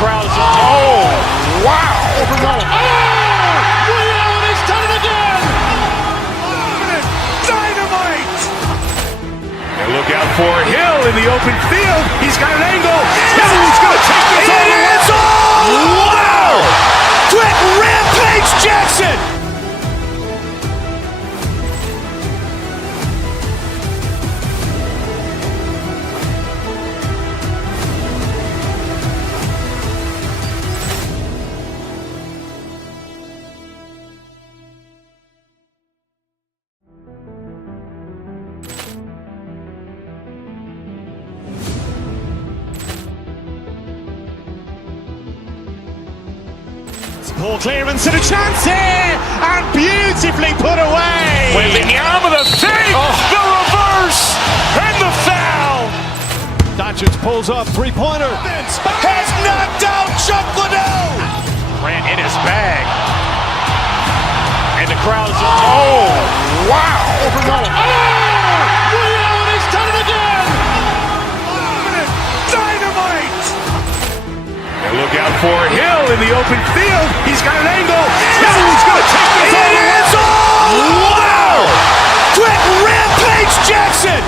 crowd is, oh, wow, overwhelmed. Oh! Reality's done it again! Dynamite! And look out for Hill in the open field. He's got an angle. He's going to take this all the way. It's all! Wow! Quick Rampage Jackson! Poor clearance and a chance here, and beautifully put away. With the arm of the fake, the reverse, and the foul. Doncic pulls up, three-pointer. Has knocked out Chuck Liddell. Ran in his bag. And the crowd is, oh, wow, overwhelmed. Oh! Reality's done it again! Dynamite! And look out for Hill in the open field. He's got an angle. He's going to take this all the way. It's all! Wow! Quick Rampage Jackson!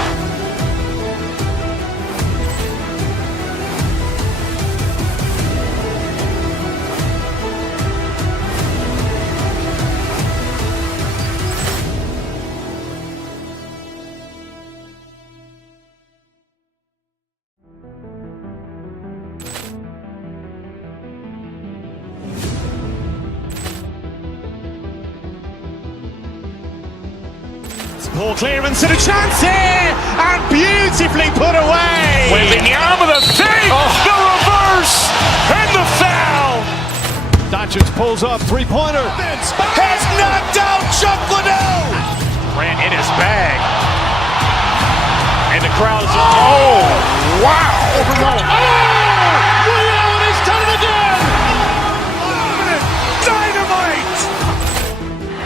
Poor clearance and a chance here, and beautifully put away. With the arm of the fake, the reverse, and the foul. Doncic pulls up, three-pointer. Has knocked out Chuck Liddell. Ran in his bag. And the crowd is, oh, wow, overwhelmed. Oh! Reality's done it again! Dynamite!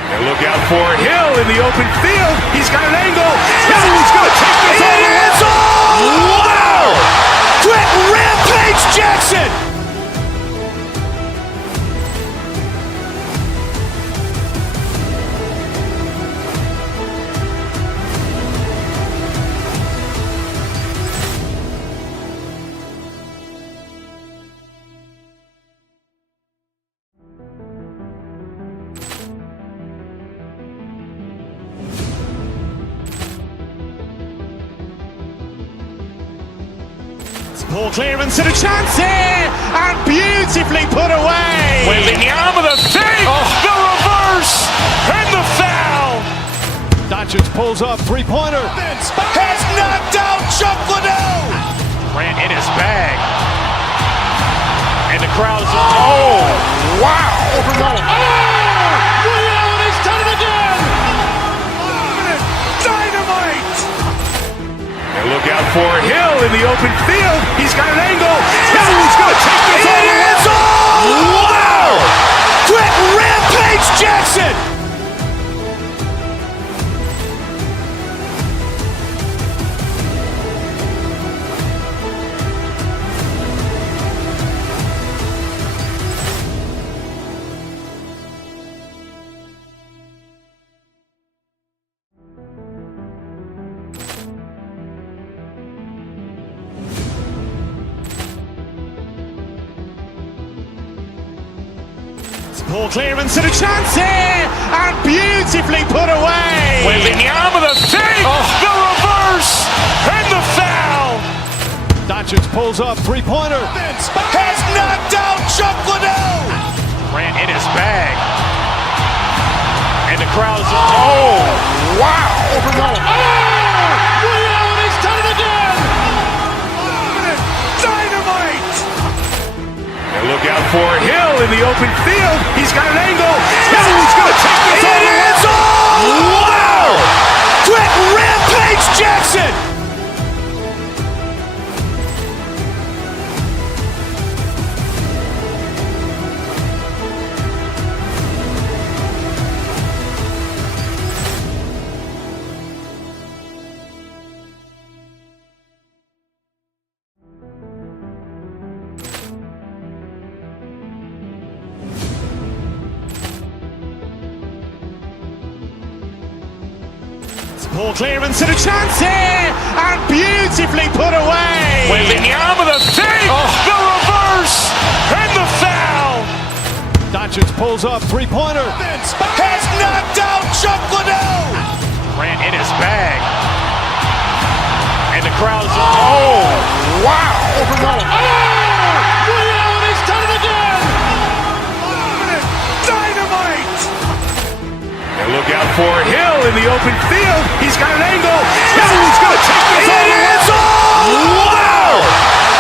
And look out for Hill in the open field. He's got an angle. He's going to take this all the way. It's all! Wow! Quick Rampage Jackson! Poor clearance and a chance here, and beautifully put away. With the arm of the fake, the reverse, and the foul. Doncic pulls up, three-pointer. Has knocked out Chuck Liddell. Ran in his bag. And the crowd is, oh, wow, overwhelmed. Oh! Reality's done it again! Dynamite! And look out for Hill in the open field. He's got an angle. He's going to take this all the way. It's all! Wow! Quick Rampage Jackson! Poor clearance and a chance here, and beautifully put away. With the arm of the fake, the reverse, and the foul. Doncic pulls up, three-pointer. Has knocked out Chuck Liddell. Ran in his bag. And the crowd is, oh, wow, overwhelmed. Oh! Reality's done it again! Dynamite! And look out for Hill in the open field. He's got an angle. He's going to take this all the way. It's all! Wow! Quick Rampage Jackson! Poor clearance and a chance here, and beautifully put away. Wembanyama the save, the reverse, and the foul. Doncic pulls up, three-pointer. Has knocked out Chuck Liddell. Grant in his bag. And the crowd's, oh, wow. Leon has done it again. Dynamite. And look out for Hill in the open field. He's got an angle. Hill's going to take this all the way. It is all! Wow!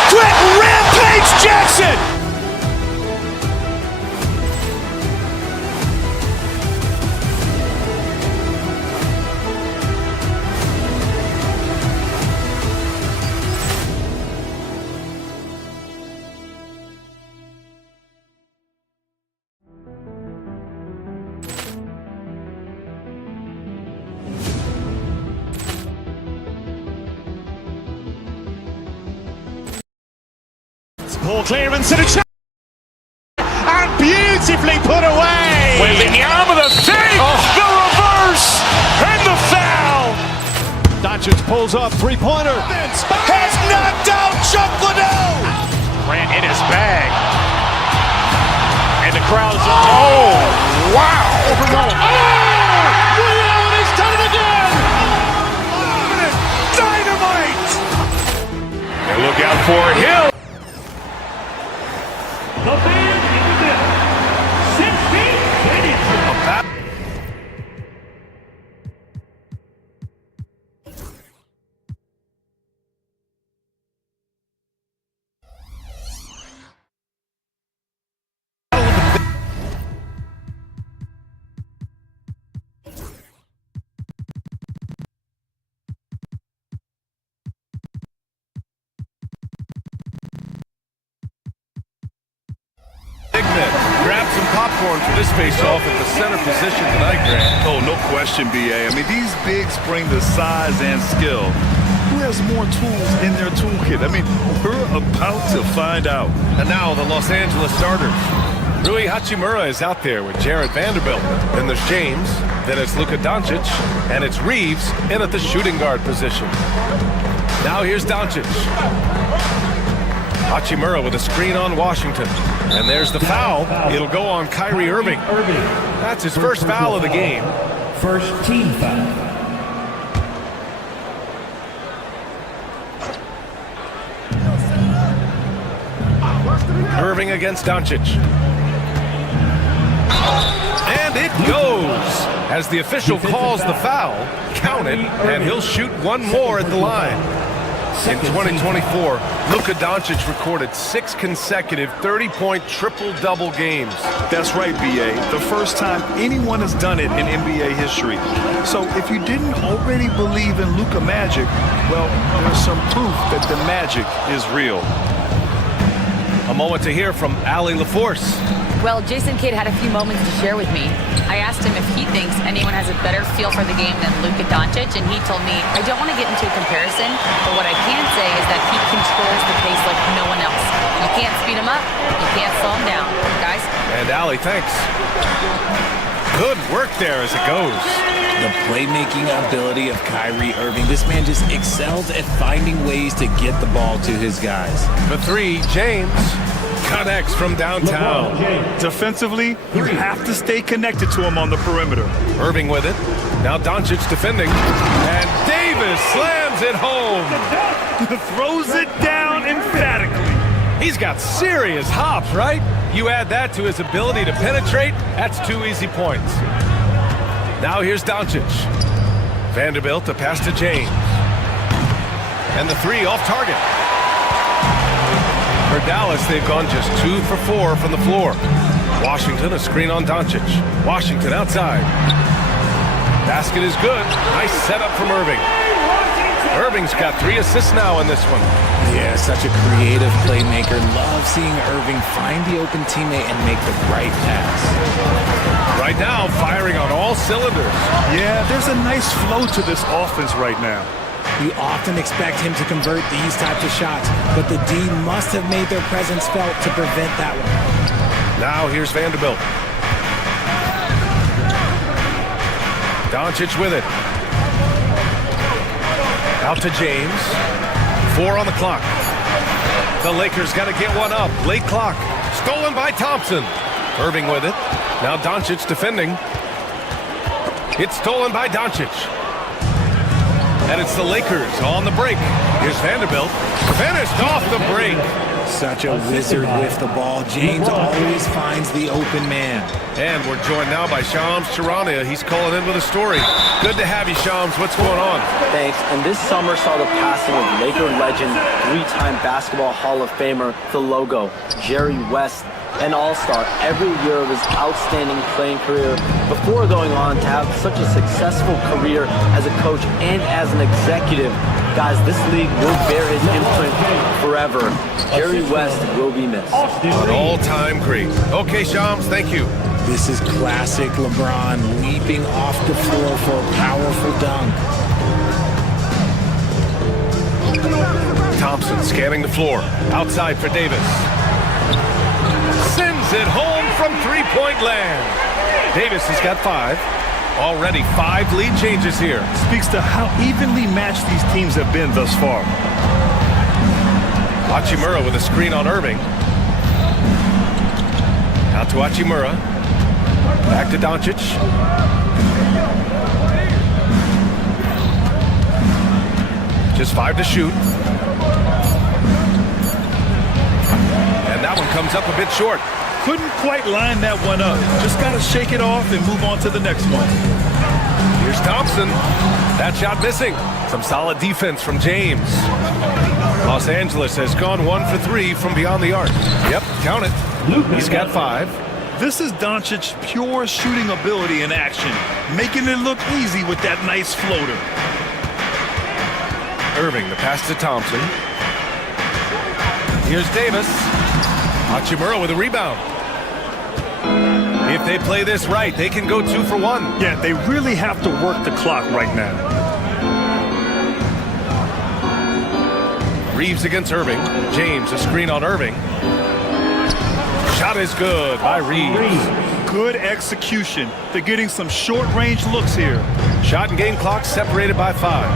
Quick Rampage Jackson. Poor clearance and a chance, and beautifully put away. Wembanyama the save, the reverse, and the foul. Doncic pulls up, three-pointer. Has knocked out Chuck Liddell. Grant in his bag. And the crowd's, oh, wow. Leon has done it again. Dynamite. And look out for Hill. The man in the middle, 6 feet, and it's Grab some popcorn for this face-off at the center position tonight, Grant. Oh, no question, BA. I mean, these bigs bring the size and skill. Who has more tools in their toolkit? I mean, we're about to find out. And now the Los Angeles starters. Rui Hachimura is out there with Jared Vanderbilt. Then there's James, then it's Luka Doncic, and it's Reeves in at the shooting guard position. Now here's Doncic. Hachimura with a screen on Washington. And there's the foul. It'll go on Kyrie Irving. That's his first foul of the game. first team foul. Irving against Doncic. And it goes. As the official calls the foul, count it, and he'll shoot one more at the line. In 2024, Luka Doncic recorded 6 consecutive 30-point triple-double games. That's right, BA. The first time anyone has done it in NBA history. So if you didn't already believe in Luka magic, well, there's some proof that the magic is real. A moment to hear from Allie LaForce. Well, Jason Kidd had a few moments to share with me. I asked him if he thinks anyone has a better feel for the game than Luka Doncic, and he told me, I don't want to get into a comparison, but what I can say is that he controls the pace like no one else. You can't speed him up, you can't slow him down. Guys? And Allie, thanks. Good work there as it goes. The playmaking ability of Kyrie Irving. This man just excels at finding ways to get the ball to his guys. The 3, James. Connects from downtown. Defensively, you have to stay connected to him on the perimeter. Irving with it. Now Doncic defending. And Davis slams it home. Throws it down emphatically. He's got serious hops, right? You add that to his ability to penetrate, that's 2 easy points. Now here's Doncic. Vanderbilt, a pass to James. And the 3 off target. For Dallas, they've gone just 2 for 4 from the floor. Washington, a screen on Doncic. Washington outside. Basket is good. Nice setup from Irving. Irving's got 3 assists now in this one. Yeah, such a creative playmaker. Love seeing Irving find the open teammate and make the right pass. Right now, firing on all cylinders. Yeah, there's a nice flow to this offense right now. You often expect him to convert these types of shots, but the D must have made their presence felt to prevent that one. Now here's Vanderbilt. Doncic with it. Out to James. 4 on the clock. The Lakers got to get one up. Late clock. Stolen by Thompson. Irving with it. Now Doncic defending. It's stolen by Doncic. And it's the Lakers on the break. Here's Vanderbilt. Finished off the break. Such a wizard with the ball. James always finds the open man. And we're joined now by Shams Charania. He's calling in with a story. Good to have you, Shams. What's going on? Thanks. And this summer saw the passing of Laker legend, 3-time basketball Hall of Famer, the logo, Jerry West, an all-star every year of his outstanding playing career before going on to have such a successful career as a coach and as an executive. Guys, this league will bear his imprint forever. Jerry West will be missed. An all-time great. Okay, Shams, thank you. This is classic LeBron leaping off the floor for a powerful dunk. Thompson scanning the floor. Outside for Davis. Sends it home from three-point land. Davis has got 5. Already 5 lead changes here. Speaks to how evenly matched these teams have been thus far. Hachimura with a screen on Irving. Out to Hachimura. Back to Doncic. Just 5 to shoot. And that one comes up a bit short. Couldn't quite line that one up. Just got to shake it off and move on to the next one. Here's Thompson. That shot missing. Some solid defense from James. Los Angeles has gone 1 for 3 from beyond the arc. Yep, count it. He's got 5. This is Doncic's pure shooting ability in action, making it look easy with that nice floater. Irving, the pass to Thompson. Here's Davis. Hachimura with a rebound. If they play this right, they can go 2 for 1. Yeah, they really have to work the clock right now. Reeves against Irving. James, a screen on Irving. Shot is good by Reeves. Good execution. They're getting some short-range looks here. Shot and game clock separated by 5.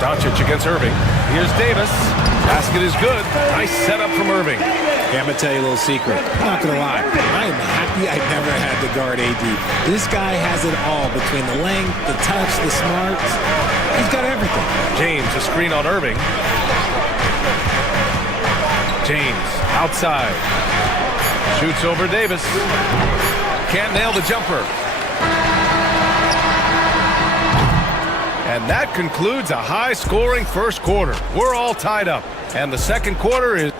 Doncic against Irving. Here's Davis. Basket is good. Nice setup from Irving. Yeah, I'm going to tell you a little secret. I'm not going to lie. I am happy I never had to guard AD. This guy has it all between the length, the touch, the smarts. He's got everything. James, a screen on Irving. James, outside. Shoots over Davis. Can't nail the jumper. And that concludes a high-scoring first quarter. We're all tied up. And the second quarter is...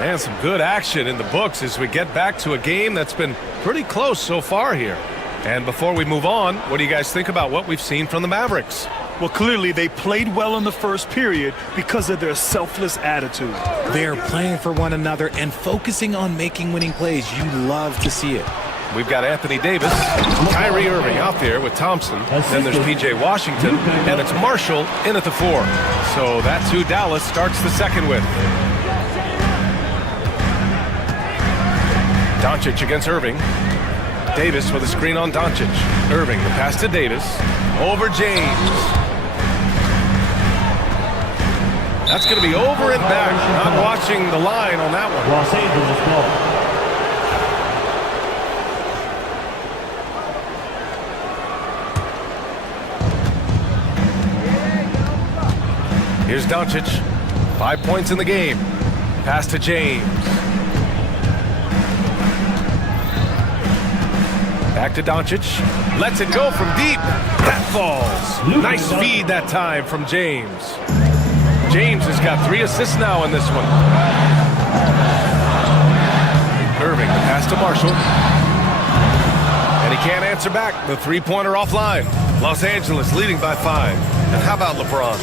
And some good action in the books as we get back to a game that's been pretty close so far here. And before we move on, what do you guys think about what we've seen from the Mavericks? Well, clearly they played well in the first period because of their selfless attitude. They are playing for one another and focusing on making winning plays. You love to see it. We've got Anthony Davis, Kyrie Irving out there with Thompson. Then there's P.J. Washington, and it's Marshall in at the 4. So that's who Dallas starts the second with. Doncic against Irving. Davis with a screen on Doncic. Irving, the pass to Davis. Over James. That's going to be over and back. Not watching the line on that one. Los Angeles ball. Here's Doncic. 5 points in the game. Pass to James. Back to Doncic. Lets it go from deep. That falls. Nice feed that time from James. James has got 3 assists now in this one. Irving, the pass to Marshall. And he can't answer back. The three-pointer offline. Los Angeles leading by 5. And how about LeBron?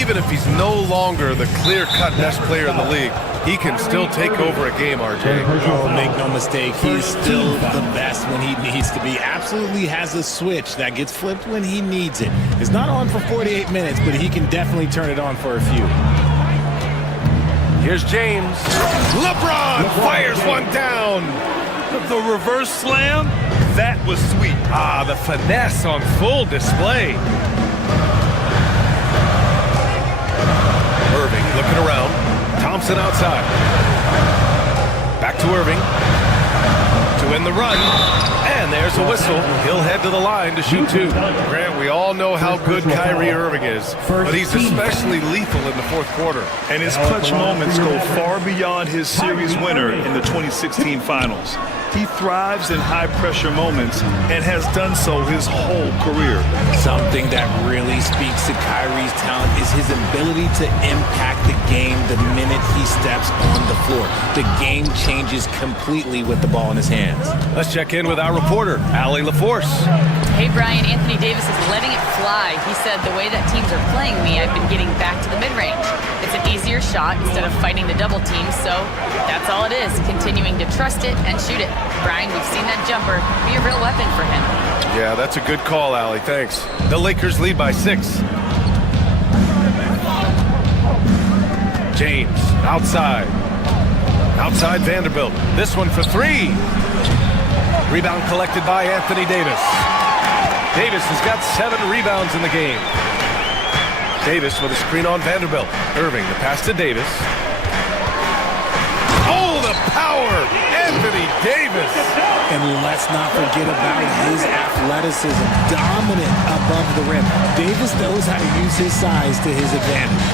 Even if he's no longer the clear-cut best player in the league, he can still take over a game, RJ. Oh, make no mistake, he's still the best when he needs to be. Absolutely has a switch that gets flipped when he needs it. It's not on for 48 minutes, but he can definitely turn it on for a few. Here's James. LeBron fires one down. The reverse slam, that was sweet. Ah, the finesse on full display. Irving looking around. Thompson outside. Back to Irving. To end the run. And there's a whistle. He'll head to the line to shoot two. Grant, we all know how good Kyrie Irving is, but he's especially lethal in the fourth quarter. And his clutch moments go far beyond his series winner in the 2016 finals. He thrives in high-pressure moments and has done so his whole career. Something that really speaks to Kyrie's talent is his ability to impact the game the minute he steps on the floor. The game changes completely with the ball in his hands. Let's check in with our reporter, Allie LaForce. Hey, Brian, Anthony Davis is letting it fly. He said, the way that teams are playing me, I've been getting back to the mid-range. It's an easier shot instead of fighting the double team, so that's all it is, continuing to trust it and shoot it. Brian, we've seen that jumper be a real weapon for him. Yeah, that's a good call, Allie. Thanks. The Lakers lead by 6. James, outside. Outside Vanderbilt. This one for 3. Rebound collected by Anthony Davis. Davis has got 7 rebounds in the game. Davis with a screen on Vanderbilt. Irving, the pass to Davis. Oh, the power! Anthony Davis! And let's not forget about his athleticism. Dominant above the rim. Davis knows how to use his size to his advantage.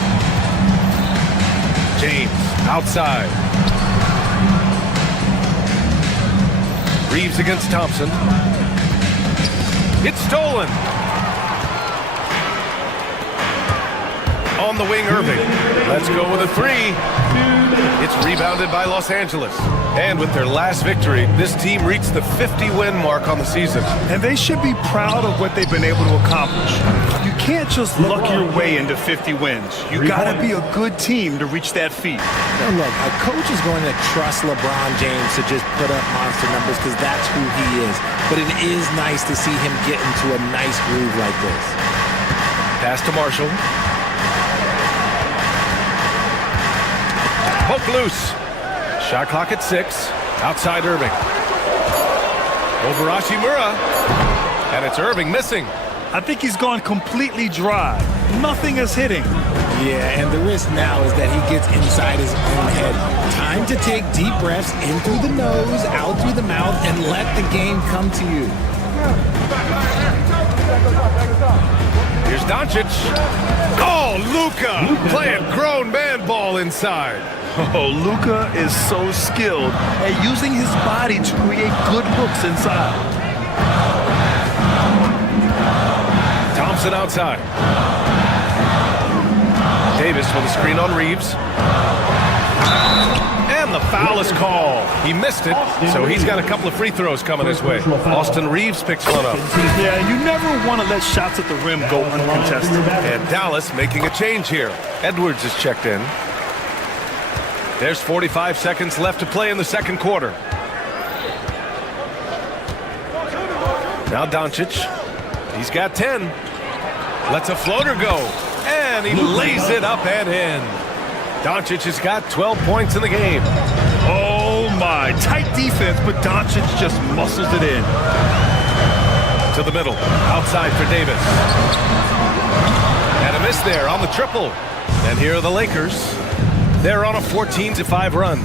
James, outside. Reeves against Thompson. It's stolen. On the wing, Irving. Let's go with a 3. It's rebounded by Los Angeles. And with their last victory, this team reached the 50-win mark on the season. And they should be proud of what they've been able to accomplish. You can't just luck your way into 50 wins. You gotta be a good team to reach that feat. Now look, a coach is going to trust LeBron James to just put up monster numbers because that's who he is. But it is nice to see him get into a nice groove like this. Pass to Marshall. Poke loose. Shot clock at 6. Outside Irving. Over Hachimura. And it's Irving missing. I think he's gone completely dry. Nothing is hitting. Yeah, and the risk now is that he gets inside his own head. Time to take deep breaths in through the nose, out through the mouth, and let the game come to you. Here's Doncic. Oh, Luka playing grown man ball inside. Oh, Luka is so skilled at using his body to create good looks inside. Thompson outside. Davis with a screen on Reeves. And the foul is called. He missed it, so he's got a couple of free throws coming his way. Austin Reeves picks one up. Yeah, you never want to let shots at the rim go uncontested. And Dallas making a change here. Edwards is checked in. There's 45 seconds left to play in the second quarter. Now Doncic. He's got 10. Lets a floater go. And he lays it up and in. Doncic has got 12 points in the game. Oh my, tight defense, but Doncic just muscles it in. To the middle, outside for Davis. And a miss there on the triple. And here are the Lakers. They're on a 14-5 run.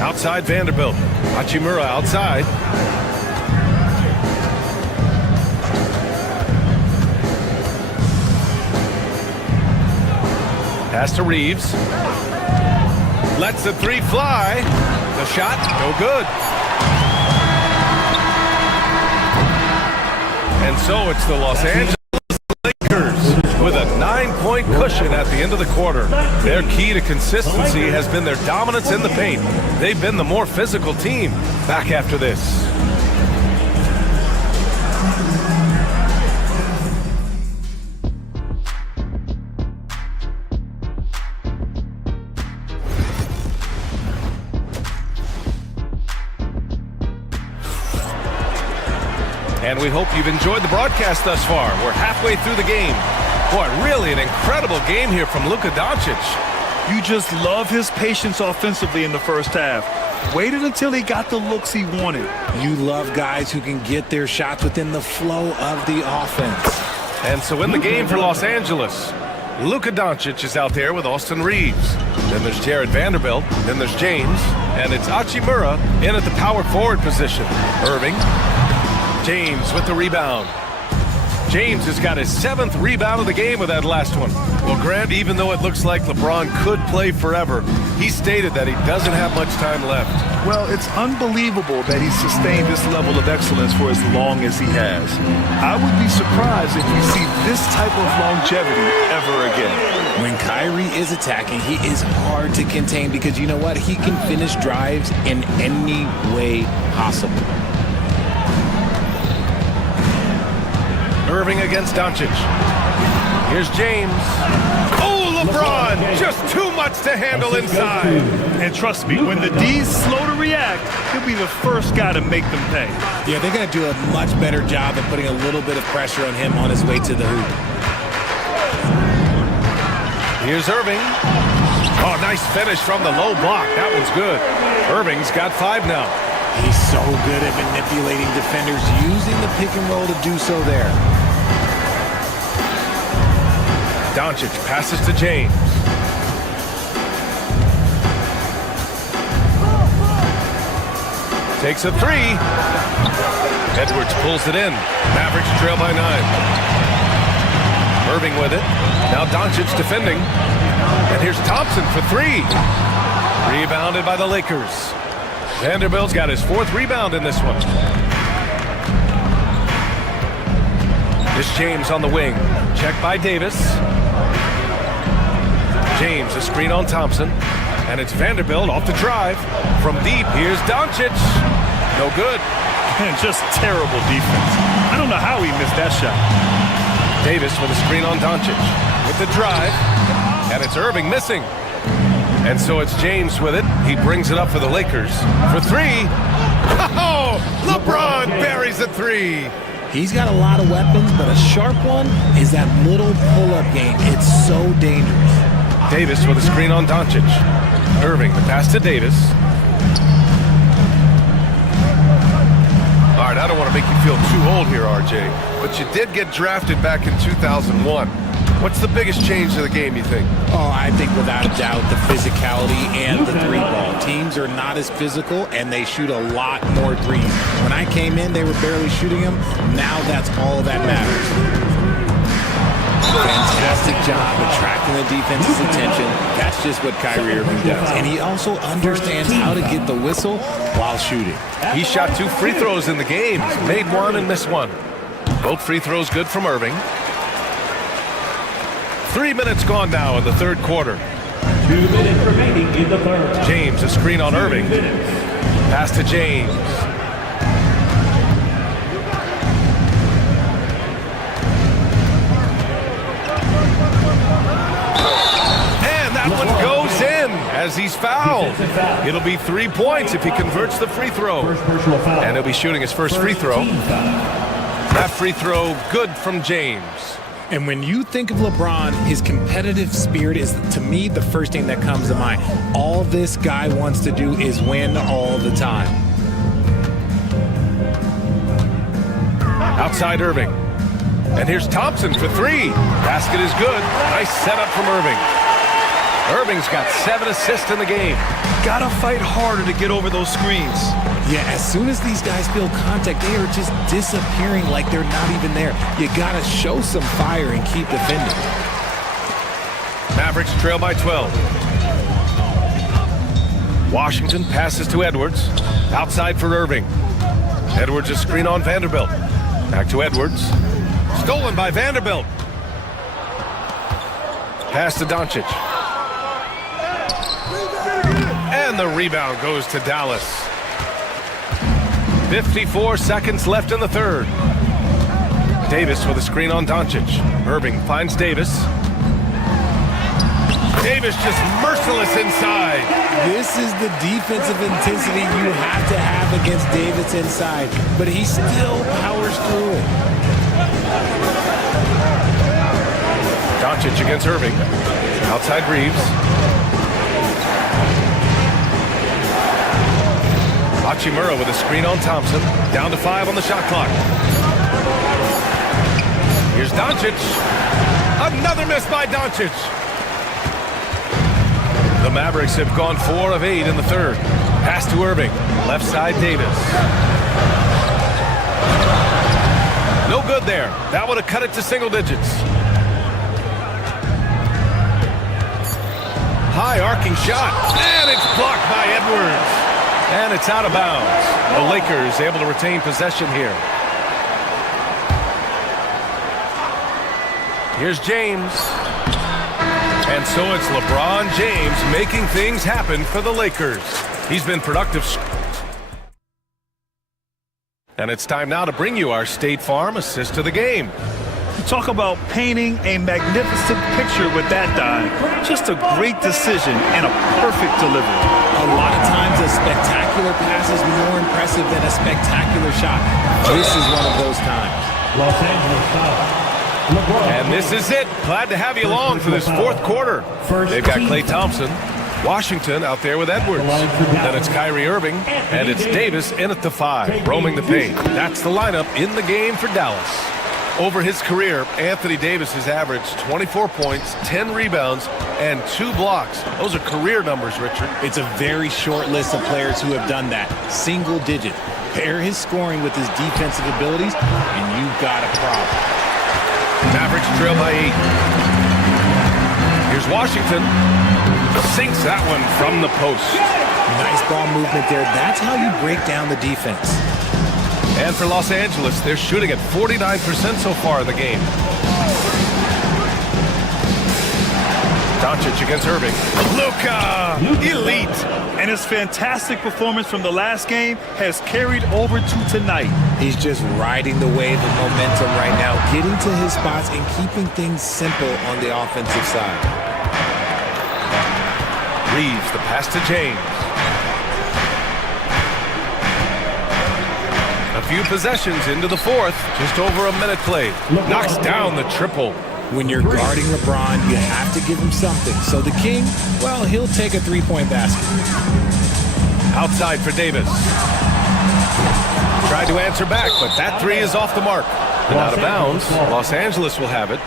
Outside Vanderbilt. Hachimura outside. Pass to Reeves. Lets the 3 fly. The shot, no good. And so it's the Los Angeles Lakers with a 9-point cushion at the end of the quarter. Their key to consistency has been their dominance in the paint. They've been the more physical team. Back after this. And we hope you've enjoyed the broadcast thus far. We're halfway through the game. Boy, really an incredible game here from Luka Doncic. You just love his patience offensively in the first half. Waited until he got the looks he wanted. You love guys who can get their shots within the flow of the offense. And so in the game for Los Angeles, Luka Doncic is out there with Austin Reeves. Then there's Jared Vanderbilt. Then there's James. And it's Hachimura in at the power forward position. Irving. James with the rebound. James has got his 7th rebound of the game with that last one. Well, Grant, even though it looks like LeBron could play forever, he stated that he doesn't have much time left. Well, it's unbelievable that he's sustained this level of excellence for as long as he has. I would be surprised if we see this type of longevity ever again. When Kyrie is attacking, he is hard to contain because you know what? He can finish drives in any way possible. Irving against Doncic. Here's James. Oh, LeBron! Just too much to handle inside. And trust me, when the D's slow to react, he'll be the first guy to make them pay. Yeah, they're going to do a much better job of putting a little bit of pressure on him on his way to the hoop. Here's Irving. Oh, nice finish from the low block. That one's good. Irving's got 5 now. He's so good at manipulating defenders, using the pick and roll to do so there. Doncic passes to James. Takes a 3. Edwards pulls it in. Mavericks trail by 9. Irving with it. Now Doncic defending. And here's Thompson for 3. Rebounded by the Lakers. Vanderbilt's got his 4th rebound in this one. This James on the wing. Check by Davis. James, a screen on Thompson. And it's Vanderbilt off the drive. From deep, here's Doncic. No good. And just terrible defense. I don't know how he missed that shot. Davis with a screen on Doncic. With the drive. And it's Irving missing. And so it's James with it. He brings it up for the Lakers. For 3. Oh, LeBron buries a 3. He's got a lot of weapons, but a sharp one is that little pull-up game. It's so dangerous. Davis with a screen on Doncic. Irving, the pass to Davis. All right, I don't want to make you feel too old here, RJ, but you did get drafted back in 2001. What's the biggest change to the game, you think? Oh, I think without a doubt the physicality and the 3-ball. Teams are not as physical, and they shoot a lot more threes. When I came in, they were barely shooting them. Now that's all that matters. Fantastic job attracting the defense's attention. That's just what Kyrie Irving does. And he also understands how to get the whistle while shooting. He shot 2 free throws in the game. Made 1 and missed 1. Both free throws good from Irving. 3 minutes gone now in the 3rd quarter. 2 minutes remaining in the 3rd. James, a screen on Irving. Pass to James. And that one goes in as he's fouled. It'll be 3 points if he converts the free throw. And he'll be shooting his first free throw. That free throw good from James. And when you think of LeBron, his competitive spirit is, to me, the first thing that comes to mind. All this guy wants to do is win all the time. Outside Irving. And here's Thompson for 3. Basket is good. Nice setup from Irving. Irving's got 7 assists in the game. Gotta fight harder to get over those screens. Yeah, as soon as these guys feel contact, they are just disappearing like they're not even there. You gotta show some fire and keep defending. Mavericks trail by 12. Washington passes to Edwards. Outside for Irving. Edwards a screen on Vanderbilt. Back to Edwards. Stolen by Vanderbilt. Pass to Doncic. And the rebound goes to Dallas. 54 seconds left in the 3rd. Davis with a screen on Doncic. Irving finds Davis. Davis just merciless inside. This is the defensive intensity you have to have against Davis inside, but he still powers through it. Doncic against Irving. Outside Reeves. Hachimura with a screen on Thompson. Down to 5 on the shot clock. Here's Doncic. Another miss by Doncic. The Mavericks have gone 4 of 8 in the third. Pass to Irving. Left side, Davis. No good there. That would have cut it to single digits. High arcing shot. And it's blocked by Edwards. And it's out of bounds. The Lakers able to retain possession here. Here's James. And so it's LeBron James making things happen for the Lakers. He's been productive. And it's time now to bring you our State Farm assist of the game. Talk about painting a magnificent picture with that dive. Just a great decision and a perfect delivery. A lot of times a spectacular pass is more impressive than a spectacular shot. This is one of those times. Los Angeles foul. And this is it. Glad to have you along for this fourth quarter. They've got Klay Thompson, Washington out there with Edwards. Then it's Kyrie Irving, and it's Davis in at the 5, roaming the paint. That's the lineup in the game for Dallas. Over his career, Anthony Davis has averaged 24 points, 10 rebounds, and 2 blocks. Those are career numbers, Richard. It's a very short list of players who have done that. Single digit. Pair his scoring with his defensive abilities, and you've got a problem. Mavericks trail by 8. Here's Washington. Sinks that one from the post. Nice ball movement there. That's how you break down the defense. And for Los Angeles, they're shooting at 49% so far in the game. Doncic against Irving. Luka! Elite! And his fantastic performance from the last game has carried over to tonight. He's just riding the wave of momentum right now, getting to his spots and keeping things simple on the offensive side. Reeves, the pass to James. A few possessions into the fourth, just over a minute played. Knocks down the triple. When you're guarding LeBron, you have to give him something. So the King, well, he'll take a three-point basket. Outside for Davis. Tried to answer back, but that three is off the mark. And out of bounds, Los Angeles will have it.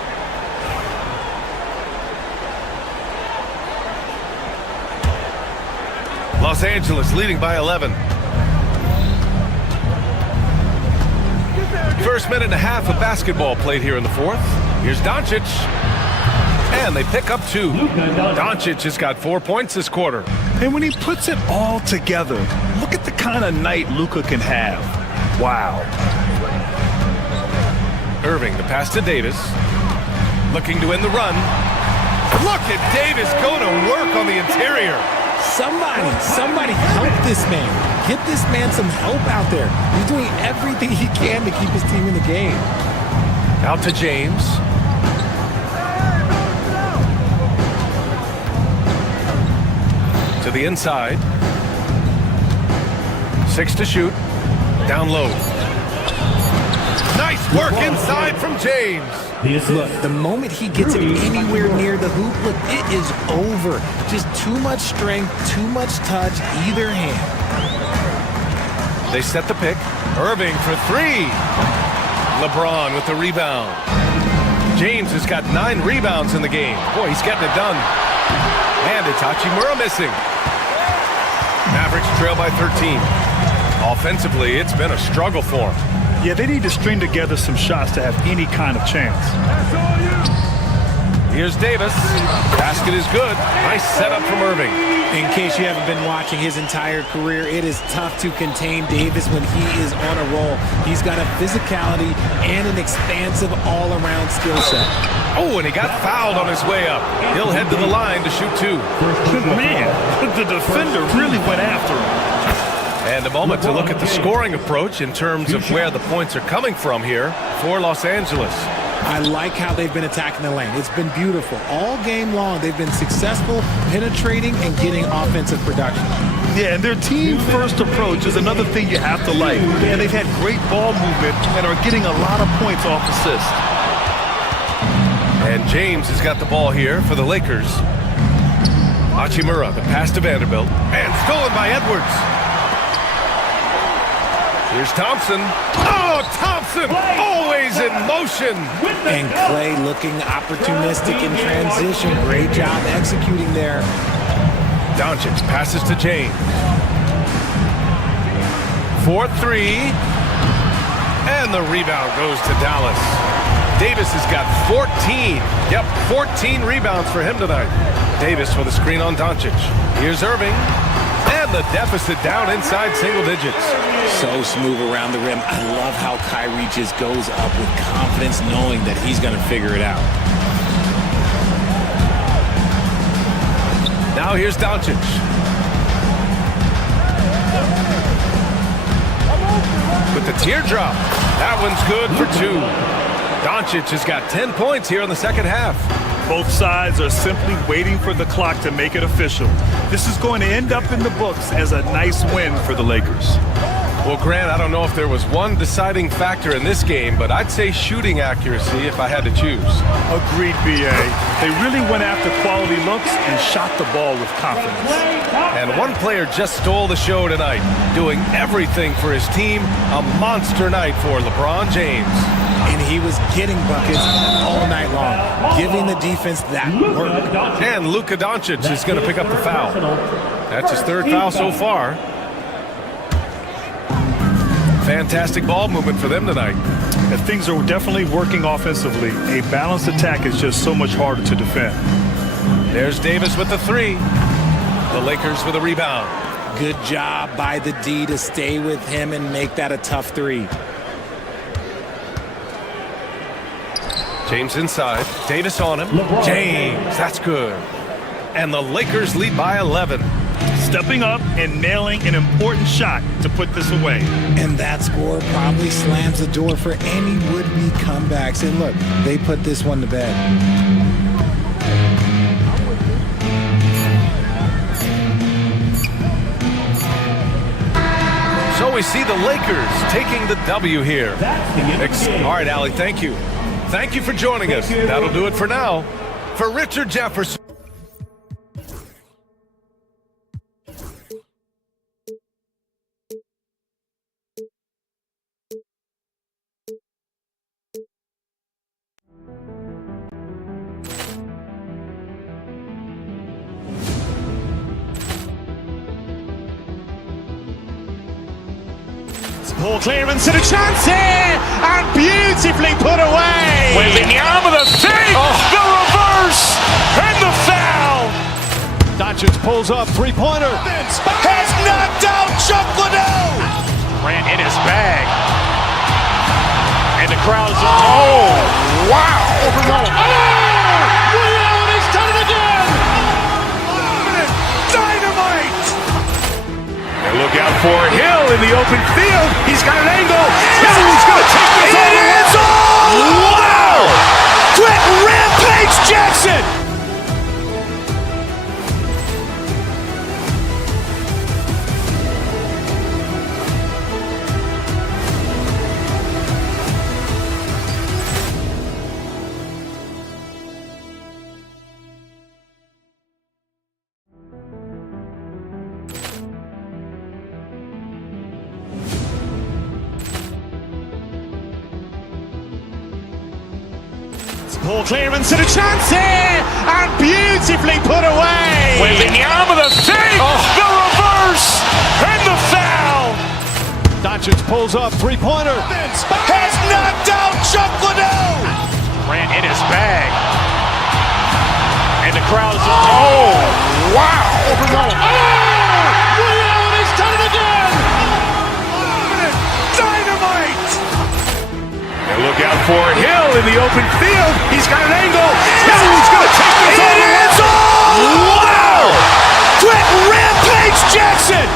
Los Angeles leading by 11. First minute and a half of basketball played here in the fourth. Here's Doncic. And they pick up 2. Doncic has got 4 points this quarter. And when he puts it all together, look at the kind of night Luka can have. Wow. Irving, the pass to Davis. Looking to end the run. Look at Davis go to work on the interior. Somebody help this man. Get this man some help out there. He's doing everything he can to keep his team in the game. Out to James. To the inside. 6 to shoot. Down low. Nice work inside from James. Look, the moment he gets it anywhere near the hoop, look, it is over. Just too much strength, too much touch, either hand. They set the pick. Irving for 3. LeBron with the rebound. James has got 9 rebounds in the game. Boy, he's getting it done. And it's Hachimura missing. Mavericks trail by 13. Offensively, it's been a struggle for them. Yeah, they need to string together some shots to have any kind of chance. Here's Davis. Basket is good. Nice setup from Irving. In case you haven't been watching his entire career, it is tough to contain Davis when he is on a roll. He's got a physicality and an expansive all-around skill set. Oh, and he got fouled on his way up. He'll head to the line to shoot 2. Man, the defender really went after him. And a moment to look at the scoring approach in terms of where the points are coming from here for Los Angeles. I like how they've been attacking the lane. It's been beautiful. All game long, they've been successful penetrating and getting offensive production. Yeah, and their team-first approach is another thing you have to like. And they've had great ball movement and are getting a lot of points off assists. And James has got the ball here for the Lakers. Hachimura, the pass to Vanderbilt. And stolen by Edwards. Here's Thompson. Oh, Thompson! Always in motion! And Clay looking opportunistic in transition. Great job executing there. Doncic passes to James. 4-3. And the rebound goes to Dallas. Davis has got 14. Yep, 14 rebounds for him tonight. Davis with a screen on Doncic. Here's Irving. And the deficit down inside single digits. So smooth around the rim. I love how Kyrie just goes up with confidence, knowing that he's going to figure it out. Now here's Doncic. With the teardrop. That one's good for 2. Doncic has got 10 points here in the second half. Both sides are simply waiting for the clock to make it official. This is going to end up in the books as a nice win for the Lakers. Well, Grant, I don't know if there was one deciding factor in this game, but I'd say shooting accuracy if I had to choose. Agreed, B.A. They really went after quality looks and shot the ball with confidence. And one player just stole the show tonight, doing everything for his team. A monster night for LeBron James. And he was getting buckets all night long, giving the defense that work. And Luka Doncic is going to pick up the foul. That's his 3rd foul so far. Fantastic ball movement for them tonight. And things are definitely working offensively. A balanced attack is just so much harder to defend. There's Davis with the 3. The Lakers with a rebound. Good job by the D to stay with him and make that a tough 3. James inside. Davis on him. James, that's good. And the Lakers lead by 11. Stepping up and nailing an important shot to put this away. And that score probably slams the door for any would-be comebacks. And look, they put this one to bed. So we see the Lakers taking the W here. All right, Allie, thank you. Thank you for joining us. That'll do it for now. For Richard Jefferson. Poor clearance and a chance here, and beautifully put away. Wembanyama the fake, the reverse, and the foul. Doncic pulls up, 3-pointer. Has knocked out Chuck Liddell. Grant in his bag. And the crowd's, oh, wow. He's done it again. Dynamite. And look out for Hill in the open field. He's got an angle. Hill's going to take this all the way. Wow! Quit Rampage Jackson. Poor clearance and a chance here, and beautifully put away. Wembanyama the fake, the reverse, and the foul. Doncic pulls up, 3-pointer. Has knocked out Chuck Liddell. Grant in his bag. And the crowd's, oh, wow. He's done it again. Dynamite. And look out for Hill in the open field. He's got an angle. Hill's going to take this all the way. Wow! Quit Rampage Jackson.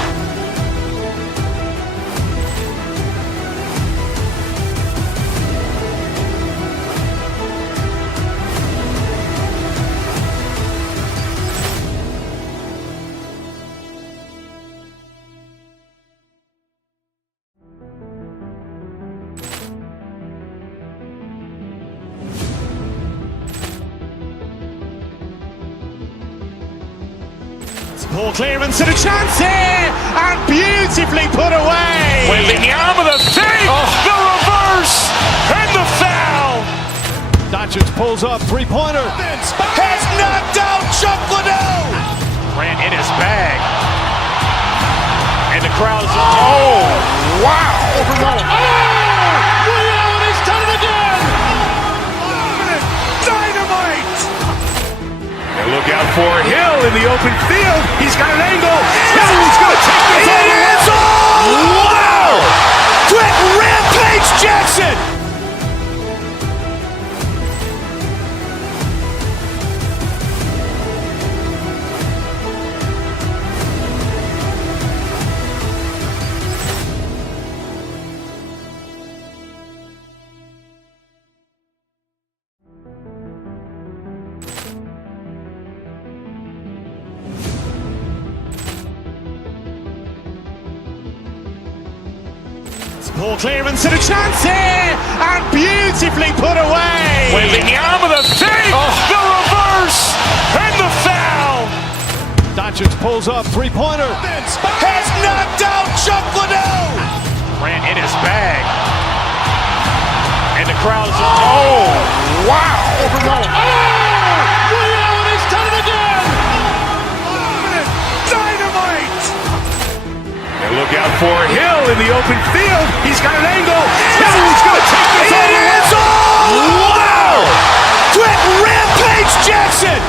Ball clearance and a chance here, and beautifully put away. Wembanyama the save, the reverse, and the foul. Doncic pulls up, three-pointer. Has knocked out Chuck Liddell. Grant in his bag. And the crowd's, oh, wow. He's done it again. Dynamite. And look out for Hill in the open field. He's got an angle. Hill's going to take this all the way. Wow! Quick Rampage Jackson. Ball clearance and a chance here, and beautifully put away. Wembanyama the save, the reverse, and the foul. Doncic pulls up, three-pointer. Has knocked out Chuck Liddell. Grant in his bag. And the crowd's, oh, wow. He's done it again. Dynamite. And look out for Hill in the open field. He's got an angle. Hill's going to take this all the way. Wow! Quick Rampage Jackson.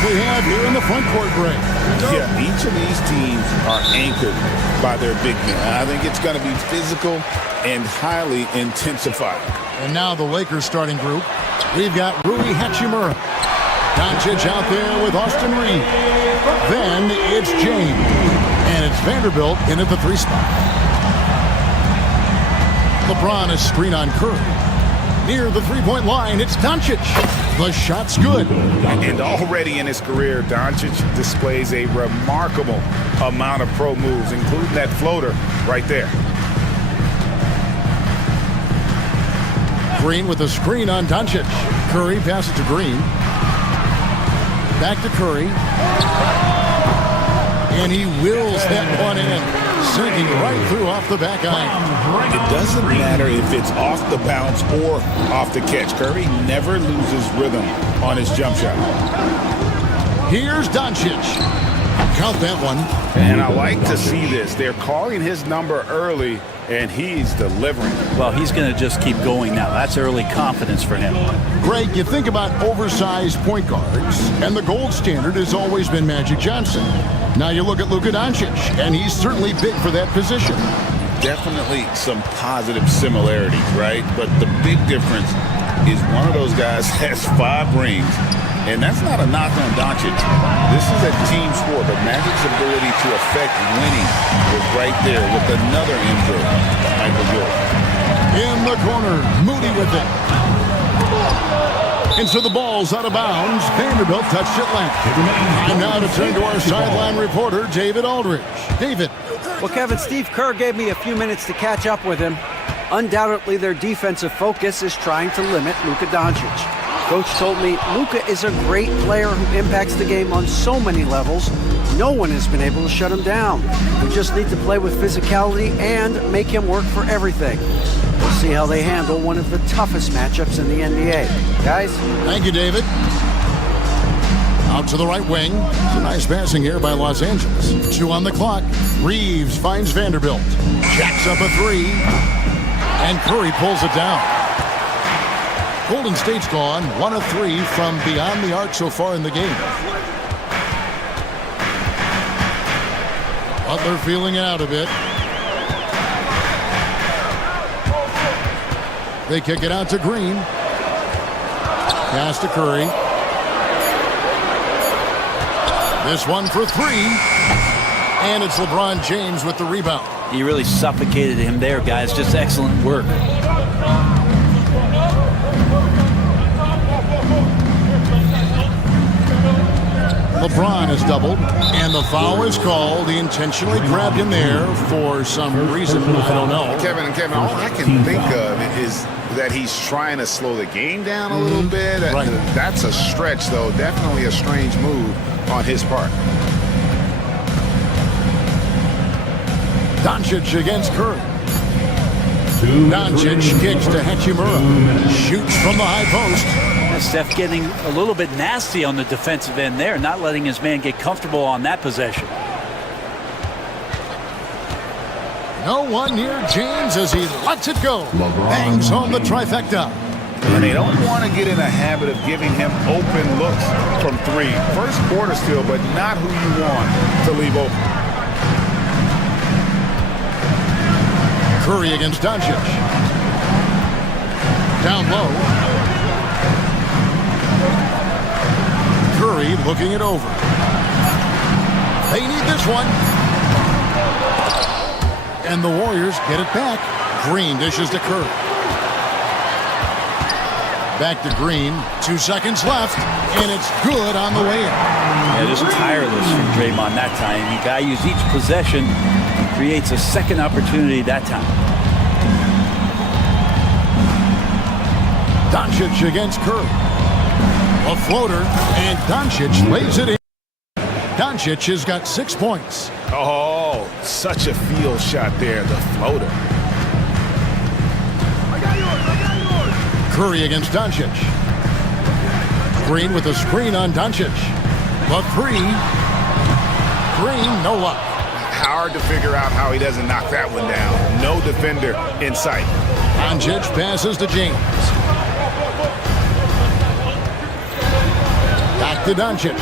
We have here in the front court break. Yeah, each of these teams are anchored by their big men. I think it's going to be physical and highly intensified. And now the Lakers starting group. We've got Rui Hachimura. Doncic out there with Austin Reeves. Then it's James. And it's Vanderbilt in at the 3 spot. LeBron is screen on Curry. Near the three-point line, it's Doncic. The shot's good. And already in his career, Doncic displays a remarkable amount of pro moves, including that floater right there. Green with a screen on Doncic. Curry passes to Green. Back to Curry. And he wills that one in, sinking right through off the back iron. It doesn't matter if it's off the bounce or off the catch. Curry never loses rhythm on his jump shot. Here's Doncic. Count that one. And I like to see this. They're calling his number early, and he's delivering. Well, he's going to just keep going now. That's early confidence for him. Greg, you think about oversized point guards, and the gold standard has always been Magic Johnson. Now you look at Luka Doncic, and he's certainly big for that position. Definitely some positive similarities, right? But the big difference is one of those guys has 5 rings, and that's not a knock on Doncic. This is a team sport, but Magic's ability to affect winning was right there with another injury, Michael Jordan. In the corner, Moody with it. And so the ball's out of bounds. Vanderbilt touched it left. And now to turn to our sideline reporter, David Aldridge. David. Well, Kevin, Steve Kerr gave me a few minutes to catch up with him. Undoubtedly, their defensive focus is trying to limit Luka Doncic. Coach told me Luka is a great player who impacts the game on so many levels. No one has been able to shut him down. We just need to play with physicality and make him work for everything. We'll see how they handle one of the toughest matchups in the NBA. Guys? Thank you, David. Out to the right wing. It's a nice passing here by Los Angeles. 2 on the clock. Reeves finds Vanderbilt. Jacks up a 3. And Curry pulls it down. Golden State's gone 1 of 3 from beyond the arc so far in the game. Butler feeling it out a bit. They kick it out to Green. Pass to Curry. This one for three. And it's LeBron James with the rebound. He really suffocated him there, guys. Just excellent work. LeBron has doubled, and the foul is called. He intentionally grabbed him there for some reason. I don't know. Kevin, all I can think of is that he's trying to slow the game down a little bit. Right. That's a stretch, though. Definitely a strange move on his part. Doncic against Curry. Doncic kicks to Hachimura. Shoots from the high post. Steph getting a little bit nasty on the defensive end there, not letting his man get comfortable on that possession. No one near James as he lets it go. Bangs home the trifecta. And they don't want to get in a habit of giving him open looks from three. First quarter still, but not who you want to leave open. Curry against Doncic. Down low. Curry looking it over. They need this one. And the Warriors get it back. Green dishes to Curry. Back to Green. 2 seconds left. And it's good on the way in. Yeah, just tireless from Draymond that time. He values each possession and creates a second opportunity that time. Doncic against Curry. A floater, and Doncic lays it in. Doncic has got 6 points. Oh, such a field shot there, the floater. Curry against Doncic. Green with a screen on Doncic. The three. Green, no luck. Hard to figure out how he doesn't knock that one down. No defender in sight. Doncic passes to James. Back to Doncic.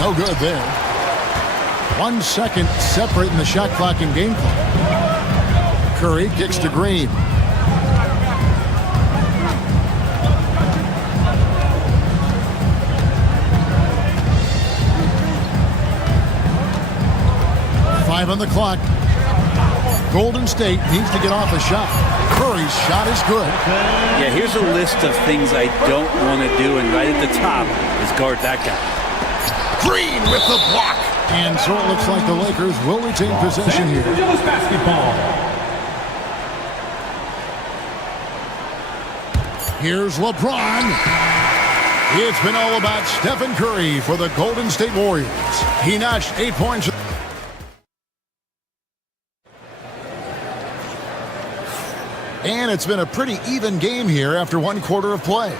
No good there. 1 second separating the shot clock and game clock. Curry kicks to Green. Five on the clock. Golden State needs to get off a shot. Curry's shot is good. Yeah, here's a list of things I don't want to do, and right at the top is guard that guy. Green with the block. And so it looks like the Lakers will retain possession here. Here's LeBron. It's been all about Stephen Curry for the Golden State Warriors. He notched 8 points. And it's been a pretty even game here after 1 quarter of play.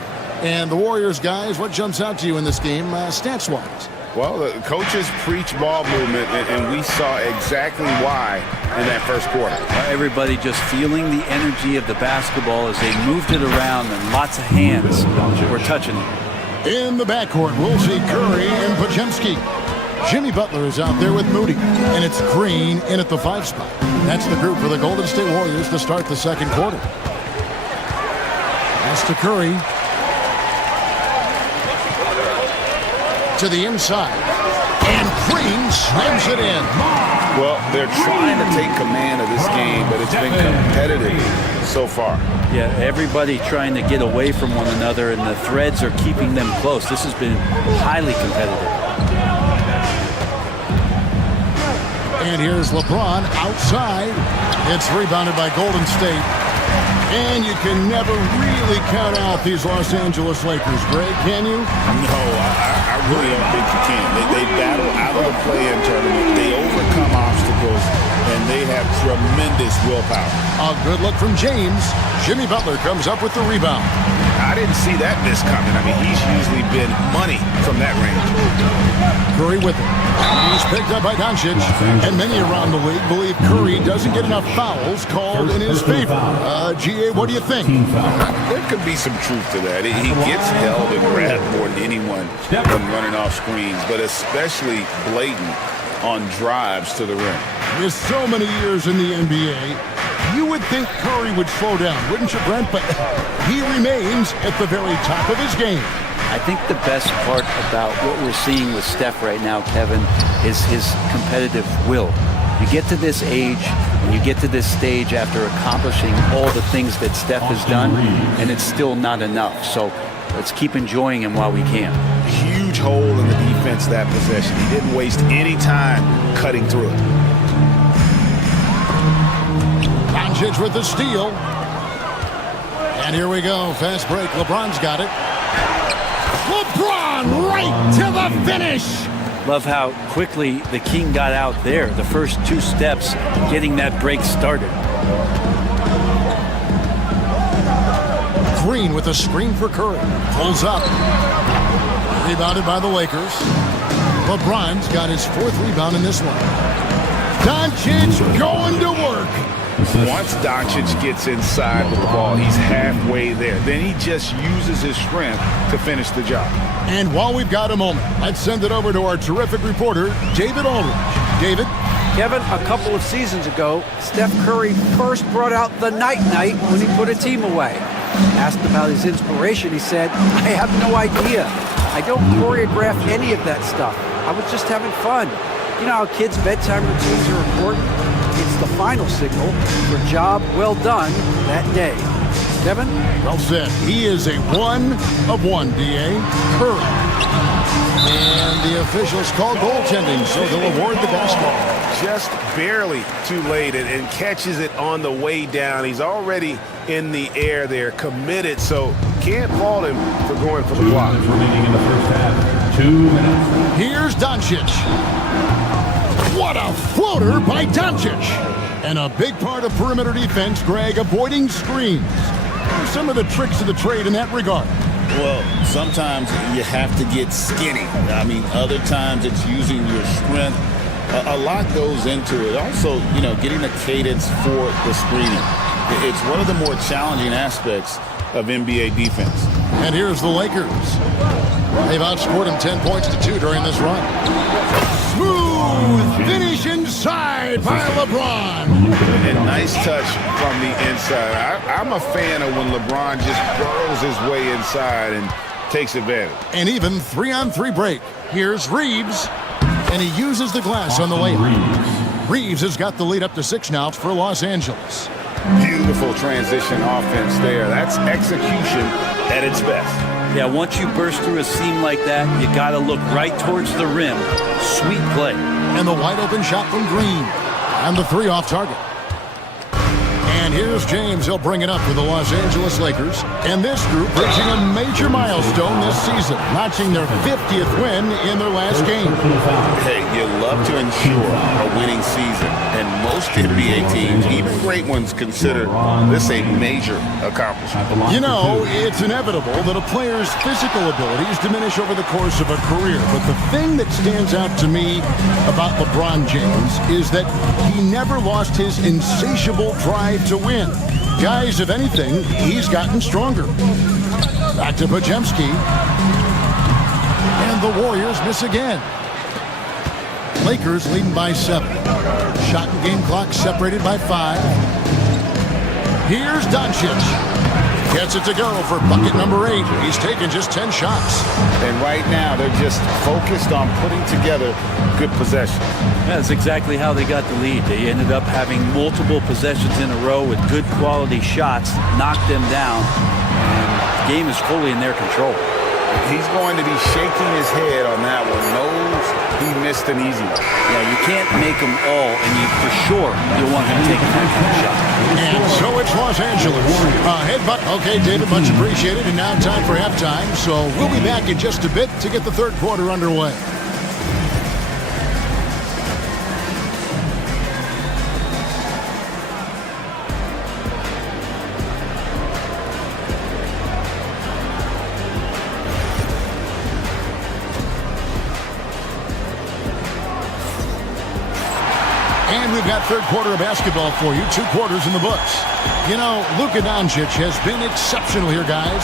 And the Warriors, guys, what jumps out to you in this game stats-wise? Well, the coaches preach ball movement, and we saw exactly why in that first quarter. Everybody just feeling the energy of the basketball as they moved it around, and lots of hands were touching it. In the backcourt, we'll see Curry and Podziemski. Jimmy Butler is out there with Moody, and it's Green in at the 5 spot. That's the group for the Golden State Warriors to start the second quarter. Pass to Curry. To the inside. And Green slams it in. Well, they're trying to take command of this game, but it's been competitive so far. Yeah, everybody trying to get away from one another, and the threads are keeping them close. This has been highly competitive. And here's LeBron outside. It's rebounded by Golden State. And you can never really count out these Los Angeles Lakers, Greg, can you? No, I really don't think you can. They battle out of the play-in tournament. They overcome obstacles, and they have tremendous willpower. A good look from James. Jimmy Butler comes up with the rebound. I didn't see that miss coming. I mean, he's usually been money from that range. Curry with it. He's picked up by Doncic, and many around the league believe Curry doesn't get enough fouls called in his favor. GA, what do you think? There could be some truth to that. He gets held and grabbed more than anyone from running off screens, but especially blatant on drives to the rim. With so many years in the NBA, you would think Curry would slow down, wouldn't you, Brent? But he remains at the very top of his game. I think the best part about what we're seeing with Steph right now, Kevin, is his competitive will. You get to this age and you get to this stage after accomplishing all the things that Steph has done, and it's still not enough. So let's keep enjoying him while we can. Huge hole in the defense that possession. He didn't waste any time cutting through it. Doncic with the steal. And here we go. Fast break. LeBron's got it. LeBron right to the finish. Love how quickly the King got out there. The first 2 steps getting that break started. Green with a screen for Curry. Pulls up. Rebounded by the Lakers. LeBron's got his 4th rebound in this one. Doncic going to work. Once Doncic gets inside with the ball, he's halfway there. Then he just uses his strength to finish the job. And while we've got a moment, let's send it over to our terrific reporter, David Aldridge. David? Kevin, a couple of seasons ago, Steph Curry first brought out the night-night when he put a team away. Asked about his inspiration, he said, "I have no idea. I don't choreograph any of that stuff. I was just having fun." You know how kids' bedtime routines are important? It's the final signal for job well done that day. Kevin? Well said. He is a 1 of 1, D.A. Curry. And the officials called goaltending, so they'll award the basketball. Just barely too late and catches it on the way down. He's already in the air there, committed, so can't fault him for going for the block. Remaining in the first half. 2 minutes. Here's Doncic. What a floater by Doncic. And a big part of perimeter defense, Greg, avoiding screens. Some of the tricks of the trade in that regard. Well, sometimes you have to get skinny. I mean, other times it's using your strength. A lot goes into it. Also, you know, getting a cadence for the screening. It's one of the more challenging aspects of NBA defense. And here's the Lakers. They've outscored him 10 points to 2 during this run. Smooth finish inside by LeBron. And nice touch from the inside. I'm a fan of when LeBron just burrows his way inside and takes advantage. And even 3-on-3 break. Here's Reeves. And he uses the glass on the layup. Reeves has got the lead up to 6 now for Los Angeles. Beautiful transition offense there. That's execution at its best. Yeah, once you burst through a seam like that, you got to look right towards the rim. Sweet play. And the wide open shot from Green. And the 3 off target. And here's James. He'll bring it up for the Los Angeles Lakers. And this group reaching a major milestone this season, notching their 50th win in their last game. Hey, you love to ensure a winning season. And most NBA teams, even great ones, consider this a major accomplishment. You know, it's inevitable that a player's physical abilities diminish over the course of a career. But the thing that stands out to me about LeBron James is that he never lost his insatiable drive to win. Guys, if anything, he's gotten stronger. Back to Podziemski. And the Warriors miss again. Lakers leading by 7. Shot and game clock separated by 5. Here's Doncic. Gets it to go for bucket number 8. He's taken just 10 shots. And right now, they're just focused on putting together good possession. Yeah, that's exactly how they got the lead. They ended up having multiple possessions in a row with good quality shots, knocked them down, and the game is fully in their control. He's going to be shaking his head on that one. Knows he missed an easy one. Yeah, you can't make them all, and for sure you'll want him taking that kind of shot. And so it's Los Angeles. Headbutt. Okay, David, much appreciated. And now time for halftime. So we'll be back in just a bit to get the third quarter underway. And we've got third quarter of basketball for you. 2 quarters in the books. You know, Luka Doncic has been exceptional here, guys.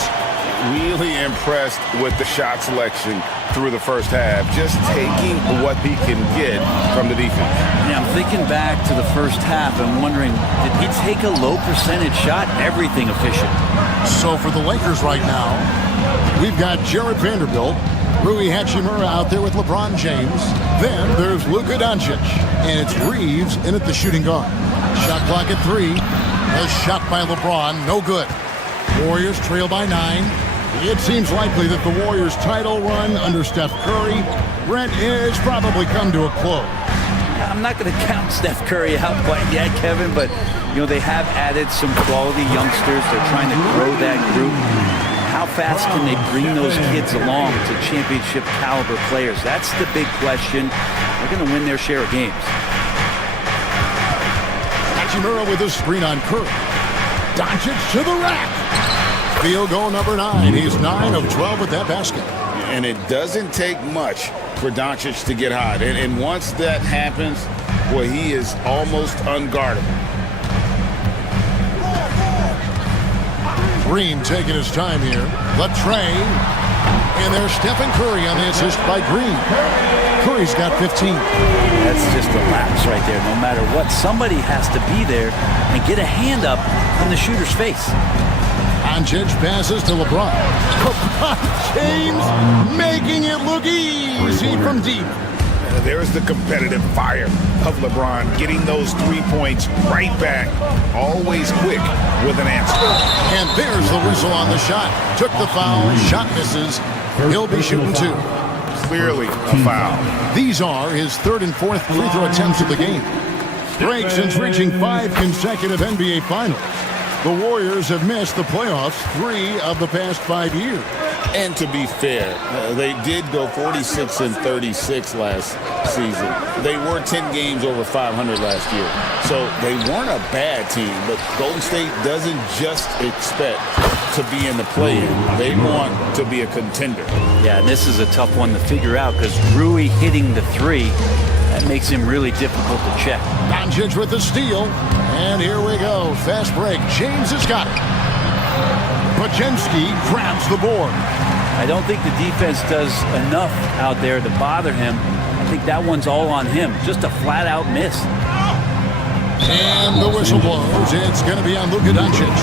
really impressed with the shot selection through the first half, just taking what he can get from the defense. Yeah, I'm thinking back to the first half and wondering, did he take a low percentage shot? Everything efficient. So for the Lakers right now, we've got Jared Vanderbilt, Rui Hachimura out there with LeBron James. Then there's Luka Doncic, and it's Reeves in at the shooting guard. Shot clock at 3. A shot by LeBron, no good. Warriors trail by 9. It seems likely that the Warriors' title run under Steph Curry, Brent, has probably come to a close. I'm not going to count Steph Curry out quite yet, Kevin, but they have added some quality youngsters. They're trying to grow that group. How fast can they bring those kids along to championship caliber players? That's the big question. They're going to win their share of games. Hachimura with a screen on Curry. Doncic to the rack. Field goal number 9. He's 9 of 12 with that basket. And it doesn't take much for Doncic to get hot. And once that happens, well, he is almost unguardable. Green taking his time here. Latrey. And there's Stephen Curry on the assist by Green. Curry's got 15. That's just a lapse right there. No matter what, somebody has to be there and get a hand up in the shooter's face. Doncic passes to LeBron. LeBron James making it look easy from deep. There's the competitive fire of LeBron, getting those 3 points right back, always quick with an answer. And there's the whistle on the shot. Took the foul, shot misses. He'll be shooting 2. Clearly a foul. These are his 3rd and 4th free throw attempts of the game. Break since reaching 5 consecutive NBA Finals. The Warriors have missed the playoffs 3 of the past 5 years. And to be fair, they did go 46 and 36 last season. They were 10 games over 500 last year. So they weren't a bad team, but Golden State doesn't just expect to be in the play-in. They want to be a contender. Yeah, and this is a tough one to figure out because Rui hitting the 3, that makes him really difficult to check. Doncic with the steal. And here we go. Fast break. James has got it. Podziemski grabs the board. I don't think the defense does enough out there to bother him. I think that one's all on him. Just a flat-out miss. And the whistle blows. It's going to be on Luka Doncic.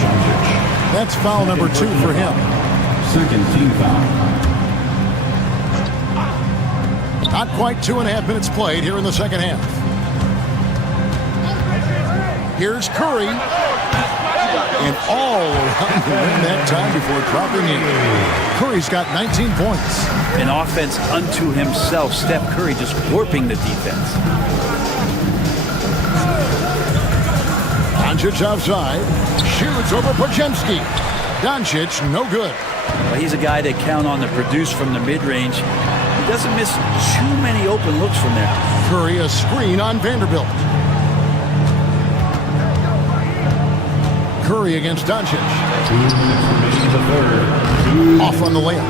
That's foul number 2 for him. Second team foul. Not quite 2.5 minutes played here in the second half. Here's Curry. And all around the rim that time before dropping in. Curry's got 19 points. An offense unto himself. Steph Curry just warping the defense. Doncic outside. Shoots over Podziemski. Doncic, no good. Well, he's a guy to count on to produce from the mid-range. He doesn't miss too many open looks from there. Curry, a screen on Vanderbilt. Curry against Doncic. Off on the layup.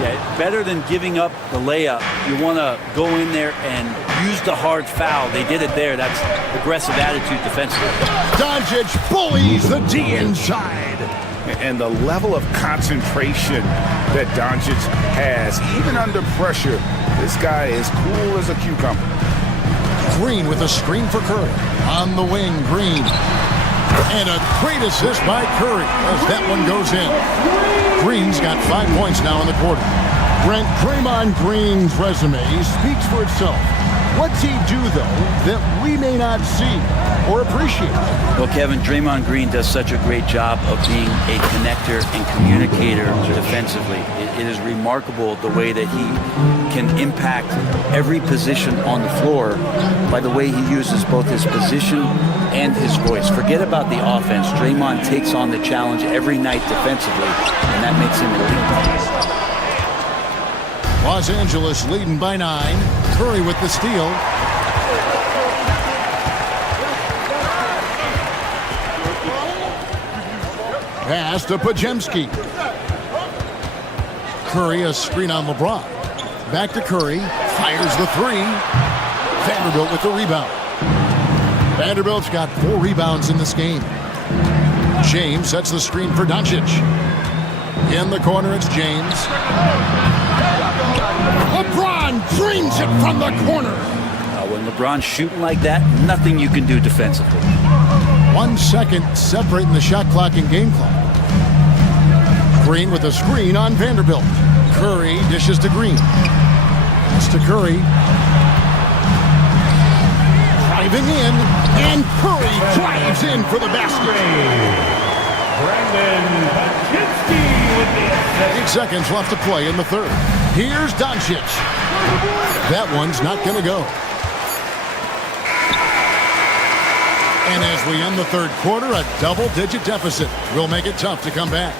Yeah, better than giving up the layup. You want to go in there and use the hard foul. They did it there. That's aggressive attitude defensively. Doncic bullies the D inside. And the level of concentration that Doncic has, even under pressure, this guy is cool as a cucumber. Green with a screen for Curry. On the wing, Green. And a great assist by Curry as that one goes in. Green's got 5 points now in the quarter. Brent, Draymond Green's resume speaks for itself. What's he do, though, that we may not see or appreciate? Well, Kevin, Draymond Green does such a great job of being a connector and communicator defensively. It is remarkable the way that he can impact every position on the floor by the way he uses both his position and his voice. Forget about the offense. Draymond takes on the challenge every night defensively, and that makes him elite. Los Angeles leading by 9. Curry with the steal. Pass to Podziemski. Curry, a screen on LeBron. Back to Curry. Fires the 3. Vanderbilt with the rebound. Vanderbilt's got 4 rebounds in this game. James sets the screen for Doncic. In the corner, it's James. LeBron dreams it from the corner. When LeBron's shooting like that, nothing you can do defensively. 1 second separating the shot clock and game clock. Green with a screen on Vanderbilt. Curry dishes to Green. It's to Curry. Driving in, and Curry drives in for the basket. Brandon Paczynski with the assist. 8 seconds left to play in the third. Here's Doncic. That one's not going to go. And as we end the third quarter, a double-digit deficit will make it tough to come back.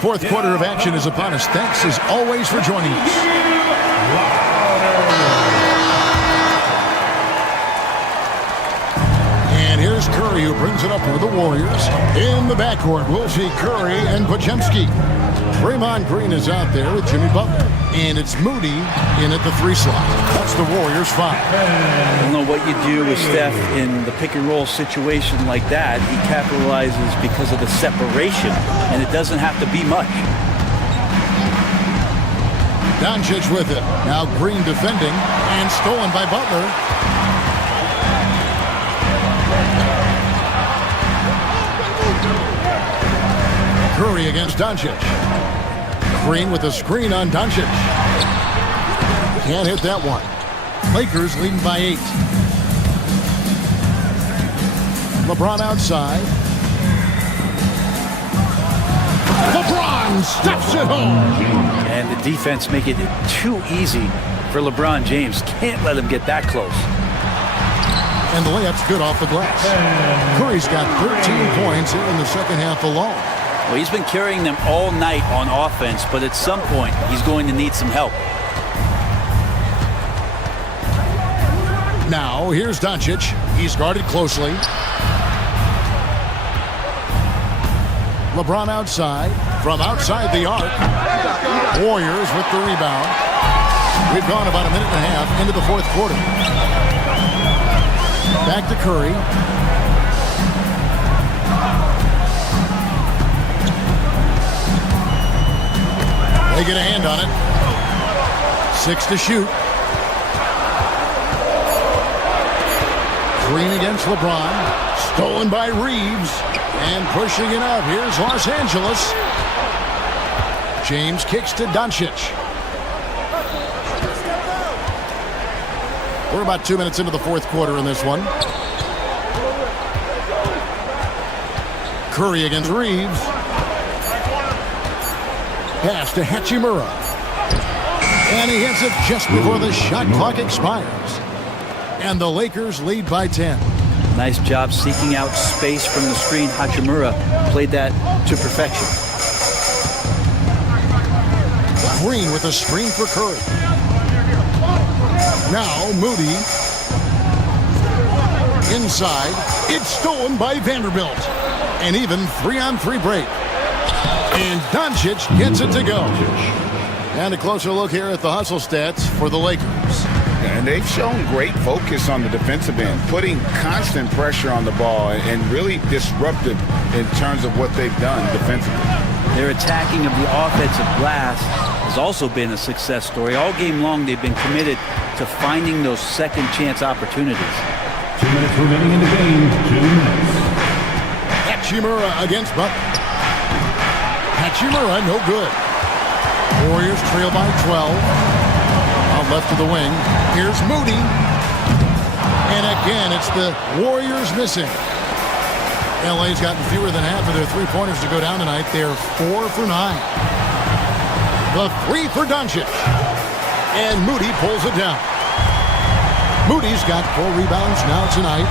Fourth quarter of action is upon us. Thanks as always for joining us. And here's Curry, who brings it up for the Warriors. In the backcourt, we'll see Curry and Paczynski. Draymond Green is out there with Jimmy Butler. And it's Moody in at the 3 slot. That's the Warriors 5. I don't know what you do with Steph in the pick-and-roll situation like that. He capitalizes because of the separation, and it doesn't have to be much. Doncic with it. Now Green defending, and stolen by Butler. Curry against Doncic. Green with a screen on Doncic. Can't hit that one. Lakers leading by 8. LeBron outside. LeBron steps it home. And the defense making it too easy for LeBron James. Can't let him get that close. And the layup's good off the glass. Curry's got 13 points here in the second half alone. Well, he's been carrying them all night on offense, but at some point, he's going to need some help. Now, here's Doncic. He's guarded closely. LeBron outside. From outside the arc. Warriors with the rebound. We've gone about a minute and a half into the fourth quarter. Back to Curry. They get a hand on it. 6 to shoot. Green against LeBron. Stolen by Reeves. And pushing it up. Here's Los Angeles. James kicks to Doncic. We're about 2 minutes into the fourth quarter in this one. Curry against Reeves. Pass to Hachimura. And he hits it just before the shot clock expires. And the Lakers lead by 10. Nice job seeking out space from the screen. Hachimura played that to perfection. Green with a screen for Curry. Now Moody. Inside. It's stolen by Vanderbilt. An even 3-on-3 break. And Doncic gets it to go. And a closer look here at the hustle stats for the Lakers. And they've shown great focus on the defensive end, putting constant pressure on the ball and really disruptive in terms of what they've done defensively. Their attacking of the offensive glass has also been a success story. All game long, they've been committed to finding those second chance opportunities. 2 minutes remaining in the game. 2 minutes. Hachimura against Butler. Hachimura, no good. Warriors trail by 12. Out left to the wing. Here's Moody. And again, it's the Warriors missing. LA's gotten fewer than half of their three-pointers to go down tonight. They're 4 for 9. The 3 for Doncic. And Moody pulls it down. Moody's got 4 rebounds now tonight.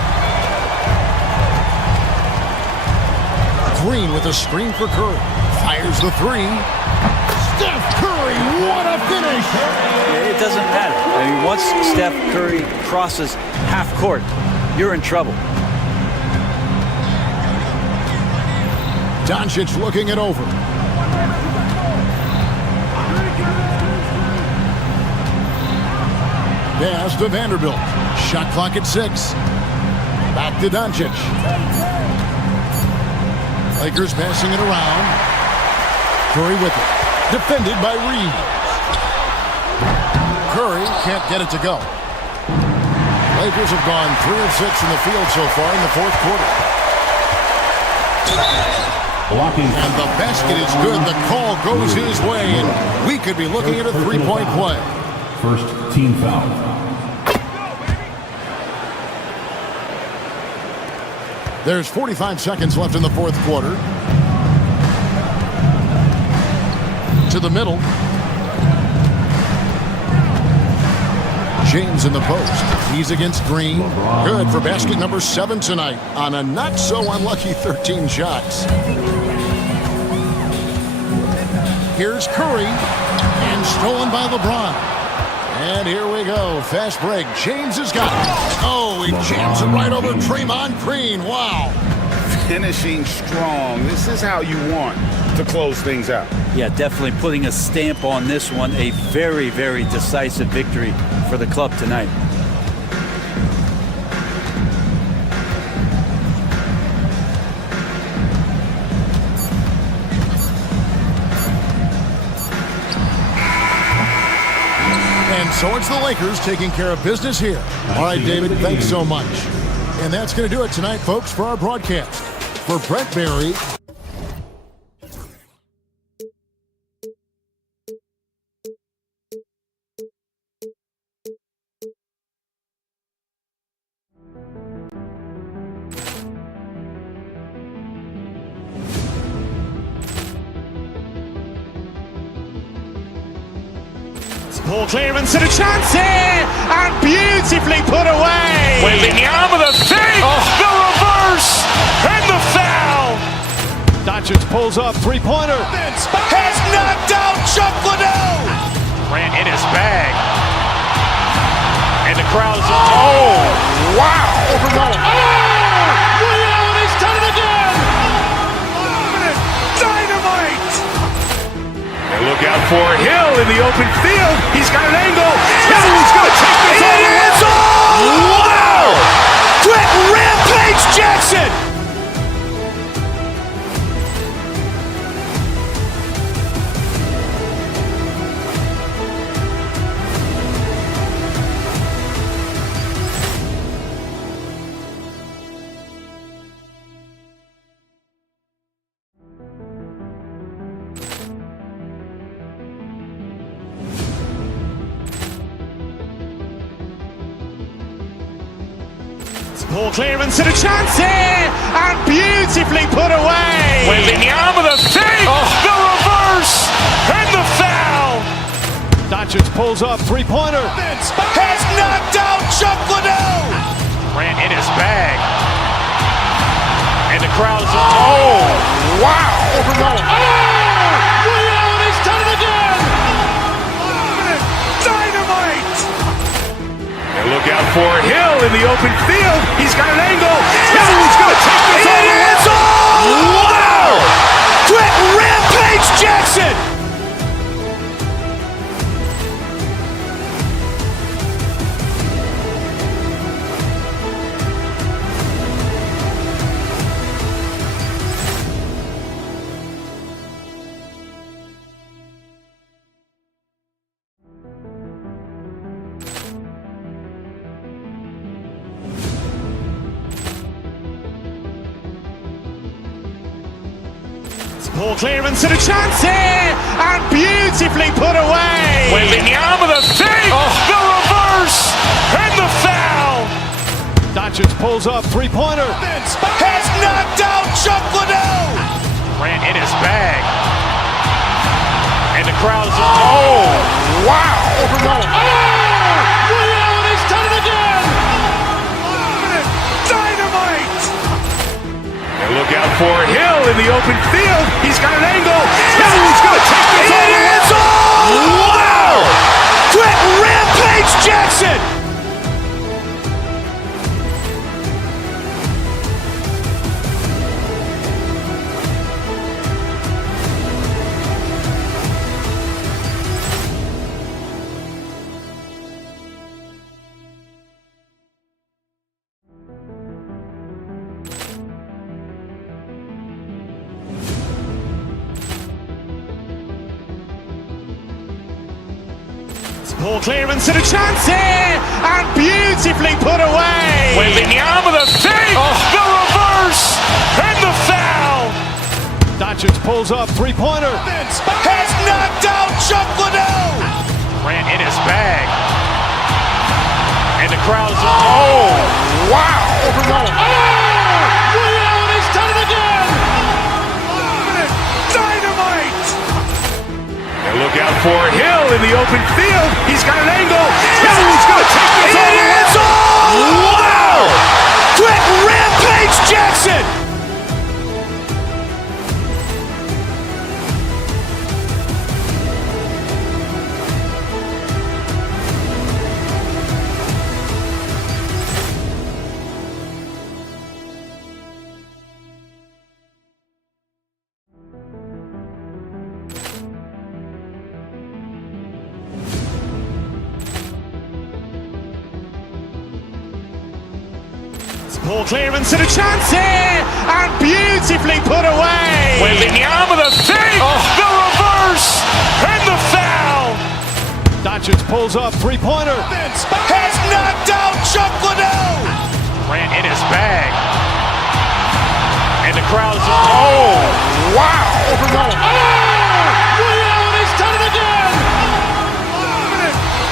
Green with a screen for Curry. Fires the 3. Steph Curry, what a finish! It doesn't matter. I mean, once Steph Curry crosses half court, you're in trouble. Doncic looking it over. Pass to Vanderbilt. Shot clock at 6. Back to Doncic. Lakers passing it around. Curry with it. Defended by Reeves. Curry can't get it to go. Lakers have gone 3 of 6 in the field so far in the fourth quarter. And the basket is good. The call goes his way, and we could be looking at a three-point play. First team foul. There's 45 seconds left in the fourth quarter. To the middle. James in the post. He's against Green. Good for basket number 7 tonight on a not-so-unlucky 13 shots. Here's Curry. And stolen by LeBron. And here we go. Fast break. James has got it. Oh, he jams it right over Draymond Green. Wow. Finishing strong. This is how you want to close things out. Yeah, definitely putting a stamp on this one. A very, very decisive victory for the club tonight. And so it's the Lakers taking care of business here. All right, David, thanks so much. And that's going to do it tonight, folks, for our broadcast. For Brett Berry. Ball clearance and a chance here, and beautifully put away. Wembanyama the fake, the reverse, and the foul. Doncic pulls up, three-pointer. Has knocked out Chuck Liddell. Ran in his bag. And the crowd is, oh, wow. Ray Allen has done it again. Dynamite. And look out for Hill in the open field. He's got an angle. Hill's going to take this all the way. Wow! Quick Rampage Jackson. Ball clearance and a chance here, and beautifully put away. Wembanyama the fake, the reverse, and the foul. Doncic pulls up, three-pointer. Has knocked out Chuck Liddell. Ran in his bag. And the crowd is, oh, wow. Ray Allen has done it again. Dynamite. And look out for Hill in the open field. He's got an angle. Hill's going to take this all the way. Wow! Quick Rampage Jackson. Ball clearance and a chance here, and beautifully put away. Wembanyama the fake, the reverse, and the foul. Doncic pulls up, three-pointer. Has knocked out Chuck Liddell. Ran in his bag. And the crowd is, oh, wow. Ray Allen has done it again. Dynamite. And look out for Hill in the open field. He's got an angle. Hill's going to take this all the way. Wow! Quick Rampage Jackson. Ball clearance and a chance here, and beautifully put away. Wembanyama the fake, the reverse, and the foul. Doncic pulls up, three-pointer. Has knocked out Chuck Liddell. Grant in his bag. And the crowd is, oh, wow. Allen has done it again. Dynamite. And look out for Hill in the open field. He's got an angle. He's going to take this all the way. Wow. Quick rampage Jackson. Ball clearance and a chance here, and beautifully put away. Wembanyama the fake, the reverse, and the foul. Doncic pulls up, three-pointer. Has knocked out Chuck Liddell. Grant in his bag. And the crowd is, oh, wow. Allen has done it again.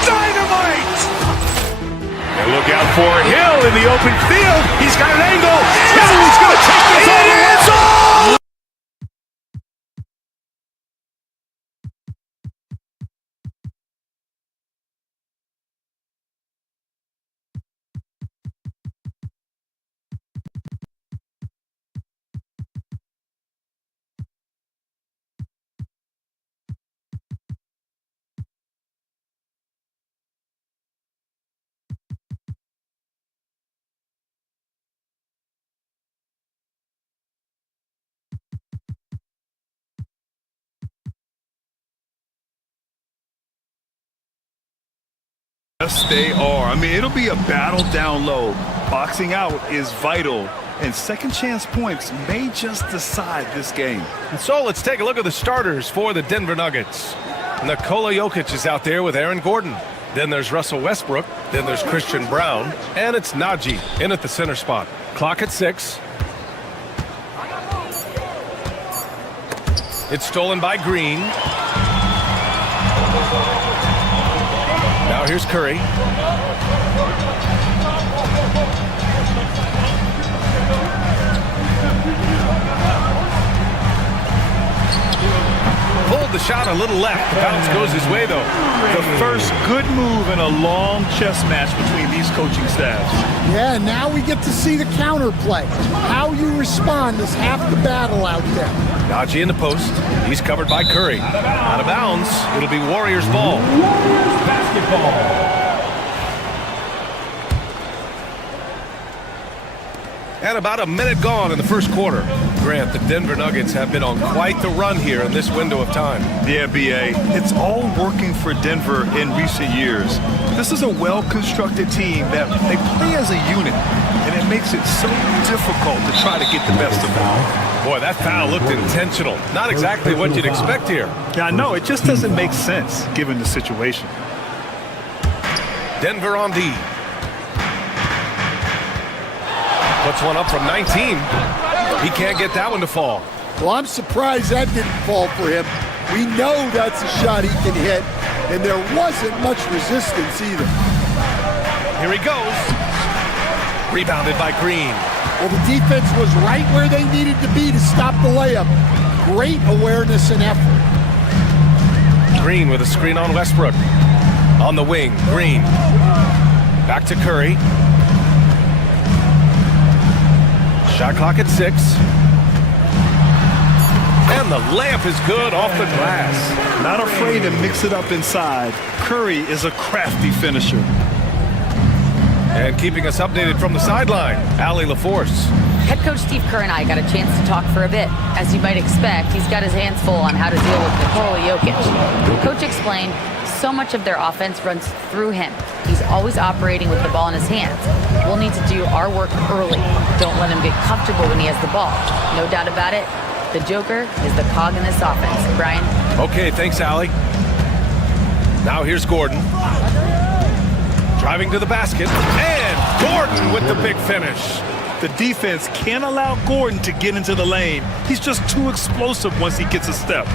Dynamite. And look out for Hill in the open field. He's got an angle. He's going to take this all the way. Yes, they are. I mean, it'll be a battle down low. Boxing out is vital, and second chance points may just decide this game. And so let's take a look at the starters for the Denver Nuggets. Nikola Jokic is out there with Aaron Gordon. Then there's Russell Westbrook. Then there's Christian Brown. And it's Najee in at the center spot. Clock at 6. It's stolen by Green. Now here's Curry. Pulled the shot a little left. The bounce goes his way, though. The first good move in a long chess match between these coaching staffs. Yeah, now we get to see the counterplay. How you respond is half the battle out there. Najee in the post. He's covered by Curry. Out of bounds. It'll be Warriors ball. Basketball. And about a minute gone in the first quarter. Grant, the Denver Nuggets have been on quite the run here in this window of time. Yeah, B.A., it's all working for Denver in recent years. This is a well-constructed team that they play as a unit, and it makes it so difficult to try to get the best of them. Boy, that foul looked intentional. Not exactly what you'd expect here. Yeah, I know. It just doesn't make sense given the situation. Denver on D. Puts one up from 19. He can't get that one to fall. Well, I'm surprised that didn't fall for him. We know that's a shot he can hit, and there wasn't much resistance either. Here he goes. Rebounded by Green. Well, the defense was right where they needed to be to stop the layup. Great awareness and effort. Green with a screen on Westbrook. On the wing, Green. Back to Curry. Shot clock at 6. And the layup is good off the glass. Not afraid to mix it up inside. Curry is a crafty finisher. And keeping us updated from the sideline, Allie LaForce. Head coach Steve Kerr and I got a chance to talk for a bit. As you might expect, he's got his hands full on how to deal with Nikola Jokic. Coach explained so much of their offense runs through him. He's always operating with the ball in his hands. We'll need to do our work early. Don't let him get comfortable when he has the ball. No doubt about it, the Joker is the cog in this offense. Brian? Okay, thanks, Allie. Now here's Gordon. Driving to the basket, and Gordon with the big finish. The defense can't allow Gordon to get into the lane. He's just too explosive once he gets a step.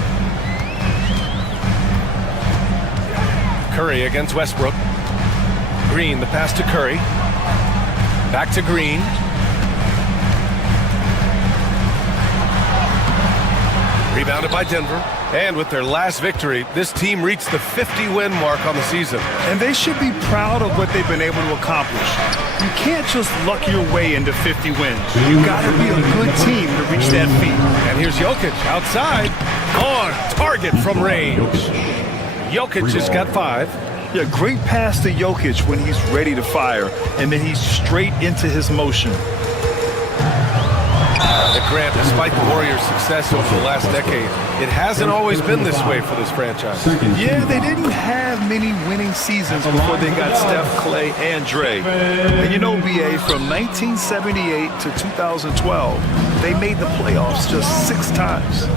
Curry against Westbrook. Green, the pass to Curry. Back to Green. Rebounded by Denver. And with their last victory, this team reached the 50-win mark on the season. And they should be proud of what they've been able to accomplish. You can't just luck your way into 50 wins. You gotta be a good team to reach that feat. And here's Jokic outside. On target from range. Jokic has got 5. Yeah, great pass to Jokic when he's ready to fire, and then he's straight into his motion. Grant, despite the Warriors' success over the last decade, it hasn't always been this way for this franchise. Yeah, they didn't have many winning seasons before they got Steph, Clay, and Dre. And you know, BA, from 1978 to 2012, they made the playoffs just 6 times.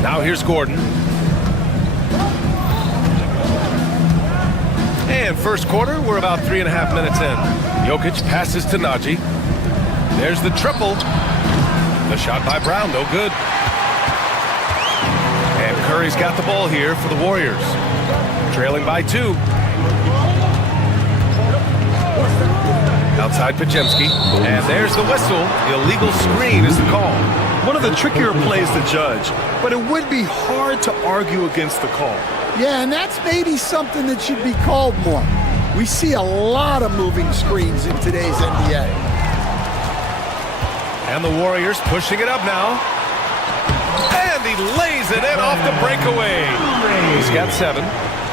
Now here's Gordon. And first quarter, we're about 3.5 minutes in. Jokic passes to Najee. There's the triple. The shot by Brown, no good. And Curry's got the ball here for the Warriors. Trailing by 2. Outside Pajemski. And there's the whistle. Illegal screen is the call. One of the trickier plays to judge, but it would be hard to argue against the call. Yeah, and that's maybe something that should be called more. We see a lot of moving screens in today's NBA. And the Warriors pushing it up now. And he lays it in off the breakaway. He's got 7.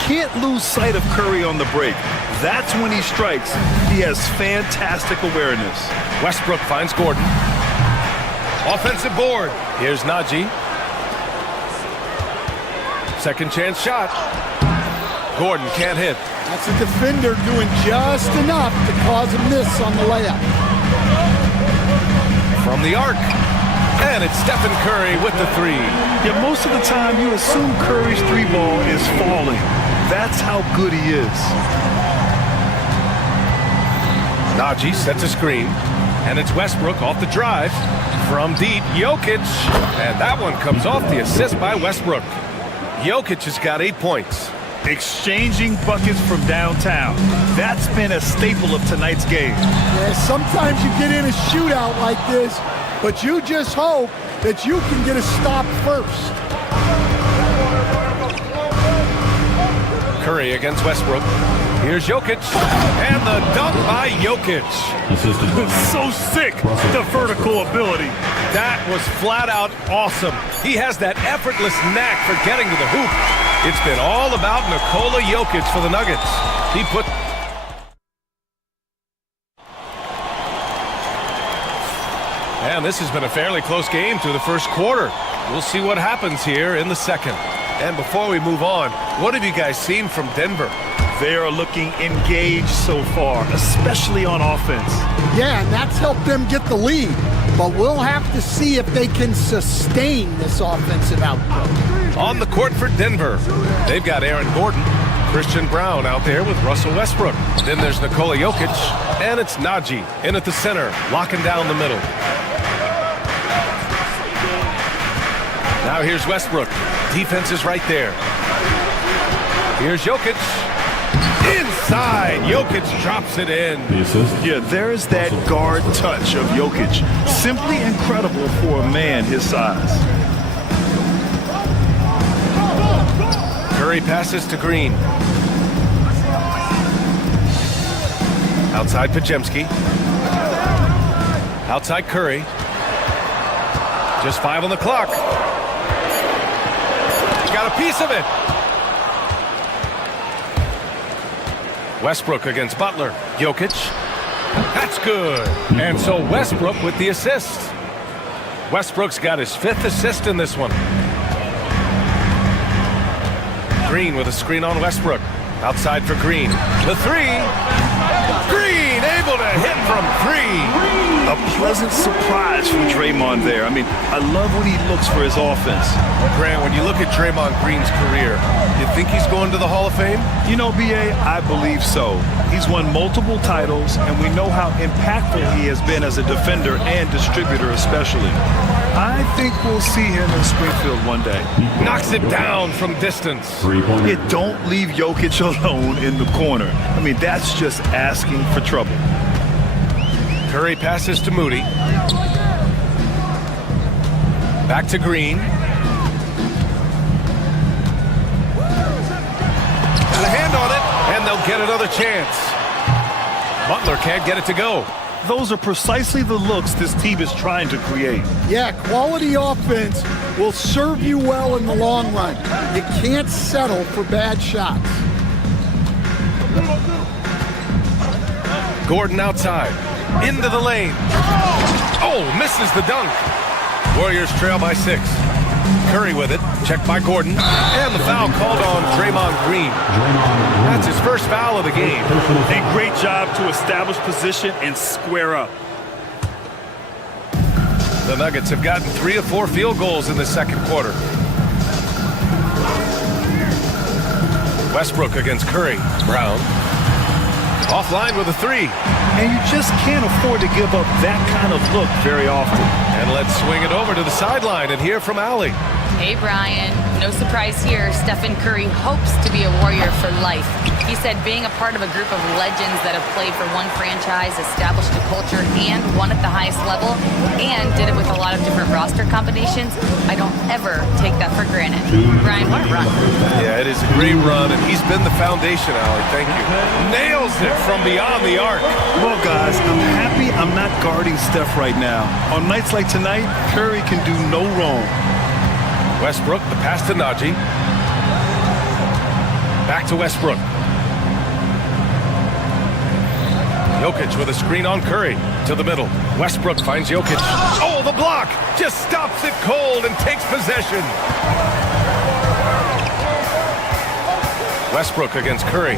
Can't lose sight of Curry on the break. That's when he strikes. He has fantastic awareness. Westbrook finds Gordon. Offensive board. Here's Najee. Second chance shot. Gordon can't hit. That's a defender doing just enough to cause a miss on the layup. From the arc. And it's Stephen Curry with the 3. Yeah, most of the time you assume Curry's 3-ball is falling. That's how good he is. Najee sets a screen. And it's Westbrook off the drive. From deep, Jokic. And that one comes off the assist by Westbrook. Jokic has got 8 points. Exchanging buckets from downtown. That's been a staple of tonight's game. Yeah, sometimes you get in a shootout like this, but you just hope that you can get a stop first. Curry against Westbrook. Here's Jokic. And the dunk by Jokic. So sick, the vertical ability. That was flat out awesome. He has that effortless knack for getting to the hoop. It's been all about Nikola Jokic for the Nuggets. He put... And this has been a fairly close game through the first quarter. We'll see what happens here in the second. And before we move on, what have you guys seen from Denver? They are looking engaged so far, especially on offense. Yeah, and that's helped them get the lead. But we'll have to see if they can sustain this offensive output. On the court for Denver, they've got Aaron Gordon, Christian Brown out there with Russell Westbrook. Then there's Nikola Jokic, and it's Najee in at the center, locking down the middle. Now here's Westbrook. Defense is right there. Here's Jokic. Inside, Jokic drops it in. Yeah, there's that guard touch of Jokic. Simply incredible for a man his size. Curry passes to Green. Outside Pajemski. Outside Curry. Just 5 on the clock. Got a piece of it. Westbrook against Butler. Jokic. That's good. And so Westbrook with the assist. Westbrook's got his 5th assist in this one. Green with a screen on Westbrook. Outside for Green. The 3. Green able to hit from 3. a pleasant surprise from Draymond there. I mean, I love when he looks for his offense. Grant, when you look at Draymond Green's career, you think he's going to the Hall of Fame? You know, B.A., I believe so. He's won multiple titles, and we know how impactful he has been as a defender and distributor especially. I think we'll see him in Springfield one day. Knocks it down from distance. Yeah, don't leave Jokic alone in the corner. I mean, that's just asking for trouble. Curry passes to Moody. Back to Green. Got a hand on it, and they'll get another chance. Butler can't get it to go. Those are precisely the looks this team is trying to create. Yeah, quality offense will serve you well in the long run. You can't settle for bad shots. Gordon outside. Into the lane. Oh, misses the dunk. Warriors trail by 6. Curry with it. Checked by Gordon. And the foul called on Draymond Green. That's his first foul of the game. A great job to establish position and square up. The Nuggets have gotten 3 of 4 field goals in the second quarter. Westbrook against Curry. Brown. Offline with a 3. And you just can't afford to give up that kind of look very often. And let's swing it over to the sideline and hear from Allie. Hey, Brian. No surprise here. Stephen Curry hopes to be a Warrior for life. He said being a part of a group of legends that have played for one franchise, established a culture, and won at the highest level, and did it with a lot of different roster combinations, I don't ever take that for granted. Brian, what a run. Yeah, it is a great run, and he's been the foundation, Allie. Thank you. Nails it from beyond the arc. Well, guys, I'm happy I'm not guarding Steph right now. On nights like tonight, Curry can do no wrong. Westbrook, the pass to Najee. Back to Westbrook. Jokic with a screen on Curry. To the middle. Westbrook finds Jokic. Oh, the block! Just stops it cold and takes possession. Westbrook against Curry.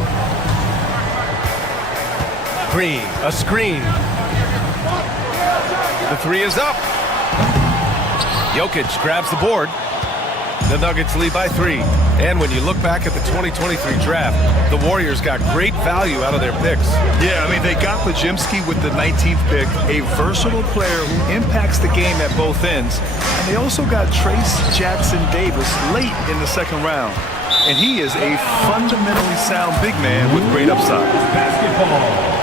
Green, a screen. The 3 is up. Jokic grabs the board. The Nuggets lead by 3. And when you look back at the 2023 draft, the Warriors got great value out of their picks. Yeah, I mean, they got Podziemski with the 19th pick, a versatile player who impacts the game at both ends. And they also got Trace Jackson-Davis late in the second round. And he is a fundamentally sound big man with great upside. Basketball.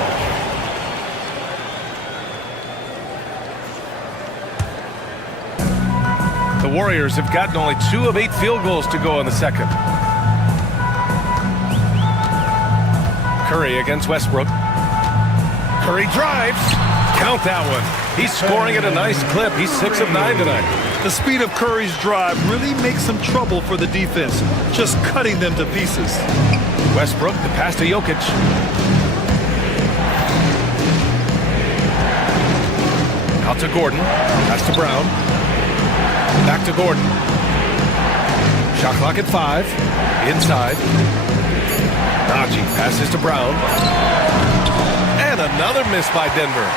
The Warriors have gotten only 2 of 8 field goals to go in the second. Curry against Westbrook. Curry drives. Count that one. He's scoring at a nice clip. He's 6 of 9 tonight. The speed of Curry's drive really makes some trouble for the defense, just cutting them to pieces. Westbrook, the pass to Jokic. Out to Gordon. Pass to Brown. Back to Gordon. Shot clock at 5. Inside. Najee passes to Brown. And another miss by Denver.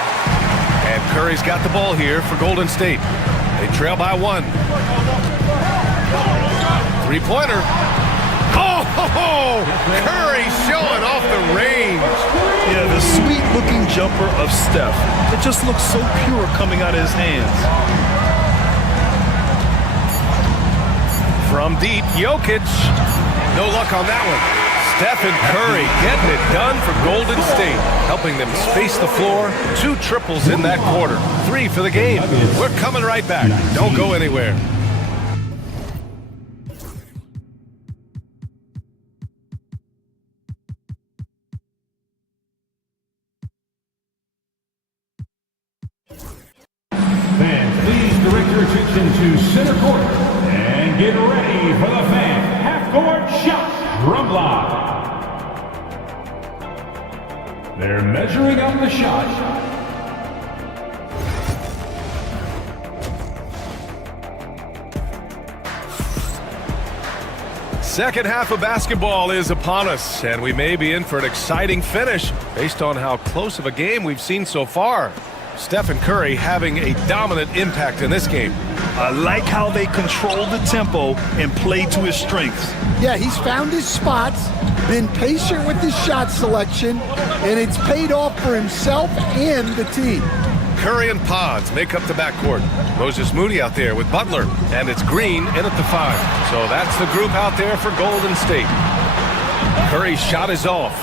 And Curry's got the ball here for Golden State. They trail by 1. 3-pointer. Oh, Curry showing off the range. Yeah, the sweet-looking jumper of Steph. It just looks so pure coming out of his hands. From deep, Jokic. No luck on that one. Steph and Curry getting it done for Golden State, helping them space the floor. 2 triples in that quarter. 3 for the game. We're coming right back. Don't go anywhere. Fans, please direct your attention to center court and get ready for the fan half-court shot drum line. They're measuring up the shot. Second half of basketball is upon us, and we may be in for an exciting finish based on how close of a game we've seen so far. Stephen Curry having a dominant impact in this game. I like how they control the tempo and play to his strengths. Yeah, he's found his spots, been patient with his shot selection, and it's paid off for himself and the team. Curry and Pods make up the backcourt. Moses Moody out there with Butler, and it's Green in at the 5. So that's the group out there for Golden State. Curry's shot is off.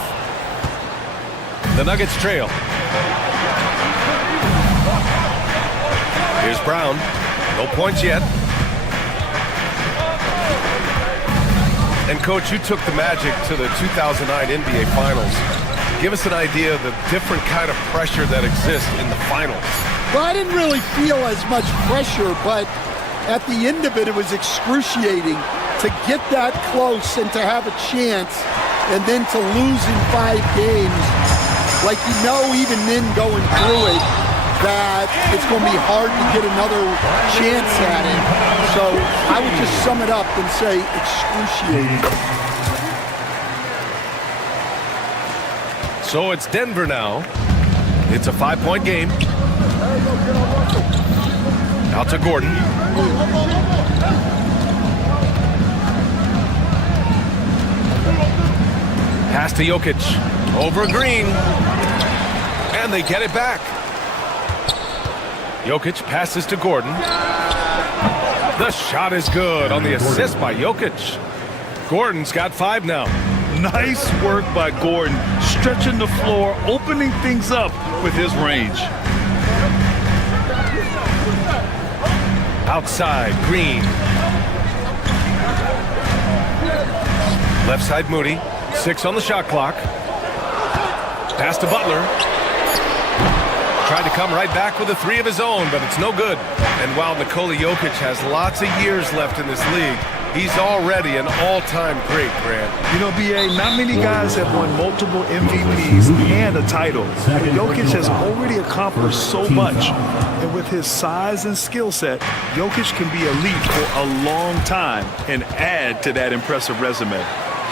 The Nuggets trail. Here's Brown. No points yet. And Coach, you took the Magic to the 2009 NBA Finals. Give us an idea of the different kind of pressure that exists in the finals. Well, I didn't really feel as much pressure, but at the end of it, it was excruciating to get that close and to have a chance and then to lose in 5 games. Like, you know, even then going through it, that it's going to be hard to get another chance at it. So I would just sum it up and say excruciating. So it's Denver now. It's a 5-point game. Out to Gordon. Pass to Jokic. Over Green. And they get it back. Jokic passes to Gordon. The shot is good on the assist by Jokic. Gordon's got 5 now. Nice work by Gordon, stretching the floor, opening things up with his range. Outside, Green. Left side, Moody. 6 on the shot clock. Pass to Butler. Tried to come right back with a 3 of his own, but it's no good. And while Nikola Jokic has lots of years left in this league, he's already an all-time great, Grant. You know, B.A., not many guys have won multiple MVPs and a title. But Jokic has already accomplished so much. And with his size and skill set, Jokic can be elite for a long time and add to that impressive resume.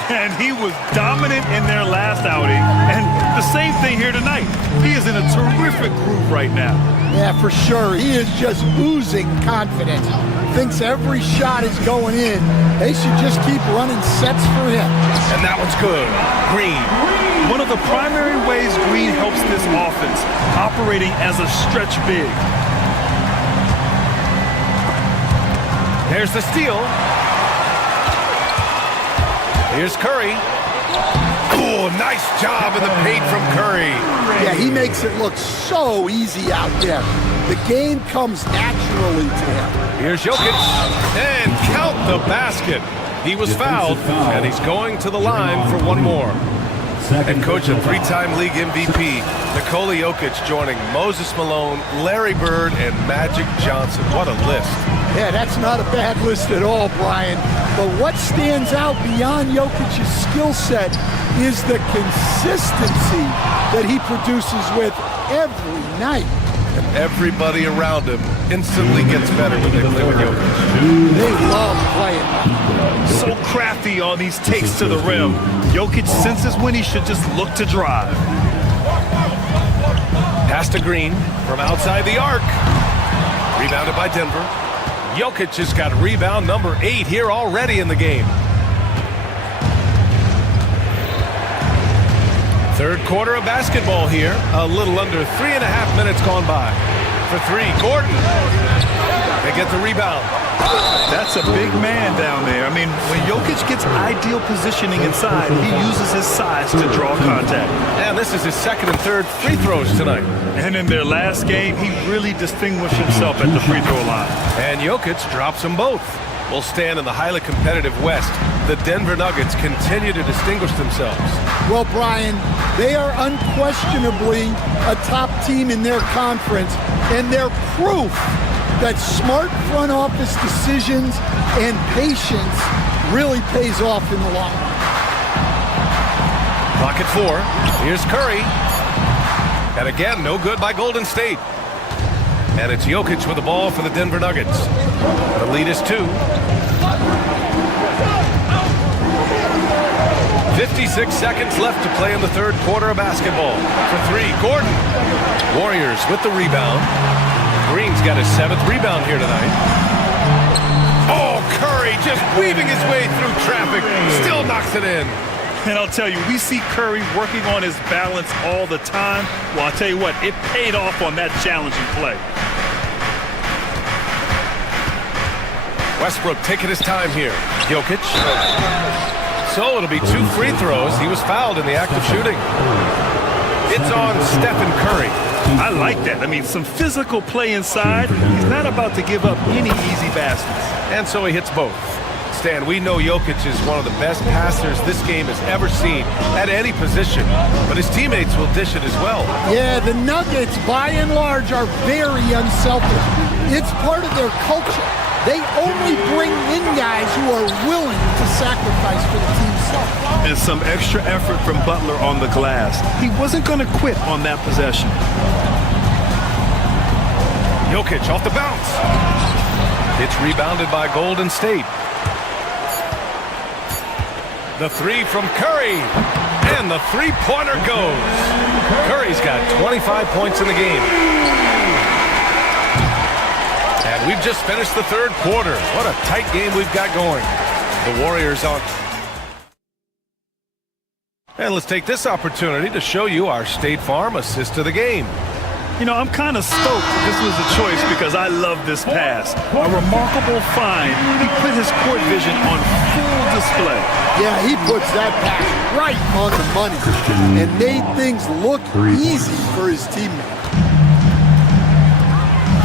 And he was dominant in their last outing. And the same thing here tonight. He is in a terrific groove right now. Yeah, for sure. He is just oozing confidence. Thinks every shot is going in. They should just keep running sets for him. And that one's good. Green. One of the primary ways Green helps this offense, operating as a stretch big. There's the steal. Here's Curry. Oh, nice job in the paint from Curry. Yeah, he makes it look so easy out there. The game comes naturally to him. Here's Jokic. And count the basket. He was fouled, and he's going to the line for one more. And coach, a 3-time league MVP, Nikola Jokic joining Moses Malone, Larry Bird, and Magic Johnson. What a list. Yeah, that's not a bad list at all, Brian. But what stands out beyond Jokic's skill set is the consistency that he produces with every night. And everybody around him instantly gets better when they play with Jokic. They love playing. So crafty on these takes to the rim. Jokic senses when he should just look to drive. Pass to Green from outside the arc. Rebounded by Denver. Jokic has got rebound number 8 here already in the game. Third quarter of basketball here. A little under 3.5 minutes gone by. For 3, Gordon. They get the rebound. That's a big man down there. I mean, when Jokic gets ideal positioning inside, he uses his size to draw contact. And this is his 2nd and 3rd free throws tonight. And in their last game, he really distinguished himself at the free throw line. And Jokic drops them both. Will stand in the highly competitive West. The Denver Nuggets continue to distinguish themselves. Well, Brian, they are unquestionably a top team in their conference, and they're proof that smart front office decisions and patience really pays off in the long run. Clock at 4. Here's Curry. And again, no good by Golden State. And it's Jokic with the ball for the Denver Nuggets. The lead is 2. 56 seconds left to play in the third quarter of basketball. For three, Gordon. Warriors with the rebound. Green's got his 7th rebound here tonight. Oh, Curry just weaving his way through traffic. Still knocks it in. And I'll tell you, we see Curry working on his balance all the time. Well, I'll tell you what, it paid off on that challenging play. Westbrook taking his time here. Jokic. So it'll be 2 free throws. He was fouled in the act of shooting. It's on Stephen Curry. I like that. I mean, some physical play inside. He's not about to give up any easy baskets. And so he hits both. Stan, we know Jokic is one of the best passers this game has ever seen at any position, but his teammates will dish it as well. Yeah, the Nuggets, by and large, are very unselfish. It's part of their culture. They only bring in guys who are willing to sacrifice for the team's sake. And some extra effort from Butler on the glass. He wasn't going to quit on that possession. Jokic off the bounce. It's rebounded by Golden State. The three from Curry. And the three-pointer goes. Curry's got 25 points in the game. And we've just finished the third quarter. What a tight game we've got going. The Warriors on. And let's take this opportunity to show you our State Farm assist of the game. You know, I'm kind of stoked this was a choice because I love this pass. A remarkable find. He put his court vision on full display. Yeah, he puts that pass right on the money and made things look easy for his teammates.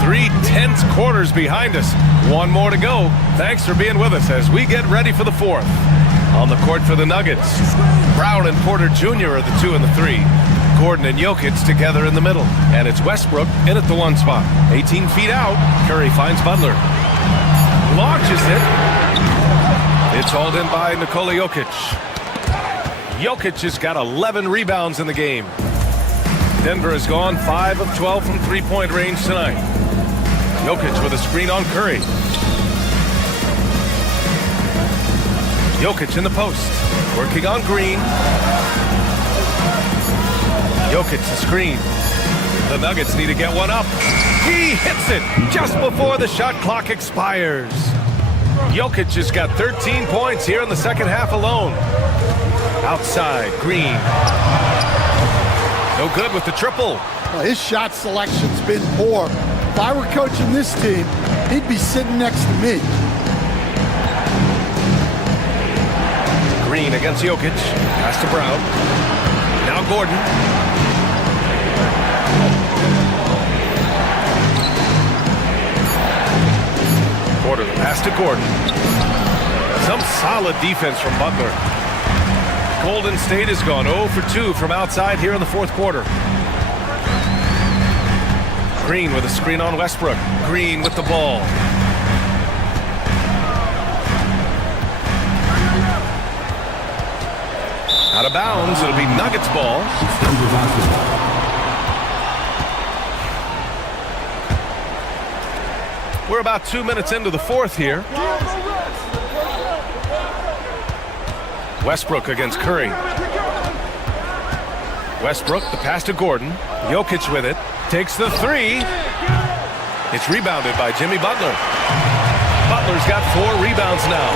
3 tense quarters behind us. One more to go. Thanks for being with us as we get ready for the fourth. On the court for the Nuggets, Brown and Porter Jr. are the 2 and the 3. Gordon and Jokic together in the middle. And it's Westbrook in at the 1 spot. 18 feet out. Curry finds Butler. Launches it. It's hauled in by Nikola Jokic. Jokic has got 11 rebounds in the game. Denver has gone 5 of 12 from three-point range tonight. Jokic with a screen on Curry. Jokic in the post. Working on Green. Jokic the screen. The Nuggets need to get one up. He hits it just before the shot clock expires. Jokic has got 13 points here in the second half alone. Outside, Green. No good with the triple. Well, his shot selection's been poor. If I were coaching this team, he'd be sitting next to me. Green against Jokic. Pass to Brown. Now Gordon. Porter, the pass to Gordon. Some solid defense from Butler. Golden State has gone 0 for 2 from outside here in the fourth quarter. Green with a screen on Westbrook. Green with the ball. Out of bounds. It'll be Nuggets ball. We're about 2 minutes into the fourth here. Westbrook against Curry. Westbrook, the pass to Gordon. Jokic with it. Takes the three. It's rebounded by Jimmy Butler. Butler's got 4 rebounds now.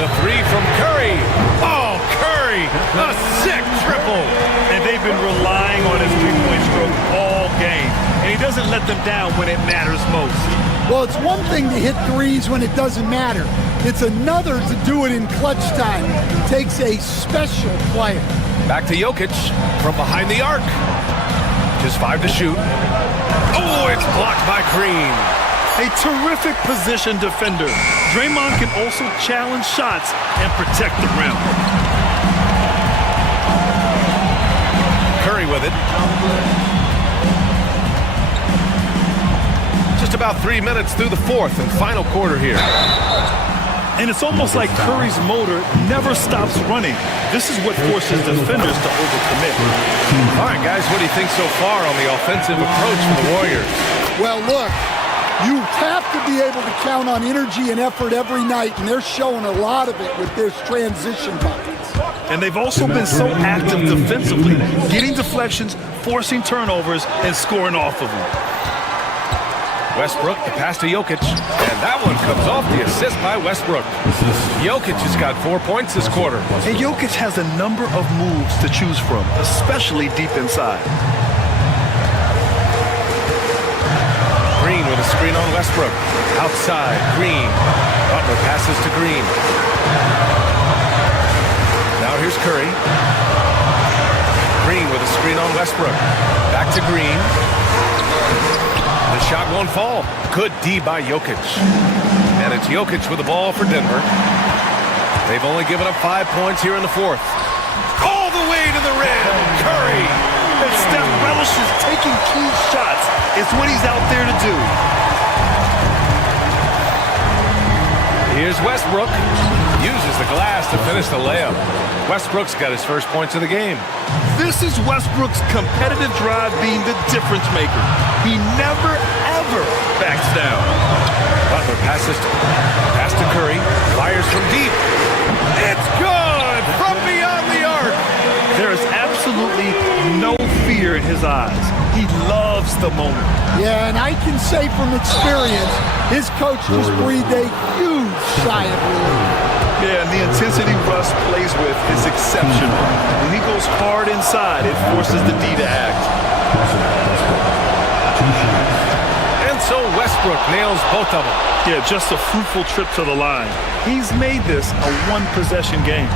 The three from Curry. Oh, Curry! A sick triple! And they've been relying on his three-point stroke all game. And he doesn't let them down when it matters most. Well, it's one thing to hit threes when it doesn't matter. It's another to do it in clutch time. It takes a special player. Back to Jokic from behind the arc. Just 5 to shoot. Oh, it's blocked by Green. A terrific position defender. Draymond can also challenge shots and protect the rim. Curry with it. Just about 3 minutes through the fourth and final quarter here. And it's almost like Curry's motor never stops running. This is what forces defenders to overcommit. All right, guys, what do you think so far on the offensive approach for the Warriors? Well, look, you have to be able to count on energy and effort every night, and they're showing a lot of it with their transition buckets. And they've also been so active defensively, getting deflections, forcing turnovers, and scoring off of them. Westbrook, the pass to Jokic, and that one comes off the assist by Westbrook. Jokic has got 4 points this quarter. And Jokic has a number of moves to choose from, especially deep inside. Green with a screen on Westbrook. Outside, Green. Butler passes to Green. Now here's Curry. Green with a screen on Westbrook. Back to Green. The shot won't fall. Good D by Jokic. And it's Jokic with the ball for Denver. They've only given up 5 points here in the fourth. All the way to the rim. Curry. And Steph relishes taking key shots. It's what he's out there to do. Here's Westbrook. Uses the glass to finish the layup. Westbrook's got his first points of the game. This is Westbrook's competitive drive being the difference maker. He never, ever backs down. Butler pass to Curry. Fires from deep. It's good from beyond the arc. There is absolutely no fear in his eyes. He loves the moment. Yeah, and I can say from experience, his coach just breathed a huge sigh of relief. Yeah, and the intensity Russ plays with is exceptional. When he goes hard inside, it forces the D to act. And so Westbrook nails both of them. Yeah, just a fruitful trip to the line. He's made this a one-possession game.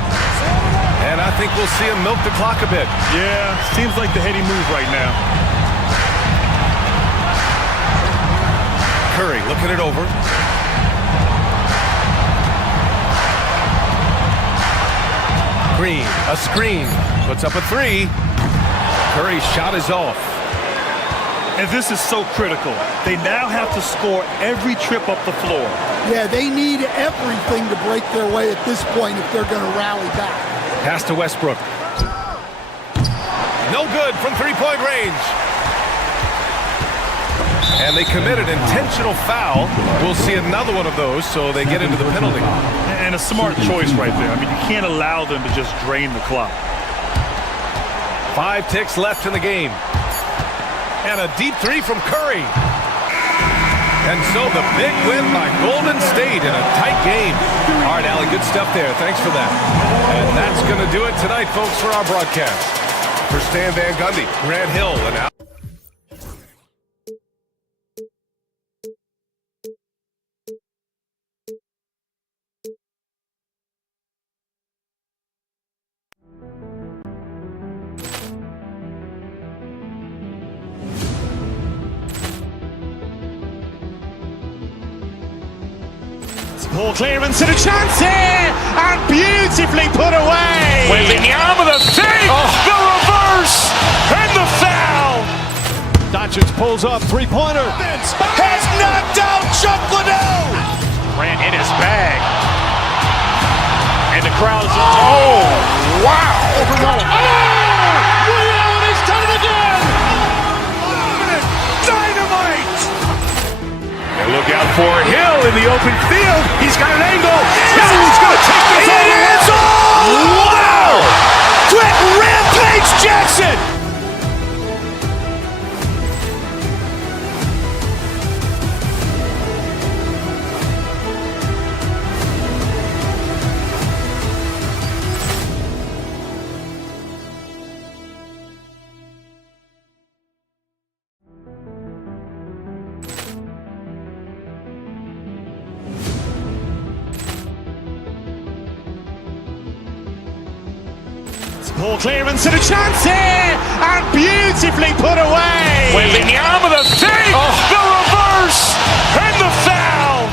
And I think we'll see him milk the clock a bit. Yeah, seems like the heady move right now. Curry looking it over. Green, a screen, puts up a three. Curry's shot is off. And this is so critical. They now have to score every trip up the floor. Yeah, they need everything to break their way at this point if they're going to rally back. Pass to Westbrook. No good from three-point range. And they committed intentional foul. We'll see another one of those, so they get into the penalty. And a smart choice right there. I mean, you can't allow them to just drain the clock. 5 ticks left in the game. And a deep three from Curry. And so the big win by Golden State in a tight game. All right, Allie, good stuff there. Thanks for that. And that's going to do it tonight, folks, for our broadcast. For Stan Van Gundy, Grant Hill, and Al. Ball clearance and a chance here, and beautifully put away. Wembanyama the fake, the reverse, and the foul. Doncic pulls up, three-pointer. Has knocked out Chuck Liddell. Ran in his bag. And the crowd is, oh, wow. Liddell, and he's done it again. Dynamite. And look out for Hill in the open field. He's got an angle. Hill's going to take this all the way. Wow! Quick Rampage Jackson. Ball clearance and a chance here, and beautifully put away. Wembanyama the fake, the reverse, and the foul.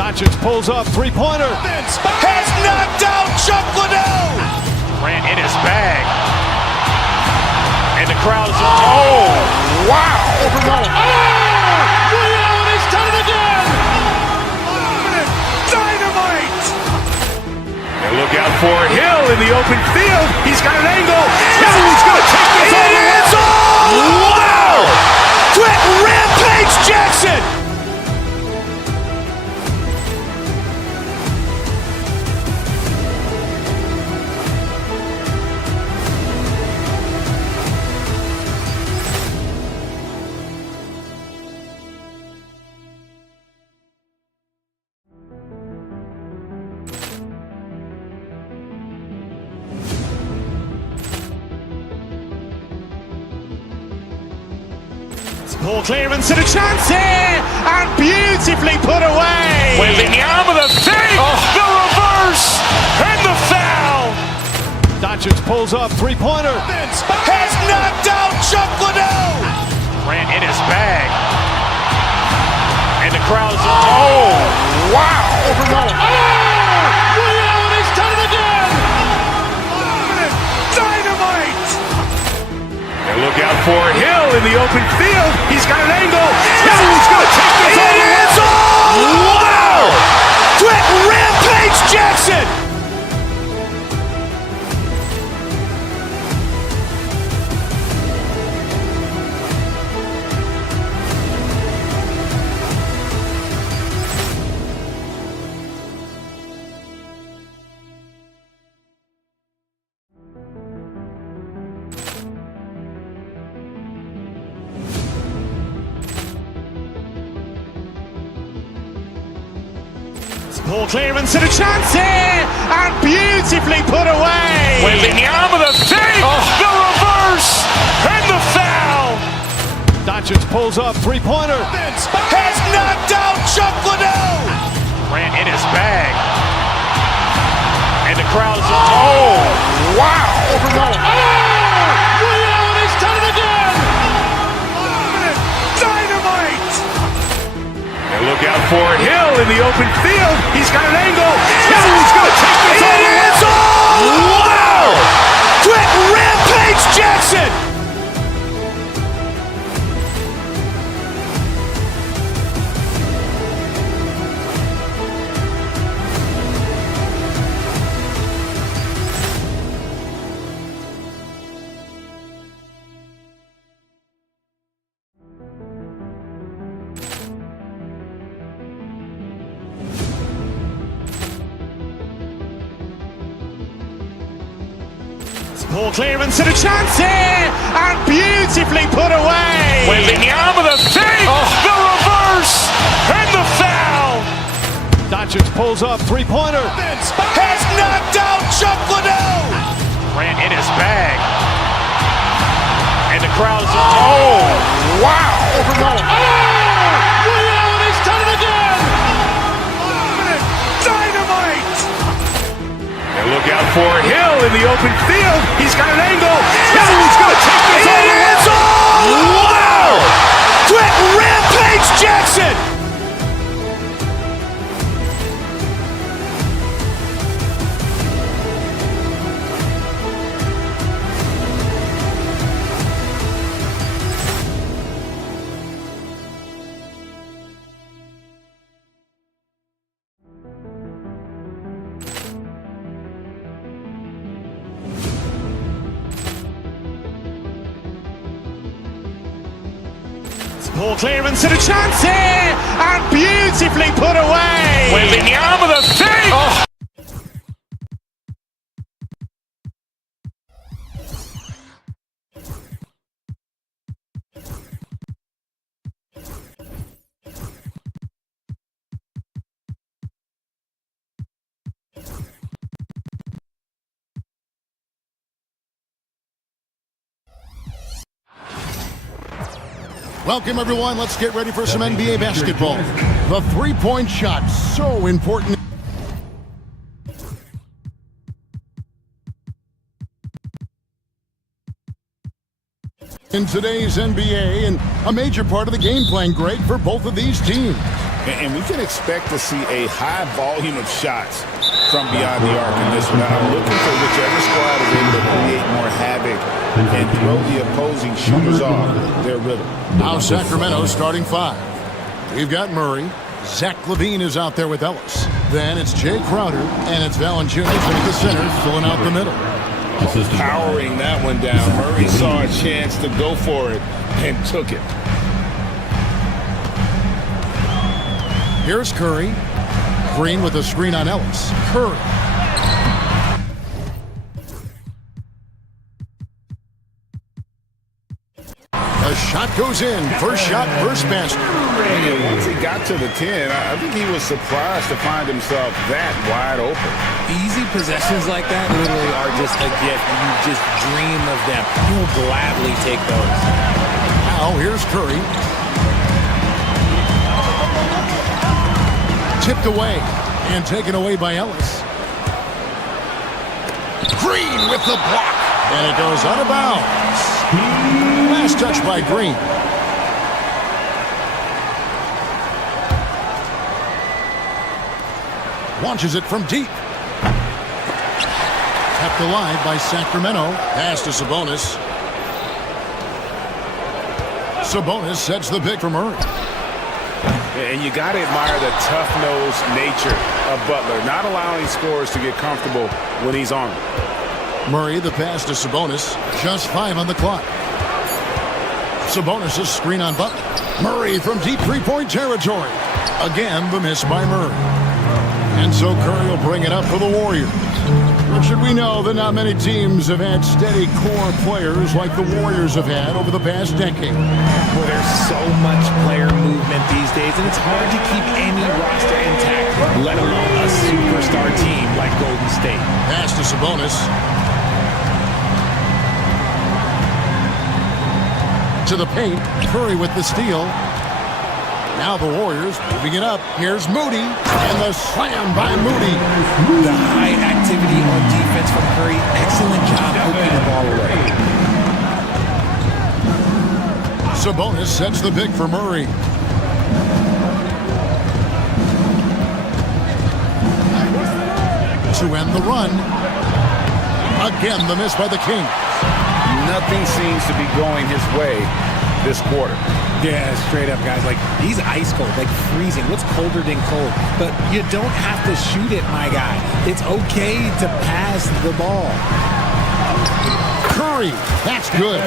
Doncic pulls up, three-pointer. Has knocked out Chuck Liddell. Ran in his bag. And the crowd is, oh, wow. Liddell, and he's done it again. Dynamite. And look out for Hill in the open field. He's got an angle. Hill's going to take this all the way. Wow! Quick Rampage Jackson. Ball clearance and a chance here, and beautifully put away. Wembanyama the fake, the reverse, and the foul. Doncic pulls up, three-pointer. Has knocked out Chuck Liddell. Grant in his bag. And the crowd's, oh, wow. He's done it again. Dynamite. And look out for Hill in the open field. He's got an angle. Hill's going to take this all the way. Wow. Quick Rampage Jackson. Ball clearance and a chance here, and beautifully put away. Wembanyama the fake, the reverse, and the foul. Doncic pulls up, three-pointer. Has knocked out Chuck Liddell. Grant in his bag. And the crowd's, oh, wow. He's done it again. Dynamite. And look out for Hill in the open field. He's got an angle. Hill's going to take this all the way. Wow. Quick Rampage Jackson. Ball clearance and a chance here, and beautifully put away. Wembanyama the fake, the reverse, and the foul. Doncic pulls up, three-pointer. Has knocked out Chuck Liddell. Grant in his bag. And the crowd's, oh, wow. He's done it again. Dynamite. And look out for Hill in the open field. He's got an angle. Hill's going to take this all the way. Wow. Quick Rampage Jackson. Ball clearance and a chance here, and beautifully put away. Wembanyama the fake. Welcome, everyone. Let's get ready for some NBA basketball. The three-point shot, so important. In today's NBA, and a major part of the game plan, Greg, for both of these teams. And we can expect to see a high volume of shots from beyond the arc in this one. I'm looking for whichever squad is able to create more havoc and throw the opposing shooters off their rhythm. Now Sacramento starting five. We've got Murray. Zach LaVine is out there with Ellis. Then it's Jay Crowder, and it's Valanciunas at the center, filling out the middle. Powering that one down. Murray saw a chance to go for it and took it. Here's Curry. Green with a screen on Ellis. Curry. A shot goes in. First shot, first basket. And once he got to the 10, I think he was surprised to find himself that wide open. Easy possessions like that literally are just a gift. You just dream of them. You will gladly take those. Now Now here's Curry. Tipped away and taken away by Ellis. Green with the block. And it goes out of bounds. Last touch by Green. Launches it from deep. Kept alive by Sacramento. Pass to Sabonis. Sabonis sets the pick for Murray. And you got to admire the tough-nosed nature of Butler, not allowing scorers to get comfortable when he's on him. Murray, the pass to Sabonis. Just 5 on the clock. Sabonis' screen on Butler. Murray from deep three-point territory. Again, the miss by Murray. And so Curry will bring it up for the Warriors. Should we know that not many teams have had steady core players like the Warriors have had over the past decade. Well, there's so much player movement these days, and it's hard to keep any roster intact, let alone a superstar team like Golden State. Pass to Sabonis. To the paint, Curry with the steal. Now the Warriors moving it up. Here's Moody, and the slam by Moody. The high activity on defense from Curry. Excellent job hooking the ball away. Sabonis sets the pick for Murray. To end the run. Again, the miss by the Kings. Nothing seems to be going his way this quarter. Yeah, straight up, guys. Like, he's ice cold, like freezing. What's colder than cold? But you don't have to shoot it, my guy. It's okay to pass the ball. Curry, that's good.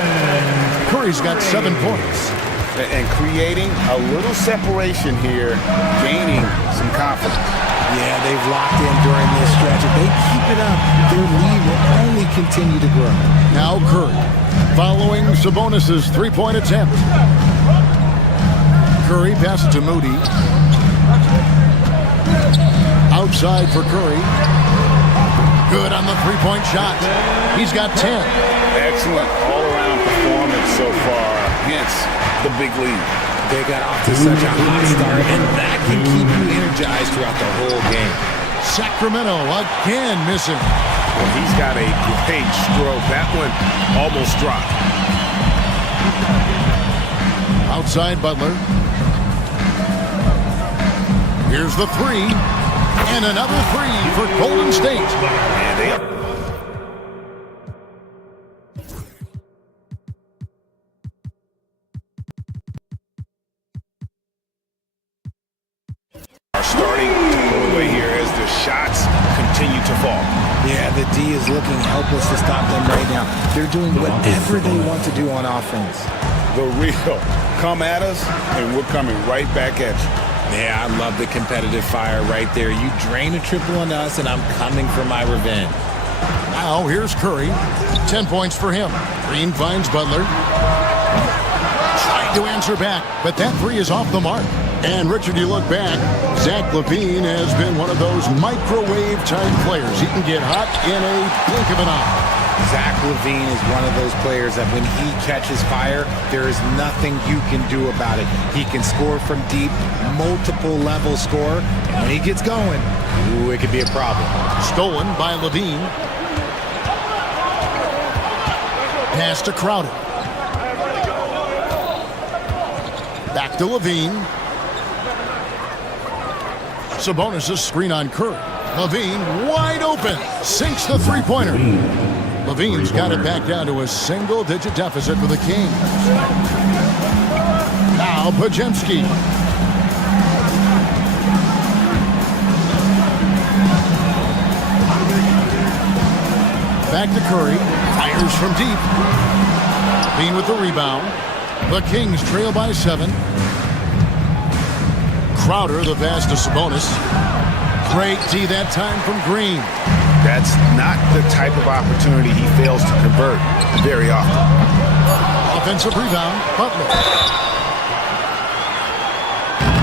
Curry's got 7 points. And creating a little separation here, gaining some confidence. Yeah, they've locked in during this stretch. If they keep it up, their lead will only continue to grow. Now Curry, following Sabonis' three-point attempt. Curry passes to Moody. Outside for Curry. Good on the three-point shot. He's got 10. Excellent all-around performance so far, hence the big lead. They got off to such a hot start, and that can keep you energized throughout the whole game. Sacramento again missing. Well, he's got a great stroke. That one almost dropped. Outside Butler. Here's the three. And another three for Golden State. And they are starting to pull away here as the shots continue to fall. Yeah, the D is looking helpless to stop them right now. They're doing whatever they want to do on offense. The real come at us, and we're coming right back at you. Yeah, I love the competitive fire right there. You drain a triple on us, and I'm coming for my revenge. Now here's Curry. 10 points for him. Green finds Butler. Trying to answer back, but that three is off the mark. And Richard, you look back, Zach LaVine has been one of those microwave-type players. He can get hot in a blink of an eye. Zach LaVine is one of those players that when he catches fire, there is nothing you can do about it. He can score from deep, multiple level score, and when he gets going, ooh, it could be a problem. Stolen by LaVine. Pass to Crowder. Back to LaVine. Sabonis' screen on Curry. LaVine wide open. Sinks the three-pointer. LaVine's got it back down to a single-digit deficit for the Kings. Now Podziemski. Back to Curry. Fires from deep. LaVine with the rebound. The Kings trail by 7. Crowder, the pass to Sabonis. Great D that time from Green. That's not the type of opportunity he fails to convert very often. Offensive rebound, Butler.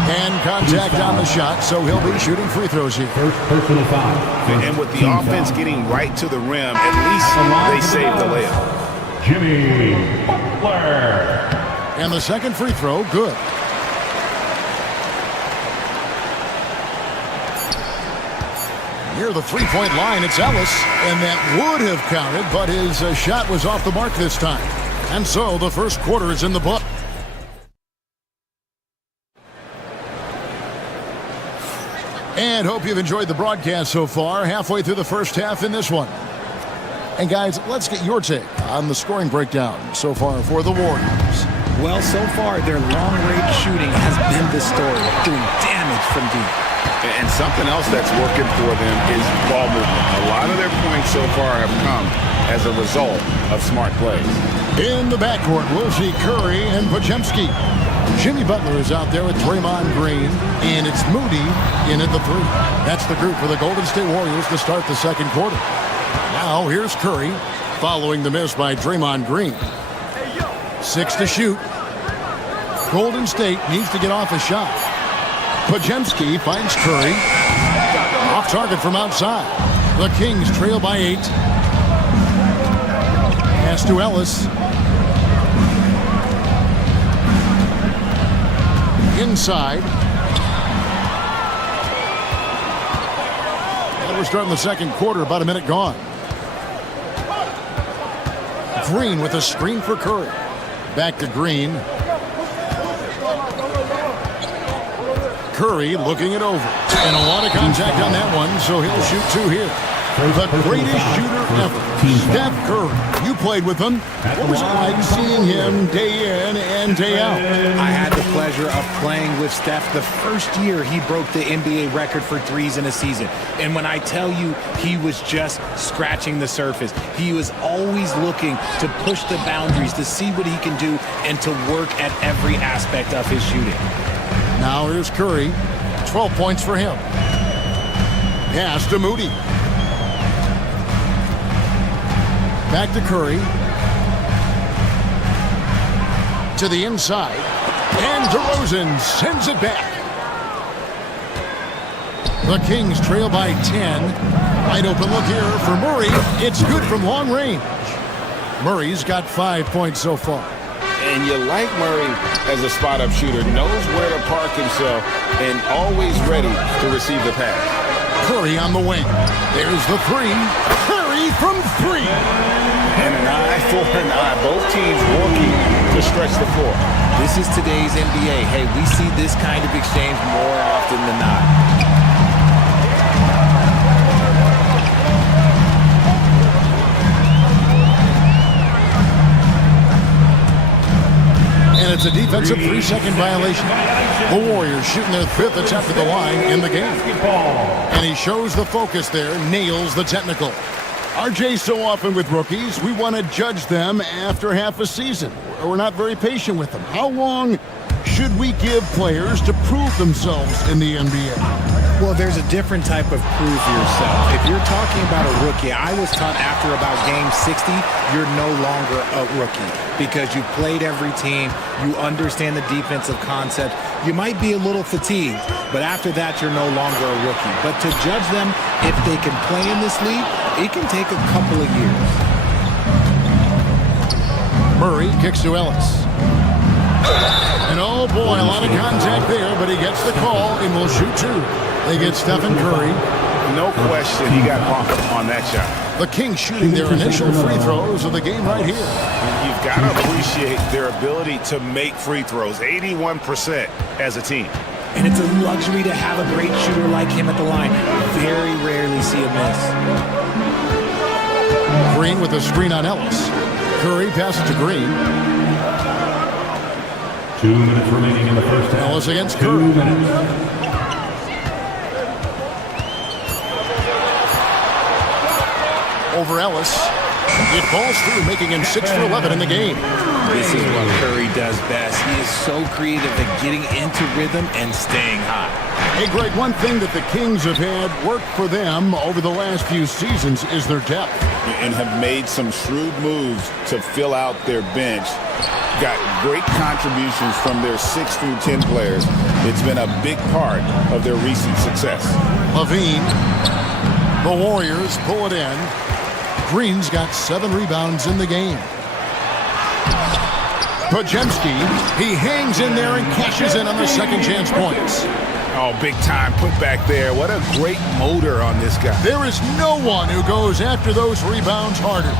And contact on the shot, so he'll be shooting free throws here. First personal foul. And with the offense getting right to the rim, at least they saved the layup. Jimmy Butler. And the second free throw, good. Near the three-point line, it's Ellis, and that would have counted, but his shot was off the mark this time. And so the first quarter is in the book. And hope you've enjoyed the broadcast so far. Halfway through the first half in this one. And guys, let's get your take on the scoring breakdown so far for the Warriors. Well, so far, their long-range shooting has been the story, doing damage from deep. And something else that's working for them is ball movement. A lot of their points so far have come as a result of smart plays. In the backcourt, we'll see Curry and Podziemski. Jimmy Butler is out there with Draymond Green, and it's Moody in at the three. That's the group for the Golden State Warriors to start the second quarter. Now, here's Curry, following the miss by Draymond Green. 6 to shoot. Golden State needs to get off a shot. Podziemski finds Curry. Off target from outside. The Kings trail by 8. Pass to Ellis. Inside. And we're starting the second quarter, about a minute gone. Green with a screen for Curry. Back to Green. Curry looking it over. And a lot of contact on that one, so he'll shoot 2 here. The greatest shooter ever, Steph Curry. You played with him. What was it like seeing him day in and day out? I had the pleasure of playing with Steph the first year he broke the NBA record for threes in a season. And when I tell you he was just scratching the surface, he was always looking to push the boundaries, to see what he can do, and to work at every aspect of his shooting. Now here's Curry. 12 points for him. Pass to Moody. Back to Curry. To the inside. And DeRozan sends it back. The Kings trail by 10. Wide open look here for Murray. It's good from long range. Murray's got 5 points so far. And you like Murray as a spot-up shooter. Knows where to park himself and always ready to receive the pass. Curry on the wing. There's the three. Curry from 3. And an eye for an eye. Both teams working to stretch the floor. This is today's NBA. Hey, we see this kind of exchange more often than not. And it's a defensive 3-second violation. The Warriors shooting their 5th attempt at the line in the game. And he shows the focus there, nails the technical. RJ, so often with rookies, we want to judge them after half a season. We're not very patient with them. How long should we give players to prove themselves in the NBA? Well, there's a different type of prove yourself. If you're talking about a rookie, I was taught after about game 60, you're no longer a rookie because you've played every team, you understand the defensive concept. You might be a little fatigued, but after that, you're no longer a rookie. But to judge them, if they can play in this league, it can take a couple of years. Murray kicks to Ellis. And oh boy, a lot of contact there, but he gets the call and will shoot 2. They get Stephen Curry. No question he got bumped on that shot. The Kings shooting their initial free throws of the game right here. You've got to appreciate their ability to make free throws, 81% as a team. And it's a luxury to have a great shooter like him at the line. Very rarely see a miss. Green with a screen on Ellis. Curry passes to Green. 2 minutes remaining in the first half. Ellis against 2 Curry. minutes. Over Ellis. It falls through, making him 6 for 11 in the game. This is what Curry does best. He is so creative at getting into rhythm and staying hot. Hey, Greg, one thing that the Kings have had work for them over the last few seasons is their depth. And have made some shrewd moves to fill out their bench. Got great contributions from their 6 through 10 players. It's been a big part of their recent success. Levine. The Warriors pull it in. Green's got 7 rebounds in the game. Pajemski, he hangs in there and cashes in on the second chance points. Oh, big time put back there. What a great motor on this guy. There is no one who goes after those rebounds harder.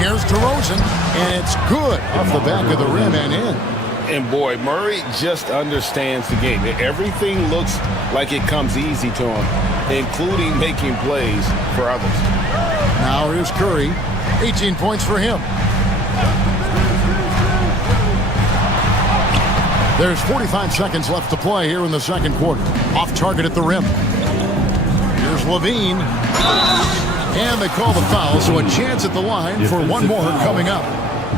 Here's DeRozan, and it's good off the back of the rim and in. And boy, Murray just understands the game. Everything looks like it comes easy to him, including making plays for others. Now here's Curry, 18 points for him. There's 45 seconds left to play here in the second quarter. Off target at the rim. Here's Levine. And they call the foul, so a chance at the line for one more coming up.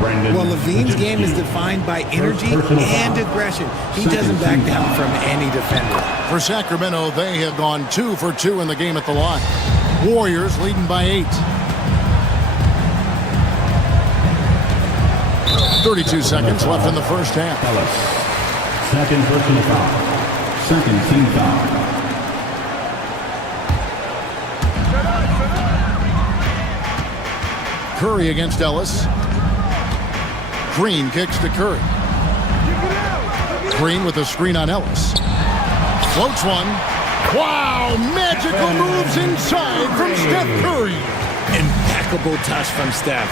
Well, Levine's game is defined by energy and aggression. He doesn't back down from any defender. For Sacramento, they have gone 2 for 2 in the game at the line. Warriors leading by 8. 32 seconds left in the first half. Second personal foul. Second team foul. Curry against Ellis. Green kicks to Curry. Green with a screen on Ellis. Floats one. Wow, magical moves inside from Steph Curry. Impeccable touch from Steph.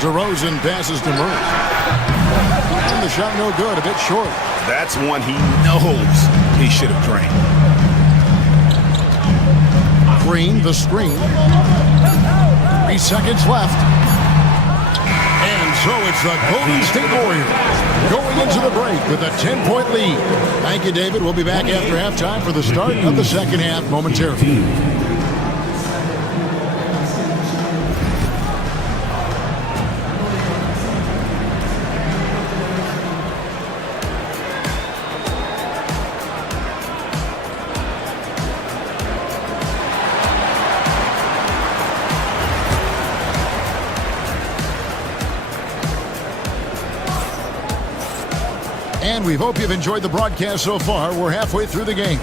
DeRozan passes to Murray. And the shot no good, a bit short. That's one he knows he should have drained. Green, the screen. 3 seconds left. And so it's the Golden State Warriors going into the break with a 10-point lead. Thank you, David. We'll be back after halftime for the start of the second half momentarily. And we hope you've enjoyed the broadcast so far. We're halfway through the game.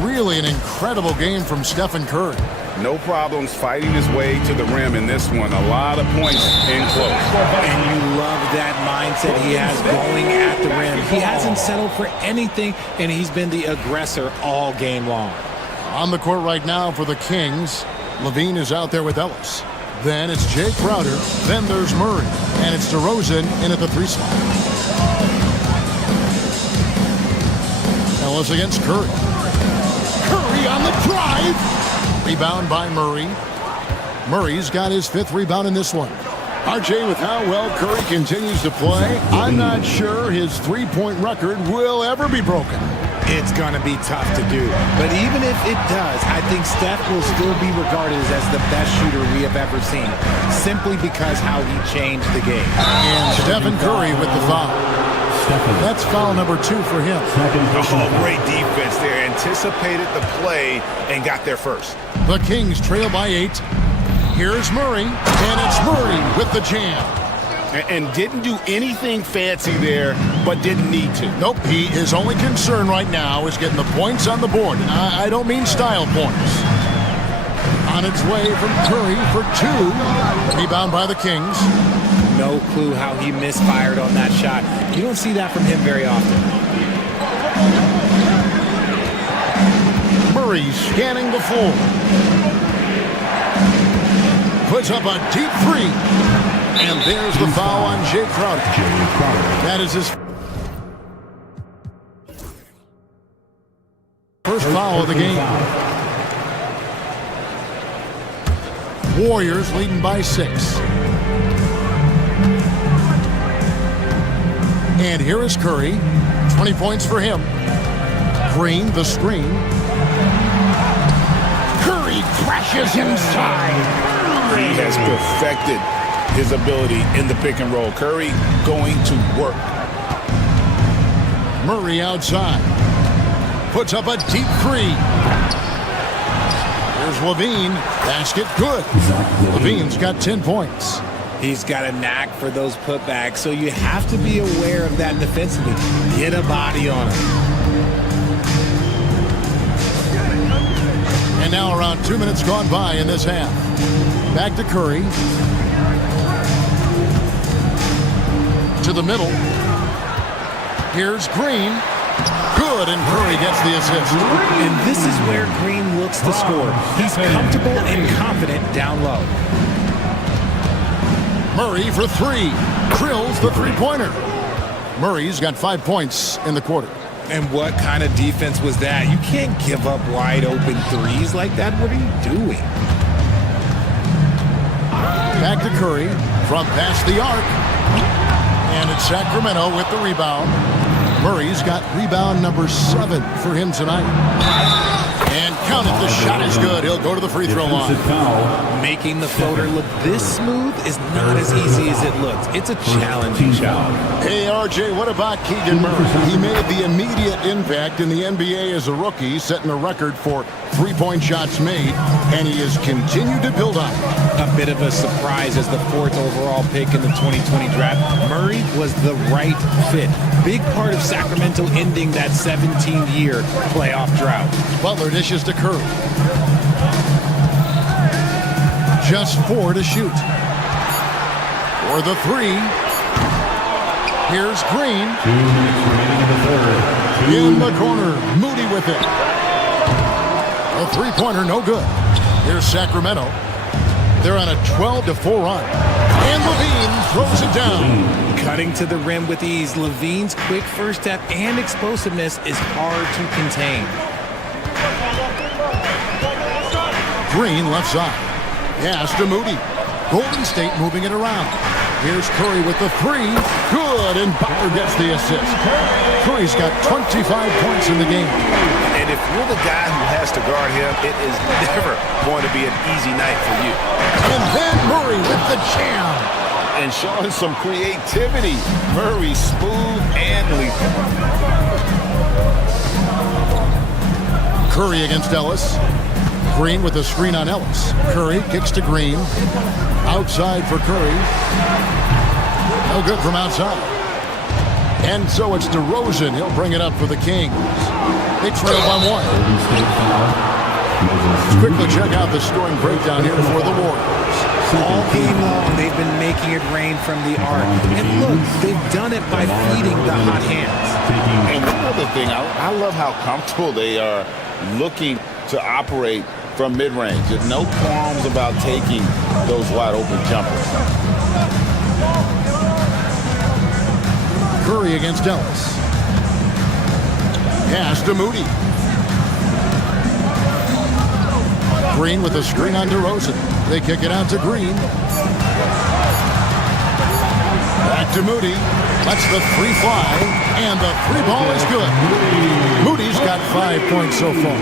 Really an incredible game from Stephen Curry. No problems fighting his way to the rim in this one. A lot of points in close. And you love that mindset he has going at the rim. He hasn't settled for anything, and he's been the aggressor all game long. On the court right now for the Kings, Levine is out there with Ellis. Then it's Jay Crowder. Then there's Murray. And it's DeRozan in at the 3 spot. Ellis against Curry. Curry on the drive. Rebound by Murray. Murray's got his 5th rebound in this one. RJ, with how well Curry continues to play, I'm not sure his three-point record will ever be broken. It's going to be tough to do. But even if it does, I think Steph will still be regarded as the best shooter we have ever seen, simply because how he changed the game. And Stephen Curry with the foul. That's foul number 2 for him. Oh, great defense there. Anticipated the play and got there first. The Kings trail by 8. Here's Murray, and it's Murray with the jam. And didn't do anything fancy there, but didn't need to. Nope, his only concern right now is getting the points on the board. And I don't mean style points. On its way from Curry for 2. Rebound by the Kings. No clue how he misfired on that shot. You don't see that from him very often. Murray scanning the floor. Puts up a deep 3. And there's the foul on Jay Crowder. That is his first foul of the game. Warriors leading by 6. And here is Curry. 20 points for him. Green, the screen. Curry crashes inside. He has perfected his ability in the pick and roll. Curry going to work. Murray outside. Puts up a deep 3. Here's Levine. Basket good. Levine's got 10 points. He's got a knack for those putbacks, so you have to be aware of that defensively. Get a body on him. And now around 2 minutes gone by in this half. Back to Curry. to the middle. Here's Green. Good, and Curry gets the assist. And this is where Green looks to score. He's comfortable and confident down low. Murray for three. Drills the three-pointer. Murray's got 5 points in the quarter. And what kind of defense was that? You can't give up wide open threes like that. What are you doing? Back to Curry from past the arc. And it's Sacramento with the rebound. Murray's got rebound number 7 for him tonight. And count it, the shot is good. He'll go to the free throw line. Making the floater look this smooth is not as easy as it looks. It's a challenging shot. Hey, RJ, what about Keegan Murray? He made the immediate impact in the NBA as a rookie, setting a record for three-point shots made, and he has continued to build on it. A bit of a surprise as the 4th overall pick in the 2020 draft. Murray was the right fit. Big part of Sacramento ending that 17-year playoff drought. Butler dishes to Curry. Just 4 to shoot. For the 3. Here's Green. 2 minutes remaining in the third. In the corner. Moody with it. A three-pointer, no good. Here's Sacramento. They're on a 12-4 run. And Levine throws it down. Cutting to the rim with ease. Levine's quick first step and explosiveness is hard to contain. Green left side. Pass to Moody. Golden State moving it around. Here's Curry with the 3. Good, and Butler gets the assist. Curry's got 25 points in the game. And if you're the guy who has to guard him, it is never going to be an easy night for you. And then Murray with the jam. And showing some creativity. Murray smooth and lethal. Curry against Ellis. Green with a screen on Ellis. Curry kicks to Green. Outside for Curry. No good from outside. And so it's DeRozan. He'll bring it up for the Kings. They trail by 1. Let's quickly check out the scoring breakdown here for the Warriors. All game long, they've been making it rain from the arc. And look, they've done it by feeding the hot hands. And one other thing, I love how comfortable they are looking to operate from mid-range. There's no qualms about taking those wide-open jumpers. Curry against Ellis. Pass to Moody. Green with a screen on DeRozan. They kick it out to Green. Back to Moody. Lets the 3 fly. And the 3 ball is good. Moody's got 5 points so far.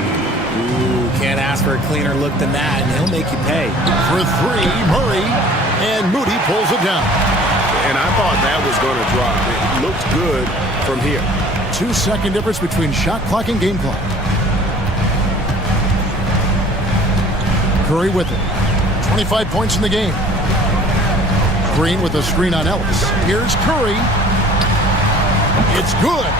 Ooh, can't ask for a cleaner look than that, and he'll make you pay. For 3, Murray. And Moody pulls it down. And I thought that was going to drop. It looked good from here. 2-second difference between shot clock and game clock. Curry with it. 25 points in the game. Green with a screen on Ellis. Here's Curry. It's good.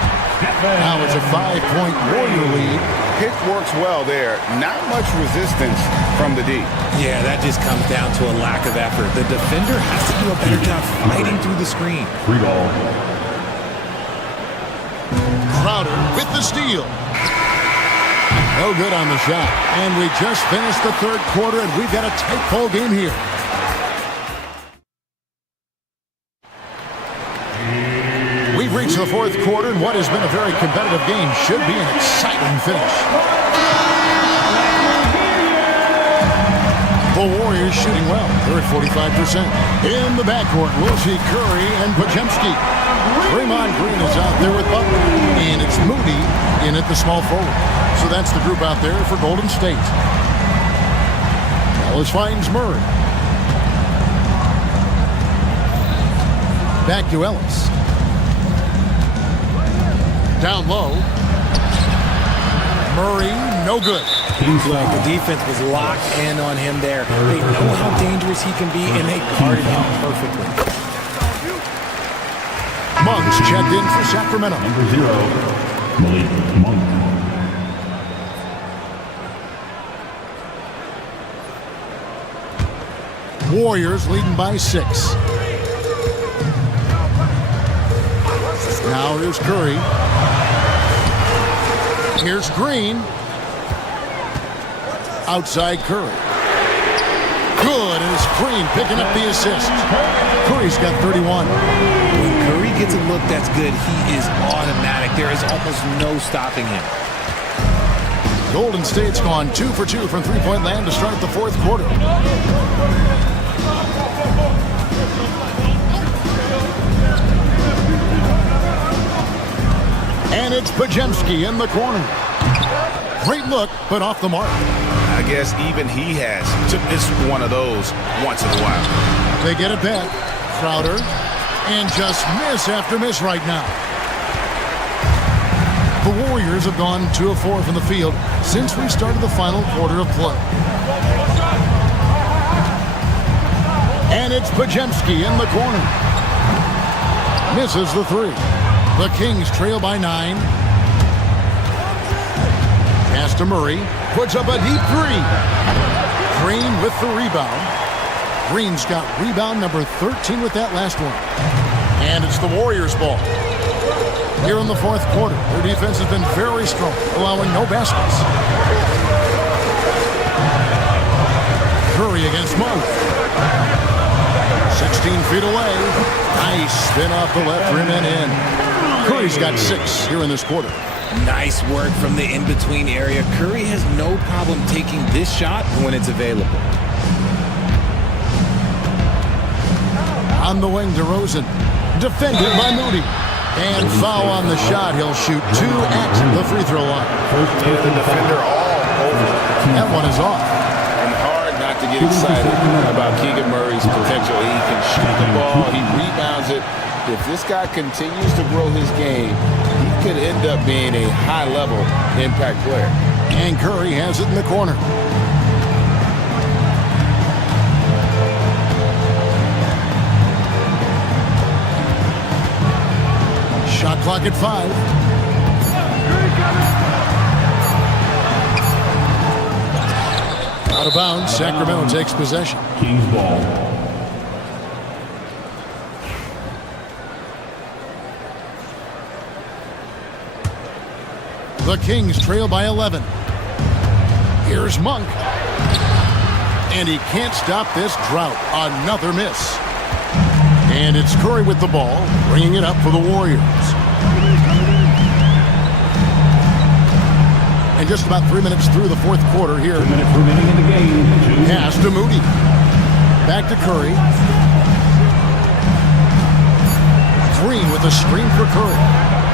Now it's a 5-point Warrior lead. Pick works well there. Not much resistance from the D. Yeah, that just comes down to a lack of effort. The defender has to do a better job fighting through the screen. 3 ball. Crowder with the steal. No good on the shot. And we just finished the 3rd quarter, and we've got a tight ball game here. We've reached the 4th quarter, and what has been a very competitive game should be an exciting finish. The Warriors shooting well. They're at 45%. In the backcourt, we'll see Curry and Podziemski. Draymond Green is out there with Butler. And it's Moody in at the small forward. So that's the group out there for Golden State. Ellis finds Murray. Back to Ellis. Down low. Murray, no good. Look, the defense was locked in on him there. They know how dangerous he can be, and they guarded him perfectly. Monks checked in for Sacramento. Number 0, Malik Monk. Warriors leading by 6. Now here's Curry. Here's Green. Outside Curry. Good, and it's Green picking up the assist. Curry's got 31. When Curry gets a look that's good, he is automatic. There is almost no stopping him. Golden State's gone 2 for 2 from three-point land to start the fourth quarter. And it's Pajemski in the corner. Great look, but off the mark. I guess even he has to miss one of those once in a while. They get it back. Crowder. And just miss after miss right now. The Warriors have gone 2 of 4 from the field since we started the final quarter of play. And it's Pajemski in the corner. Misses the three. The Kings trail by 9. Pass to Murray. Puts up a deep three. Green with the rebound. Green's got rebound number 13 with that last one. And it's the Warriors' ball. Here in the fourth quarter, their defense has been very strong, allowing no baskets. Curry against Monk. 16 feet away. Nice spin off the left rim and in. Curry's got 6 here in this quarter. Nice work from the in-between area. Curry has no problem taking this shot when it's available. On the wing, DeRozan. Defended by Moody. And foul on the shot. He'll shoot 2 at the free throw line. Yeah, the defender all over. That one is off. And hard not to get excited about Keegan Murray's potential. He can shoot the ball. He rebounds it. If this guy continues to grow his game, he could end up being a high-level impact player. And Curry has it in the corner. Shot clock at 5. Out of bounds, Sacramento takes possession. Kings ball. The Kings trail by 11. Here's Monk. And he can't stop this drought. Another miss. And it's Curry with the ball, bringing it up for the Warriors. And just about 3 minutes through the fourth quarter here. 2 minutes remaining in the game. Pass to Moody. Back to Curry. Green with a screen for Curry.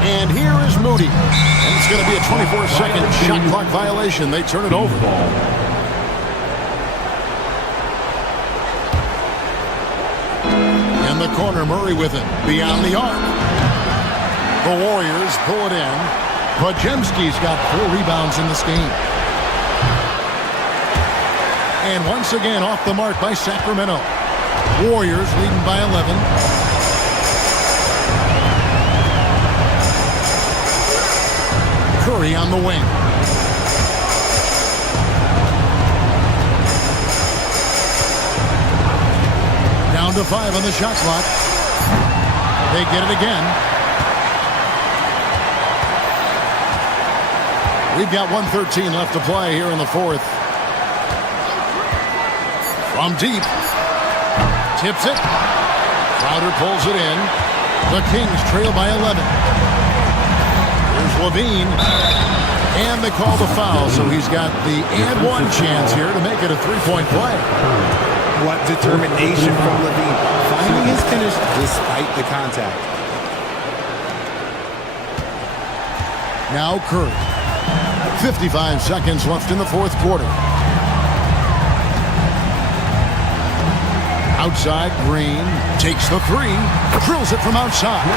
And here is Moody. And it's going to be a 24-second shot clock violation. They turn it over. In the corner, Murray with it. Beyond the arc. The Warriors pull it in. Pajemski's got 4 rebounds in this game. And once again off the mark by Sacramento. Warriors leading by 11. Curry on the wing. Down to 5 on the shot clock. They get it again. We've got 1:13 left to play here in the fourth. From deep. Tips it. Crowder pulls it in. The Kings trail by 11. Levine, and they call the foul, so he's got the and one chance here to make it a 3-point play. What determination from Levine, finding his finish despite the contact. Now Curry. 55 seconds left in the fourth quarter. Outside, Green takes the 3, drills it from outside.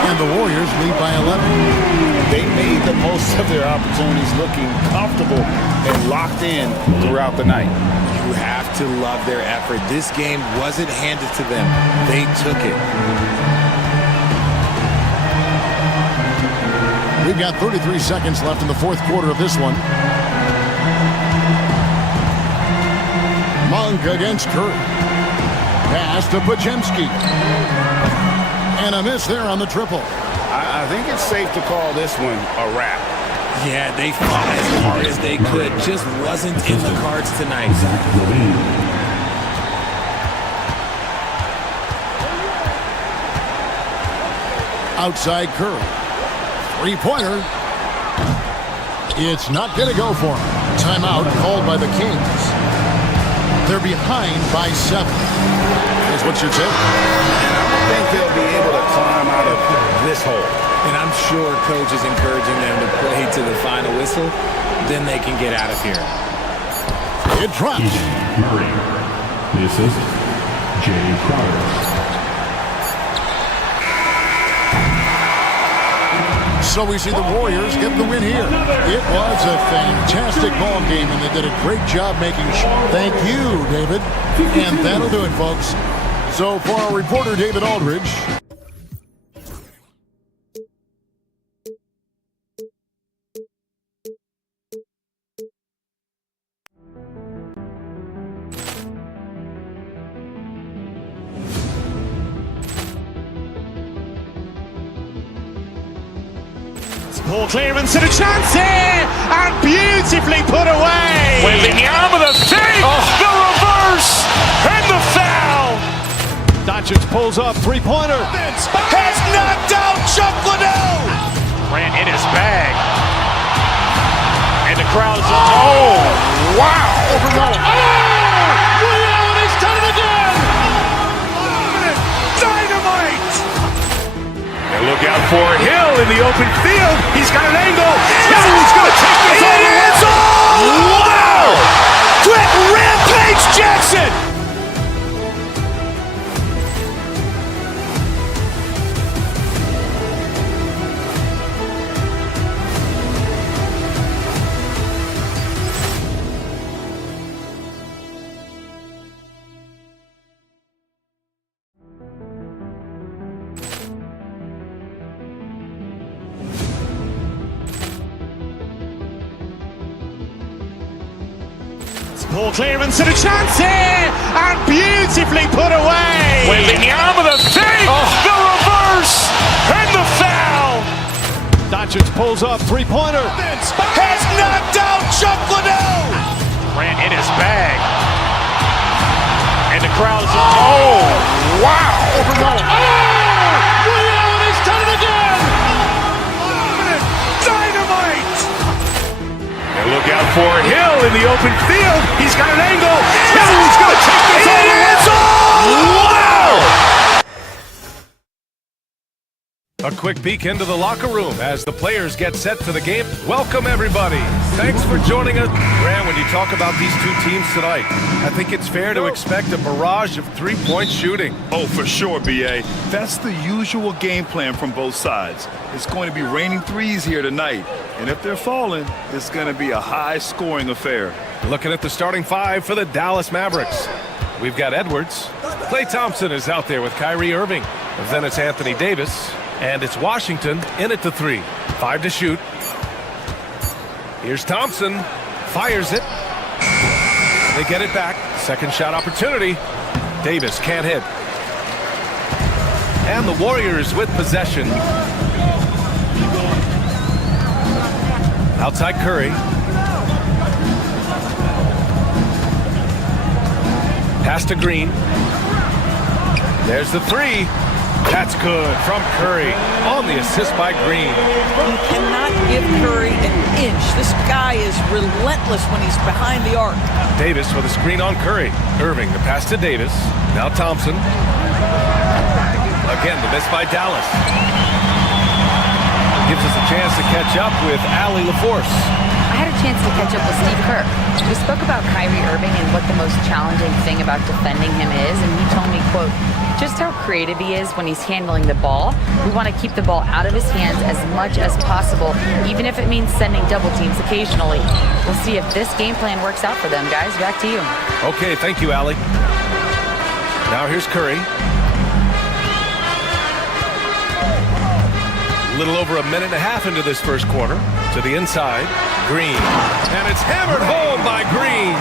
And the Warriors lead by 11. They made the most of their opportunities, looking comfortable and locked in throughout the night. You have to love their effort. This game wasn't handed to them. They took it. We've got 33 seconds left in the fourth quarter of this one. Monk against Curry. Pass to Pajemski. And And a miss there on the triple. I think it's safe to call this one a wrap. Yeah, they fought as hard as they could. Just wasn't in the cards tonight. Outside Curry. Three-pointer. It's not going to go for him. Timeout called by the Kings. They're behind by 7. That's what you're saying. And I don't think they'll be able to climb out of this hole. And I'm sure coach is encouraging them to play to the final whistle. Then they can get out of here. It drops. Murray. The assist, Jay Crowder. So we see the Warriors get the win here. It was a fantastic ball game, and they did a great job making sure. Thank you, David. And that'll do it, folks. So for our reporter, David Aldridge. Ball clearance and a chance here, and beautifully put away. Wembanyama the fake, the reverse, and the foul. Doncic pulls up, three-pointer. Has knocked out Chuck Liddell. Grant in his bag. And the crowd is, oh, wow. Liddell, and he's done it again. Dynamite. And look out for Hill in the open field. He's got an angle. Hill's going to take this all the way. Wow! Quick Rampage Jackson. Ball clearance and a chance here, and beautifully put away. Wembanyama the fake, the reverse, and the foul. Doncic pulls up, three-pointer. Has knocked out Chuck Liddell. Grant in his bag. And the crowd is, oh, wow. Liddell, and he's done it again. Dynamite. And look out for Hill in the open field. He's got an angle. Hill's going to take this all the way. Wow! A quick peek into the locker room as the players get set for the game. Welcome, everybody. Thanks for joining us. Grant, when you talk about these two teams tonight, I think it's fair to expect a barrage of three-point shooting. Oh, for sure, B.A. That's the usual game plan from both sides. It's going to be raining threes here tonight. And if they're falling, it's going to be a high-scoring affair. Looking at the starting five for the Dallas Mavericks. We've got Edwards. Klay Thompson is out there with Kyrie Irving. Then it's Anthony Davis. And it's Washington in at the 3. 5 to shoot. Here's Thompson. Fires it. They get it back. Second shot opportunity. Davis can't hit. And the Warriors with possession. Outside Curry. Pass to Green. There's the 3. That's good from Curry on the assist by Green. You cannot give Curry an inch. This guy is relentless when he's behind the arc. Davis with a screen on Curry. Irving, the pass to Davis. Now Thompson. Again, the miss by Dallas. Gives us a chance to catch up with Allie LaForce. I had a chance to catch up with Steve Kerr. We spoke about Kyrie Irving and what the most challenging thing about defending him is, and he told me, quote, just how creative he is when he's handling the ball. We want to keep the ball out of his hands as much as possible, even if it means sending double teams occasionally. We'll see if this game plan works out for them, guys. Back to you. Okay, thank you, Allie. Now here's Curry. A little over a minute and a half into this first quarter. To the inside, Green. And it's hammered home by Green.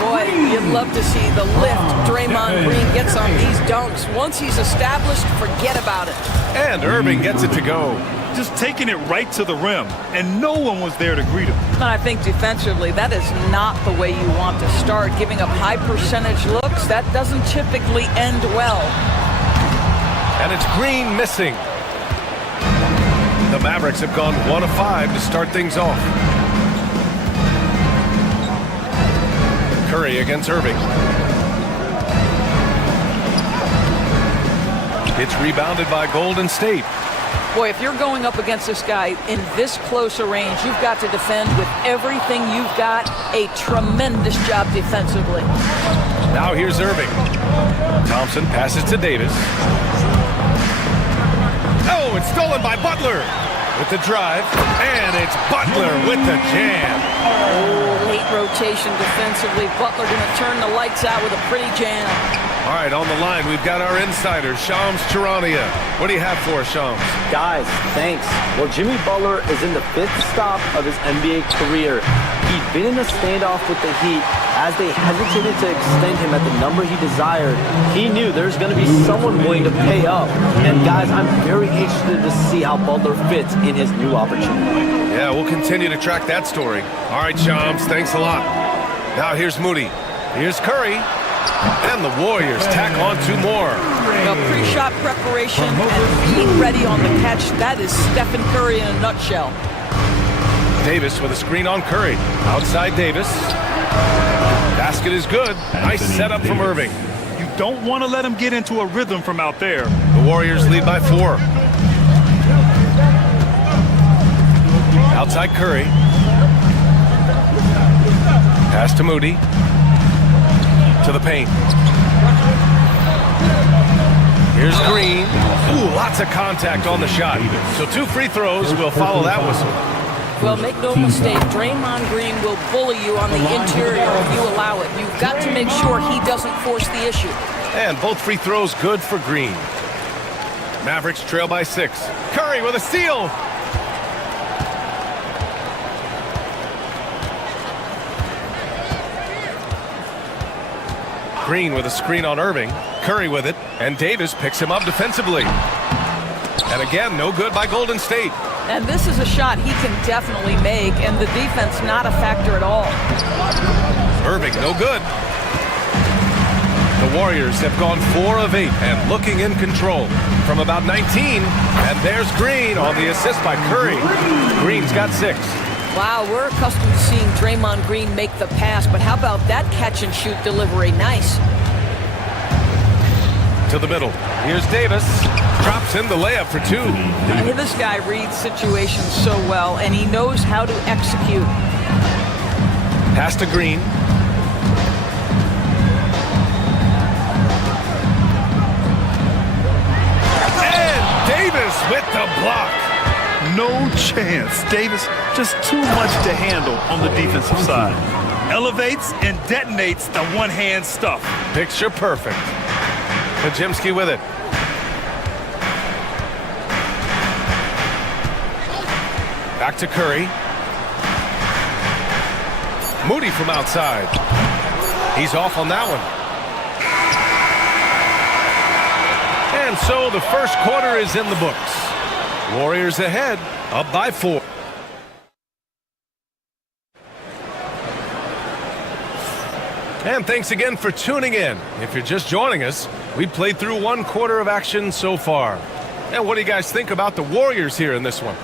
Boy, you'd love to see the lift Draymond Green gets on these dunks. Once he's established, forget about it. And Irving gets it to go. Just taking it right to the rim, and no one was there to greet him. And I think defensively, that is not the way you want to start. Giving up high percentage looks, that doesn't typically end well. And it's Green missing. The Mavericks have gone 1 of 5 to start things off. Curry against Irving. It's rebounded by Golden State. Boy, if you're going up against this guy in this close a range, you've got to defend with everything you've got. A tremendous job defensively. Now here's Irving. Thompson passes to Davis. Oh, it's stolen by Butler with the drive. And it's Butler with the jam. Oh, late rotation defensively. Butler going to turn the lights out with a pretty jam. All right, on the line, we've got our insider, Shams Charania. What do you have for us, Shams? Guys, thanks. Well, Jimmy Butler is in the 5th stop of his NBA career. He'd been in a standoff with the Heat. As they hesitated to extend him at the number he desired, he knew there's going to be someone willing to pay up. And guys, I'm very interested to see how Butler fits in his new opportunity. Yeah, we'll continue to track that story. All right, Shams, thanks a lot. Now here's Moody. Here's Curry. And the Warriors tack on 2 more. Well, pre-shot preparation and being ready on the catch, that is Stephen Curry in a nutshell. Davis with a screen on Curry. Outside Davis. Basket is good. Nice setup from Irving. You don't want to let him get into a rhythm from out there. The Warriors lead by 4. Outside Curry. Pass to Moody. To the paint. Here's Green. Ooh, lots of contact on the shot. So 2 free throws will follow that whistle. Well, make no mistake, Draymond Green will bully you on the interior if you allow it. You've got to make sure he doesn't force the issue. And both free throws good for Green. Mavericks trail by 6. Curry with a steal. Green with a screen on Irving. Curry with it. And Davis picks him up defensively. And again, no good by Golden State. And this is a shot he can definitely make, and the defense not a factor at all. Irving, no good. The Warriors have gone 4 of 8 and looking in control from about 19. And there's Green on the assist by Curry. Green's got 6. Wow, we're accustomed to seeing Draymond Green make the pass, but how about that catch-and-shoot delivery? Nice. To the middle. Here's Davis. Drops in the layup for 2. This guy reads situations so well, and he knows how to execute. Pass to Green. And Davis with the block. No chance. Davis just too much to handle on the defensive side. Elevates and detonates the one-hand stuff. Picture perfect. Pajemski with it. Back to Curry. Moody from outside. He's off on that one. And so the first quarter is in the books. Warriors ahead, up by 4. And thanks again for tuning in. If you're just joining us, we played through 1 quarter of action so far. And what do you guys think about the Warriors here in this one?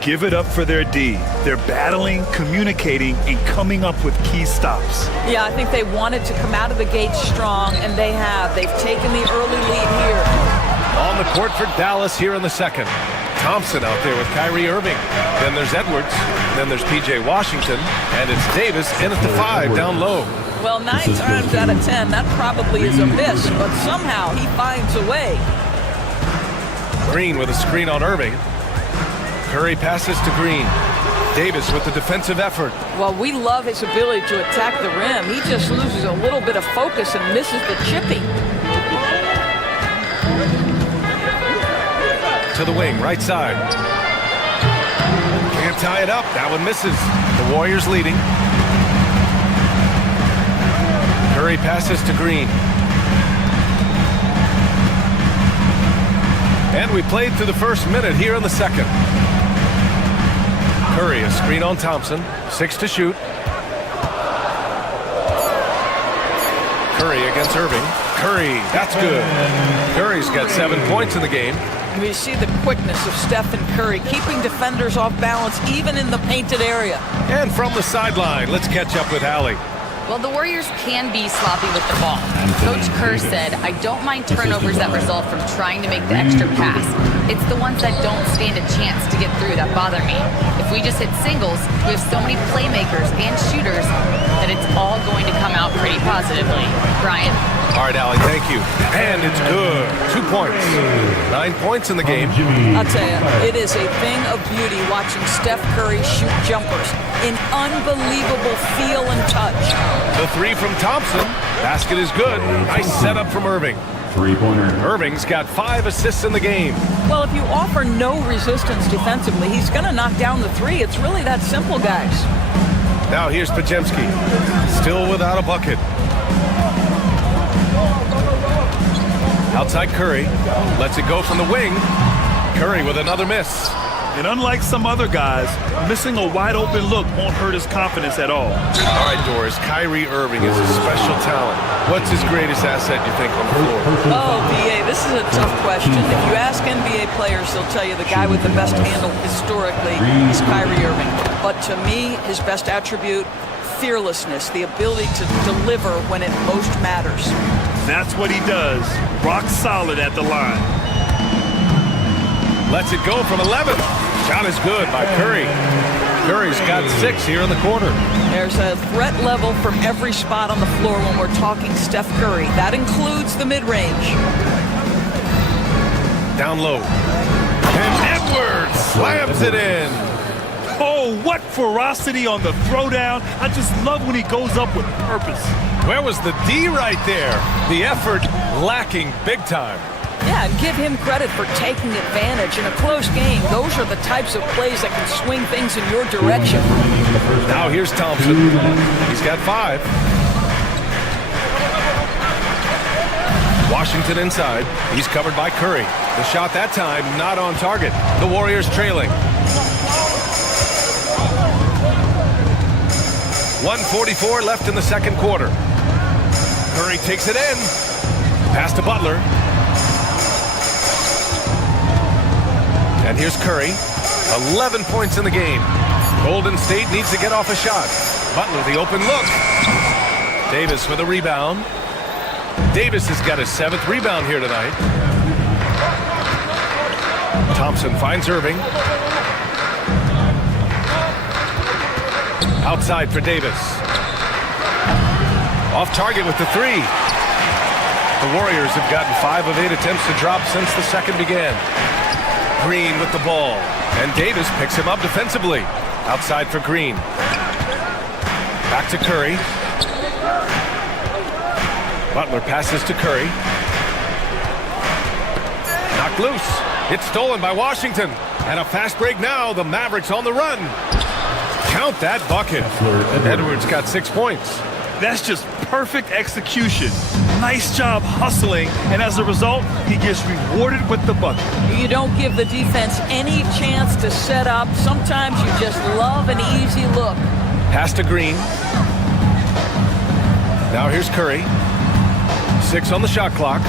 Give it up for their D. They're battling, communicating, and coming up with key stops. Yeah, I think they wanted to come out of the gate strong, and they have. They've taken the early lead here. On the court for Dallas here in the second. Thompson out there with Kyrie Irving. Then there's Edwards. Then there's P.J. Washington. And it's Davis in at the 5 down low. Well, 9 times out of 10, that probably is a miss, but somehow he finds a way. Green with a screen on Irving. Curry passes to Green. Davis with the defensive effort. Well, we love his ability to attack the rim. He just loses a little bit of focus and misses the chipping. To the wing, right side. Can't to tie it up. That one misses. The Warriors leading. Curry passes to Green. And we played through the first minute here in the second. Curry, a screen on Thompson. 6 to shoot. Curry against Irving. Curry, that's good. Curry's got 7 points in the game. You see the quickness of Steph and Curry, keeping defenders off balance even in the painted area. And from the sideline, let's catch up with Allie. Well, the Warriors can be sloppy with the ball. Coach Kerr said, I don't mind turnovers that result from trying to make the extra pass. It's the ones that don't stand a chance to get through that bother me. If we just hit singles, we have so many playmakers and shooters that it's all going to come out pretty positively. Brian? All right, Allie, thank you. And it's good. 2 points. 9 points in the game. I'll tell you, it is a thing of beauty watching Steph Curry shoot jumpers. An unbelievable feel and touch. The 3 from Thompson. Basket is good. Nice setup from Irving. Three-pointer. Irving's got 5 assists in the game. Well, if you offer no resistance defensively, he's going to knock down the 3. It's really that simple, guys. Now here's Pajemski. Still without a bucket. Outside Curry. Lets it go from the wing. Curry with another miss. And unlike some other guys, missing a wide-open look won't hurt his confidence at all. All right, Doris, Kyrie Irving is a special talent. What's his greatest asset, you think, on the floor? Oh, B.A., this is a tough question. If you ask NBA players, they'll tell you the guy with the best handle historically is Kyrie Irving. But to me, his best attribute, fearlessness, the ability to deliver when it most matters. That's what he does. Rock solid at the line. Lets it go from 11. Shot is good by Curry. Curry's got 6 here in the quarter. There's a threat level from every spot on the floor when we're talking Steph Curry. That includes the mid-range. Down low. And Edwards slams it in. Oh, what ferocity on the throwdown. I just love when he goes up with purpose. Where was the D right there? The effort lacking big time. Yeah, and give him credit for taking advantage in a close game. Those are the types of plays that can swing things in your direction. Now here's Thompson. He's got 5. Washington inside. He's covered by Curry. The shot that time not on target. The Warriors trailing. 1:44 left in the second quarter. Curry takes it in. Pass to Butler. And here's Curry. 11 points in the game. Golden State needs to get off a shot. Butler, the open look. Davis with a rebound. Davis has got his 7th rebound here tonight. Thompson finds Irving. Outside for Davis. Off target with the 3. The Warriors have gotten 5 of 8 attempts to drop since the second began. Green with the ball. And Davis picks him up defensively. Outside for Green. Back to Curry. Butler passes to Curry. Knocked loose. It's stolen by Washington. And a fast break now. The Mavericks on the run. Count that bucket. Edwards got 6 points. That's just perfect execution. Nice job hustling, and as a result, he gets rewarded with the bucket. You don't give the defense any chance to set up. Sometimes you just love an easy look. Pass to Green. Now here's Curry. 6 on the shot clock.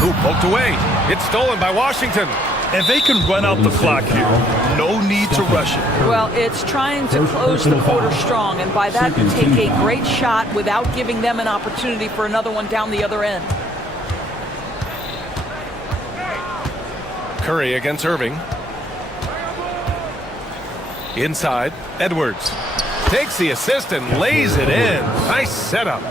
Hoop poked away. It's stolen by Washington. And they can run out the clock here. No need to rush it. Well, it's trying to close the quarter strong, and by that, take a great shot without giving them an opportunity for another one down the other end. Curry against Irving. Inside, Edwards. Takes the assist and lays it in. Nice setup.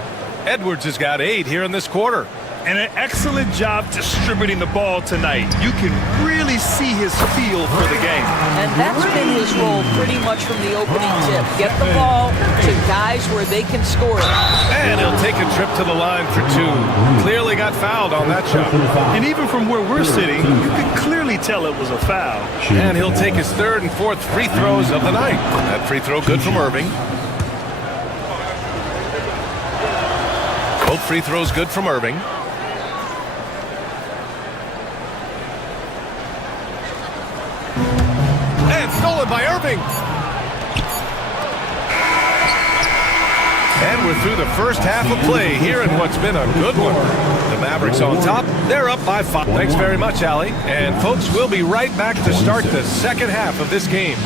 Edwards has got 8 here in this quarter. And an excellent job distributing the ball tonight. You can really see his feel for the game. And that's been his role pretty much from the opening tip. Get the ball to guys where they can score it. And he'll take a trip to the line for 2. Clearly got fouled on that shot. And even from where we're sitting, you can clearly tell it was a foul. And he'll take his 3rd and 4th free throws of the night. That free throw good from Irving. Both free throws good from Irving. And stolen by Irving. And we're through the first half of play here in what's been a good one. The Mavericks on top. They're up by 5. Thanks very much, Allie. And folks, we'll be right back to start the second half of this game.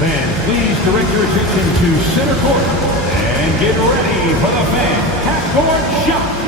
Fans, please direct your attention to center court and get ready for the fan half-court shot.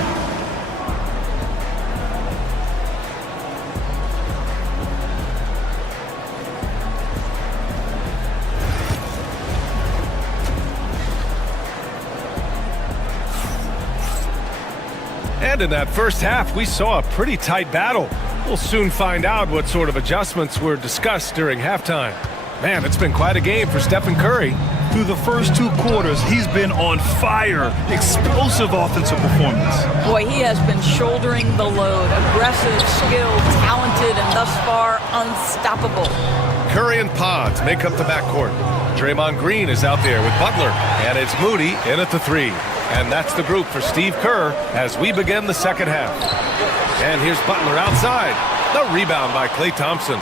And in that first half, we saw a pretty tight battle. We'll soon find out what sort of adjustments were discussed during halftime. Man, it's been quite a game for Stephen Curry. Through the first 2 quarters, he's been on fire. Explosive offensive performance. Boy, he has been shouldering the load. Aggressive, skilled, talented, and thus far unstoppable. Curry and Pods make up the backcourt. Draymond Green is out there with Butler, and it's Moody in at the 3. And that's the group for Steve Kerr as we begin the second half. And here's Butler outside. The rebound by Klay Thompson.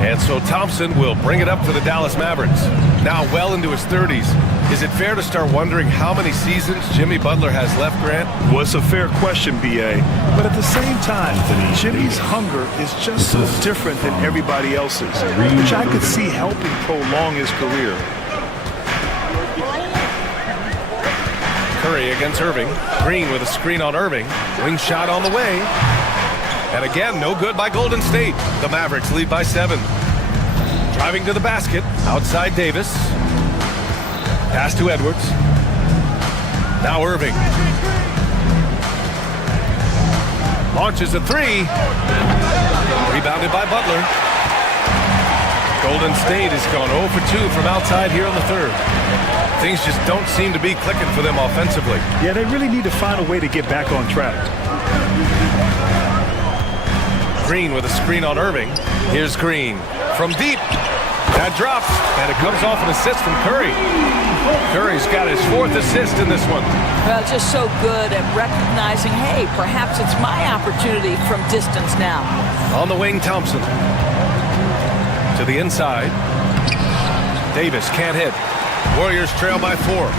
And so Thompson will bring it up for the Dallas Mavericks. Now well into his 30s. Is it fair to start wondering how many seasons Jimmy Butler has left, Grant? Well, it's a fair question, B.A. But at the same time, Jimmy's hunger is just so different than everybody else's, which I could see helping prolong his career. Curry against Irving. Green with a screen on Irving. Wing shot on the way. And again, no good by Golden State. The Mavericks lead by 7. Driving to the basket. Outside Davis. Pass to Edwards. Now Irving. Launches a 3. Rebounded by Butler. Golden State has gone 0 for 2 from outside here in the 3rd. Things just don't seem to be clicking for them offensively. Yeah, they really need to find a way to get back on track. Green with a screen on Irving. Here's Green from deep. That drops, and it comes off an assist from Curry. Curry's got his 4th assist in this one. Well, just so good at recognizing, hey, perhaps it's my opportunity from distance now. On the wing, Thompson. To the inside. Davis can't hit. Warriors trail by 4.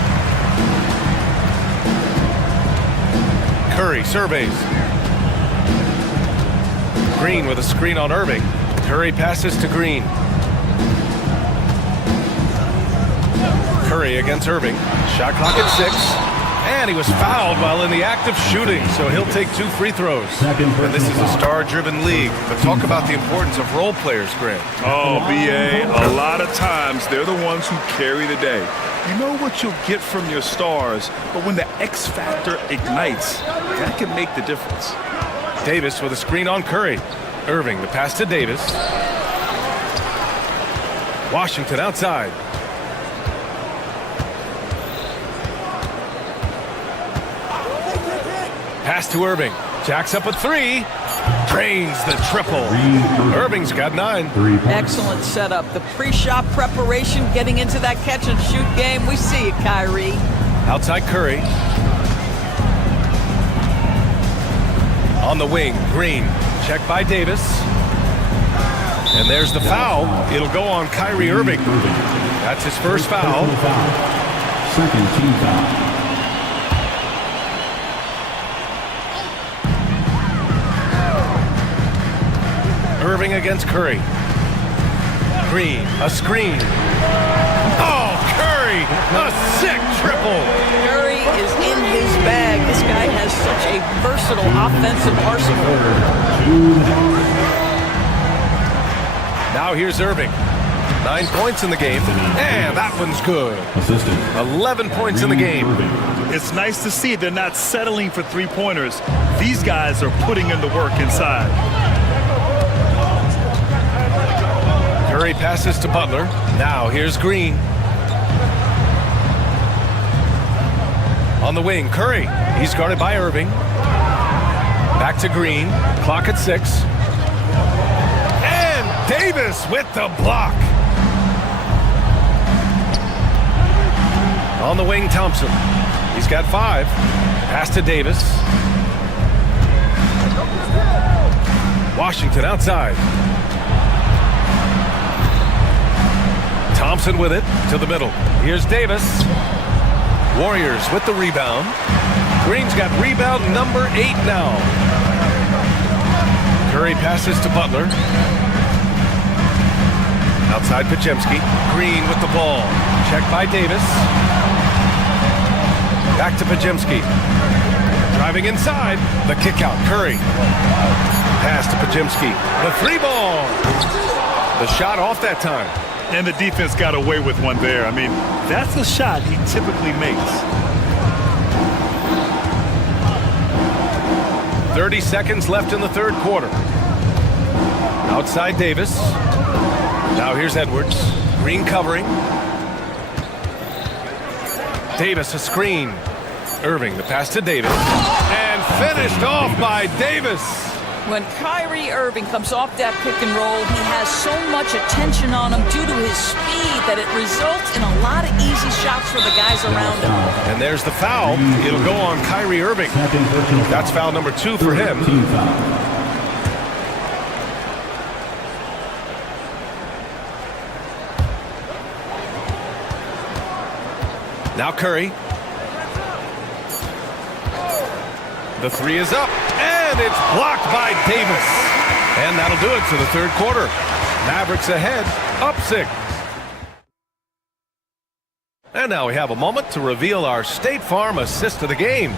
Curry surveys. Green with a screen on Irving. Curry passes to Green. Curry against Irving. Shot clock at 6. And he was fouled while in the act of shooting, so he'll take 2 free throws. And this is a star-driven league. But talk about the importance of role players, Grant. Oh, B.A., a lot of times they're the ones who carry the day. You know what you'll get from your stars, but when the X factor ignites, that can make the difference. Davis with a screen on Curry. Irving, the pass to Davis. Washington outside. Pass to Irving. Jacks up a 3. Drains the triple. Irving's got 9. Excellent setup. The pre-shot preparation, getting into that catch-and-shoot game. We see it, Kyrie. Outside Curry. On the wing, Green. Check by Davis. And there's the foul. It'll go on Kyrie Irving. That's his first foul. Second team foul. Irving against Curry. Green, a screen. Oh, Curry, a sick triple. Curry is in his bag. This guy has such a versatile offensive arsenal. Now here's Irving. 9 points in the game, and that one's good. 11 points in the game. It's nice to see they're not settling for 3-pointers. These guys are putting in the work inside. passes to Butler. Now here's Green. On the wing, Curry. He's guarded by Irving. Back to Green. Clock at 6. And Davis with the block. On the wing, Thompson. He's got 5. Pass to Davis. Washington outside. Thompson with it to the middle. Here's Davis. Warriors with the rebound. Green's got rebound number 8 now. Curry passes to Butler. Outside Pajemski. Green with the ball. Checked by Davis. Back to Pajemski. Driving inside. The kick out. Curry. Pass to Pajemski. The 3-ball. The shot off that time. And the defense got away with one there. I mean, that's a shot he typically makes. 30 seconds left in the third quarter. Outside Davis. Now here's Edwards. Green covering. Davis a screen. Irving the pass to Davis. And finished off by Davis. When Kyrie Irving comes off that pick and roll, he has so much attention on him due to his speed that it results in a lot of easy shots for the guys around him. And there's the foul. It'll go on Kyrie Irving. That's foul number 2 for him. Now Curry. The 3 is up. And it's blocked by Davis. And that'll do it for the third quarter. Mavericks ahead, up 6. And now we have a moment to reveal our State Farm assist of the game.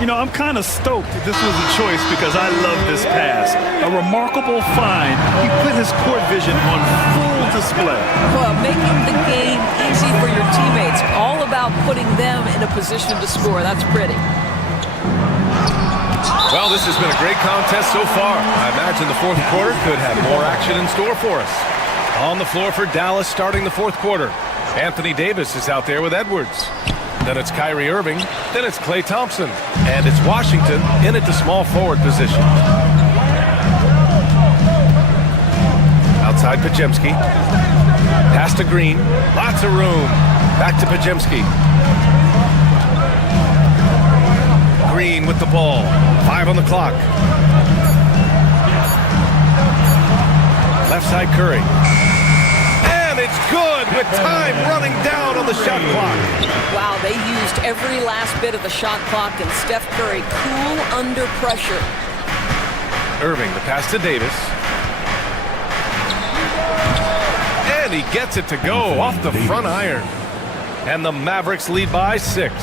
You know, I'm kind of stoked this was a choice because I love this pass. A remarkable find. He put his court vision on full display. Well, making the game easy for your teammates. All about putting them in a position to score. That's pretty. Well, this has been a great contest so far. I imagine the fourth quarter could have more action in store for us. On the floor for Dallas starting the fourth quarter. Anthony Davis is out there with Edwards. Then it's Kyrie Irving. Then it's Klay Thompson. And it's Washington in at the small forward position. Outside Pajemski. Pass to Green. Lots of room. Back to Pajemski. Green with the ball. 5 on the clock. Left side Curry. And it's good with time running down on the shot clock. Wow, they used every last bit of the shot clock, and Steph Curry cool under pressure. Irving, the pass to Davis. And he gets it to go off the front iron. And the Mavericks lead by 6.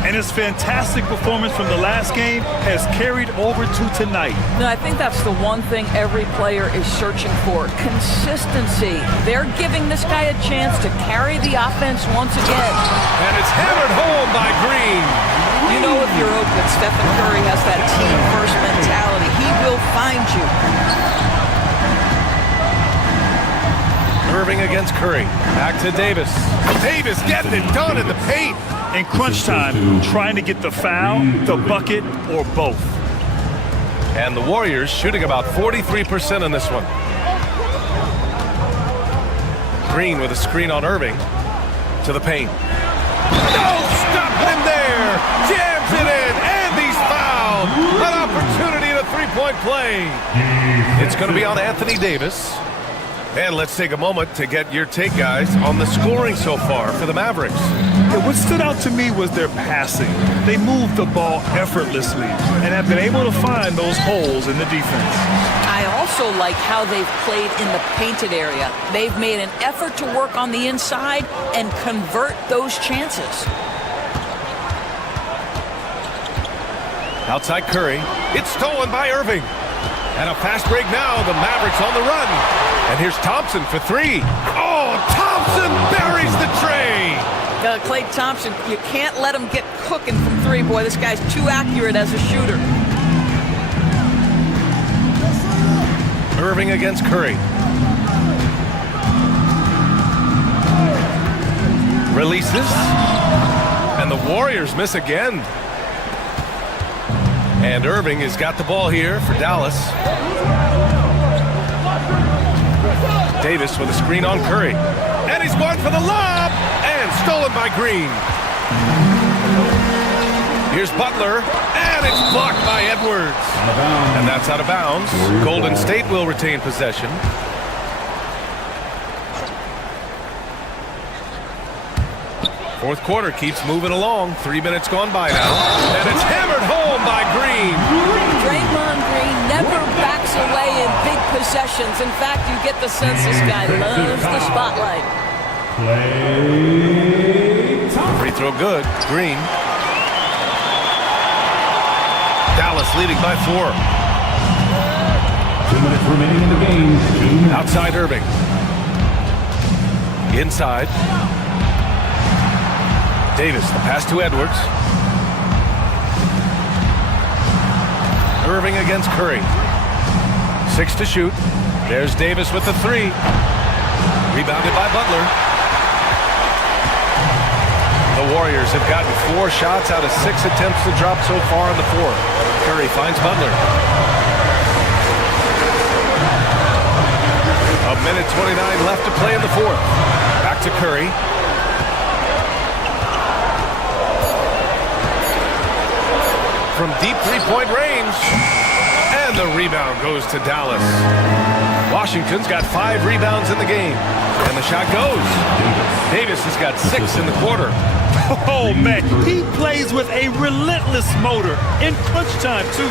And his fantastic performance from the last game has carried over to tonight. No, I think that's the one thing every player is searching for. Consistency. They're giving this guy a chance to carry the offense once again. And it's hammered home by Green. You know if you're open, Stephen Curry has that team-first mentality. He will find you. Irving against Curry. Back to Davis. Davis getting it done in the paint. In crunch time, trying to get the foul, the bucket, or both. And the Warriors shooting about 43% in this one. Green with a screen on Irving. To the paint. No, stop him there. Jams it in, and he's fouled. An opportunity to three-point play. It's going to be on Anthony Davis. And let's take a moment to get your take, guys, on the scoring so far for the Mavericks. Yeah, what stood out to me was their passing. They moved the ball effortlessly and have been able to find those holes in the defense. I also like how they've played in the painted area. They've made an effort to work on the inside and convert those chances. Outside Curry. It's stolen by Irving. And a fast break now. The Mavericks on the run. And here's Thompson for 3. Oh, Thompson buries the tray. Klay Thompson, you can't let him get cooking from 3. Boy, this guy's too accurate as a shooter. Irving against Curry. Releases. And the Warriors miss again. And Irving has got the ball here for Dallas. Davis with a screen on Curry. And he's going for the lob. And stolen by Green. Here's Butler. And it's blocked by Edwards. And that's out of bounds. Golden State will retain possession. Fourth quarter keeps moving along. 3 minutes gone by now. And it's hammered home by Green. Draymond Green never backs away in big possessions. In fact, you get the sense this guy loves the spotlight. Free throw good. Green. Dallas leading by 4. 2 minutes remaining in the game. Outside Irving. Inside. Davis, the pass to Edwards. Irving against Curry. 6 to shoot. There's Davis with the 3. Rebounded by Butler. The Warriors have gotten 4 shots out of 6 attempts to drop so far in the fourth. Curry finds Butler. A minute 29 left to play in the fourth. Back to Curry. From deep three-point range. And the rebound goes to Dallas. Washington's got 5 rebounds in the game. And the shot goes. Davis has got 6 in the quarter. Oh, man, he plays with a relentless motor in crunch time, too.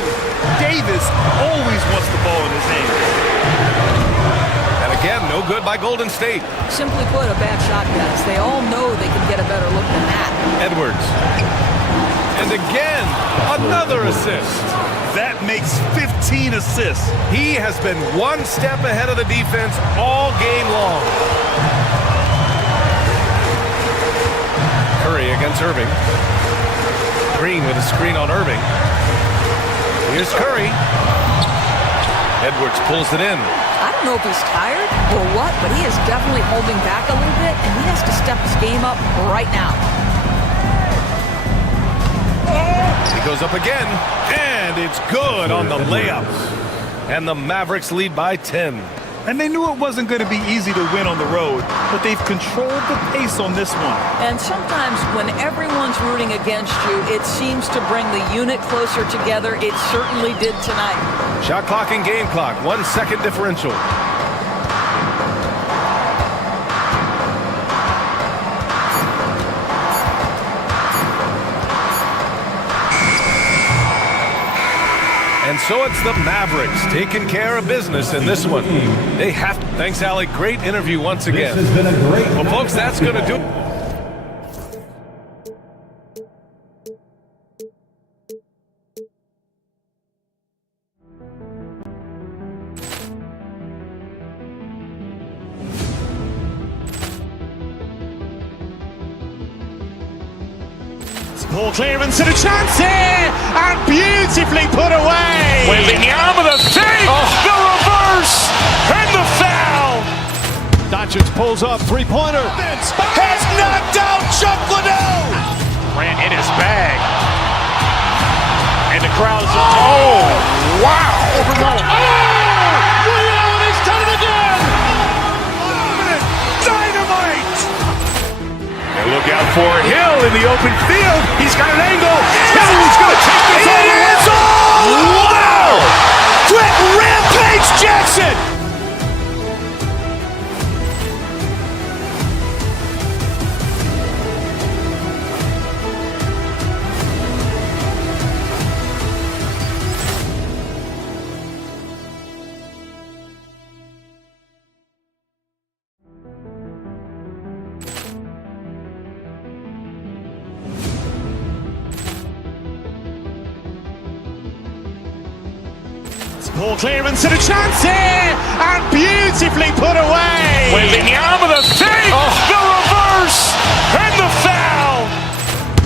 Davis always wants the ball in his hands. And again, no good by Golden State. Simply put, a bad shot, guys. They all know they can get a better look than that. Edwards. And again, another assist. That makes 15 assists. He has been 1 step ahead of the defense all game long. Curry against Irving. Green with a screen on Irving. Here's Curry. Edwards pulls it in. I don't know if he's tired or what, but he is definitely holding back a little bit, and he has to step his game up right now. He goes up again, and it's good on the layup. And the Mavericks lead by 10. And they knew it wasn't going to be easy to win on the road, but they've controlled the pace on this one. And sometimes when everyone's rooting against you, it seems to bring the unit closer together. It certainly did tonight. Shot clock and game clock, 1 second differential. And so it's the Mavericks taking care of business in this one. They have to. Thanks, Allie. Great interview once again. This has been a great well, folks, that's going to do it. Ball clearance and a chance here, and beautifully put away. Wembanyama the save, the reverse, and the foul. Doncic pulls up, three-pointer. Has knocked out Chuck Liddell. Ran in his bag. And the crowd is, oh, wow. Liddell, and he's done it again. Dynamite. And look out for Hill in the open field. He's got an angle. He's going to take this all the way. Wow. Quick Rampage Jackson. Ball clearance and a chance here, and beautifully put away. Wembanyama the save, the reverse, and the foul.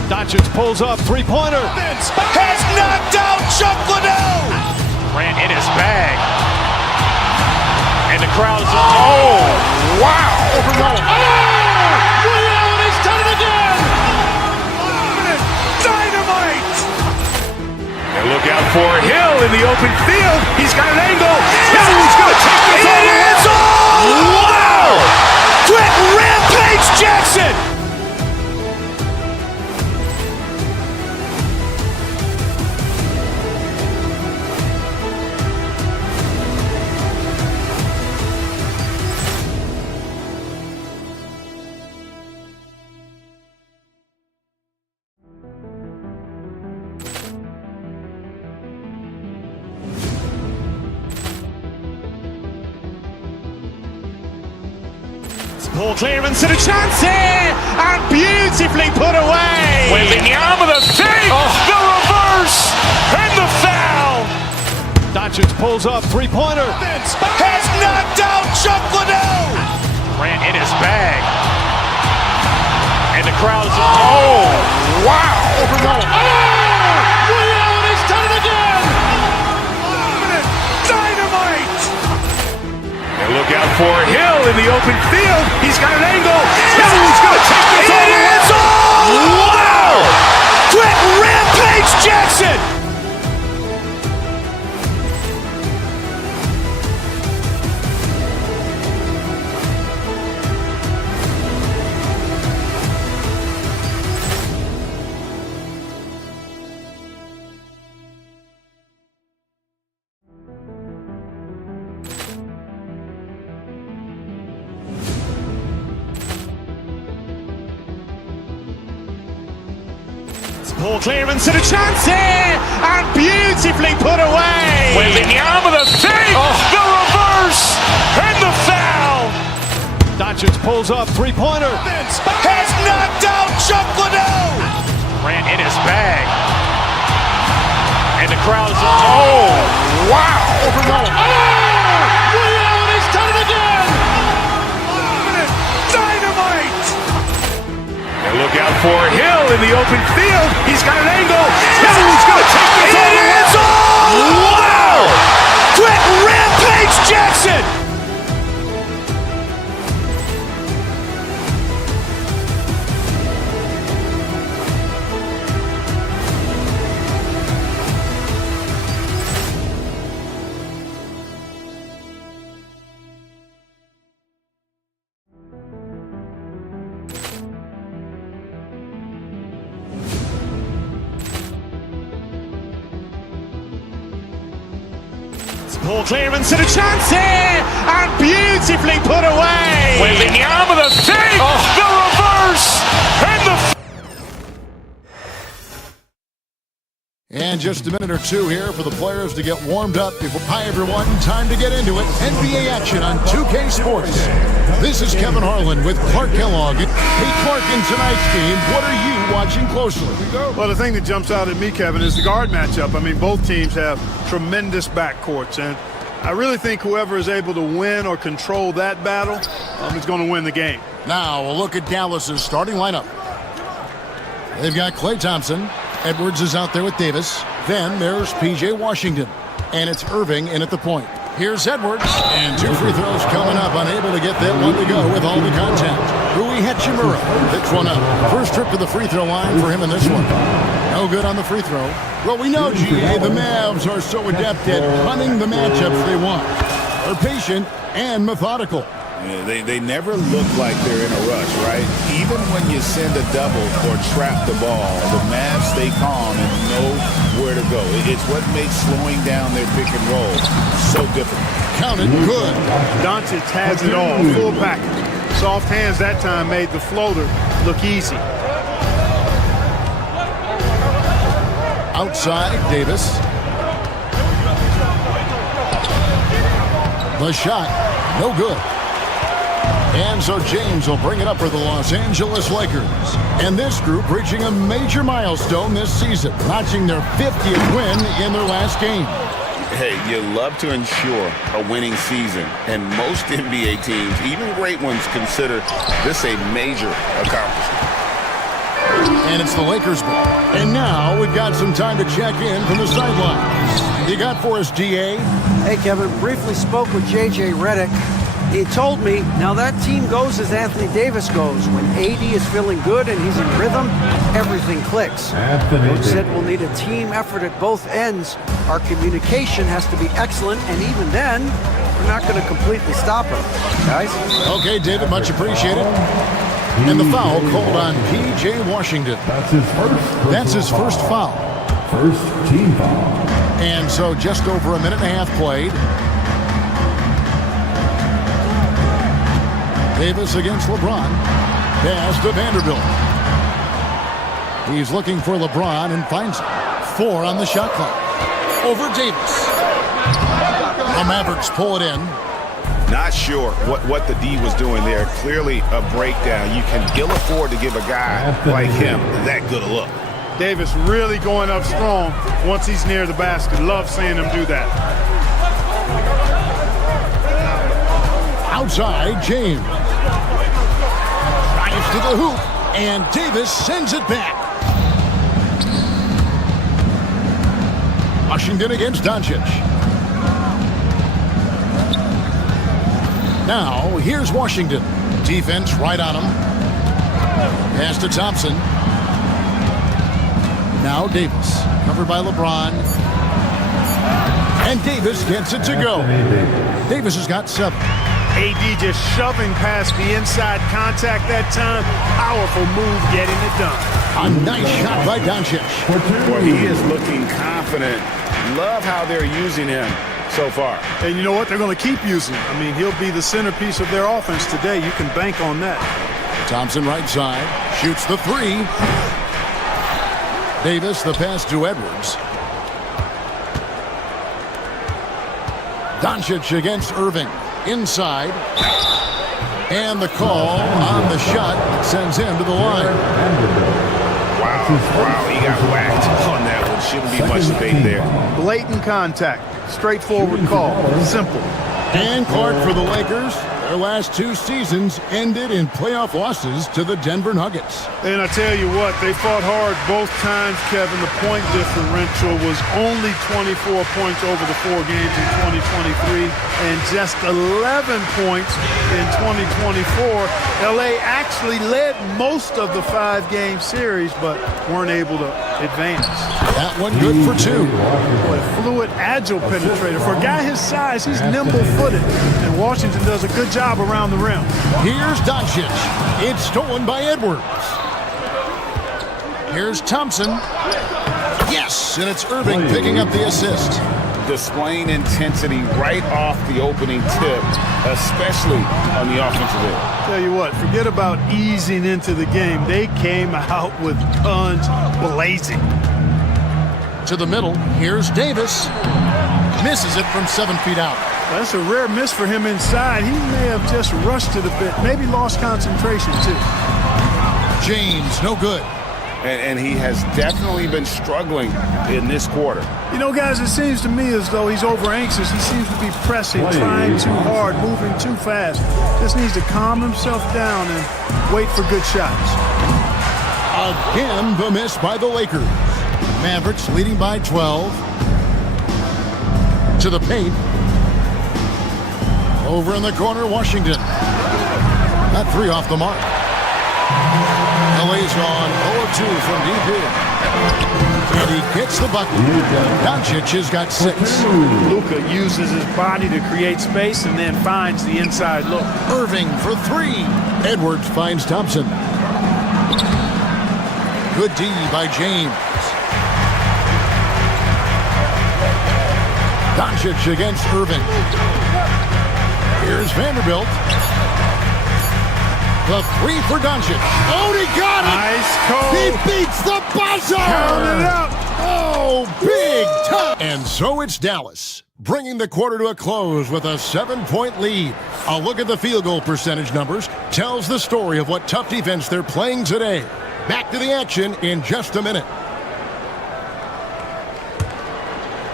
Doncic pulls up, three-pointer. Has knocked out Chuck Liddell. Ran in his bag. And the crowd is, oh, wow. Liddell, and he's done it again. look out for Hill in the open field. He's got an angle. Hill's going to take this all the way. Wow! Quick Rampage Jackson! Ball clearance and a chance here, and beautifully put away. Waving the arm of the fake, the reverse, and the foul. Doncic pulls up, three-pointer. Has knocked out Chuck Liddell. Grant in his bag. And the crowd is... Oh, wow. Reality's done it again. Dynamite. And look out for Hill in the open field. He's got an angle. Hill's going to take this all the way. Wow. Quick Rampage Jackson. Ball clearance and a chance here, and beautifully put away. Waving the arm of the fake, the reverse, and the foul. Doncic pulls up, three-pointer. Has knocked out Chuck Liddell. Grant in his bag. And the crowd is... Oh, wow. Reality's done it again. Dynamite. And look out for Hill in the open field. He's got an angle. Hill's going to take this all the way. Wow. Quick Rampage Jackson. Ball clearance and a chance here, and beautifully put away. Waving the arm of the fake, the reverse, and the... And just a minute or two here for the players to get warmed up before. Hi, everyone. Time to get into it. NBA action on 2K Sports. This is Kevin Harlan with Clark Kellogg. Hey, Clark, in tonight's game, what are you watching closely? Well, the thing that jumps out at me, Kevin, is the guard matchup. I mean, both teams have tremendous backcourts, and I really think whoever is able to win or control that battle is going to win the game. Now, a look at Dallas's starting lineup. They've got Klay Thompson. Edwards is out there with Davis. Then there's P.J. Washington. And it's Irving in at the point. Here's Edwards. And 2 free throws coming up. Unable to get that one to go with all the contact. Rui Hachimura picks one up. First trip to the free throw line for him in this one. No good on the free throw. Well, we know, G.A., the Mavs are so adept at hunting the matchups they want. They're patient and methodical. Yeah, they never look like they're in a rush, right? Even when you send a double or trap the ball, the Mavs stay calm and know where to go. It's what makes slowing down their pick and roll so difficult. Counted good. Doncic has it all, full package. Soft hands that time made the floater look easy. Outside, Davis. The shot, no good. And so James will bring it up for the Los Angeles Lakers. And this group reaching a major milestone this season, notching their 50th win in their last game. Hey, you love to ensure a winning season, and most NBA teams, even great ones, consider this a major accomplishment. And it's the Lakers ball. And now we've got some time to check in from the sidelines. You got for us, DA? Hey, Kevin, briefly spoke with J.J. Redick. He told me, now that team goes as Anthony Davis goes. When AD is feeling good and he's in rhythm, everything clicks. Coach said we'll need a team effort at both ends. Our communication has to be excellent, and even then, we're not going to completely stop him. Guys? Okay, David, much appreciated. And the foul called on P.J. Washington. That's his first foul. First team foul. And so just over a minute and a half played. Davis against LeBron. Pass to Vanderbilt. He's looking for LeBron and finds it. 4 on the shot clock. Over Davis. The Mavericks pull it in. Not sure what the D was doing there. Clearly a breakdown. You can ill afford to give a guy like him that good a look. Davis really going up strong once he's near the basket. Love seeing him do that. Outside, James. Drives to the hoop, and Davis sends it back. Washington against Doncic. Now, here's Washington. Defense right on him. Pass to Thompson. Now Davis, covered by LeBron. And Davis gets it to go. Davis has got 7. AD just shoving past the inside contact that time. Powerful move getting it done. A nice shot by Doncic. Boy, he is looking confident. Love how they're using him so far. And you know what? They're going to keep using him. I mean, he'll be the centerpiece of their offense today. You can bank on that. Thompson right side. Shoots the 3. Davis, the pass to Edwards. Doncic against Irving. Inside. And the call on the shot sends him to the line. Wow, he got whacked on that one. Shouldn't be much debate there. Blatant contact. Straightforward call. Simple. And Clark for the Lakers. Their last 2 seasons ended in playoff losses to the Denver Nuggets. And I tell you what, they fought hard both times, Kevin. The point differential was only 24 points over the 4 games in 2023 and just 11 points in 2024. LA actually led most of the 5-game series, but weren't able to advance. That one good for 2. Boy, fluid, agile penetrator. For a guy his size, he's nimble-footed, and Washington does a good job around the rim. Here's Doncic. It's stolen by Edwards. Here's Thompson. Yes, and it's Irving picking up the assist. Displaying intensity right off the opening tip, especially on the offensive end. Tell you what, forget about easing into the game. They came out with guns blazing. To the middle, here's Davis. Misses it from 7 feet out. That's a rare miss for him inside. He may have just rushed it a bit, maybe lost concentration too. James, no good. And he has definitely been struggling in this quarter. You know, guys, it seems to me as though he's over anxious. He seems to be pressing, trying too hard, moving too fast. Just needs to calm himself down and wait for good shots. Again, the miss by the Lakers. Mavericks leading by 12. To the paint. Over in the corner, Washington. That 3 off the mark. LA's on 0-2 from deep in. And he gets the bucket. Doncic has got 6. Luka uses his body to create space and then finds the inside look. Irving for 3. Edwards finds Thompson. Good D by James. Doncic against Irving. Here's Vanderbilt. The 3 for Doncic. Oh, he got it! Nice call. He beats the buzzer! Count it up! Oh, big time! And so it's Dallas, bringing the quarter to a close with a 7-point lead. A look at the field goal percentage numbers tells the story of what tough defense they're playing today. Back to the action in just a minute.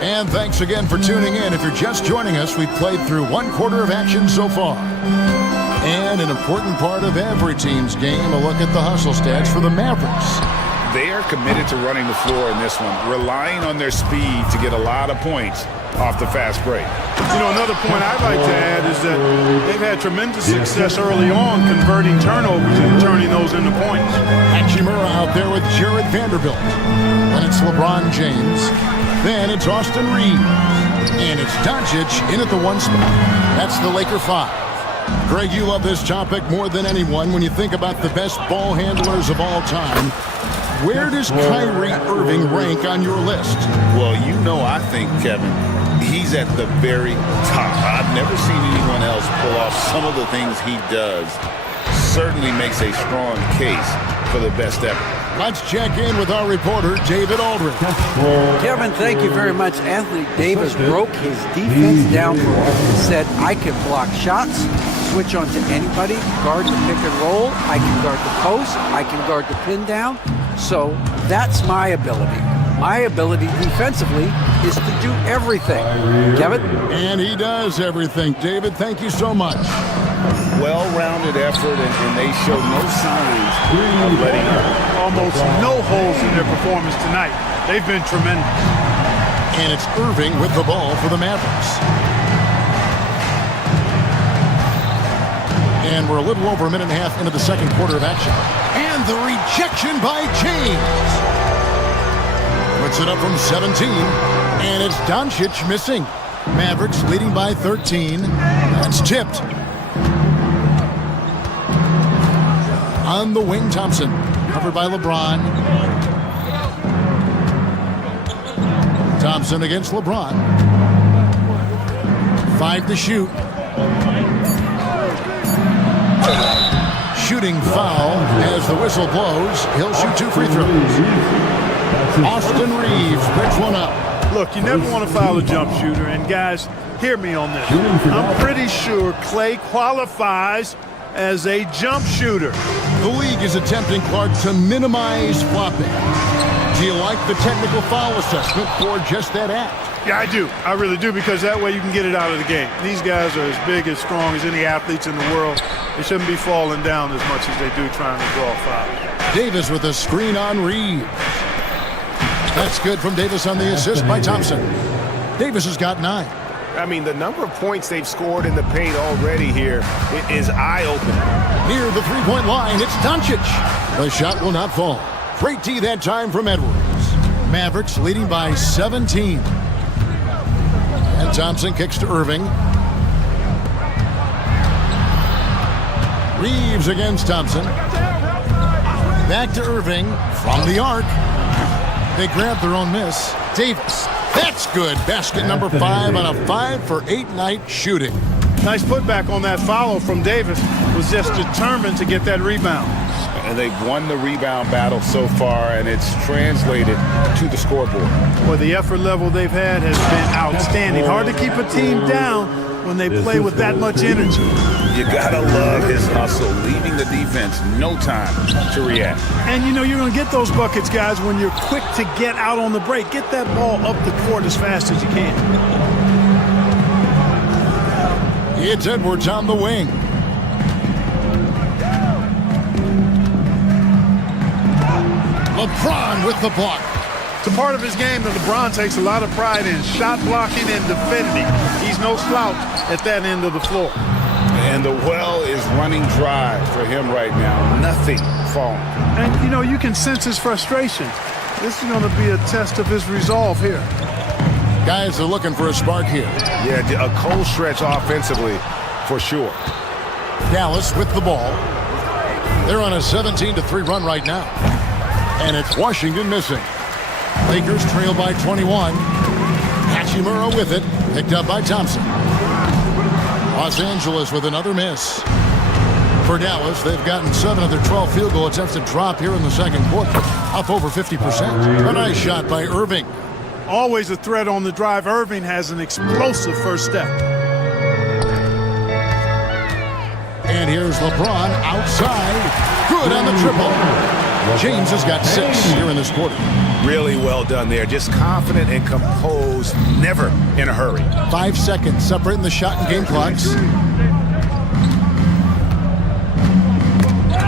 And thanks again for tuning in. If you're just joining us, we've played through 1 quarter of action so far. And an important part of every team's game, a look at the hustle stats for the Mavericks. They are committed to running the floor in this one, relying on their speed to get a lot of points off the fast break. You know, another point I'd like to add is that they've had tremendous success early on converting turnovers and turning those into points. Hachimura out there with Jared Vanderbilt. Then it's LeBron James. Then it's Austin Reeves. And it's Doncic in at the 1 spot. That's the Laker 5. Greg, you love this topic more than anyone when you think about the best ball handlers of all time. Where does Kyrie Irving rank on your list? Well, you know, I think, Kevin, he's at the very top. I've never seen anyone else pull off some of the things he does. Certainly makes a strong case for the best ever. Let's check in with our reporter, David Aldridge. Kevin, thank you very much. Anthony Davis broke his defense down for us. He said, I can block shots, switch on to anybody, guard the pick and roll, I can guard the post, I can guard the pin down. So that's my ability. My ability defensively is to do everything. Kevin? And he does everything. David, thank you so much. Well-rounded effort, and they show no signs of letting up. Almost no holes in their performance tonight. They've been tremendous. And it's Irving with the ball for the Mavericks. And we're a little over a minute and a half into the second quarter of action. And the rejection by James. Puts it up from 17. And it's Doncic missing. Mavericks leading by 13. That's tipped. On the wing, Thompson. Covered by LeBron. Thompson against LeBron. 5 to shoot. Shooting foul as the whistle blows. He'll shoot 2 free throws. Austin Reeves picks one up. Look, you never want to foul a jump shooter. And guys, hear me on this. I'm pretty sure Clay qualifies as a jump shooter. The league is attempting, Clark, to minimize flopping. Do you like the technical foul assessment for just that act? Yeah, I do. I really do, because that way you can get it out of the game. These guys are as big, as strong as any athletes in the world. They shouldn't be falling down as much as they do trying to draw fouls. Davis with a screen on Reeves. That's good from Davis on the assist by Thompson. Davis has got 9. I mean, the number of points they've scored in the paint already here is eye-opening. Near the three-point line, it's Doncic. The shot will not fall. Great D that time from Edwards. Mavericks leading by 17. And Thompson kicks to Irving. Reeves against Thompson. Back to Irving from the arc. They grab their own miss. Davis. That's good. Basket number 5 on a 5 for 8 night shooting. Nice putback on that follow from Davis. Was just determined to get that rebound. And they've won the rebound battle so far, and it's translated to the scoreboard. Well, the effort level they've had has been outstanding. Hard to keep a team down when they play with that much energy. You gotta love his hustle, leaving the defense no time to react. And you know you're going to get those buckets, guys, when you're quick to get out on the break. Get that ball up the court as fast as you can. It's Edwards on the wing. LeBron with the block. It's a part of his game that LeBron takes a lot of pride in, shot blocking and defending. He's no slouch at that end of the floor. And the well is running dry for him right now. Nothing falling. And, you know, you can sense his frustration. This is going to be a test of his resolve here. Guys are looking for a spark here. Yeah, a cold stretch offensively for sure. Dallas with the ball. They're on a 17-3 run right now. And it's Washington missing. Lakers trail by 21. Hachimura with it. Picked up by Thompson. Los Angeles with another miss. For Dallas, they've gotten 7 of their 12 field goal attempts to drop here in the second quarter. Up over 50%. A nice shot by Irving. Always a threat on the drive. Irving has an explosive first step. And here's LeBron outside. Good on the triple. James has got 6 here in this quarter. Really well done there. Just confident and composed, never in a hurry. 5 seconds separating the shot and game clocks.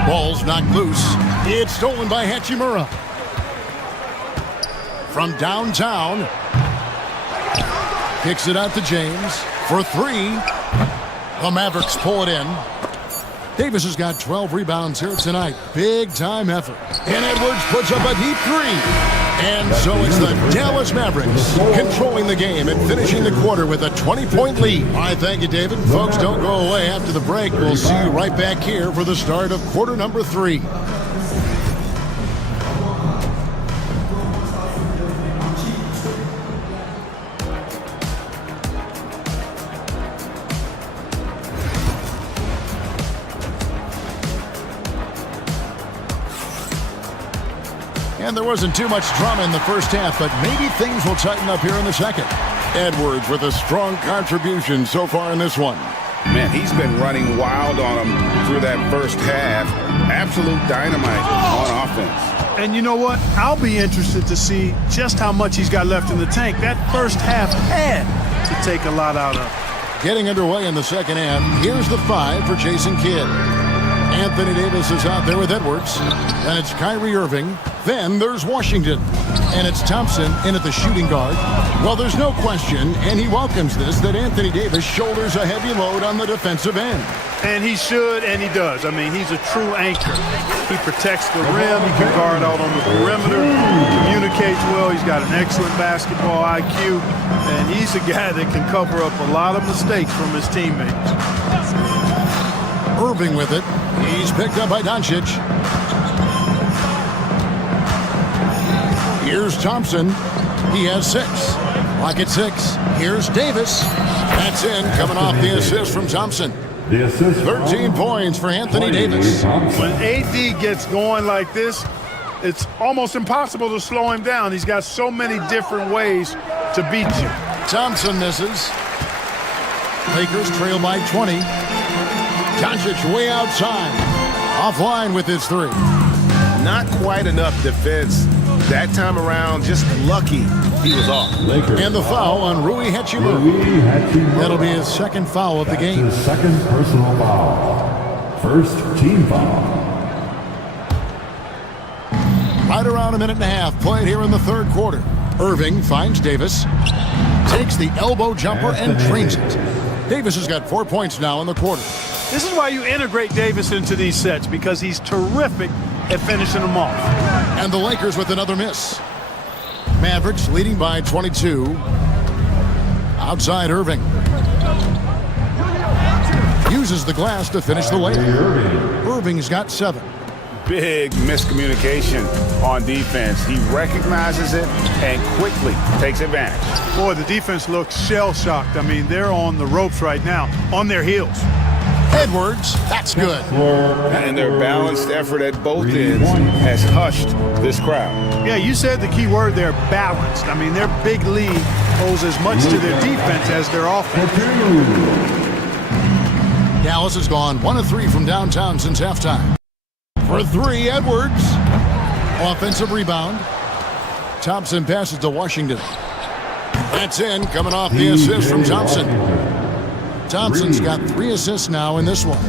Ball's knocked loose. It's stolen by Hachimura. From downtown. Kicks it out to James for three. The Mavericks pull it in. Davis has got 12 rebounds here tonight. Big-time effort. And Edwards puts up a deep three. And so it's the Dallas Mavericks controlling the game and finishing the quarter with a 20-point lead. All right, thank you, David. Folks, don't go away after the break. We'll see you right back here for the start of quarter number 3. And there wasn't too much drama in the first half, but maybe things will tighten up here in the second. Edwards with a strong contribution so far in this one. Man, he's been running wild on him through that first half. Absolute dynamite on offense. And you know what? I'll be interested to see just how much he's got left in the tank. That first half had to take a lot out of. Getting underway in the second half. Here's the 5 for Jason Kidd. Anthony Davis is out there with Edwards. And it's Kyrie Irving. Then there's Washington. And it's Thompson in at the shooting guard. Well, there's no question, and he welcomes this, that Anthony Davis shoulders a heavy load on the defensive end. And he should, and he does. I mean, he's a true anchor. He protects the rim. He can guard out on the perimeter. Communicates well. He's got an excellent basketball IQ. And he's a guy that can cover up a lot of mistakes from his teammates. Irving with it. He's picked up by Doncic. Here's Thompson. He has 6. Lock at 6. Here's Davis. That's in, coming off the assist from Thompson. 13 points for Anthony Davis. When AD gets going like this, it's almost impossible to slow him down. He's got so many different ways to beat you. Thompson misses. Lakers trail by 20. Doncic way outside. Offline with his 3. Not quite enough defense that time around. Just lucky he was off. And the foul on Rui Hachimura. That'll be his second foul of the game. His second personal foul. First team foul. Right around a minute and a half played here in the third quarter. Irving finds Davis. Takes the elbow jumper and drains it. Davis has got 4 points now in the quarter. This is why you integrate Davis into these sets, because he's terrific at finishing them off. And the Lakers with another miss. Mavericks leading by 22. Outside Irving. Uses the glass to finish the layup. Irving's got 7. Big miscommunication on defense. He recognizes it and quickly takes advantage. Boy, the defense looks shell-shocked. I mean, they're on the ropes right now, on their heels. Edwards, that's good. And their balanced effort at both ends has hushed this crowd. Yeah, you said the key word there, balanced. I mean, their big lead owes as much to their defense as their offense. Dallas has gone 1 of 3 from downtown since halftime. For 3, Edwards. Offensive rebound. Thompson passes to Washington. That's in, coming off the assist from Thompson. Thompson's got 3 assists now in this one.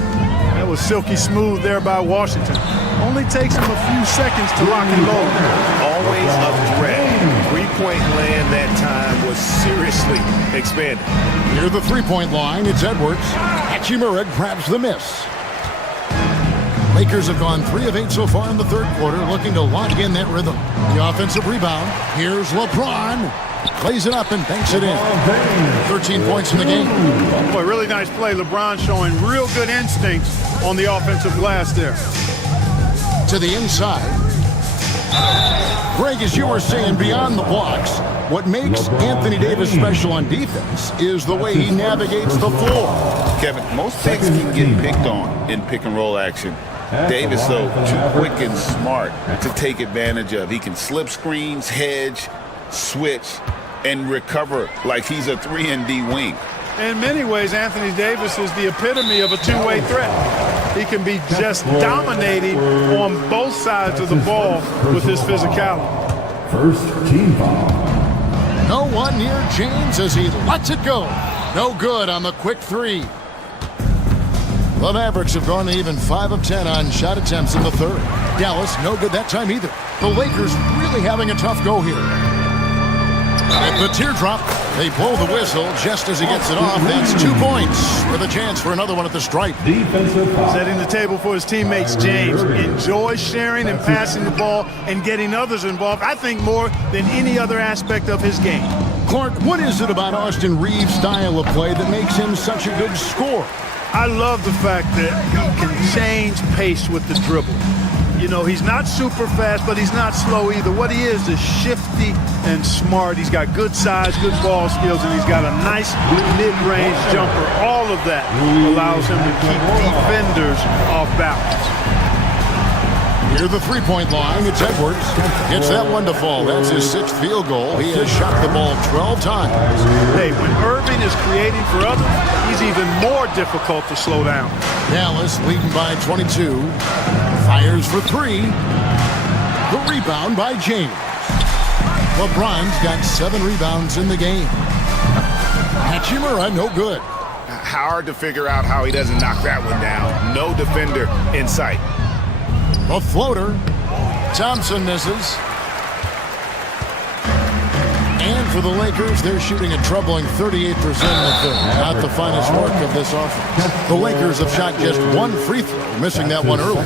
That was silky smooth there by Washington. Only takes him a few seconds to lock and load. Always a threat. 3-point land that time was seriously expanded. Near the 3-point line, it's Edwards. Hachimura grabs the miss. Lakers have gone 3 of 8 so far in the third quarter, looking to lock in that rhythm. The offensive rebound. Here's LeBron. Plays it up and banks it in. 13 points in the game. Boy, really nice play. LeBron showing real good instincts on the offensive glass there. To the inside. Greg, as you were saying, beyond the blocks, what makes Anthony Davis special on defense is the way he navigates the floor. Kevin, most bigs can get picked on in pick-and-roll action. Davis, though, too quick and smart to take advantage of. He can slip screens, hedge, switch, and recover like he's a 3-and-D wing. In many ways, Anthony Davis is the epitome of a two-way threat. He can be just dominating on both sides of the ball with his physicality. First team foul. No one near James as he lets it go. No good on the quick 3. The Mavericks have gone to even 5 of 10 on shot attempts in the third. Dallas, no good that time either. The Lakers really having a tough go here. At the teardrop, they blow the whistle just as he gets it off. That's 2 points with a chance for another one at the stripe. Setting the table for his teammates, James. Enjoys sharing and passing the ball and getting others involved, I think, more than any other aspect of his game. Clark, what is it about Austin Reeves' style of play that makes him such a good scorer? I love the fact that he can change pace with the dribble. You know, he's not super fast, but he's not slow either. What he is shifty and smart. He's got good size, good ball skills, and he's got a nice mid-range jumper. All of that allows him to keep defenders off balance. Near the three-point line, it's Edwards. Gets that one to fall. That's his 6th field goal. He has shot the ball 12 times. Hey, when Irving is creating for others, he's even more difficult to slow down. Dallas leading by 22. Fires for 3. The rebound by James. LeBron's got 7 rebounds in the game. Hachimura, no good. Hard to figure out how he doesn't knock that one down. No defender in sight. The floater. Thompson misses. And for the Lakers, they're shooting a troubling 38% in the field. Not the finest work of this offense. The Lakers have shot just 1 free throw, missing that one early.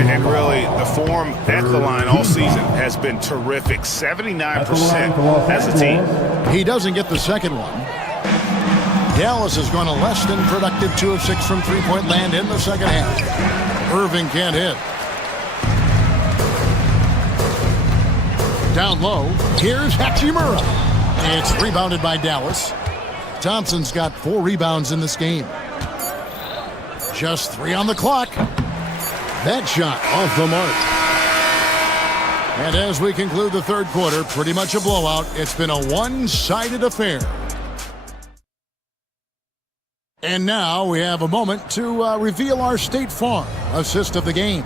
And really, the form at the line all season has been terrific. 79% as a team. He doesn't get the second one. Dallas has gone a less than productive 2 of 6 from three-point land in the second half. Irving can't hit. Down low, here's Hachimura. It's rebounded by Dallas. Thompson's got 4 rebounds in this game. Just 3 on the clock. That shot off the mark. And as we conclude the third quarter, pretty much a blowout. It's been a one-sided affair. And now we have a moment to reveal our State Farm assist of the game.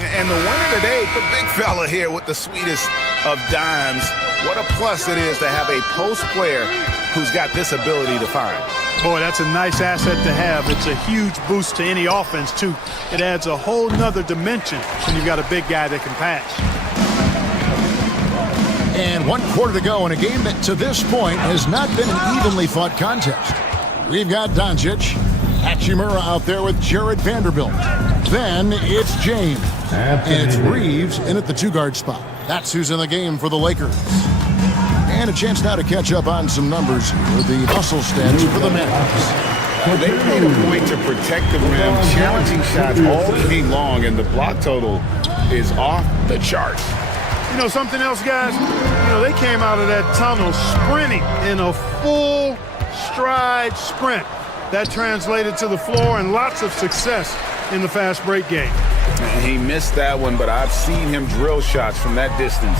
And the winner today, the big fella here with the sweetest of dimes. What a plus it is to have a post player who's got this ability to find. Boy, that's a nice asset to have. It's a huge boost to any offense, too. It adds a whole nother dimension when you've got a big guy that can pass. And 1 quarter to go in a game that to this point has not been an evenly fought contest. We've got Doncic, Hachimura out there with Jared Vanderbilt. Then it's James. And it's Reeves in at the 2-guard spot. That's who's in the game for the Lakers. And a chance now to catch up on some numbers here. The muscle stats for the Mavericks. They made a point to protect the rim, challenging shots all game long, and the block total is off the charts. You know something else, guys? You know, they came out of that tunnel sprinting in a full stride sprint. That translated to the floor and lots of success in the fast break game. He missed that one, but I've seen him drill shots from that distance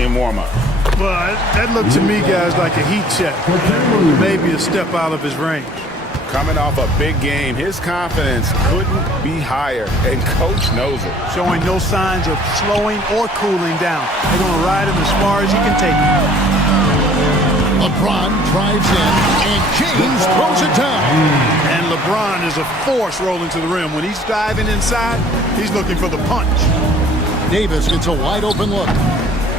in warm-up. Well, that looked to me, guys, like a heat check. Maybe a step out of his range. Coming off a big game, his confidence couldn't be higher, and Coach knows it. Showing no signs of slowing or cooling down. They're going to ride him as far as he can take him. LeBron drives in, and James throws it down. And LeBron is a force rolling to the rim. When he's diving inside, he's looking for the punch. Davis gets a wide-open look.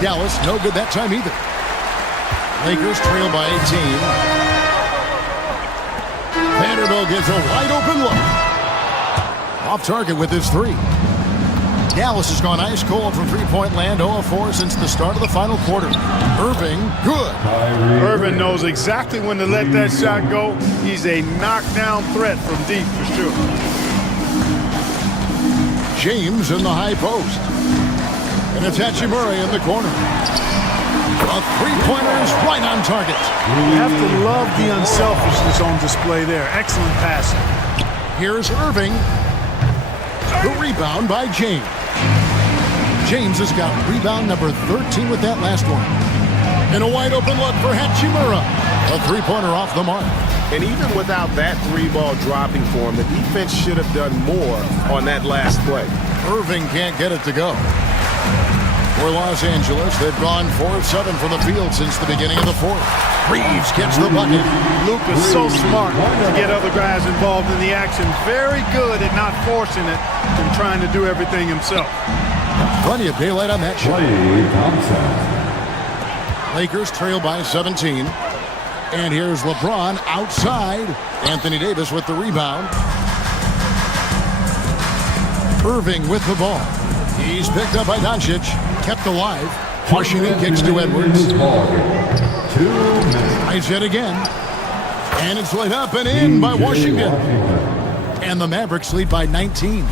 Dallas, no good that time either. Lakers trail by 18. Vanderbilt gets a wide-open look. Off target with his 3. Dallas has gone ice cold from three-point land, 0 of 4 since the start of the final quarter. Irving, good. Irving knows exactly when to let that shot go. He's a knockdown threat from deep for sure. James in the high post. And it's Hachimura in the corner. A three-pointer is right on target. You have to love the unselfishness on display there. Excellent passing. Here's Irving. The rebound by James. James has got rebound number 13 with that last one. And a wide open look for Hachimura. A three-pointer off the mark. And even without that 3-ball dropping for him, the defense should have done more on that last play. Irving can't get it to go. For Los Angeles, they've gone 4 of 7 from the field since the beginning of the fourth. Reeves gets the bucket. Luke is so smart to get other guys involved in the action. Very good at not forcing it and trying to do everything himself. Plenty of daylight on that shot. Lakers trail by 17. And here's LeBron outside. Anthony Davis with the rebound. Irving with the ball. He's picked up by Doncic. Kept alive. Washington kicks to Edwards. Nice hit again. And it's laid up and in by Washington. And the Mavericks lead by 19.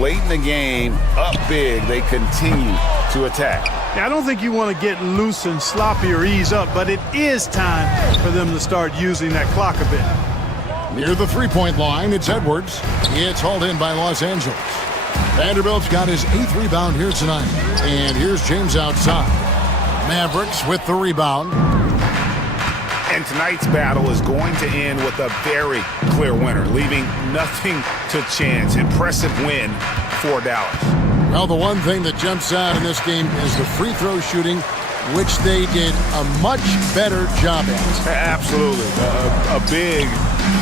Late in the game, up big, they continue to attack. I don't think you want to get loose and sloppy or ease up, but it is time for them to start using that clock a bit. Near the three-point line, it's Edwards. It's hauled in by Los Angeles. Vanderbilt's got his 8th rebound here tonight. And here's James outside. Mavericks with the rebound. And tonight's battle is going to end with a very clear winner, leaving nothing to chance. Impressive win for Dallas. Well, the one thing that jumps out in this game is the free throw shooting, which they did a much better job at. Absolutely. A big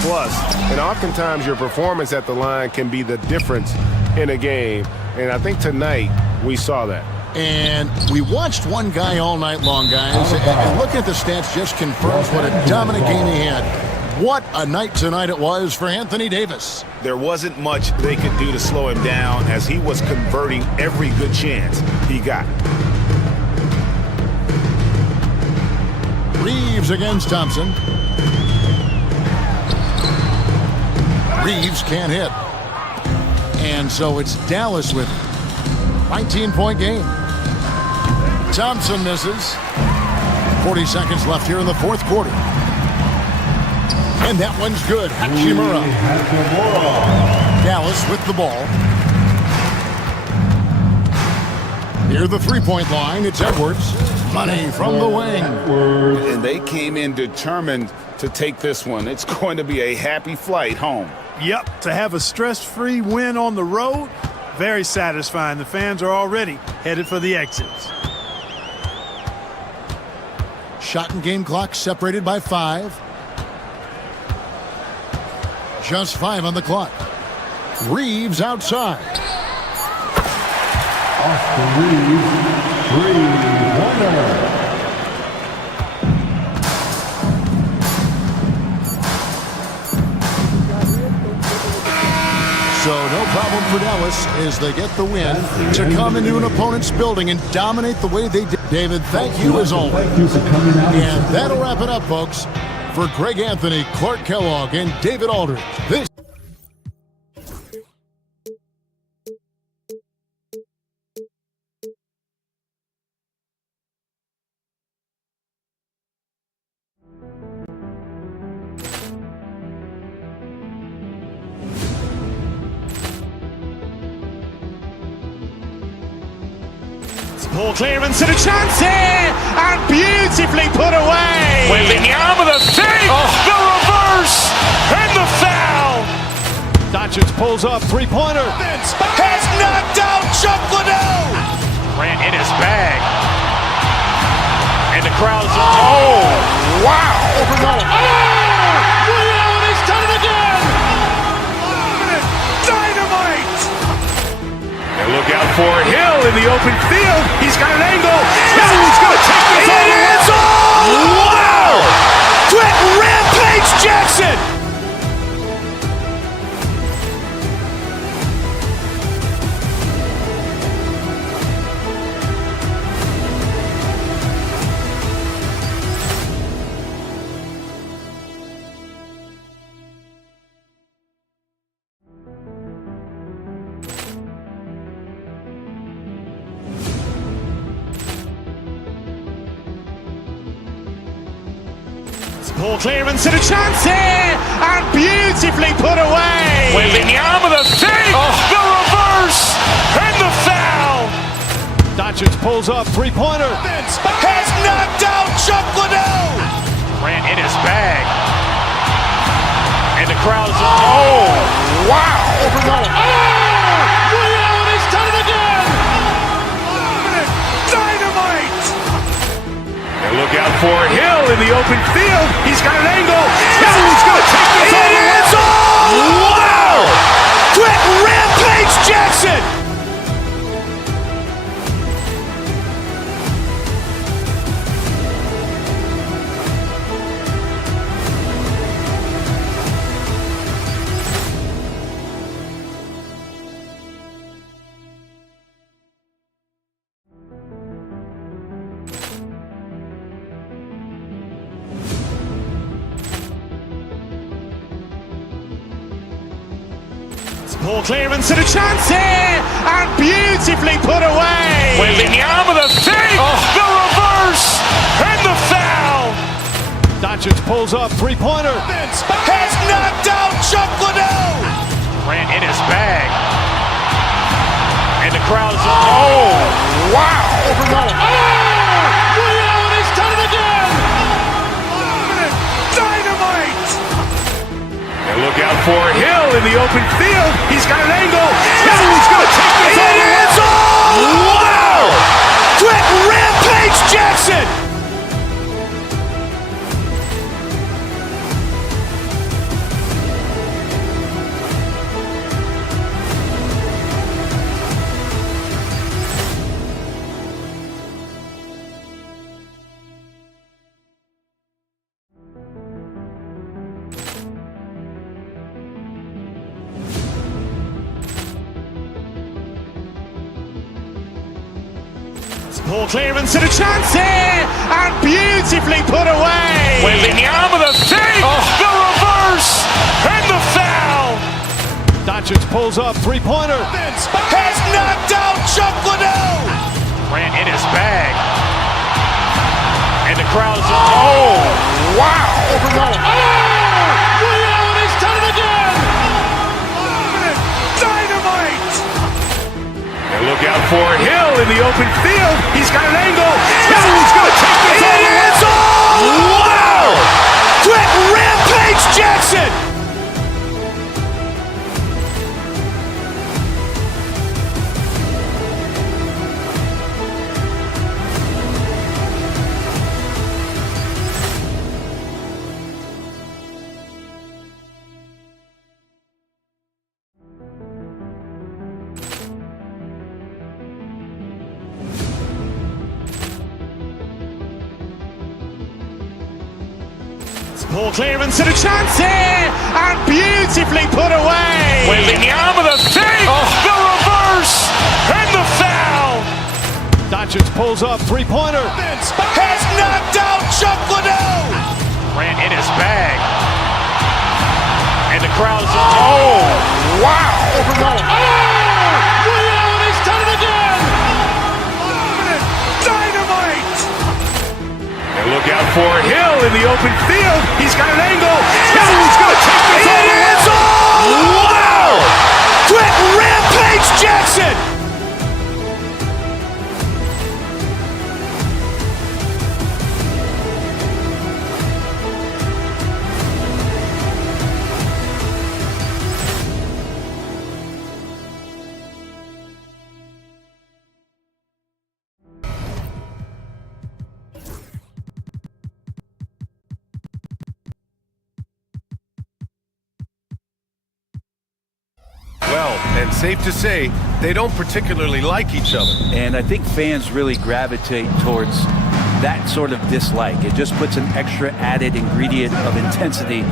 plus. And oftentimes your performance at the line can be the difference in a game. And I think tonight we saw that. And we watched one guy all night long, guys. And looking at the stats just confirms what a dominant game he had. What a night tonight it was for Anthony Davis. There wasn't much they could do to slow him down as he was converting every good chance he got. Reeves against Thompson. Reeves can't hit. And so it's Dallas with it. 19-point game. Thompson misses. 40 seconds left here in the fourth quarter. And that one's good. Hachimura. Dallas with the ball. Near the three-point line, it's Edwards. Money from the wing. And they came in determined to take this one. It's going to be a happy flight home. Yep, to have a stress-free win on the road, very satisfying. The fans are already headed for the exits. Shot and game clock separated by 5. Just 5 on the clock. Reeves outside. Austin Reeves, three-pointer. So no problem for Dallas as they get the win to come into an opponent's building and dominate the way they did. David, thank you as always. Thank you for coming out. And that'll wrap it up, folks. For Greg Anthony, Clark Kellogg, and David Aldridge, this Ball clearance and a chance here, and beautifully put away. Wembanyama the fake, the reverse, and the foul. Doncic pulls up, three-pointer. Has knocked out Chuck Liddell. Ran in his bag. And the crowd's, oh, wow. He's done it again. Dynamite. And look out for Hill in the open field. He's got an angle. Hill's going to take this all the way. Wow! Quick Rampage Jackson. Ball clearance and a chance here, and beautifully put away. Wembanyama the fake, the reverse, and the foul. Doncic pulls up, three-pointer. Has knocked out Chuck Liddell. Ran in his bag. And the crowd's, oh, wow. He's done it again. Dynamite. And look out for Hill in the open field. He's got an angle. Hill's going to take this all the way. Wow! Quick Rampage Jackson. Ball clearance and a chance here, and beautifully put away. Wembanyama the save, the reverse, and the foul. Doncic pulls up, three-pointer. Has knocked out Chuck Liddell. Ran in his bag. And the crowd is, oh, wow. Liddell, and he's done it again. Dynamite. And look out for Hill in the open field. He's got an angle. Hill's going to take this all the way. Wow! Quick Rampage Jackson. Ball clearance and a chance here, and beautifully put away. Wembanyama the save, the reverse, and the foul. Doncic pulls up, three-pointer. Has knocked out Chuck Liddell. Ran in his bag. And the crowd is, oh, wow. Liddell, and he's done it again. Dynamite. And look out for Hill in the open field. He's got an angle. Hill's going to take this all the way. Wow! Quick Rampage Jackson. Ball clearance and a chance here, and beautifully put away. Wembanyama the save, the reverse, and the foul. Doncic pulls up, three-pointer. Has knocked out Chuck Liddell. Ran in his bag. And the crowd is, oh, wow. Liddell, and he's done it again. Dynamite. And look out for Hill in the open field. He's got an angle. Hill's going to take this all the way. Wow! Quick Rampage Jackson. Well, and safe to say, they don't particularly like each other. And I think fans really gravitate towards that sort of dislike. It just puts an extra added ingredient of intensity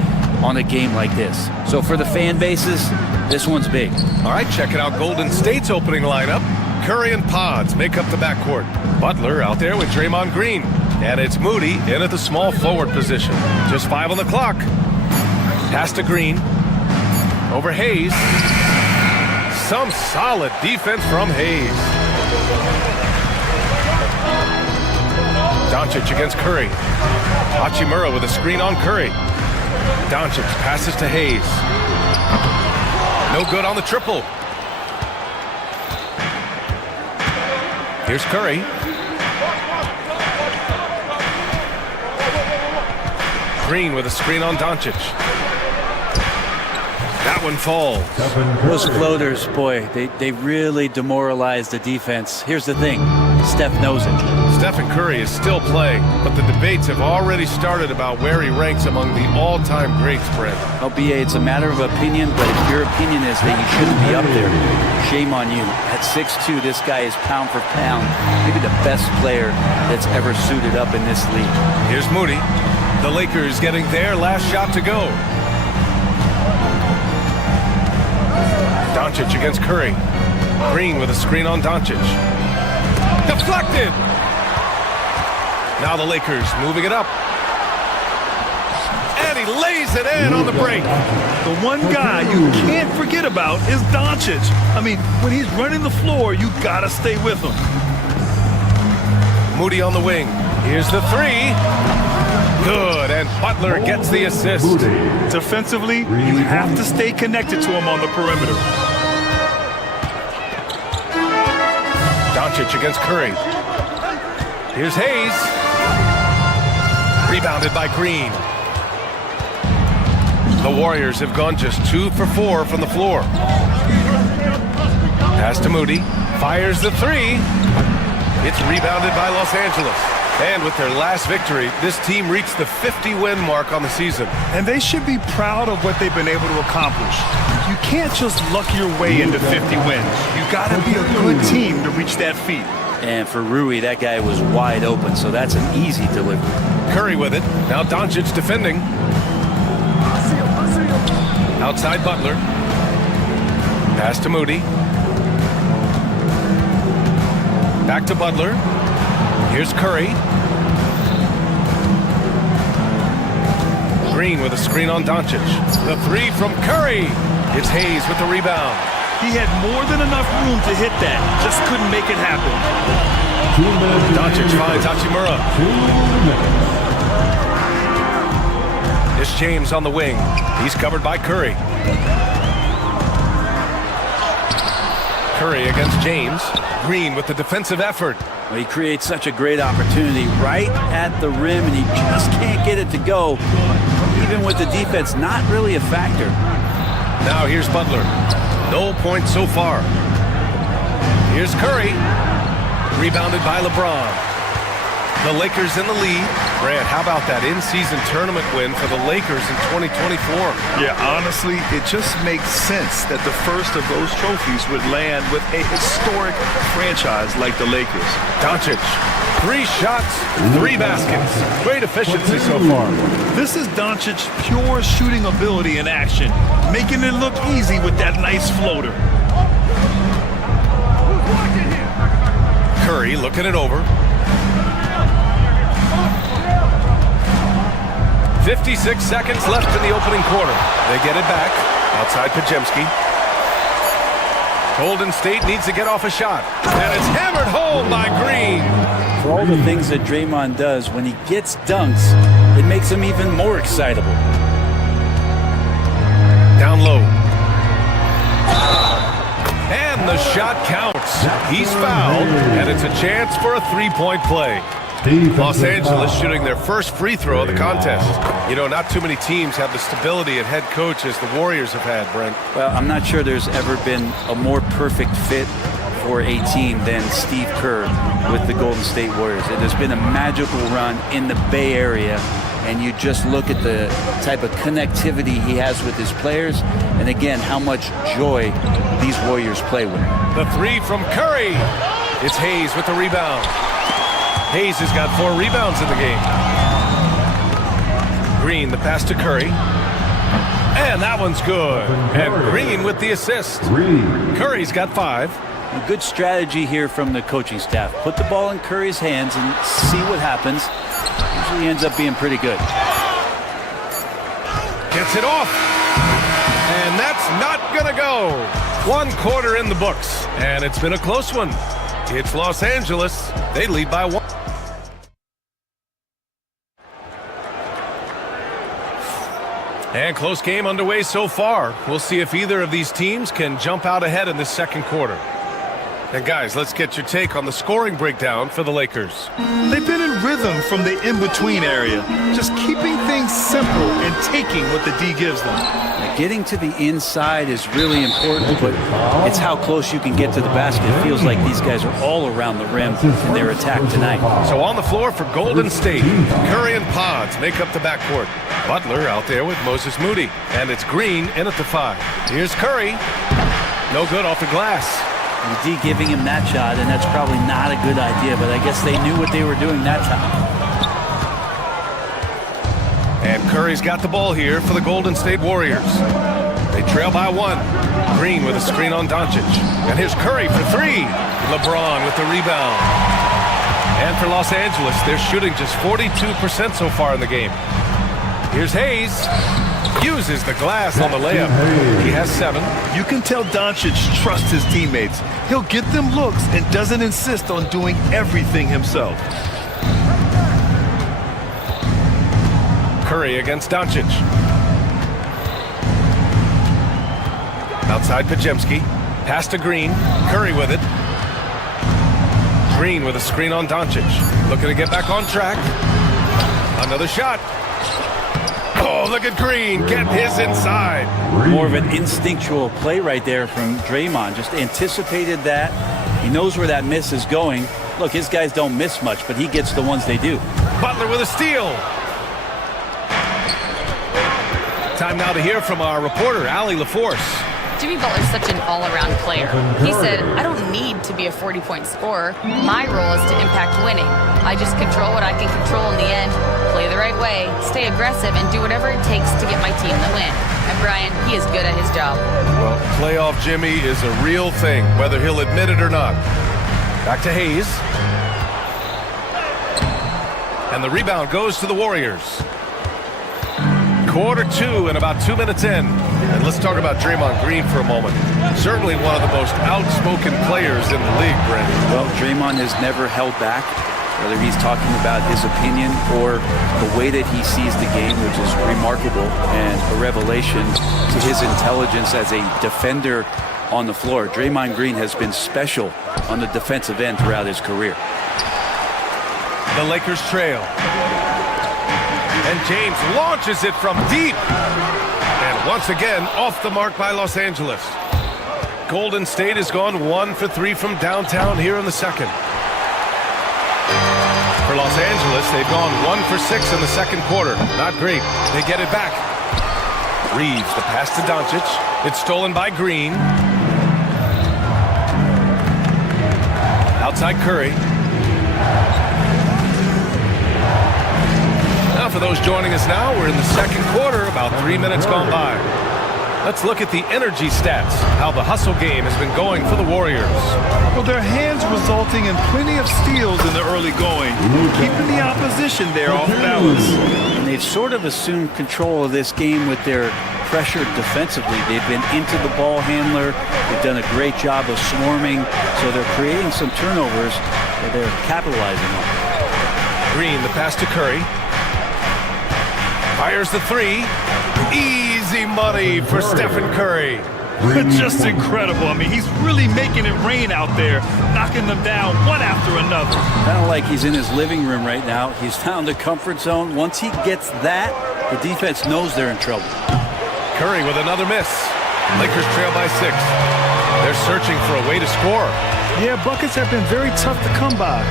on a game like this. So for the fan bases, this one's big. All right, check it out. Golden State's opening lineup. Curry and Pods make up the backcourt. Butler out there with Draymond Green. And it's Moody in at the small forward position. Just 5 on the clock. Pass to Green. Over Hayes. Some solid defense from Hayes. Doncic against Curry. Hachimura with a screen on Curry. Doncic passes to Hayes. No good on the triple. Here's Curry. Green with a screen on Doncic. That one falls. Those floaters, boy, they really demoralize the defense. Here's the thing, Steph knows it. Stephen Curry is still playing, but the debates have already started about where he ranks among the all-time greats, Brent. Oh, BA, it's a matter of opinion, but if your opinion is that you shouldn't be up there, shame on you. At 6'2", this guy is pound for pound, maybe the best player that's ever suited up in this league. Here's Moody. The Lakers getting their last shot to go. Doncic against Curry. Green with a screen on Doncic. Deflected! Now the Lakers moving it up. And he he lays it in on the break. The one guy you can't forget about is Doncic. I mean, when he's running the floor, you gotta stay with him. Moody on the wing. Here's the three. Good, and Butler gets the assist. Defensively, you have to stay connected to him on the perimeter. Doncic against Curry. Here's Hayes. Rebounded by Green. The Warriors have gone just 2 for 4 from the floor. Pass to Moody. Fires the three. It's rebounded by Los Angeles. And with their last victory, this team reached the 50-win mark on the season. And they should be proud of what they've been able to accomplish. You can't just luck your way into 50 wins. You gotta be a good team to reach that feat. And for Rui, that guy was wide open, so that's an easy delivery. Curry with it. Now Doncic defending. Outside Butler. Pass to Moody. Back to Butler. Here's Curry. Green with a screen on Doncic. The three from Curry. It's Hayes with the rebound. He had more than enough room to hit that. Just couldn't make it happen. Doncic finds Hachimura. It's James on the wing. He's covered by Curry. Curry against James. Green with the defensive effort. Well, he creates such a great opportunity right at the rim, and he just can't get it to go. Even with the defense not really a factor. Now here's Butler. No points so far. Here's Curry. Rebounded by LeBron. The Lakers in the lead. Grant, how about that in-season tournament win for the Lakers in 2024? Yeah, honestly, it just makes sense that the first of those trophies would land with a historic franchise like the Lakers. Doncic, 3 shots, 3 baskets. Great efficiency so far. This is Doncic's pure shooting ability in action, making it look easy with that nice floater. Curry looking it over. 56 seconds left in the opening quarter. They get it back. Outside Pajemski. Golden State needs to get off a shot. And it's hammered home by Green. For all the things that Draymond does, when he gets dunks, it makes him even more excitable. Down low. And the shot counts. He's fouled, and it's a chance for a 3-point play. Los Angeles shooting their first free throw of the contest. You know, not too many teams have the stability at head coach as the Warriors have had, Brent. Well, I'm not sure there's ever been a more perfect fit for a team than Steve Kerr with the Golden State Warriors. It has been a magical run in the Bay Area, and you just look at the type of connectivity he has with his players, and again, how much joy these Warriors play with. The three from Curry. It's Hayes with the rebound. Hayes has got 4 rebounds in the game. Green, the pass to Curry. And that one's good. And Green with the assist. Curry's got 5. A good strategy here from the coaching staff. Put the ball in Curry's hands and see what happens. Usually ends up being pretty good. Gets it off. And that's not going to go. 1 quarter in the books. And it's been a close one. It's Los Angeles. They lead by 1. And close game underway so far. We'll see if either of these teams can jump out ahead in this second quarter. And guys, let's get your take on the scoring breakdown for the Lakers. They've been in rhythm from the in-between area, just keeping things simple and taking what the D gives them. Now, getting to the inside is really important, but it's how close you can get to the basket. It feels like these guys are all around the rim in their attack tonight. So on the floor for Golden State, Curry and Pods make up the backcourt. Butler out there with Moses Moody, and it's Green in at the 5. Here's Curry. No good off the glass. And D giving him that shot, and that's probably not a good idea, but I guess they knew what they were doing that time. And Curry's got the ball here for the Golden State Warriors. They trail by 1. Green with a screen on Doncic. And here's Curry for 3. LeBron with the rebound. And for Los Angeles, they're shooting just 42% so far in the game. Here's Hayes. Uses the glass on the layup. He has 7. You can tell Doncic trusts his teammates. He'll get them looks and doesn't insist on doing everything himself. Curry against Doncic. Outside Pajemski. Pass to Green. Curry with it. Green with a screen on Doncic. Looking to get back on track. Another shot. Oh, look at Green. Get his inside. More of an instinctual play right there from Draymond. Just anticipated that. He knows where that miss is going. Look, his guys don't miss much, but he gets the ones they do. Butler with a steal. Time now to hear from our reporter, Allie LaForce. Jimmy Butler's such an all-around player. He said, I don't need to be a 40-point scorer. My role is to impact winning. I just control what I can control in the end, play the right way, stay aggressive, and do whatever it takes to get my team the win. And Brian, he is good at his job. Well, playoff Jimmy is a real thing, whether he'll admit it or not. Back to Hayes. And the rebound goes to the Warriors. Quarter 2 and about 2 minutes in. And let's talk about Draymond Green for a moment. Certainly one of the most outspoken players in the league, Brandon. Well, Draymond has never held back, whether he's talking about his opinion or the way that he sees the game, which is remarkable and a revelation to his intelligence as a defender on the floor. Draymond Green has been special on the defensive end throughout his career. The Lakers trail. And James launches it from deep. And once again, off the mark by Los Angeles. Golden State has gone 1 for 3 from downtown here in the second. For Los Angeles, they've gone 1 for 6 in the second quarter. Not great. They get it back. Reeves, the pass to Doncic. It's stolen by Green. Outside Curry. Now for those joining us now, we're in the second quarter, about 3 minutes gone by. Let's look at the energy stats, how the hustle game has been going for the Warriors. Well, their hands resulting in plenty of steals in the early going, keeping the opposition there off balance. And they've sort of assumed control of this game with their pressure defensively. They've been into the ball handler. They've done a great job of swarming, so they're creating some turnovers that they're capitalizing on. Green, the pass to Curry. Fires the 3. Easy money for Stephen Curry. Just incredible. I mean, he's really making it rain out there, knocking them down one after another. Kind of like he's in his living room right now. He's found the comfort zone. Once he gets that, the defense knows they're in trouble. Curry with another miss. Lakers trail by 6. They're searching for a way to score. Yeah, buckets have been very tough to come by.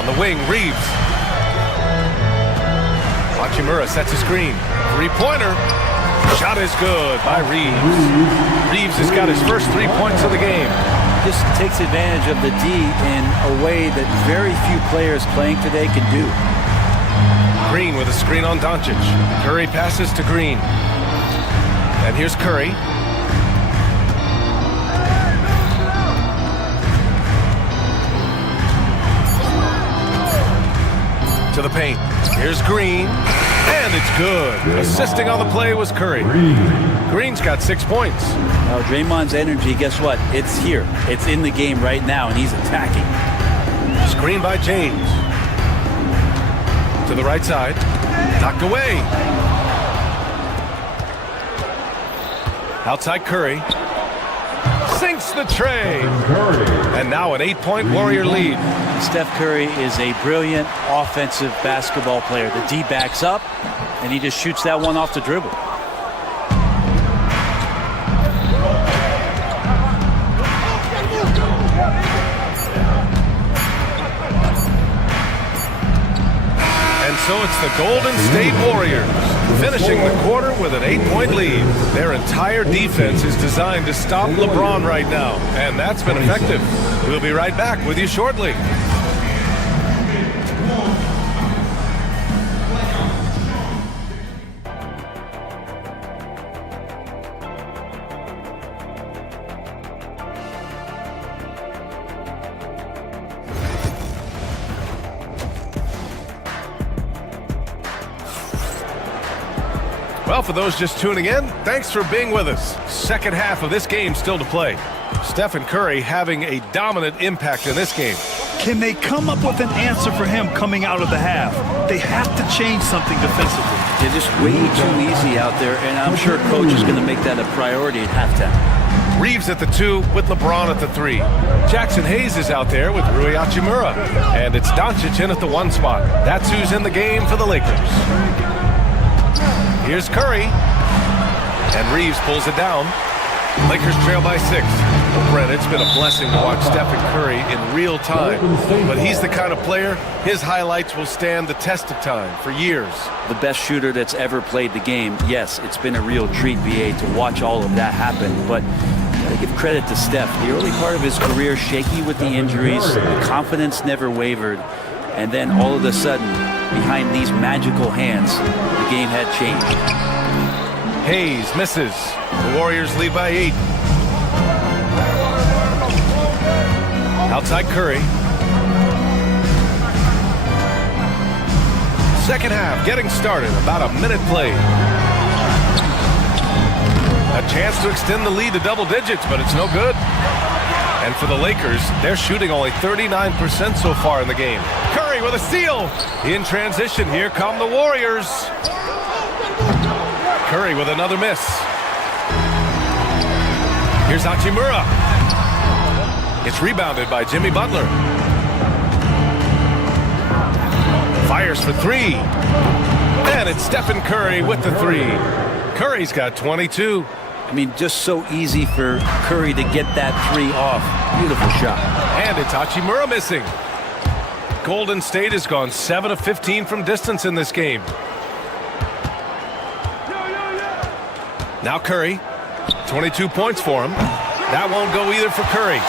On the wing, Reeves. Hachimura sets a screen. 3-pointer. Shot is good by Reeves. Reeves has got his first 3 points of the game. Just takes advantage of the D in a way that very few players playing today can do. Green with a screen on Doncic. Curry passes to Green. And here's Curry. To the paint. Here's Green. And it's good. Assisting on the play was Curry. Green's got 6 points. Now, Draymond's energy, guess what? It's here. It's in the game right now, and he's attacking. Screen by James. To the right side. Knocked away. Outside Curry. Sinks the tray. And now an 8-point Warrior lead. Steph Curry is a brilliant offensive basketball player. The D backs up, and he just shoots that one off the dribble. And so it's the Golden State Warriors finishing the quarter with an 8-point lead. Their entire defense is designed to stop LeBron right now, and that's been effective. We'll be right back with you shortly. Well, for those just tuning in, thanks for being with us. Second half of this game still to play. Stephen Curry having a dominant impact in this game. Can they come up with an answer for him coming out of the half? They have to change something defensively. They're just way too easy out there, and I'm sure coach is going to make that a priority at halftime. Reeves at the 2 with LeBron at the 3. Jackson Hayes is out there with Rui Hachimura. And it's Doncic in at the 1 spot. That's who's in the game for the Lakers. Here's Curry. And Reeves pulls it down. Lakers trail by 6. Well, Brent, it's been a blessing to watch Stephen Curry in real time. But he's the kind of player, his highlights will stand the test of time for years. The best shooter that's ever played the game. Yes, it's been a real treat, BA, to watch all of that happen. But I give credit to Steph. The early part of his career, shaky with the injuries, the confidence never wavered. And then all of a sudden, behind these magical hands, the game had changed. Hayes misses. The Warriors lead by 8. Outside Curry. Second half getting started. About a minute played. A chance to extend the lead to double digits, but it's no good. And for the Lakers, they're shooting only 39% so far in the game. Curry with a steal. In transition, here come the Warriors. Curry with another miss. Here's Hachimura. It's rebounded by Jimmy Butler. Fires for 3. And it's Stephen Curry with the 3. Curry's got 22. I mean, just so easy for Curry to get that 3 off. Beautiful shot. And it's Hachimura missing. Golden State has gone 7 of 15 from distance in this game. Now Curry, 22 points for him. That won't go either for Curry.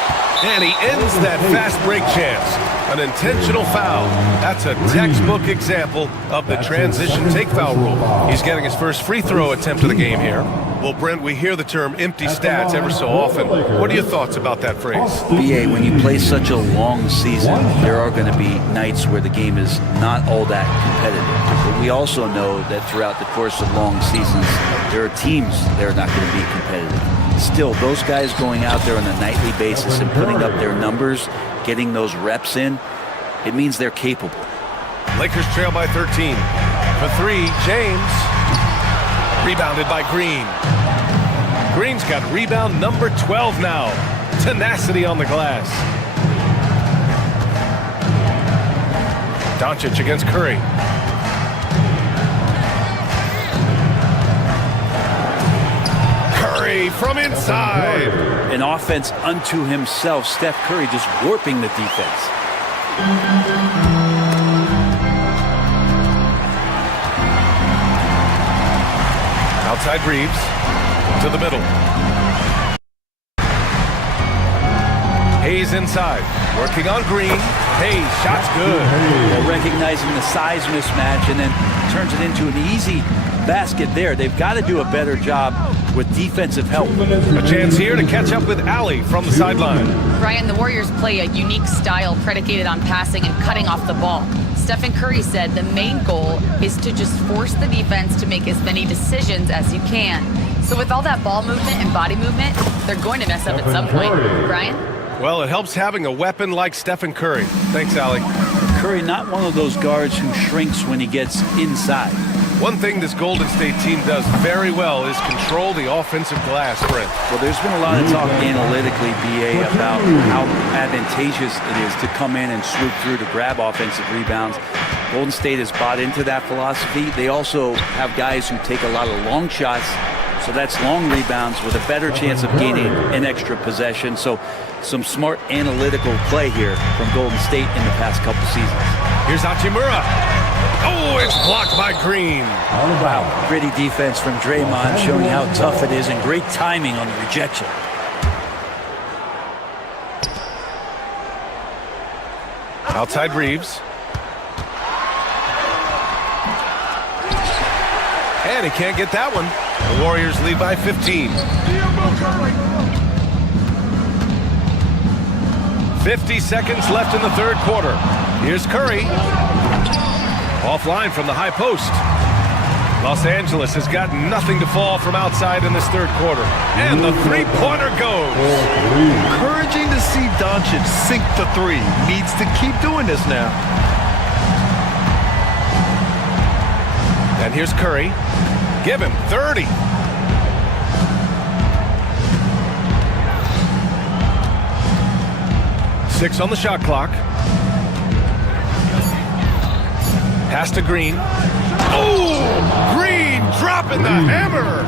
And he ends that fast break chance. An intentional foul. That's a textbook example of the transition take foul rule. He's getting his first free throw attempt of the game here. Well, Brent, we hear the term empty stats ever so often. What are your thoughts about that phrase? BA, when you play such a long season, there are going to be nights where the game is not all that competitive. But we also know that throughout the course of long seasons, there are teams that are not going to be competitive. Still, those guys going out there on a nightly basis and putting up their numbers, getting those reps in, it means they're capable. Lakers trail by 13. For 3, James. Rebounded by Green. Green's got rebound number 12 now. Tenacity on the glass. Doncic against Curry. Curry from inside. An offense unto himself. Steph Curry just warping the defense. Outside Reeves to the middle. Hayes inside, working on Green. Hayes, shot's good. Well, recognizing the size mismatch and then turns it into an easy basket there. They've got to do a better job with defensive help. A chance here to catch up with Allie from the sideline. Brian, the Warriors play a unique style predicated on passing and cutting off the ball. Stephen Curry said the main goal is to just force the defense to make as many decisions as you can. So with all that ball movement and body movement, they're going to mess up at some point. Brian? Well, it helps having a weapon like Stephen Curry. Thanks, Allie. Curry, not one of those guards who shrinks when he gets inside. One thing this Golden State team does very well is control the offensive glass, Brent. Well, there's been a lot of talk analytically, BA, about how advantageous it is to come in and swoop through to grab offensive rebounds. Golden State has bought into that philosophy. They also have guys who take a lot of long shots, so that's long rebounds with a better chance of gaining an extra possession. So some smart analytical play here from Golden State in the past couple seasons. Here's Hachimura. Oh, it's blocked by Green. Wow. Gritty defense from Draymond, showing how tough it is, and great timing on the rejection. Outside Reeves. And he can't get that one. The Warriors lead by 15. 50 seconds left in the third quarter. Here's Curry. Offline from the high post. Los Angeles has got nothing to fall from outside in this third quarter. And the three-pointer goes. Encouraging to see Doncic sink the three. Needs to keep doing this now. And here's Curry. Give him 30. Six on the shot clock. Pass to Green. Oh! Green dropping the hammer!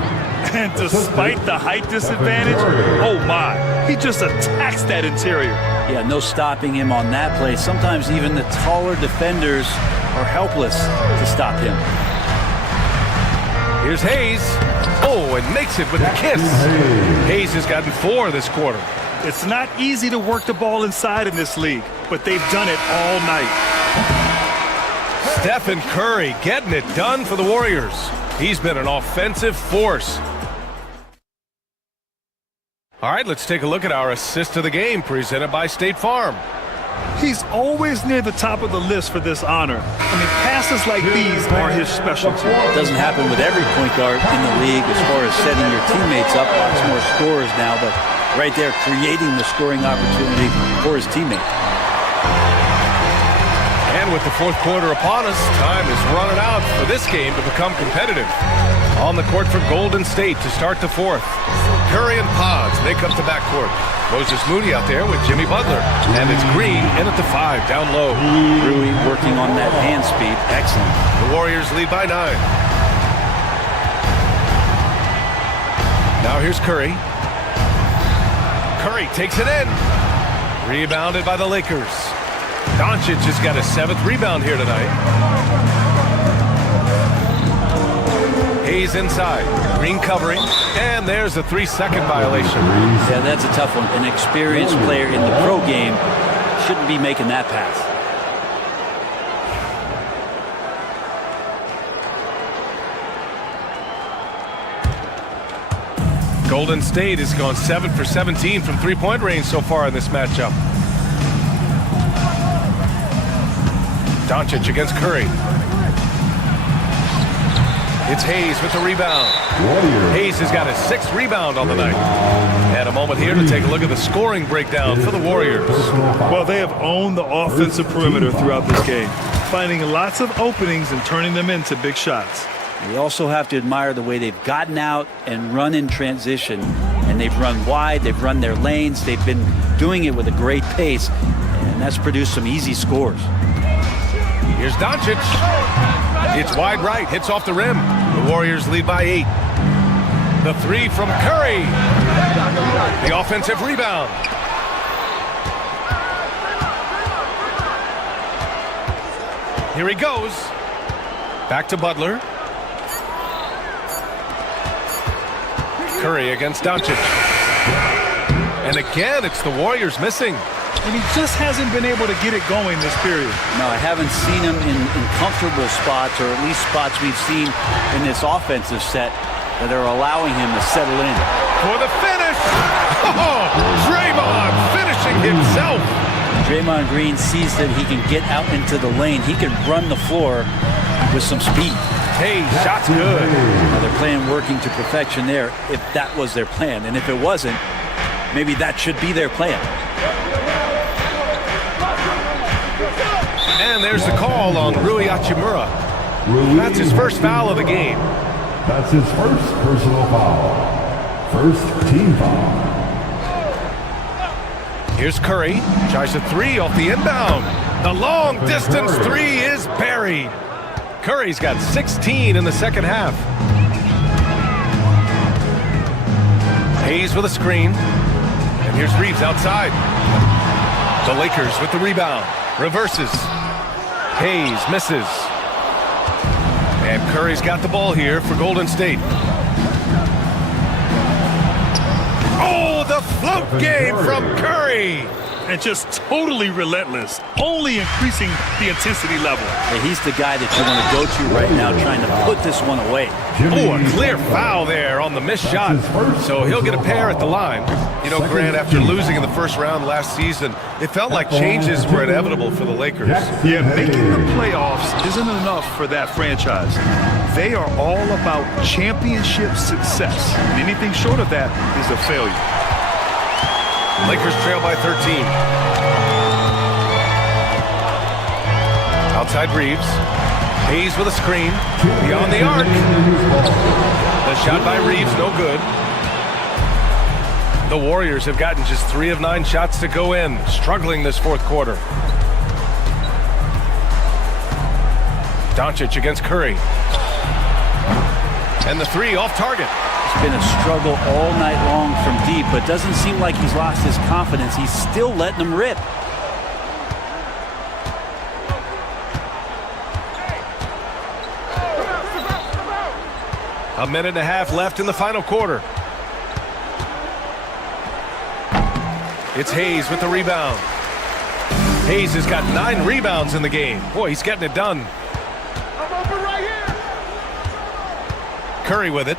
And despite the height disadvantage, oh my, he just attacks that interior. Yeah, no stopping him on that play. Sometimes even the taller defenders are helpless to stop him. Here's Hayes. Oh, and makes it with a kiss. Hayes has gotten 4 this quarter. It's not easy to work the ball inside in this league, but they've done it all night. Stephen Curry getting it done for the Warriors. He's been an offensive force. All right, let's take a look at our assist of the game presented by State Farm. He's always near the top of the list for this honor. I mean, passes like these are his specialty. It doesn't happen with every point guard in the league as far as setting your teammates up. Lots more scorers now, but right there creating the scoring opportunity for his teammate. And with the fourth quarter upon us, time is running out for this game to become competitive. On the court for Golden State to start the fourth. Curry and Pods make up the backcourt. Moses Moody out there with Jimmy Butler. And it's Green in at the 5, down low. Rui working on that hand speed. Excellent. The Warriors lead by 9. Now here's Curry. Curry takes it in. Rebounded by the Lakers. Doncic has got his 7th rebound here tonight. Hayes inside. Green covering. And there's a 3-second violation. Yeah, that's a tough one. An experienced player in the pro game shouldn't be making that pass. Golden State has gone 7 for 17 from three-point range so far in this matchup. Doncic against Curry. It's Hayes with the rebound. Hayes has got his 6th rebound on the night. And a moment here to take a look at the scoring breakdown for the Warriors. Well, they have owned the offensive perimeter throughout this game, finding lots of openings and turning them into big shots. We also have to admire the way they've gotten out and run in transition. And they've run wide, they've run their lanes, they've been doing it with a great pace. And that's produced some easy scores. Here's Doncic. It's wide right, hits off the rim. The Warriors lead by 8. The 3 from Curry. The offensive rebound. Here he goes. Back to Butler. Curry against Doncic. And again, it's the Warriors missing. And he just hasn't been able to get it going this period. No, I haven't seen him in comfortable spots, or at least spots we've seen in this offensive set that are allowing him to settle in. For the finish! Oh, Draymond finishing himself! Draymond Green sees that he can get out into the lane. He can run the floor with some speed. Hey, shot's good. Now they're playing working to perfection there, if that was their plan. And if it wasn't, maybe that should be their plan. And there's the call on Rui Hachimura. That's his first foul of the game. That's his first personal foul. First team foul. Here's Curry. Tries a 3 off the inbound. The long distance 3 is buried. Curry's got 16 in the second half. Hayes with a screen. And here's Reeves outside. The Lakers with the rebound. Reverses. Hayes misses. And Curry's got the ball here for Golden State. Oh, the float game from Curry. and just totally relentless, only increasing the intensity level. Yeah, he's the guy that you want to go to right now, trying to put this one away. Oh, a clear foul there on the missed shot. So he'll get a pair at the line. You know, Grant, after losing in the first round last season, it felt like changes were inevitable for the Lakers. Yeah, making the playoffs isn't enough for that franchise. They are all about championship success. Anything short of that is a failure. Lakers trail by 13. Outside Reeves. Hayes with a screen. Beyond the arc. The shot by Reeves, no good. The Warriors have gotten just 3 of 9 shots to go in, struggling this fourth quarter. Doncic against Curry. And the 3 off target. It's been a struggle all night long from deep, but doesn't seem like he's lost his confidence. He's still letting them rip. A minute and a half left in the final quarter. It's Hayes with the rebound. Hayes has got 9 rebounds in the game. Boy, he's getting it done. Curry with it.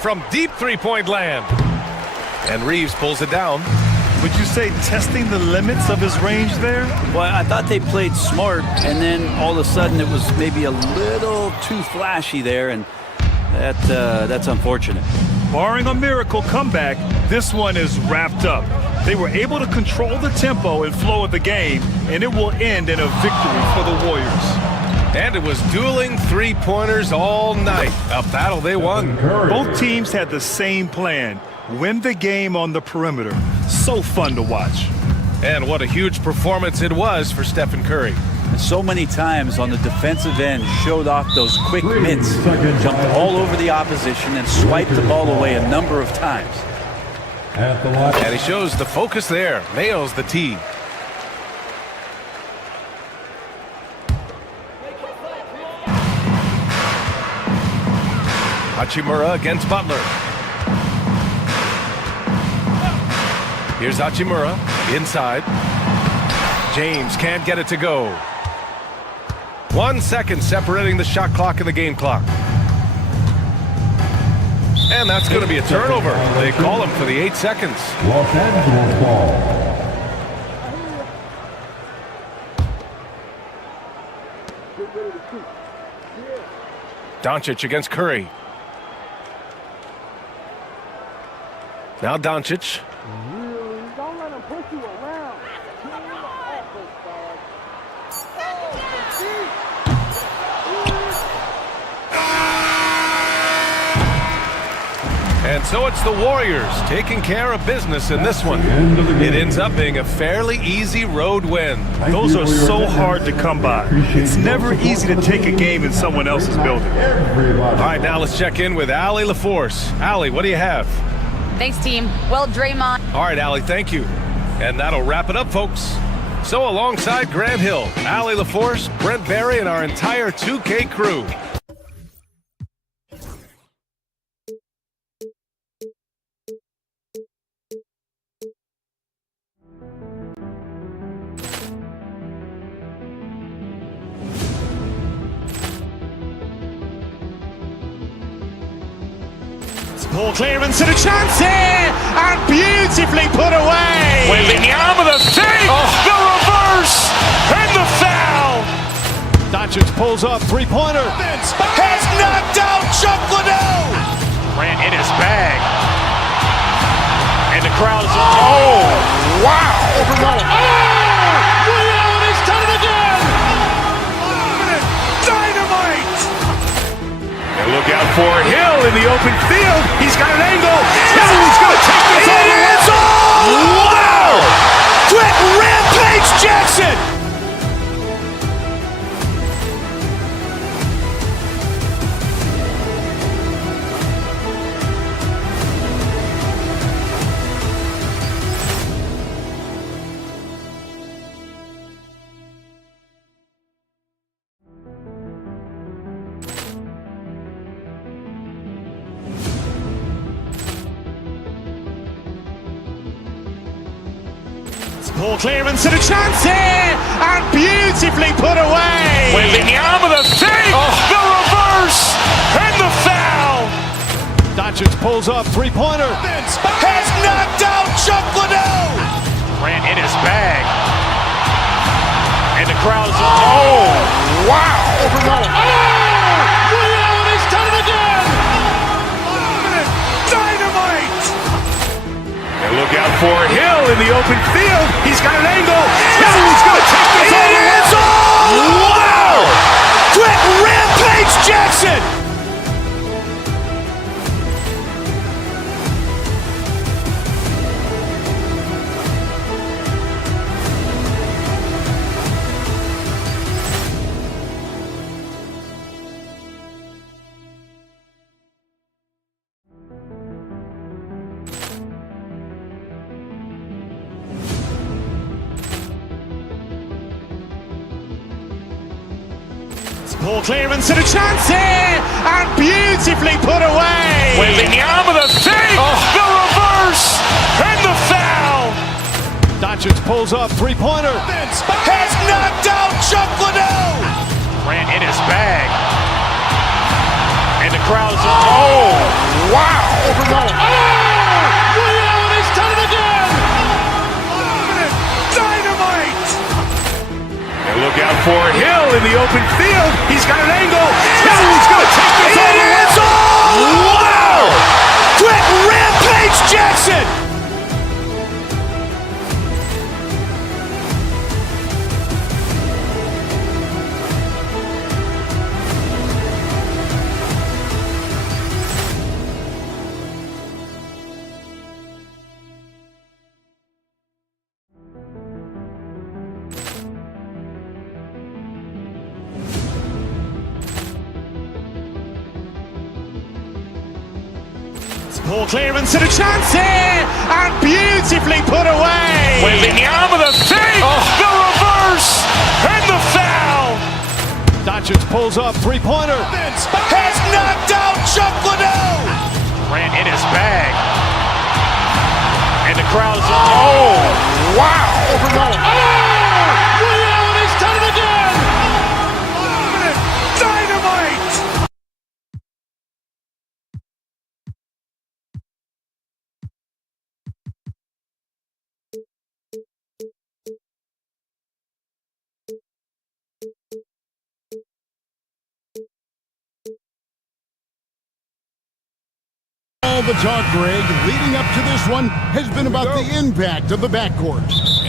From deep three-point land. And Reeves pulls it down. Would you say testing the limits of his range there? Well, I thought they played smart, and then all of a sudden it was maybe a little too flashy there, and that's unfortunate. Barring a miracle comeback, this one is wrapped up. They were able to control the tempo and flow of the game, and it will end in a victory for the Warriors. And it was dueling three-pointers all night. A battle they won. Both teams had the same plan. Win the game on the perimeter. So fun to watch. And what a huge performance it was for Stephen Curry. So many times on the defensive end, showed off those quick mitts, jumped all over the opposition and swiped the ball away a number of times. And he shows the focus there. Nails the tee. Hachimura against Butler. Here's Hachimura inside. James can't get it to go. 1 second separating the shot clock and the game clock. And that's going to be a turnover. They call him for the 8 seconds. Los Angeles ball. Doncic against Curry. Now Doncic. Don't let him push you around. And so it's the Warriors taking care of business in this one. It ends up being a fairly easy road win. Those are so hard to come by. It's never easy to take a game in someone else's building. All right, now let's check in with Allie LaForce. Allie, what do you have? Thanks, team. Well, Draymond. All right, Allie, thank you. And that'll wrap it up, folks. So alongside Grant Hill, Allie LaForce, Brent Barry, and our entire 2K crew, Ball clearance and a chance here, and beautifully put away. With the arm of the save, the reverse, and the foul. Doncic pulls up, three-pointer, has knocked out Chuck Liddell. Grant in his bag, and the crowd is, oh, wow. Liddell has done it again. Dynamite. And look out for Hill in the open field. He's got an angle. He's going to take this all the way. Wow! Quick rampage Jackson. Ball clearance and a chance here, and beautifully put away. Wembanyama the fake, the reverse, and the foul. Doncic pulls up, three-pointer. Has knocked out Chuck Liddell. Grant in his bag. And the crowd's, oh, wow. Liddell has done it again. Dynamite. And look out for Hill in the open field. He's got an angle. Hill's going to take this all the way. Wow. Quick rampage Jackson. Ball clearance and a chance here, and beautifully put away. Wembanyama the fake, the reverse, and the foul. Doncic pulls up, three-pointer. Has knocked out Chuck Liddell. Grant in his bag. And the crowd's, oh, wow. Liddell has done it again. Dynamite. And look out for Hill in the open field. He's got an angle. Hill's going to take this all the way. Wow. Quick rampage Jackson. Ball clearance and a chance here, and beautifully put away. Wembanyama the fake, the reverse, and the foul. Doncic pulls up, three-pointer. Has knocked out Chuck Liddell. Grant in his bag. And the crowd's, oh, wow. Liddell has done it again. Dynamite. All the talk, Greg, leading up to this one has been about the impact of the backcourt.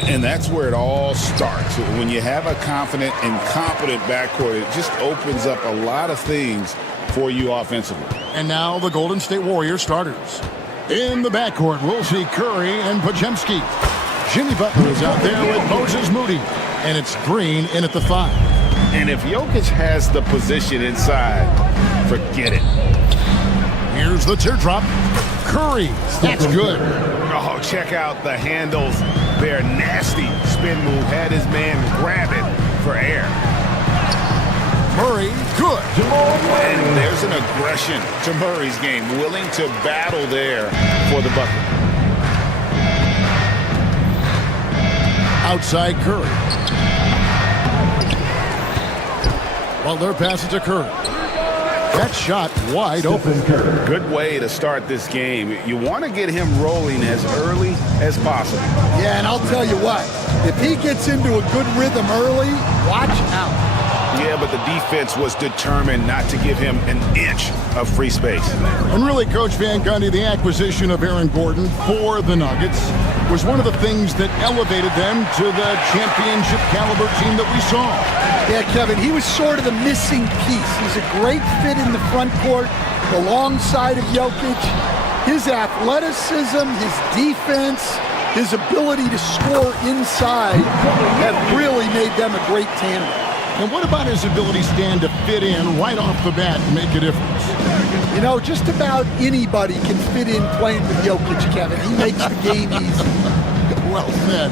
And that's where it all starts. When you have a confident and competent backcourt, it just opens up a lot of things for you offensively. And now the Golden State Warriors starters. In the backcourt, we'll see Curry and Podziemski. Jimmy Butler is out there with Moses Moody. And it's Green in at the 5. And if Jokic has the position inside, forget it. Here's the teardrop. Curry. That's good. Oh, check out the handles. They're nasty. Spin move. Had his man grab it for air. Murray, good. And there's an aggression to Murray's game. Willing to battle there for the bucket. Outside Curry. Butler passes to Curry. That shot wide open. Good way to start this game. You want to get him rolling as early as possible. Yeah, and I'll tell you what, if he gets into a good rhythm early, watch out. Yeah, but the defense was determined not to give him an inch of free space. And really, Coach Van Gundy, the acquisition of Aaron Gordon for the Nuggets was one of the things that elevated them to the championship caliber team that we saw. Yeah, Kevin, he was sort of the missing piece. He's a great fit in the front court alongside of Jokic. His athleticism, his defense, his ability to score inside have really made them a great tandem. And what about his ability, Stan, to fit in right off the bat and make a difference? You know, just about anybody can fit in playing with Jokic, Kevin. He makes the game easy. Well said.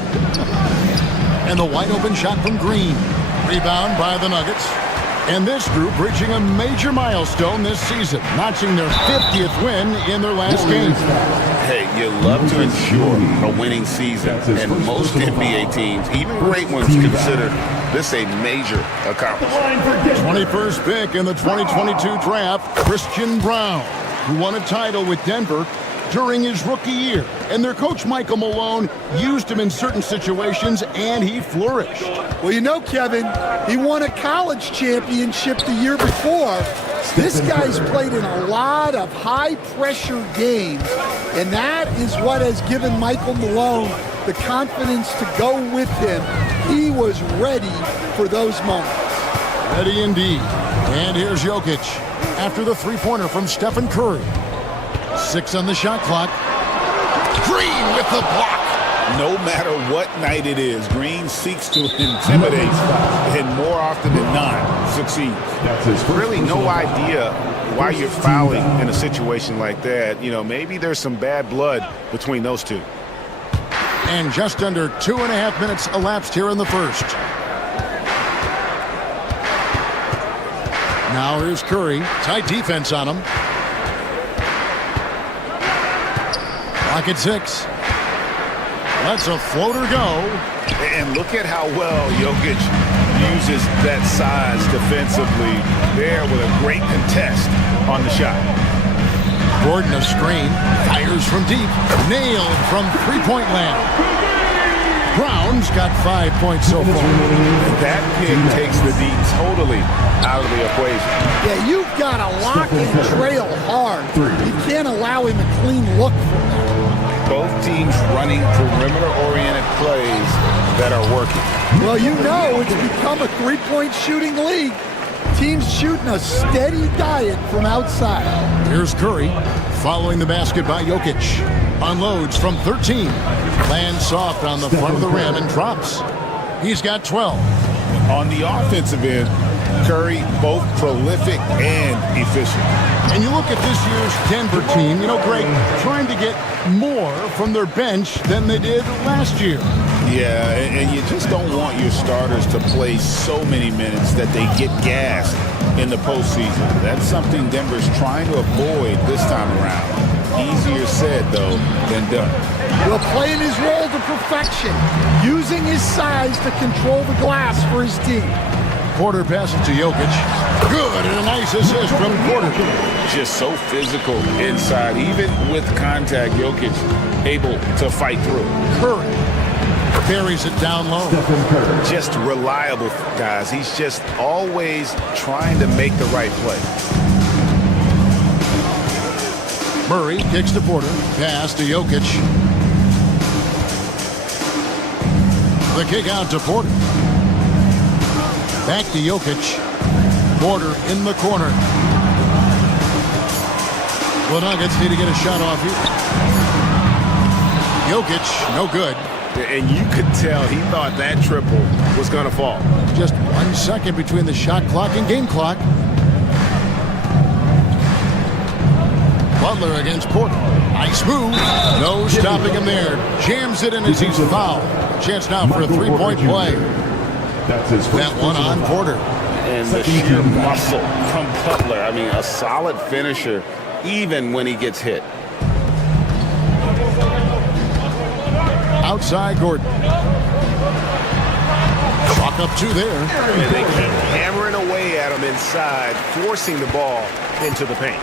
And the wide open shot from Green. Rebound by the Nuggets. And this group reaching a major milestone this season, notching their 50th win in their last game. Hey, you love to ensure a winning season, and most NBA teams, even great ones, consider this a major accomplishment. 21st pick in the 2022 draft, Christian Braun, who won a title with Denver during his rookie year. And their coach, Michael Malone, used him in certain situations, and he flourished. Well, you know, Kevin, he won a college championship the year before. This guy's played in a lot of high-pressure games, and that is what has given Michael Malone the confidence to go with him. He was ready for those moments. Ready indeed. And here's Jokic after the three-pointer from Stephen Curry. 6 on the shot clock. Green with the block. No matter what night it is, Green seeks to intimidate and more often than not succeeds. Really no idea why you're fouling in a situation like that. You know, maybe there's some bad blood between those two. And just under 2.5 minutes elapsed here in the first. Now here's Curry. Tight defense on him. Clock at 6. Lets a floater go. And look at how well Jokic uses that size defensively there with a great contest on the shot. Gordon a screen. Fires from deep. Nailed from three-point land. Brown's got 5 points so far. That pick takes the D totally out of the equation. Yeah, you've got to lock and trail hard. You can't allow him a clean look from there. Both teams running perimeter-oriented plays that are working. Well, you know it's become a three-point shooting league. Teams shooting a steady diet from outside. Here's Curry following the basket by Jokic. Unloads from 13. Lands soft on the front of the rim and drops. He's got 12. On the offensive end, Curry both prolific and efficient. And you look at this year's Denver team, you know, Greg, trying to get more from their bench than they did last year. Yeah, and you just don't want your starters to play so many minutes that they get gassed in the postseason. That's something Denver's trying to avoid this time around. Easier said, though, than done. Well, playing his role to perfection, using his size to control the glass for his team. Porter passes to Jokic. Good, and a nice assist from Porter. Just so physical inside. Even with contact, Jokic able to fight through. Curry carries it down low. Just reliable, guys. He's just always trying to make the right play. Murray kicks to Porter. Pass to Jokic. The kick out to Porter. Back to Jokic. Porter in the corner. The Nuggets need to get a shot off here. Jokic, no good. And you could tell he thought that triple was going to fall. Just 1 second between the shot clock and game clock. Butler against Porter. Nice move. No stopping him there. Jams it in as he's fouled. Chance now for a three-point play. That one on Porter. And the sheer muscle from Butler. I mean, a solid finisher even when he gets hit. Outside Gordon. Chalk up 2 there. And they keep hammering away at him inside, forcing the ball into the paint.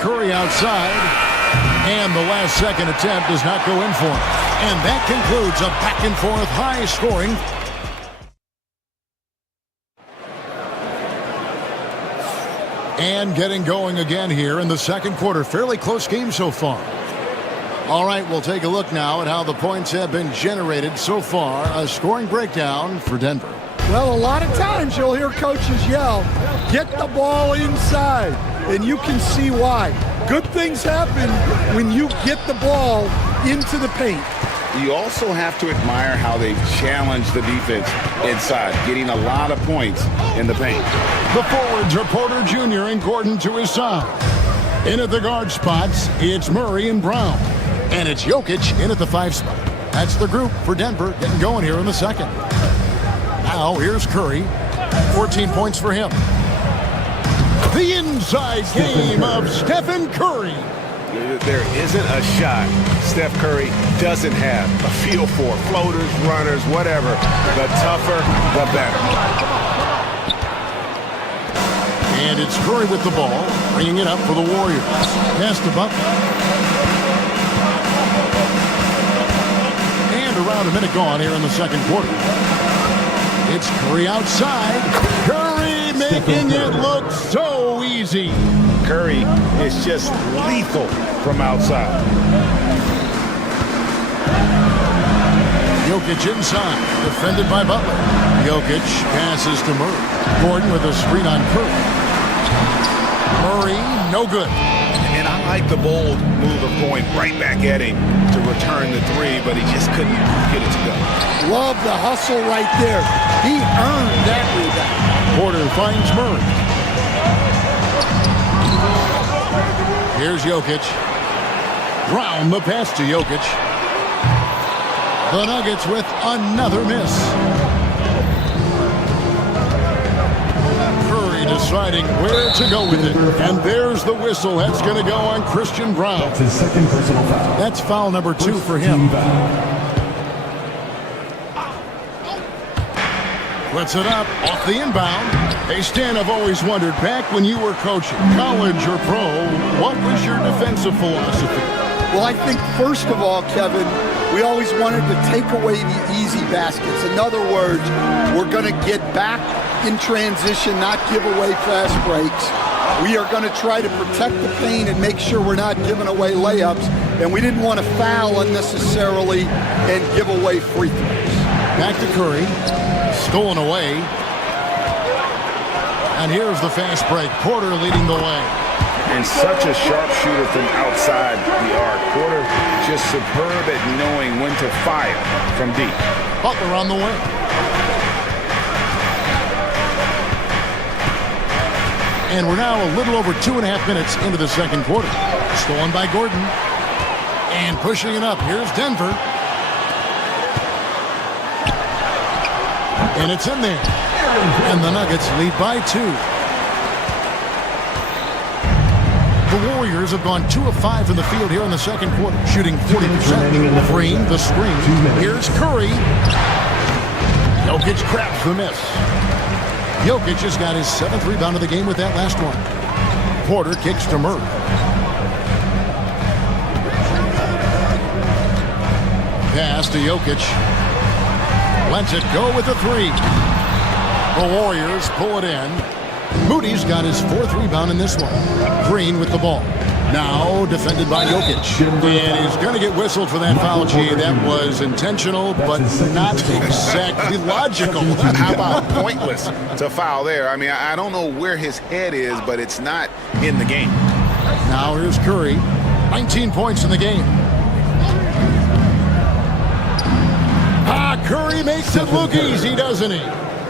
Curry outside. And the last second attempt does not go in for him. And that concludes a back-and-forth high-scoring. And getting going again here in the second quarter. Fairly close game so far. All right, we'll take a look now at how the points have been generated so far. A scoring breakdown for Denver. Well, a lot of times you'll hear coaches yell, get the ball inside, and you can see why. Good things happen when you get the ball into the paint. You also have to admire how they've challenged the defense inside, getting a lot of points in the paint. The forwards are Porter Jr. and Gordon to his side. In at the guard spots, it's Murray and Brown. And it's Jokic in at the 5 spot. That's the group for Denver getting going here in the second. Now here's Curry. 14 points for him. The inside game of Stephen Curry. There isn't a shot Steph Curry doesn't have a feel for. Floaters, runners, whatever. The tougher, the better. And it's Curry with the ball, bringing it up for the Warriors. Pass to Butler. And around a minute gone here in the second quarter. It's Curry outside. Curry making it look so easy. Curry is just lethal from outside. Jokic inside, defended by Butler. Jokic passes to Murray. Gordon with a screen on Curry. Murray, no good. And I like the bold move of going right back at him to return the three, but he just couldn't get it to go. Love the hustle right there. He earned that rebound. Porter finds Murray. Here's Jokic. Brown the pass to Jokic. The Nuggets with another miss. Curry deciding where to go with it. And there's the whistle. That's going to go on Christian Brown. That's his second personal foul. That's foul number 2 for him. Puts it up off the inbound. Hey, Stan, I've always wondered, back when you were coaching, college or pro, what was your defensive philosophy? Well, I think first of all, Kevin, we always wanted to take away the easy baskets. In other words, we're going to get back in transition, not give away fast breaks. We are going to try to protect the paint and make sure we're not giving away layups. And we didn't want to foul unnecessarily and give away free throws. Back to Curry. Stolen away. And here's the fast break. Porter leading the way. And such a sharpshooter from outside the arc. Porter just superb at knowing when to fire from deep. Butler on the way. And we're now a little over 2.5 minutes into the second quarter. Stolen by Gordon. And pushing it up. Here's Denver. And it's in there. And the Nuggets lead by 2. The Warriors have gone 2 of 5 in the field here in the second quarter, shooting 40%. Green, the screen. Here's Curry. Jokic grabs the miss. Jokic has got his 7th rebound of the game with that last one. Porter kicks to Murray. Pass to Jokic. Lets it go with the 3. The Warriors pull it in. Moody's got his 4th rebound in this one. Green with the ball. Now defended by Jokic. And he's going to get whistled for that foul, G. That was intentional, but not exactly logical. How about pointless to foul there? I mean, I don't know where his head is, but it's not in the game. Now here's Curry. 19 points in the game. Curry makes it look easy, doesn't he?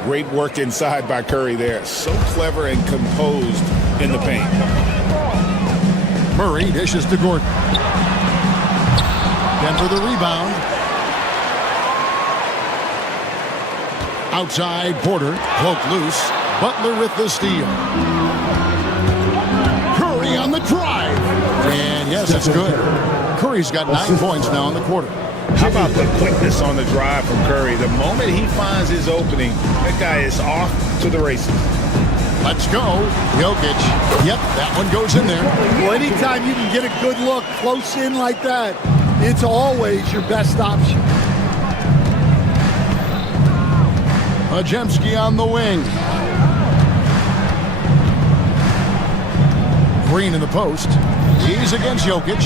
Great work inside by Curry there. So clever and composed in the paint. Murray dishes to Gordon. Denver the rebound. Outside, Porter. Cloak loose. Butler with the steal. Curry on the drive. And yes, that's good. Curry's got 9 points now in the quarter. How about the quickness on the drive from Curry? The moment he finds his opening, that guy is off to the races. Let's go. Jokic. Yep, that one goes in there. Well, anytime you can get a good look close in like that, it's always your best option. Majemski on the wing. Green in the post. He's against Jokic.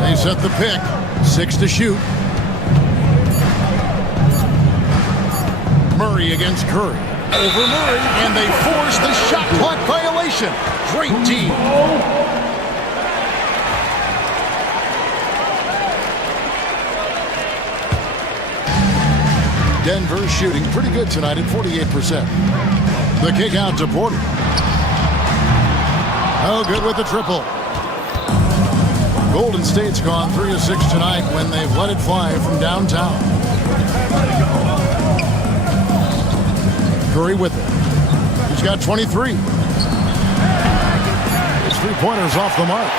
They set the pick. 6 to shoot. Murray against Curry. Over Murray, and they force the shot clock violation. Great team. Denver shooting pretty good tonight at 48%. The kick out to Porter. Oh, good with the triple. Golden State's gone 3 of 6 tonight when they've let it fly from downtown. Curry with it. He's got 23. His three-pointer's off the mark.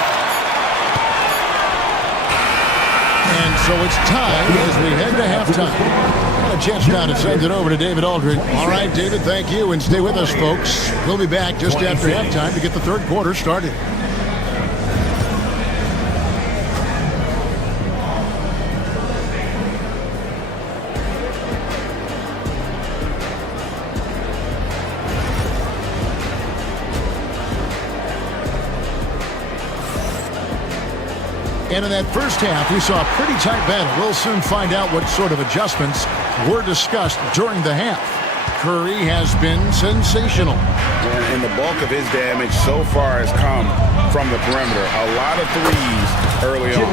And so it's time as we head to halftime. Got a chance now to send it over to David Aldridge. All right, David, thank you, and stay with us, folks. We'll be back just after halftime to get the third quarter started. And in that first half, we saw a pretty tight battle. We'll soon find out what sort of adjustments were discussed during the half. Curry has been sensational. And the bulk of his damage so far has come from the perimeter. A lot of threes early on.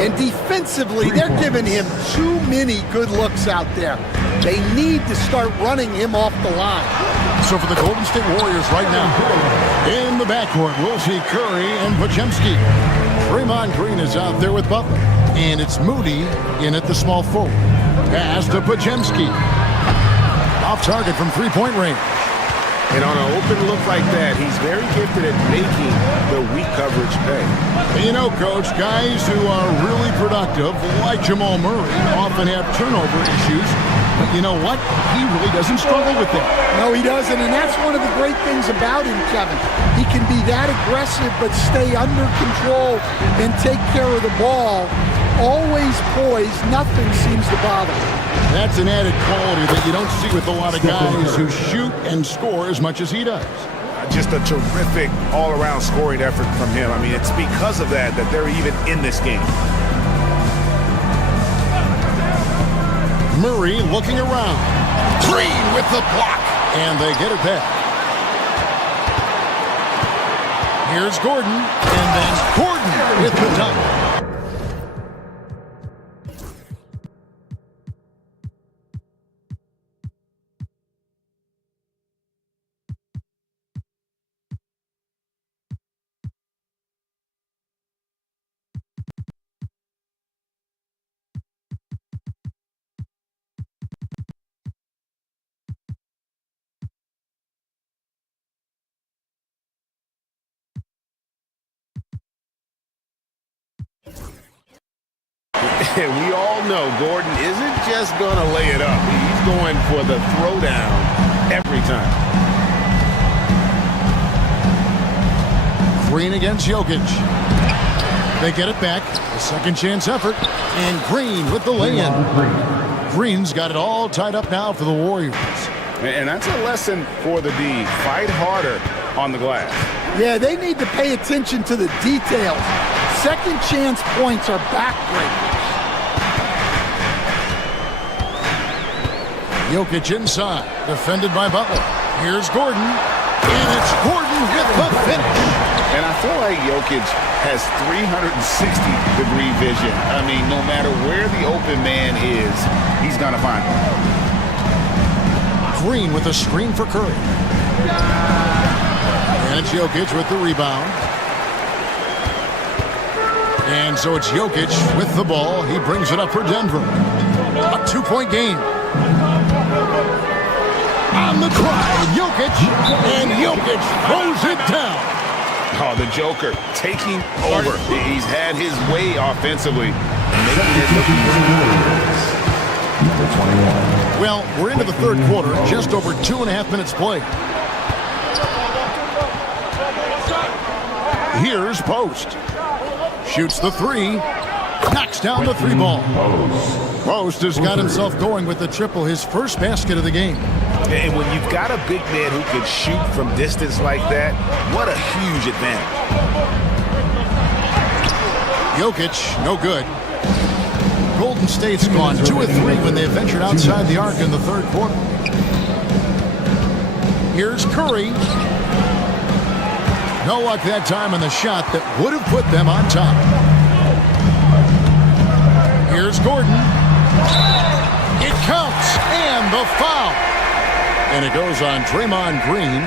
And defensively, they're giving him too many good looks out there. They need to start running him off the line. So for the Golden State Warriors right now, in the backcourt, we'll see Curry and Podziemski. Draymond Green is out there with Butler. And it's Moody in at the small forward. Pass to Podziemski. Off target from three-point range. And on an open look like that, he's very gifted at making the weak coverage pay. And you know, Coach, guys who are really productive, like Jamal Murray, often have turnover issues. But you know what? He really doesn't struggle with that. No, he doesn't, and that's one of the great things about him, Kevin. He can be that aggressive but stay under control and take care of the ball. Always poised, nothing seems to bother him. That's an added quality that you don't see with a lot of guys who shoot and score as much as he does. Just a terrific all-around scoring effort from him. I mean, it's because of that they're even in this game. Murray looking around. Green with the block. And they get it back. Here's Gordon. And then Gordon with the dunk. And we all know Gordon isn't just going to lay it up. He's going for the throwdown every time. Green against Jokic. They get it back. A second chance effort. And Green with the lay-in. Green's got it all tied up now for the Warriors. And that's a lesson for the D. Fight harder on the glass. Yeah, they need to pay attention to the details. Second chance points are backbreakers. Jokic inside, defended by Butler. Here's Gordon, and it's Gordon with the finish. And I feel like Jokic has 360-degree vision. I mean, no matter where the open man is, he's going to find him. Green with a screen for Curry. And it's Jokic with the rebound. And so it's Jokic with the ball. He brings it up for Denver. A two-point game. On the drive, Jokic, and Jokic throws it down. Oh, the Joker taking over. He's had his way offensively, making it look easy. Well, we're into the third quarter, just over 2.5 minutes played. Here's Post. Shoots the three, knocks down the three ball. Post has got himself going with the triple, his first basket of the game. And when you've got a big man who can shoot from distance like that, what a huge advantage. Jokic, no good. Golden State's gone 2 of 3 when they ventured outside the arc in the third quarter. Here's Curry. No luck that time on the shot that would have put them on top. Here's Gordon. It counts, and the foul. And it goes on Draymond Green.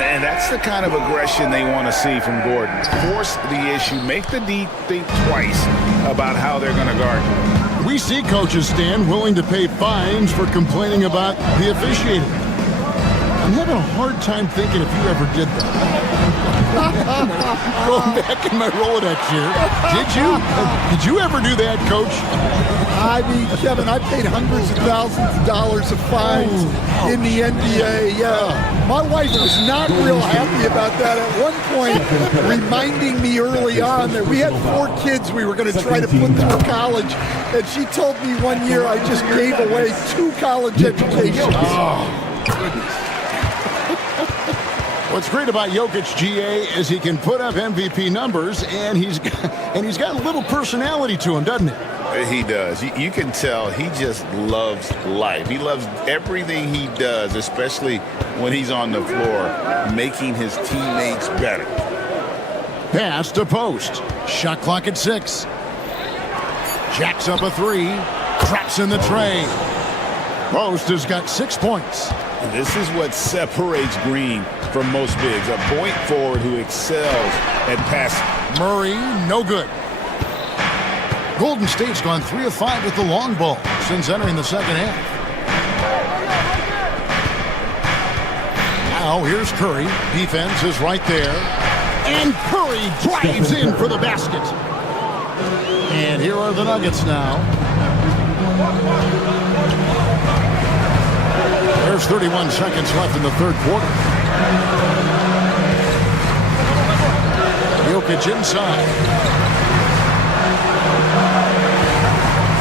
And that's the kind of aggression they want to see from Gordon. Force the issue. Make the D think twice about how they're going to guard you. We see coaches stand willing to pay fines for complaining about the officiating. I'm having a hard time thinking if you ever did that. Going back in my Rolodex here. Did you ever do that, Coach? I mean, Kevin, I paid hundreds of thousands of dollars of fines in the NBA. My wife was not real happy about that at one point, reminding me early on that we had 4 kids we were going to try to put through college, and she told me one year I just gave away 2 college educations. What's great about Jokic, GA, is he can put up MVP numbers, and he's got a little personality to him, doesn't he? He does. You can tell he just loves life. He loves everything he does, especially when he's on the floor, making his teammates better. Pass to Post. Shot clock at 6. Jacks up a 3. Traps in the tray. Post has got 6 points. This is what separates Green from most bigs. A point forward who excels at passing. Murray, no good. Golden State's gone 3 of 5 with the long ball since entering the second half. Now here's Curry. Defense is right there. And Curry drives in for the basket. And here are the Nuggets now. There's 31 seconds left in the third quarter. Jokic inside.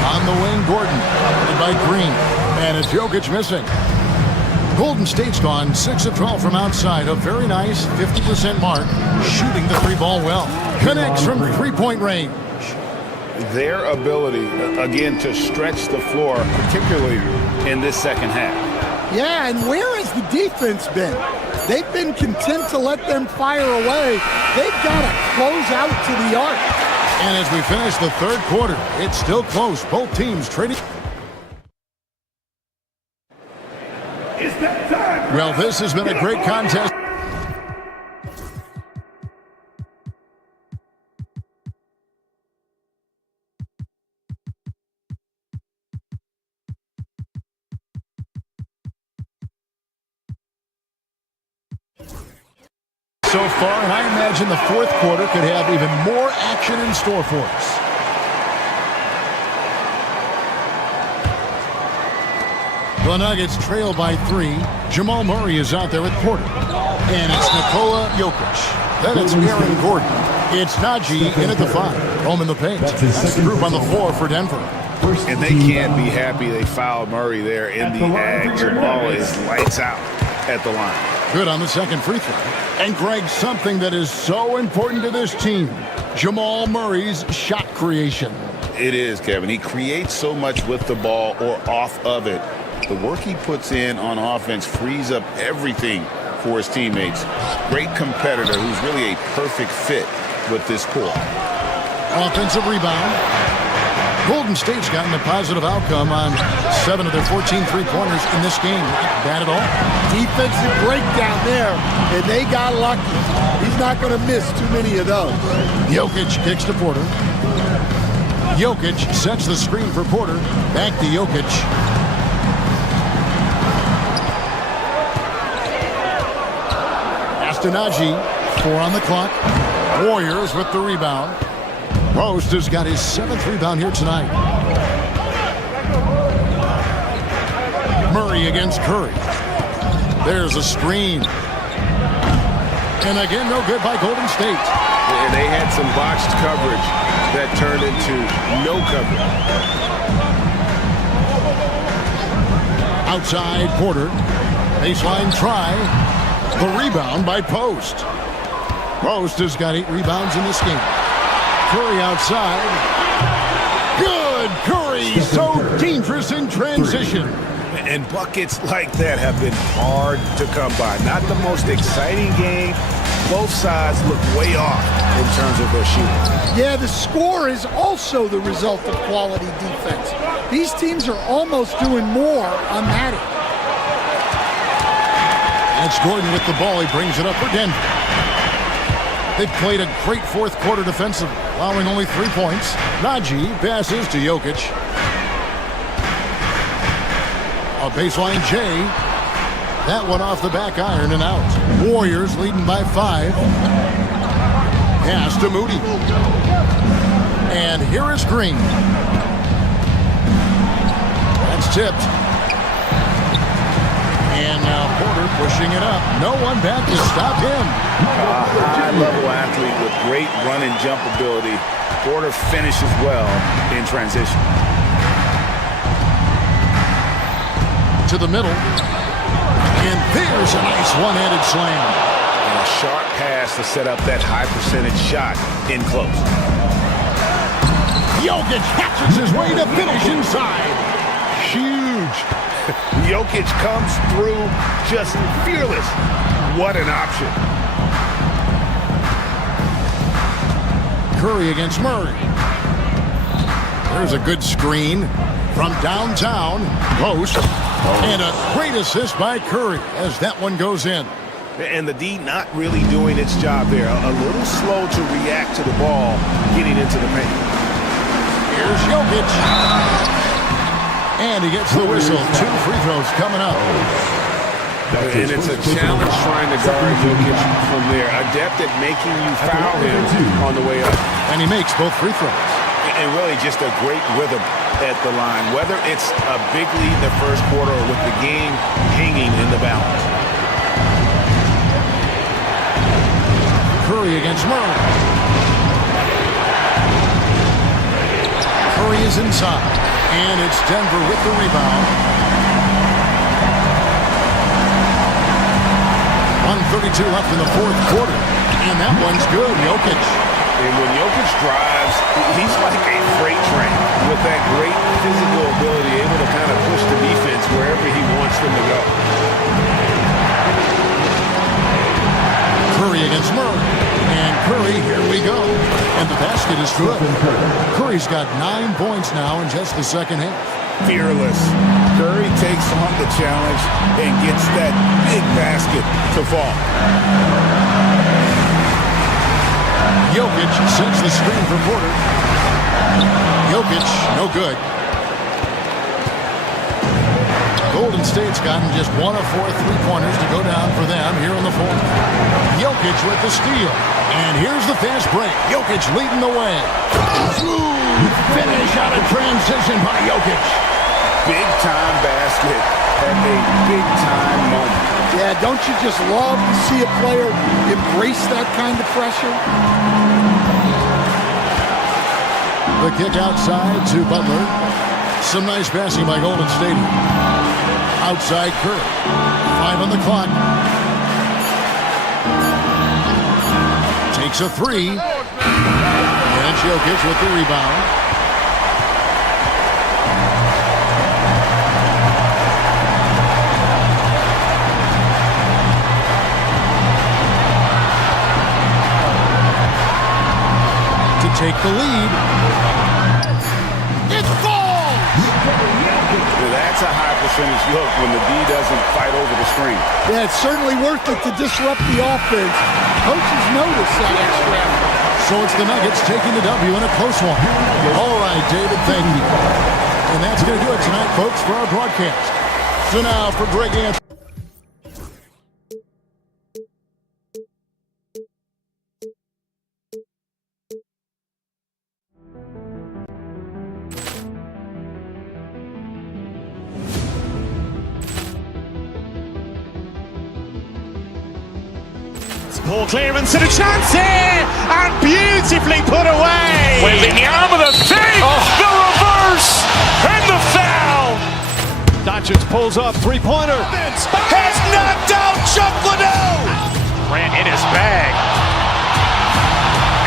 On the wing, Gordon. By Green. And it's Jokic missing. Golden State's gone 6 of 12 from outside. A very nice 50% mark. Shooting the 3-ball well. Connects from 3-point range. Their ability, again, to stretch the floor, particularly in this second half. Yeah, and where has the defense been? They've been content to let them fire away. They've got to close out to the arc. And as we finish the third quarter, it's still close. Both teams trading. It's that time. Well, this has been a great contest. So far, and I imagine the fourth quarter could have even more action in store for us. The Nuggets trail by 3. Jamal Murray is out there with Porter. And it's Nikola Jokic. Then it's Aaron Gordon. It's Najee in at the 5. Home in the paint. That's the group on the floor for Denver. And they can't be happy they fouled Murray there in the ag. Jamal is lights out at the line. Good on the second free throw. And Greg, something that is so important to this team, Jamal Murray's shot creation. It is, Kevin. He creates so much with the ball or off of it. The work he puts in on offense frees up everything for his teammates. Great competitor who's really a perfect fit with this core. Offensive rebound. Golden State's gotten a positive outcome on 7 of their 14 three-pointers in this game. Not bad at all. Defensive breakdown there, and they got lucky. He's not going to miss too many of those. Jokic kicks to Porter. Jokic sets the screen for Porter. Back to Jokic. Pass to Najee. 4 on the clock. Warriors with the rebound. Post has got his 7th rebound here tonight. Murray against Curry. There's a screen. And again, no good by Golden State. And they had some botched coverage that turned into no coverage. Outside, Porter. Baseline try. The rebound by Post. Post has got 8 rebounds in this game. Curry outside. Good! Curry, so dangerous in transition. And buckets like that have been hard to come by. Not the most exciting game. Both sides look way off in terms of their shooting. Yeah, the score is also the result of quality defense. These teams are almost doing more on that end. That's Gordon with the ball. He brings it up for Denver. They've played a great fourth quarter defensive, allowing only 3 points. Najee passes to Jokic. A baseline J. That one off the back iron and out. Warriors leading by 5. Pass to Moody. And here is Green. That's tipped. And now Porter pushing it up. No one back to stop him. A high-level athlete with great run and jump ability. Porter finishes well in transition. To the middle. And there's a nice one-handed slam. And a sharp pass to set up that high-percentage shot in close. Jokic hatches his way to finish inside. Huge. Jokic comes through just fearless. What an option. Curry against Murray. There's a good screen from downtown. Post. And a great assist by Curry as that one goes in. And the D not really doing its job there. A little slow to react to the ball getting into the paint. Here's Jokic. And he gets the whistle. 2 free throws coming up. And it's a challenge trying to guard Jokic from there. Adept at making you foul him on the way up. And he makes both free throws. And really just a great rhythm at the line. Whether it's a big lead in the first quarter or with the game hanging in the balance. Curry against Murray. Curry is inside. And it's Denver with the rebound. 1:32 left in the fourth quarter. And that one's good. Jokic. And when Jokic drives, he's like a freight train with that great physical ability, able to kind of push the defense wherever he wants them to go. Curry against Murray. And Curry, here we go. And the basket is good. Curry's got 9 points now in just the second half. Fearless. Curry takes on the challenge and gets that big basket to fall. Jokic sets the screen for Porter. Jokic, no good. Golden State's gotten just 1 of 4 3-pointers to go down for them here in the fourth. Jokic with the steal. And here's the fast break. Jokic leading the way. Smooth finish out of transition by Jokic. Big-time basket at a big-time moment. Yeah, don't you just love to see a player embrace that kind of pressure? The kick outside to Butler. Some nice passing by Golden State. Outside Curry. 5 on the clock. Takes a 3. And Jokic with the rebound. Take the lead. It falls! That's a high percentage look when the D doesn't fight over the screen. Yeah, it's certainly worth it to disrupt the offense. Coaches notice that extra effort. So it's the Nuggets taking the W in a close one. All right, David, thank you. And that's going to do it tonight, folks, for our broadcast. So now for Greg Anthony. Poor clearance and a chance here, and beautifully put away. Wembanyama the fake, the reverse, and the foul. Doncic pulls up, 3-pointer. Has knocked out Chuck Liddell. Ran in his bag,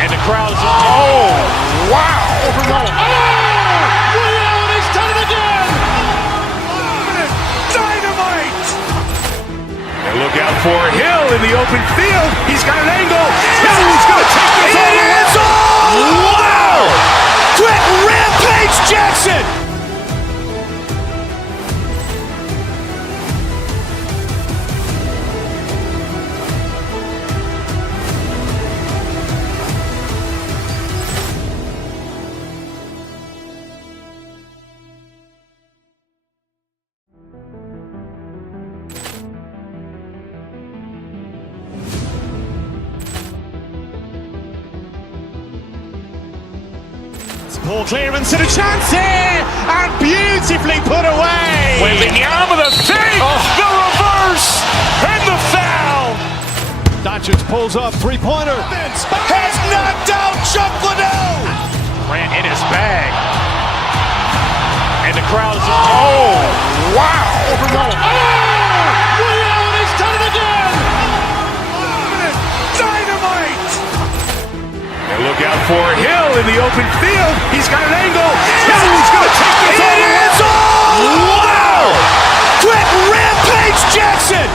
and the crowd's wow! He's done it again. Dynamite! And look out for Hill in the open field. He's got an angle. Hill's going to take this all the way. Wow! Quick rampage Jackson! Ball clearance and a chance here, and beautifully put away. Wembanyama the fake, the reverse, and the foul. Doncic pulls up, three-pointer. Has knocked out Chuck Liddell. Grant in his bag. And the crowd is, oh, wow. Ray Allen has done it again. Dynamite. And look out for Hill in the open field. He's got an angle. Hill's going to take this all the way. Wow. Quick Rampage Jackson.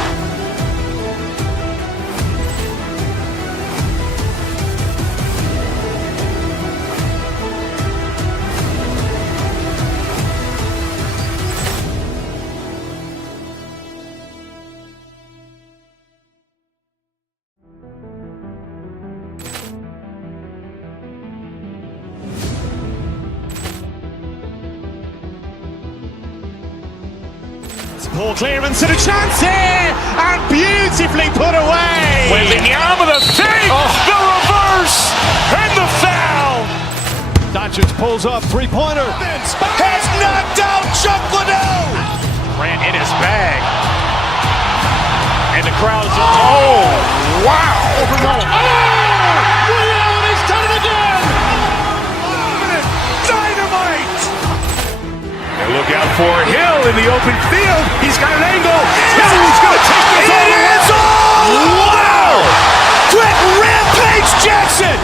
Ball clearance and a chance here, and beautifully put away. Wembanyama the fake, the reverse, and the foul. Doncic pulls up, three-pointer. Has knocked out Chuck Liddell. Grant in his bag. And the crowd is, oh, wow. Ray Allen has done it again. Dynamite. And look out for Hill in the open field. He's got an angle. Hill's going to take this all the way. Wow. Quick Rampage Jackson.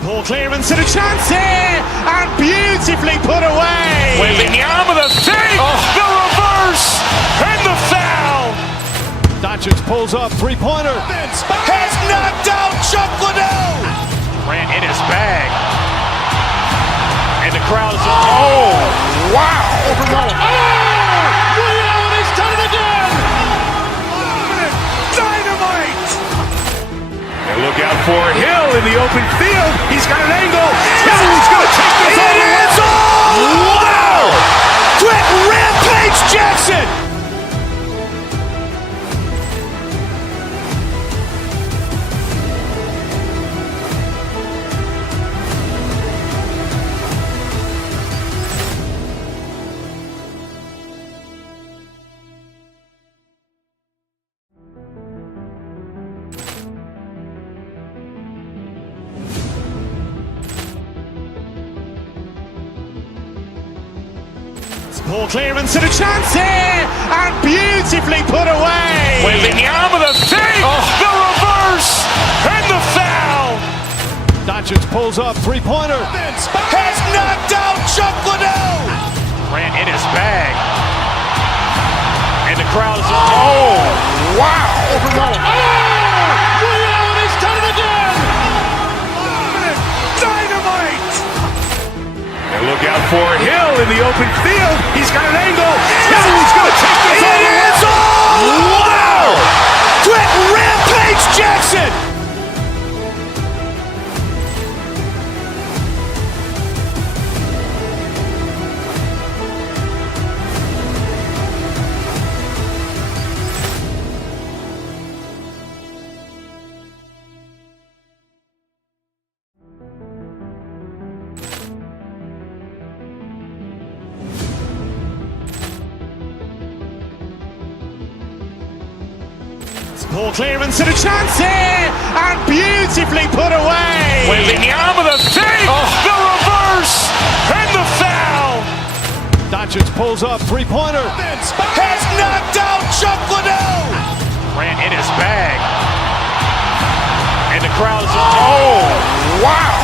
Ball clearance and a chance here, and beautifully put away. Wembanyama the fake, the reverse, and the foul. Doncic pulls up, three-pointer. Has knocked out Chuck Liddell. Grant in his bag. And the crowd is, oh, wow. Ray Allen has done it again. Dynamite. And look out for Hill in the open field. He's got an angle. Hill's going to take this all the way. Wow. Quick Rampage Jackson. Ball clearance and a chance here, and beautifully put away. Wembanyama the fake, the reverse, and the foul. Doncic pulls up, three-pointer. Has knocked out Chuck Liddell. Grant in his bag. And the crowd is, oh, wow. Ray Allen has done it again. Dynamite. And look out for Hill in the open field. He's got an angle. Hill's going to take this all the way. Wow. Quick Rampage Jackson. Ball clearance and a chance here, and beautifully put away. Wembanyama the fake, the reverse, and the foul. Doncic pulls up, three-pointer. Has knocked out Chuck Liddell. Grant in his bag. And the crowd is, oh, wow.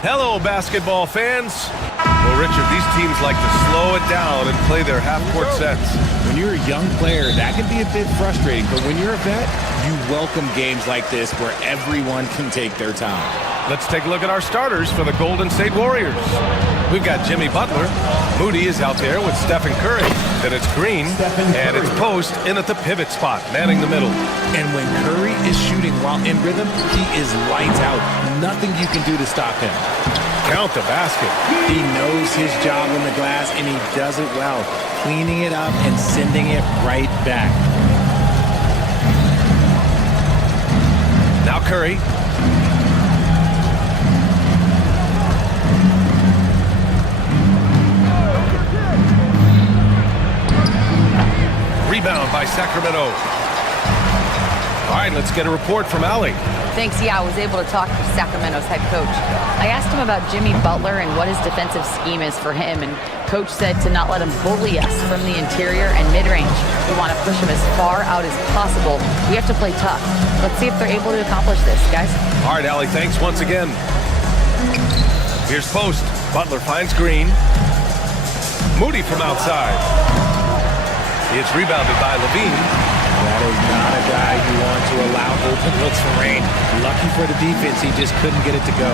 Hello, basketball fans. Well, Richard, these teams like to slow it down and play their half-court sets. When you're a young player, that can be a bit frustrating, but when you're a vet, you welcome games like this where everyone can take their time. Let's take a look at our starters for the Golden State Warriors. We've got Jimmy Butler. Moody is out there with Stephen Curry. Then it's Green, and it's Post in at the pivot spot, manning the middle. And when Curry is shooting while in rhythm, he is lights out. Nothing you can do to stop him. Count the basket. He knows his job on the glass, and he does it well, cleaning it up and sending it right back. Now Curry. Rebound by Sacramento. All right, let's get a report from Allie. Thanks. Yeah, I was able to talk to Sacramento's head coach. I asked him about Jimmy Butler and what his defensive scheme is for him, and coach said to not let him bully us from the interior and mid-range. We want to push him as far out as possible. We have to play tough. Let's see if they're able to accomplish this, guys. All right, Allie, thanks once again. Here's Post. Butler finds Green. Moody from outside. It's rebounded by Levine. That is not a guy you want to allow open looks for Rain. Lucky for the defense, he just couldn't get it to go.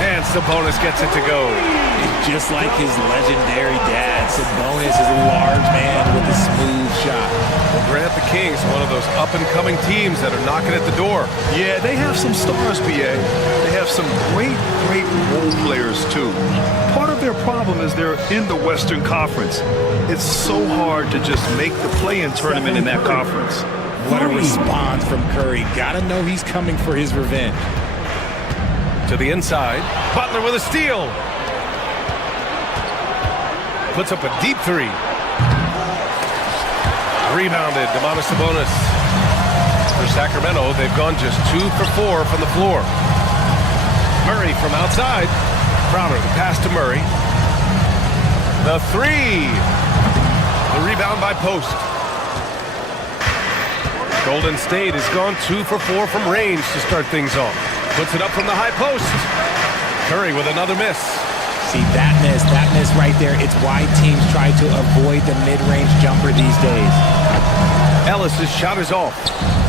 And Sabonis gets it to go. It's just like his legendary dad. Sabonis is a large man with a smooth shot. Well, Grant, the Kings, one of those up-and-coming teams that are knocking at the door. Yeah, they have some stars, BA. They have some great role players, too. Part of their problem is they're in the Western Conference. It's so hard to just make the play-in tournament in that conference. What a response from Curry. Gotta know he's coming for his revenge. To the inside. Butler with a steal. Puts up a deep three. Rebounded. Domantas Sabonis. For Sacramento, they've gone just 2 for 4 from the floor. Murray from outside. Crowder, the pass to Murray. The three. The rebound by Post. Golden State has gone 2 for 4 from range to start things off. Puts it up from the high post. Curry with another miss. See, that miss right there, it's why teams try to avoid the mid-range jumper these days. Ellis's shot is off.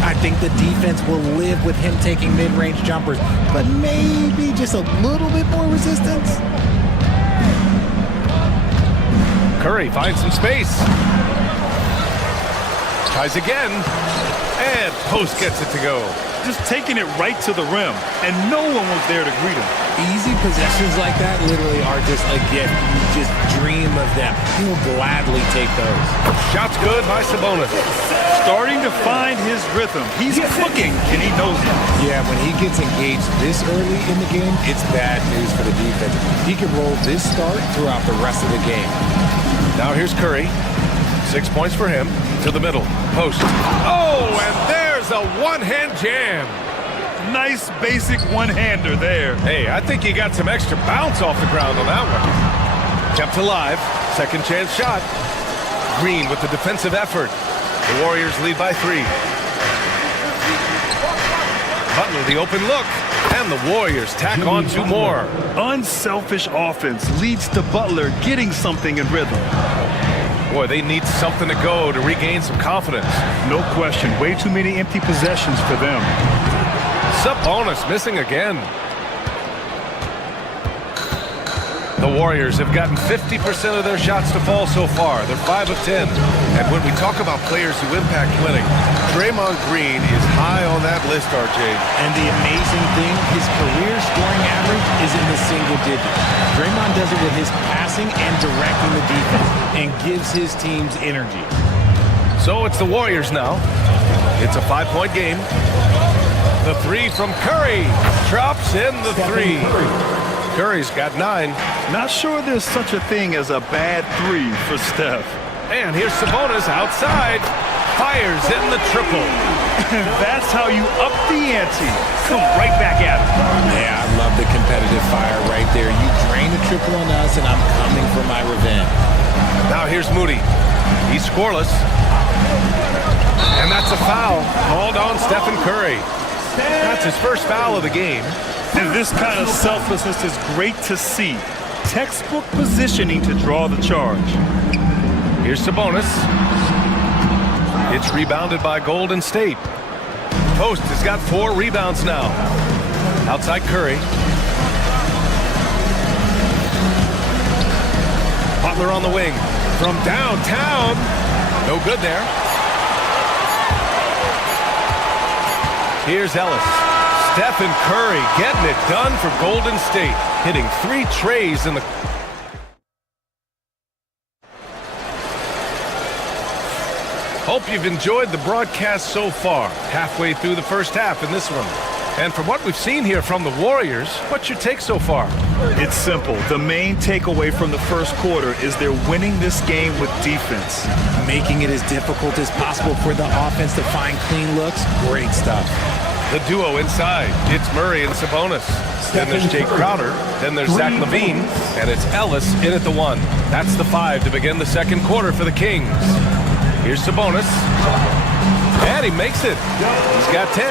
I think the defense will live with him taking mid-range jumpers, but maybe just a little bit more resistance. Curry finds some space. Tries again. And Post gets it to go. Just taking it right to the rim, and no one was there to greet him. Easy possessions like that literally are just a gift. You just dream of them. He will gladly take those. Shot's good by Sabonis. Starting to find his rhythm. He's cooking, and he knows it. Yeah, when he gets engaged this early in the game, it's bad news for the defense. He can roll this start throughout the rest of the game. Now here's Curry. 6 points for him. To the middle. Post. Oh, and there's a one-hand jam. Nice basic one-hander there. Hey, I think he got some extra bounce off the ground on that one. Kept alive. Second chance shot. Green with the defensive effort. The Warriors lead by 3. Butler the open look. And the Warriors tack on 2 more. Unselfish offense leads to Butler getting something in rhythm. Boy, they need something to go to regain some confidence. No question. Way too many empty possessions for them. Sabonis missing again. The Warriors have gotten 50% of their shots to fall so far. They're 5 of 10. And when we talk about players who impact winning, Draymond Green is high on that list, RJ. And the amazing thing, his career scoring average is in the single digits. Draymond does it with his passing and directing the defense and gives his teams energy. So it's the Warriors now. It's a 5-point game. The three from Curry. Drops in the three. Curry's got 9. Not sure there's such a thing as a bad 3 for Steph. And here's Sabonis outside. Fires in the triple. That's how you up the ante. Come right back at him. Yeah, I love the competitive fire right there. You drain the triple on us, and I'm coming for my revenge. Now here's Moody. He's scoreless. And that's a foul called on Stephen Curry. That's his first foul of the game. And this kind of selflessness is great to see. Textbook positioning to draw the charge. Here's Sabonis. It's rebounded by Golden State. Post has got 4 rebounds now. Outside Curry. Butler on the wing. From downtown. No good there. Here's Ellis. Stephen Curry getting it done for Golden State. Hitting 3 trays in the... Hope you've enjoyed the broadcast so far. Halfway through the first half in this one. And from what we've seen here from the Warriors, what's your take so far? It's simple. The main takeaway from the first quarter is they're winning this game with defense. Making it as difficult as possible for the offense to find clean looks. Great stuff. The duo inside. It's Murray and Sabonis. Then there's Jay Crowder. Then there's Zach LaVine. And it's Ellis in at the 1. That's the 5 to begin the second quarter for the Kings. Here's Sabonis. And he makes it. He's got 10.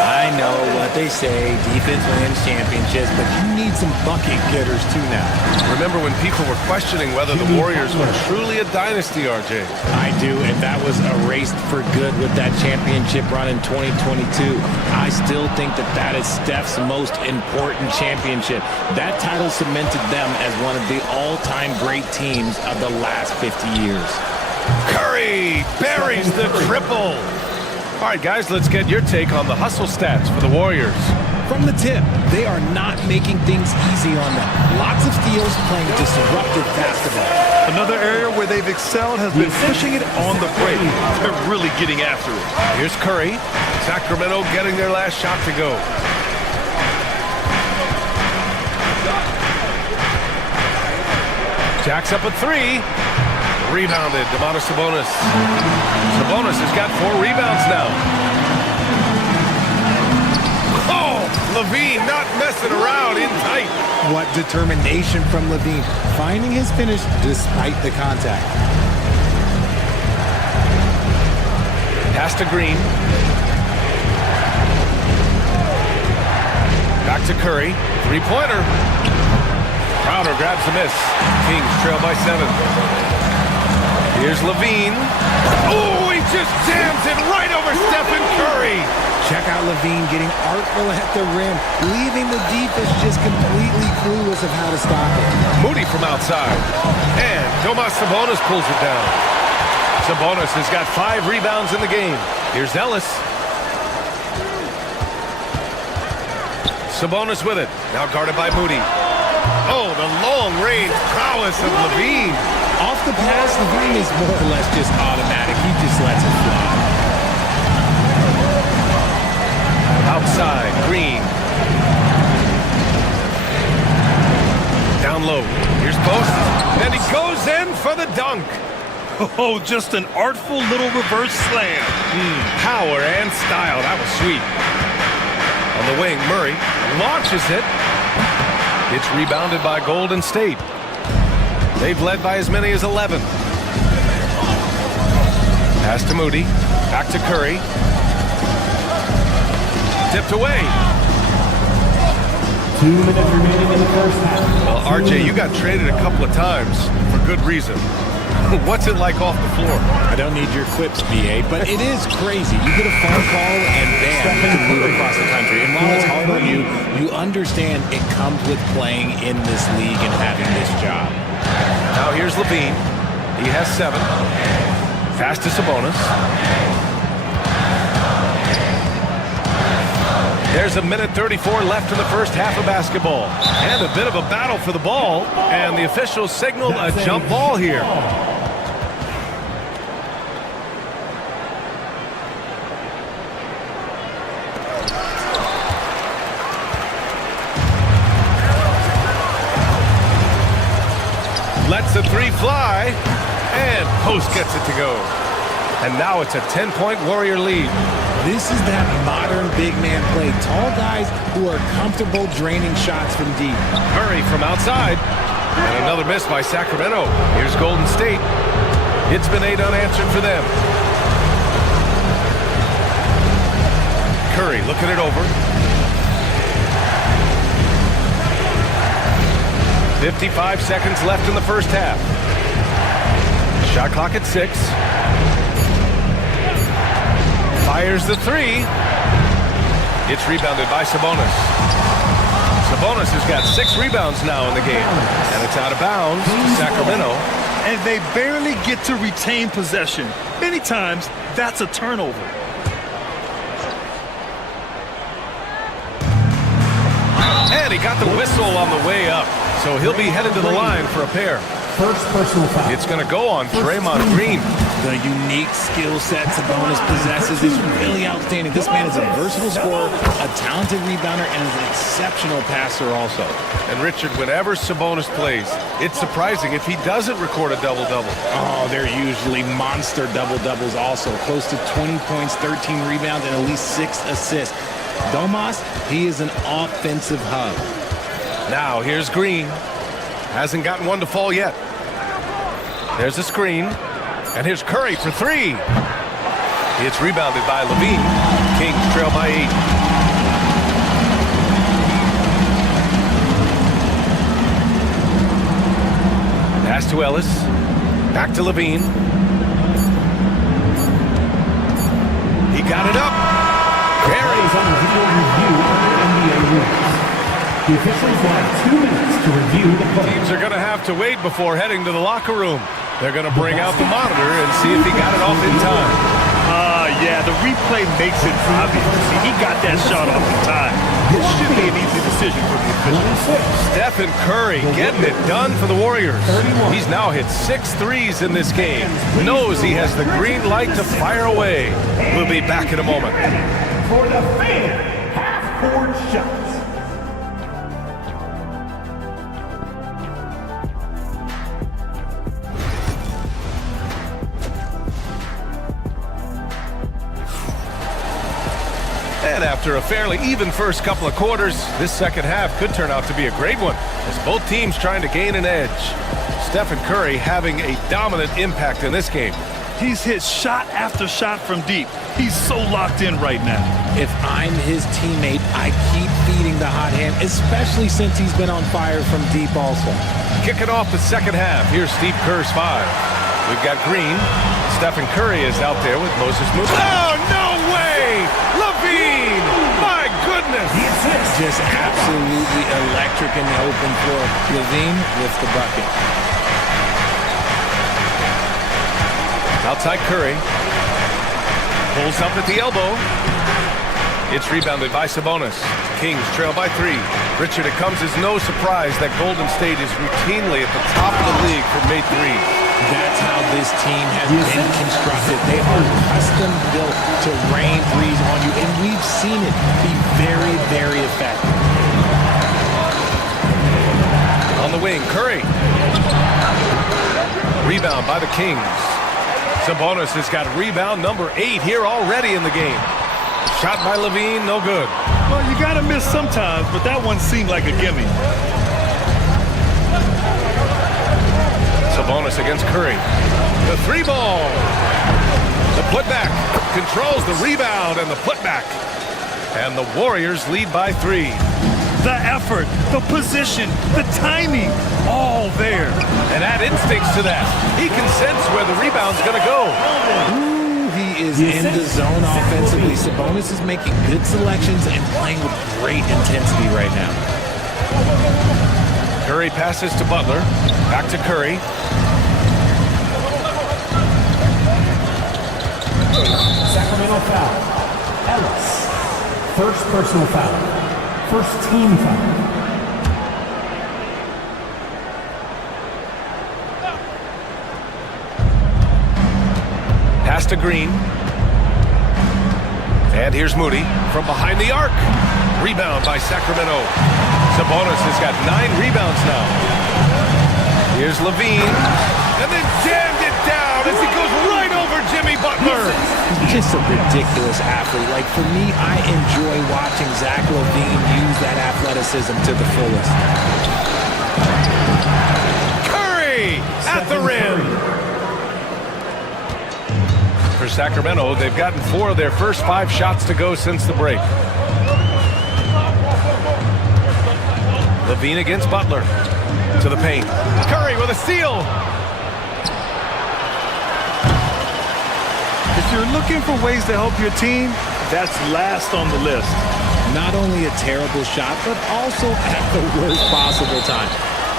I know what they say, defense wins championships, but you need some bucket getters too now. Remember when people were questioning whether the Warriors were truly a dynasty, RJ? I do, and that was erased for good with that championship run in 2022. I still think that is Steph's most important championship. That title cemented them as one of the all-time great teams of the last 50 years. Curry buries the triple. All right, guys, let's get your take on the hustle stats for the Warriors. From the tip, they are not making things easy on them. Lots of steals, playing disruptive basketball. Another area where they've excelled has been pushing it on the break. They're really getting after it. Here's Curry. Sacramento getting their last shot to go. Jacks up a 3. Rebounded, Domantas Sabonis. Sabonis has got 4 rebounds now. Oh, LaVine not messing around in tight. What determination from LaVine, finding his finish despite the contact. Pass to Green. Back to Curry. 3-pointer. Crowder grabs the miss. Kings trail by 7. Here's LaVine. Oh, he just jams it right over Stephen Curry. Check out LaVine getting artful at the rim, leaving the defense just completely clueless of how to stop it. Moody from outside. And Domantas Sabonis pulls it down. Sabonis has got 5 rebounds in the game. Here's Ellis. Sabonis with it. Now guarded by Moody. Oh, the long-range prowess of LaVine. Off the pass, LaVine is more or less just automatic. He just lets it fly. Outside, Green. Down low. Here's Post. And he goes in for the dunk. Oh, just an artful little reverse slam. Power and style. That was sweet. On the wing, Murray launches it. It's rebounded by Golden State. They've led by as many as 11. Pass to Moody. Back to Curry. Tipped away. 2 minutes remaining in the first half. Well, RJ, you got traded a couple of times for good reason. What's it like off the floor? I don't need your quips, BA, but it is crazy. You get a phone call and bam, you can move across the country. And while it's hard on you, you understand it comes with playing in this league and having this job. Now here's LaVine. He has 7. Pass to Sabonis. There's 1:34 left in the first half of basketball. And a bit of a battle for the ball. And the officials signal a jump ball here. Lets the 3 fly. And Post gets it to go. And now it's a 10-point Warrior lead. This is that modern big man play. Tall guys who are comfortable draining shots from deep. Murray from outside. And another miss by Sacramento. Here's Golden State. It's been 8 unanswered for them. Curry looking it over. 55 seconds left in the first half. Shot clock at 6. Fires the 3. It's rebounded by Sabonis. Sabonis has got 6 rebounds now in the game. And it's out of bounds to Sacramento. And they barely get to retain possession. Many times, that's a turnover. And he got the whistle on the way up. So he'll be headed to the line for a pair. First personal foul. It's going to go on Draymond Green. The unique skill set Sabonis possesses is really outstanding. This man is a versatile scorer, a talented rebounder, and is an exceptional passer also. And Richard, whenever Sabonis plays, it's surprising if he doesn't record a double-double. Oh, they're usually monster double-doubles also. Close to 20 points, 13 rebounds, and at least 6 assists. Domas, he is an offensive hub. Now, here's Green. Hasn't gotten one to fall yet. There's a screen. And here's Curry for 3. It's rebounded by Levine. Kings trail by 8. Pass to Ellis. Back to Levine. He got it up. Carries on video review of the NBA rules. The officials will have 2 minutes to review the play. Teams are going to have to wait before heading to the locker room. They're going to bring out the monitor and see if he got it off in time. Yeah, the replay makes it obvious. See, he got that shot off in time. This should be an easy decision for the officials. Stephen Curry getting it done for the Warriors. He's now hit 6 threes in this game. Knows he has the green light to fire away. We'll be back in a moment. For the fan, half-court shots. And after a fairly even first couple of quarters, this second half could turn out to be a great one, as both teams trying to gain an edge. Stephen Curry having a dominant impact in this game. He's hit shot after shot from deep. He's so locked in right now. If I'm his teammate, I keep feeding the hot hand, especially since he's been on fire from deep also. Kicking off the second half, here's Steve Kerr's 5. We've got Green. Stephen Curry is out there with Moses Moody. Oh, no way! Levine! My goodness! Just absolutely electric in the open floor. Levine with the bucket. Outside Curry. Pulls up at the elbow. It's rebounded by Sabonis. Kings trail by 3. Richard, it comes as no surprise that Golden State is routinely at the top of the league for made threes. That's how this team has been constructed. They are custom built to rain threes on you, and we've seen it be very, very effective. On the wing, Curry. Rebound by the Kings. Sabonis has got rebound number 8 here already in the game. Shot by Levine, no good. Well, you got to miss sometimes, but that one seemed like a gimme. Sabonis against Curry. The 3 ball. The putback controls the rebound and the putback. And the Warriors lead by 3. The effort, the position, the timing, all there. And add instincts to that. He can sense where the rebound's going to go. Ooh, he is in the zone offensively. Sabonis is making good selections and playing with great intensity right now. Curry passes to Butler. Back to Curry. Sacramento foul. Ellis. First personal foul. First team foul. Pass to Green. And here's Moody from behind the arc. Rebound by Sacramento. Sabonis has got 9 rebounds now. Here's Levine. And then jammed it down as he goes right over Jimmy Butler. He's just a ridiculous athlete. Like, for me, I enjoy watching Zach Levine use that athleticism to the fullest. Curry at the rim. For Sacramento, they've gotten 4 of their first 5 shots to go since the break. Levine against Butler. To the paint. Curry with a steal. If you're looking for ways to help your team, that's last on the list. Not only a terrible shot, but also at the worst possible time.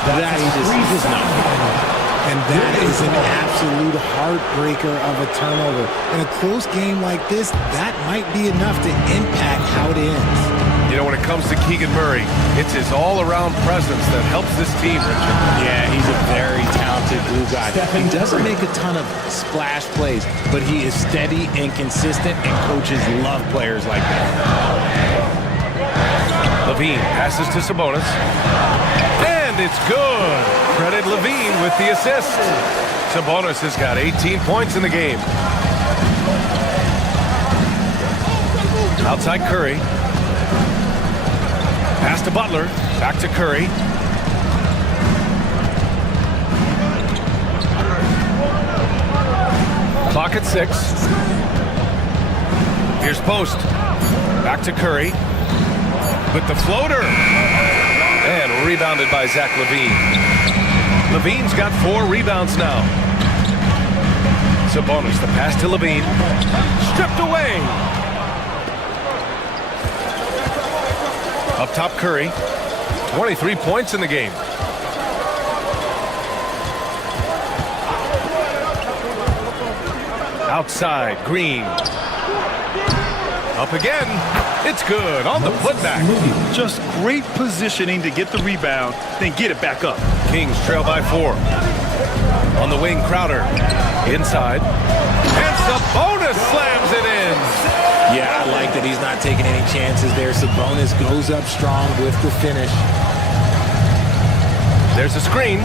That's just not good. And that is an absolute heartbreaker of a turnover. In a close game like this, that might be enough to impact how it ends. You know, when it comes to Keegan Murray, it's his all-around presence that helps this team, Richard. Yeah, he's a very talented glue guy. He doesn't make a ton of splash plays, but he is steady and consistent, and coaches love players like that. Levine passes to Sabonis. And it's good. Credit Levine with the assist. Sabonis has got 18 points in the game. Outside Curry. Pass to Butler. Back to Curry. Clock at 6. Here's post. Back to Curry. With the floater. And rebounded by Zach Levine. Levine's got 4 rebounds now. Sabonis, the pass to Levine. Stripped away. Up top, Curry. 23 points in the game. Outside, Green. Up again. It's good on the putback. Just great positioning to get the rebound, then get it back up. Kings trail by 4. On the wing, Crowder. Inside. And Sabonis slams it in. Yeah, I like that he's not taking any chances there. Sabonis goes up strong with the finish. There's a screen.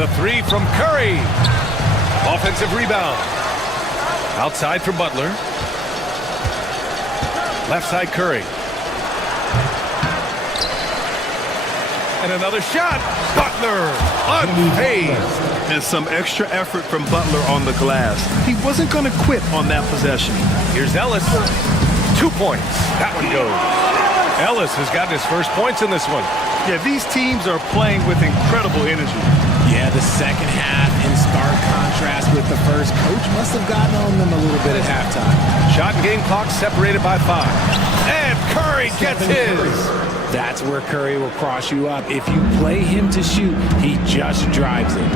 The 3 from Curry. Offensive rebound. Outside for Butler. Left side, Curry. And another shot. Butler, unfazed. And some extra effort from Butler on the glass. He wasn't going to quit on that possession. Here's Ellis. 2 points. That one goes. Ellis has gotten his first points in this one. Yeah, these teams are playing with incredible energy. Yeah, the second half in stark contrast with the first. Coach must have gotten on them a little bit at halftime. Shot and game clock separated by 5. And Curry gets his. That's where Curry will cross you up. If you play him to shoot, he just drives it.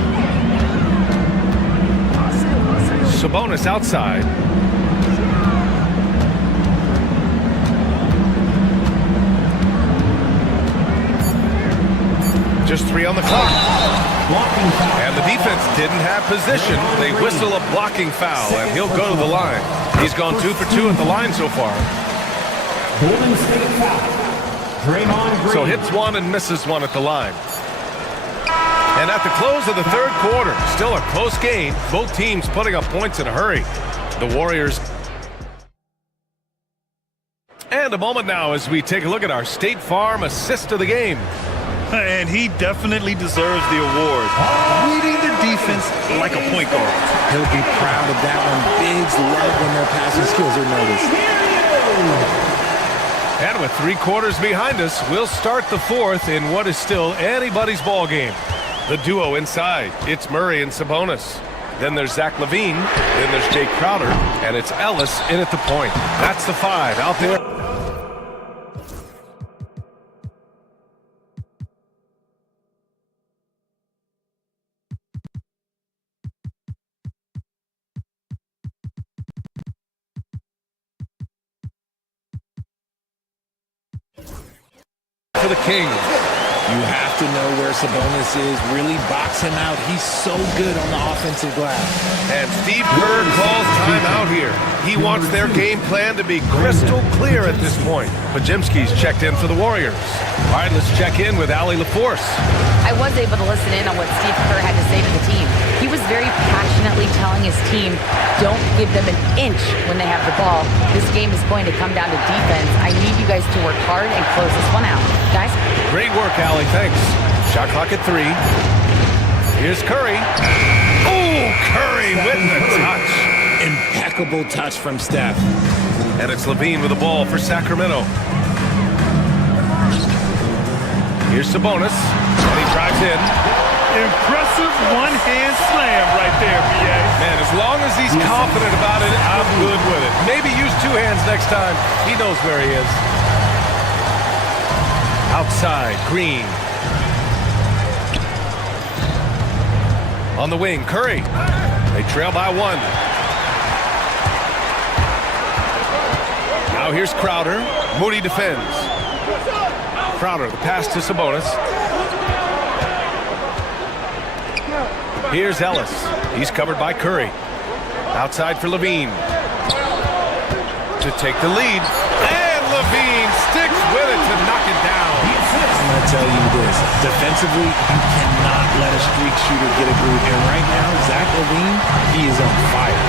Sabonis outside. Just 3 on the clock. And the defense didn't have position. They whistle a blocking foul, and he'll go to the line. He's gone 2 for 2 at the line so far. Golden State foul. Draymond Green. So hits 1 and misses 1 at the line. And at the close of the third quarter, still a close game. Both teams putting up points in a hurry. The Warriors. And a moment now as we take a look at our State Farm assist of the game. And he definitely deserves the award. Reading the defense like a point guard. He'll be proud of that one. Bigs love when their passing skills are noticed. And with 3 quarters behind us, we'll start the 4th in what is still anybody's ball game. The duo inside. It's Murray and Sabonis. Then there's Zach Levine. Then there's Jay Crowder. And it's Ellis in at the point. That's the 5 out there. For the Kings. You have to know where Sabonis is. Really box him out. He's so good on the offensive glass. And Steve Kerr calls timeout here. He wants their game plan to be crystal clear at this point. Pajimski's checked in for the Warriors. All right, let's check in with Allie LaForce. I was able to listen in on what Steve Kerr had to say to the team. He was very passionately telling his team, don't give them an inch when they have the ball. This game is going to come down to defense. I need you guys to work hard and close this one out. Guys? Great work, Allie. Thanks. Shot clock at 3. Here's Curry. Oh, Curry with the touch. Impeccable touch from Steph. And it's Levine with the ball for Sacramento. Here's Sabonis, and he drives in. Impressive one-hand slam right there, B.A. Man, as long as he's confident about it, I'm good with it. Maybe use two hands next time. He knows where he is. Outside, Green. On the wing, Curry. They trail by 1. Now here's Crowder. Moody defends. Crowder, the pass to Sabonis. Here's Ellis. He's covered by Curry. Outside for Levine. To take the lead. And Levine sticks with it to knock it down. I'm going to tell you this. Defensively, you cannot let a streak shooter get a groove. And right now, Zach Levine, he is on fire.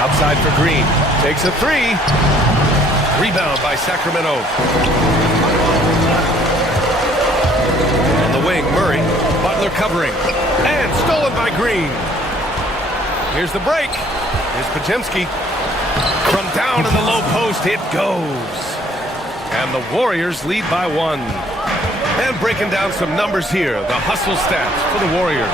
Outside for Green. Takes a 3. Rebound by Sacramento. On the wing, Murray. Butler covering. And stolen by Green. Here's the break. Here's Podziemski. From down in the low post, it goes. And the Warriors lead by 1. And breaking down some numbers here, the hustle stats for the Warriors.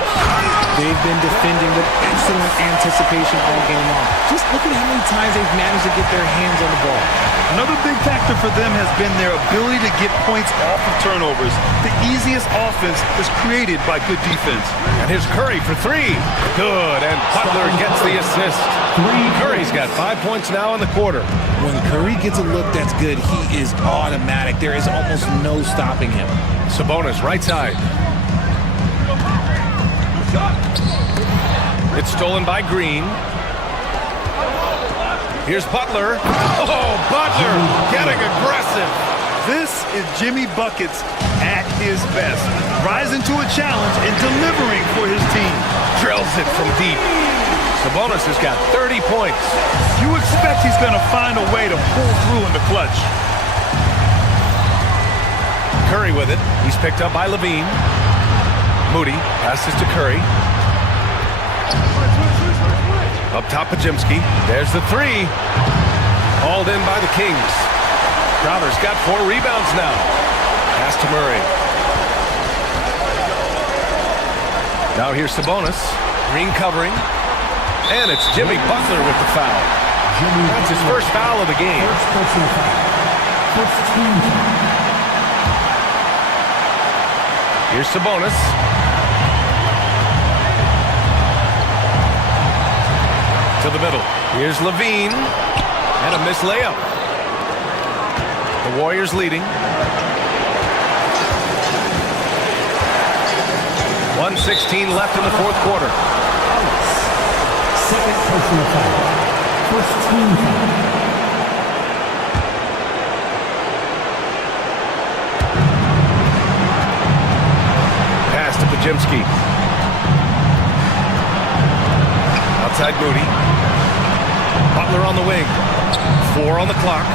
They've been defending with excellent anticipation all game long. Just look at how many times they've managed to get their hands on the ball. Another big factor for them has been their ability to get points off of turnovers. The easiest offense is created by good defense. And here's Curry for 3. Good, and Butler gets the assist. Curry's got 5 points now in the quarter. When Curry gets a look that's good, he is automatic. There is almost no stopping him. Sabonis, right side. It's stolen by Green. Here's Butler. Oh, Butler getting aggressive. This is Jimmy Buckets at his best. Rising to a challenge and delivering for his team. Drills it from deep. Sabonis has got 30 points. You expect he's going to find a way to pull through in the clutch. Curry with it. He's picked up by Levine. Moody passes to Curry. Up top, Podziemski. There's the 3. Hauled in by the Kings. Crowder's got 4 rebounds now. Pass to Murray. Now here's Sabonis. Green covering. And it's Jimmy Butler with the foul. That's his first foul of the game. Here's Sabonis. To the middle. Here's Levine. And a missed layup. The Warriors leading. 1:16 left in the fourth quarter. Second personal foul. First team foul. Pass to Podziemski. Outside Moody. Butler on the wing. 4 on the clock.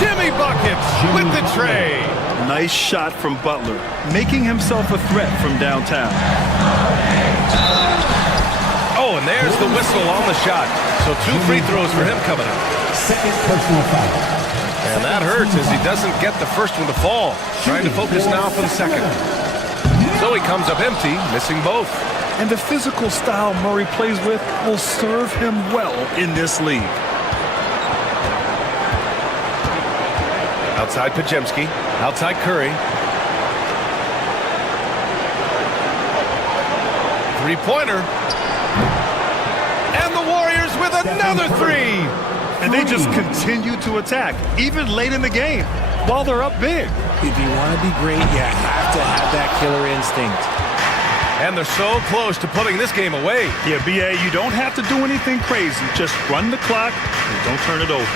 Jimmy Buckets with the tray. Nice shot from Butler, making himself a threat from downtown. Oh, and there's the whistle on the shot. So 2 free throws for him coming up. Second personal foul. And that hurts as he doesn't get the first one to fall. Trying to focus now for the second. So he comes up empty, missing both. And the physical style Murray plays with will serve him well in this league. Outside Podziemski. Outside Curry. 3-pointer. And the Warriors with another 3. And they just continue to attack, even late in the game, while they're up big. If you want to be great, you have to have that killer instinct. And they're so close to putting this game away. Yeah, B.A., you don't have to do anything crazy. Just run the clock and don't turn it over.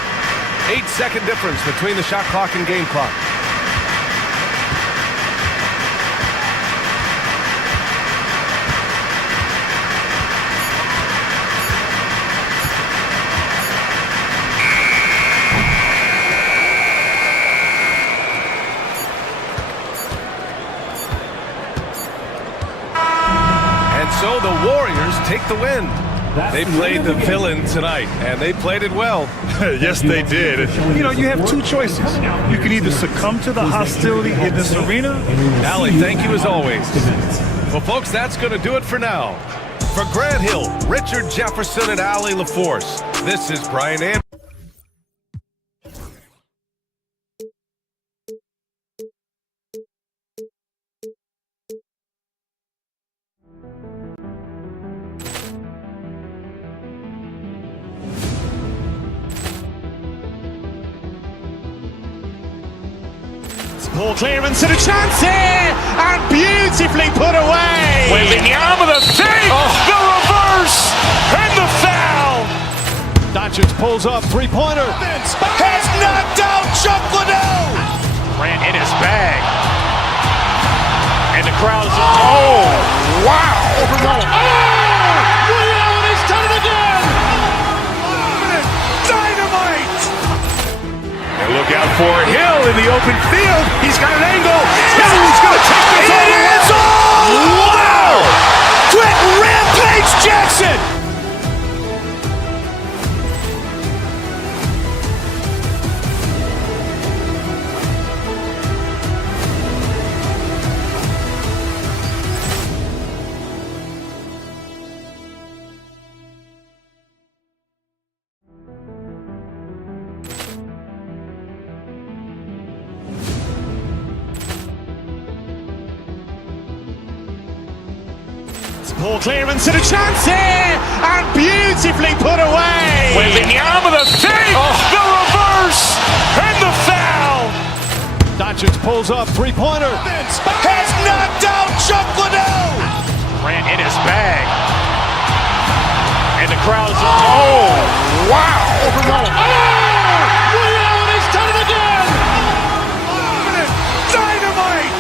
8-second difference between the shot clock and game clock. So the Warriors take the win. They played the villain tonight, and they played it well. Yes, they did. You know, you have two choices. You can either succumb to the hostility in this arena. Allie, thank you as always. Well, folks, that's going to do it for now. For Grant Hill, Richard Jefferson, and Allie LaForce, this is Brian Anderson. Ball clearance and a chance here, and beautifully put away. Waving the arm of the fake, the reverse, and the foul. Doncic pulls up, three-pointer. Has knocked out Chuck Liddell. Ran in his bag. And the crowd's, oh, wow. Liddell has done it again. Dynamite. Look out for Hill in the open field. He's got an angle. Hill's going to take this all the way. Wow! Quick Rampage Jackson. Ball clearance and a chance here, and beautifully put away. Waving the arm of the fake, the reverse, and the foul. Doncic pulls up, three-pointer. Has knocked out Chuck Liddell. Ran in his bag. And the crowd's, oh, wow. Liddell has done it again. Dynamite.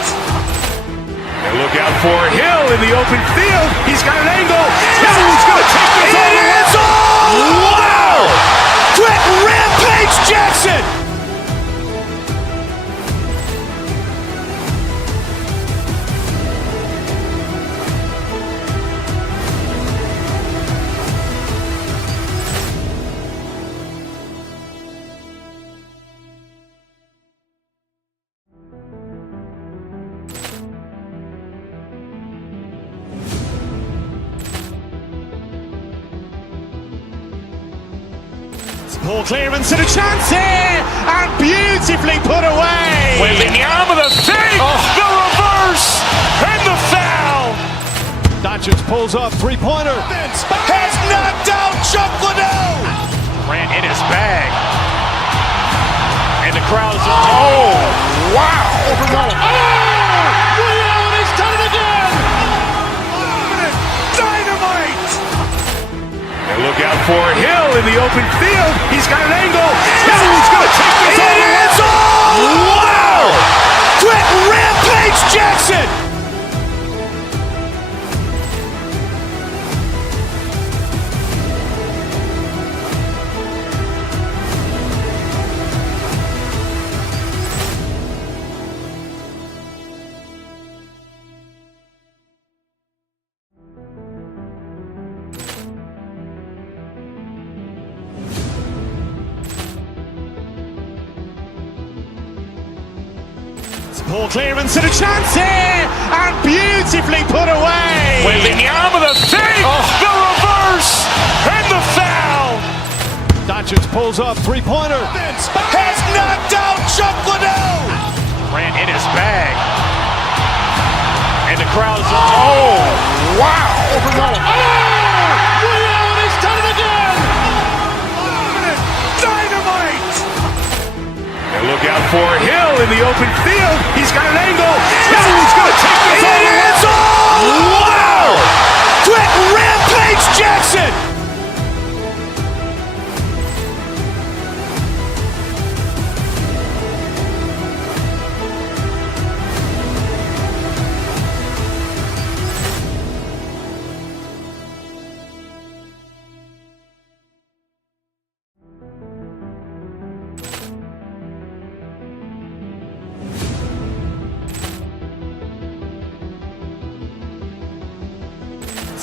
And look out for Hill in the open field. He's got an angle. Hill's going to take this all the way. Wow! Quick Rampage Jackson. Ball clearance and a chance here, and beautifully put away. Waving the arm of the fake, the reverse, and the foul. Doncic pulls up, three-pointer. Has knocked out Chuck Liddell. Ran in his bag. And the crowd's, oh, wow. Liddell has done it again. Dynamite. And look out for Hill in the open field. He's got an angle. Hill's going to take this all the way. Wow! Quick Rampage Jackson. Ball clearance and a chance here, and beautifully put away. Waving the arm of the fake, the reverse, and the foul. Doncic pulls up, three-pointer. Has knocked out Chuck Liddell. Ran in his bag. And the crowd's, oh, wow. Liddell has done it again. Dynamite. And look out for Hill in the open field. He's got an angle. Hill's going to take this all the way. Wow! Quick Rampage Jackson.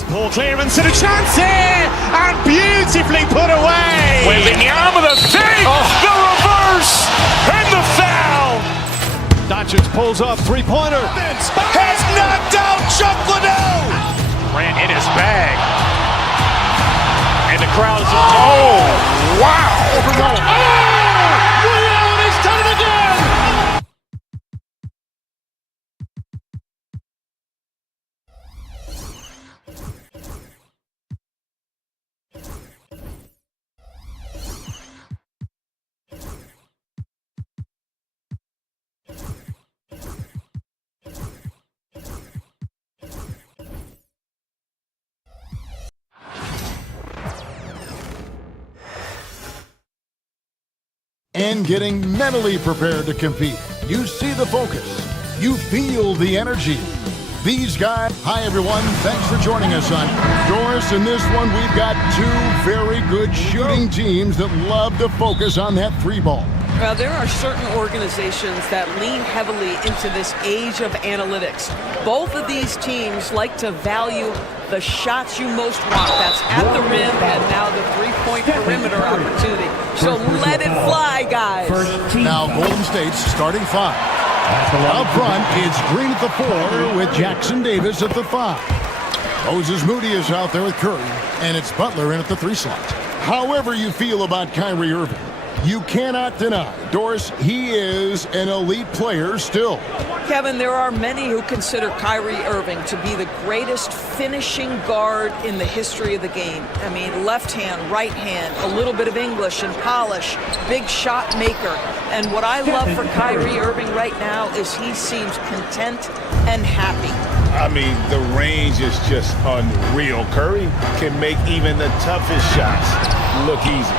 Ball clearance and a chance here, and beautifully put away. Wembanyama the fake, the reverse, and the foul. Doncic pulls off three-pointer. Has knocked out Chuck Liddell. Ran in his bag. And the crowd is... Oh, wow. Reality's done it again. And getting mentally prepared to compete. You see the focus. You feel the energy. These guys... Hi, everyone. Thanks for joining us on Doris. In this one, we've got two very good shooting teams that love to focus on that three ball. Well, there are certain organizations that lean heavily into this age of analytics. Both of these teams like to value the shots you most want. That's at the rim and now the three-point perimeter opportunity. So let it fly, guys. Now Golden State's starting five. Up front, it's Green at the 4 with Jackson Davis at the 5. Moses Moody is out there with Curry, and it's Butler in at the 3 slot. However you feel about Kyrie Irving, you cannot deny, Doris, he is an elite player still. Kevin, there are many who consider Kyrie Irving to be the greatest finishing guard in the history of the game. I mean, left hand, right hand, a little bit of English and polish, big shot maker. And what I love for Kyrie Irving right now is he seems content and happy. I mean, the range is just unreal. Curry can make even the toughest shots look easy.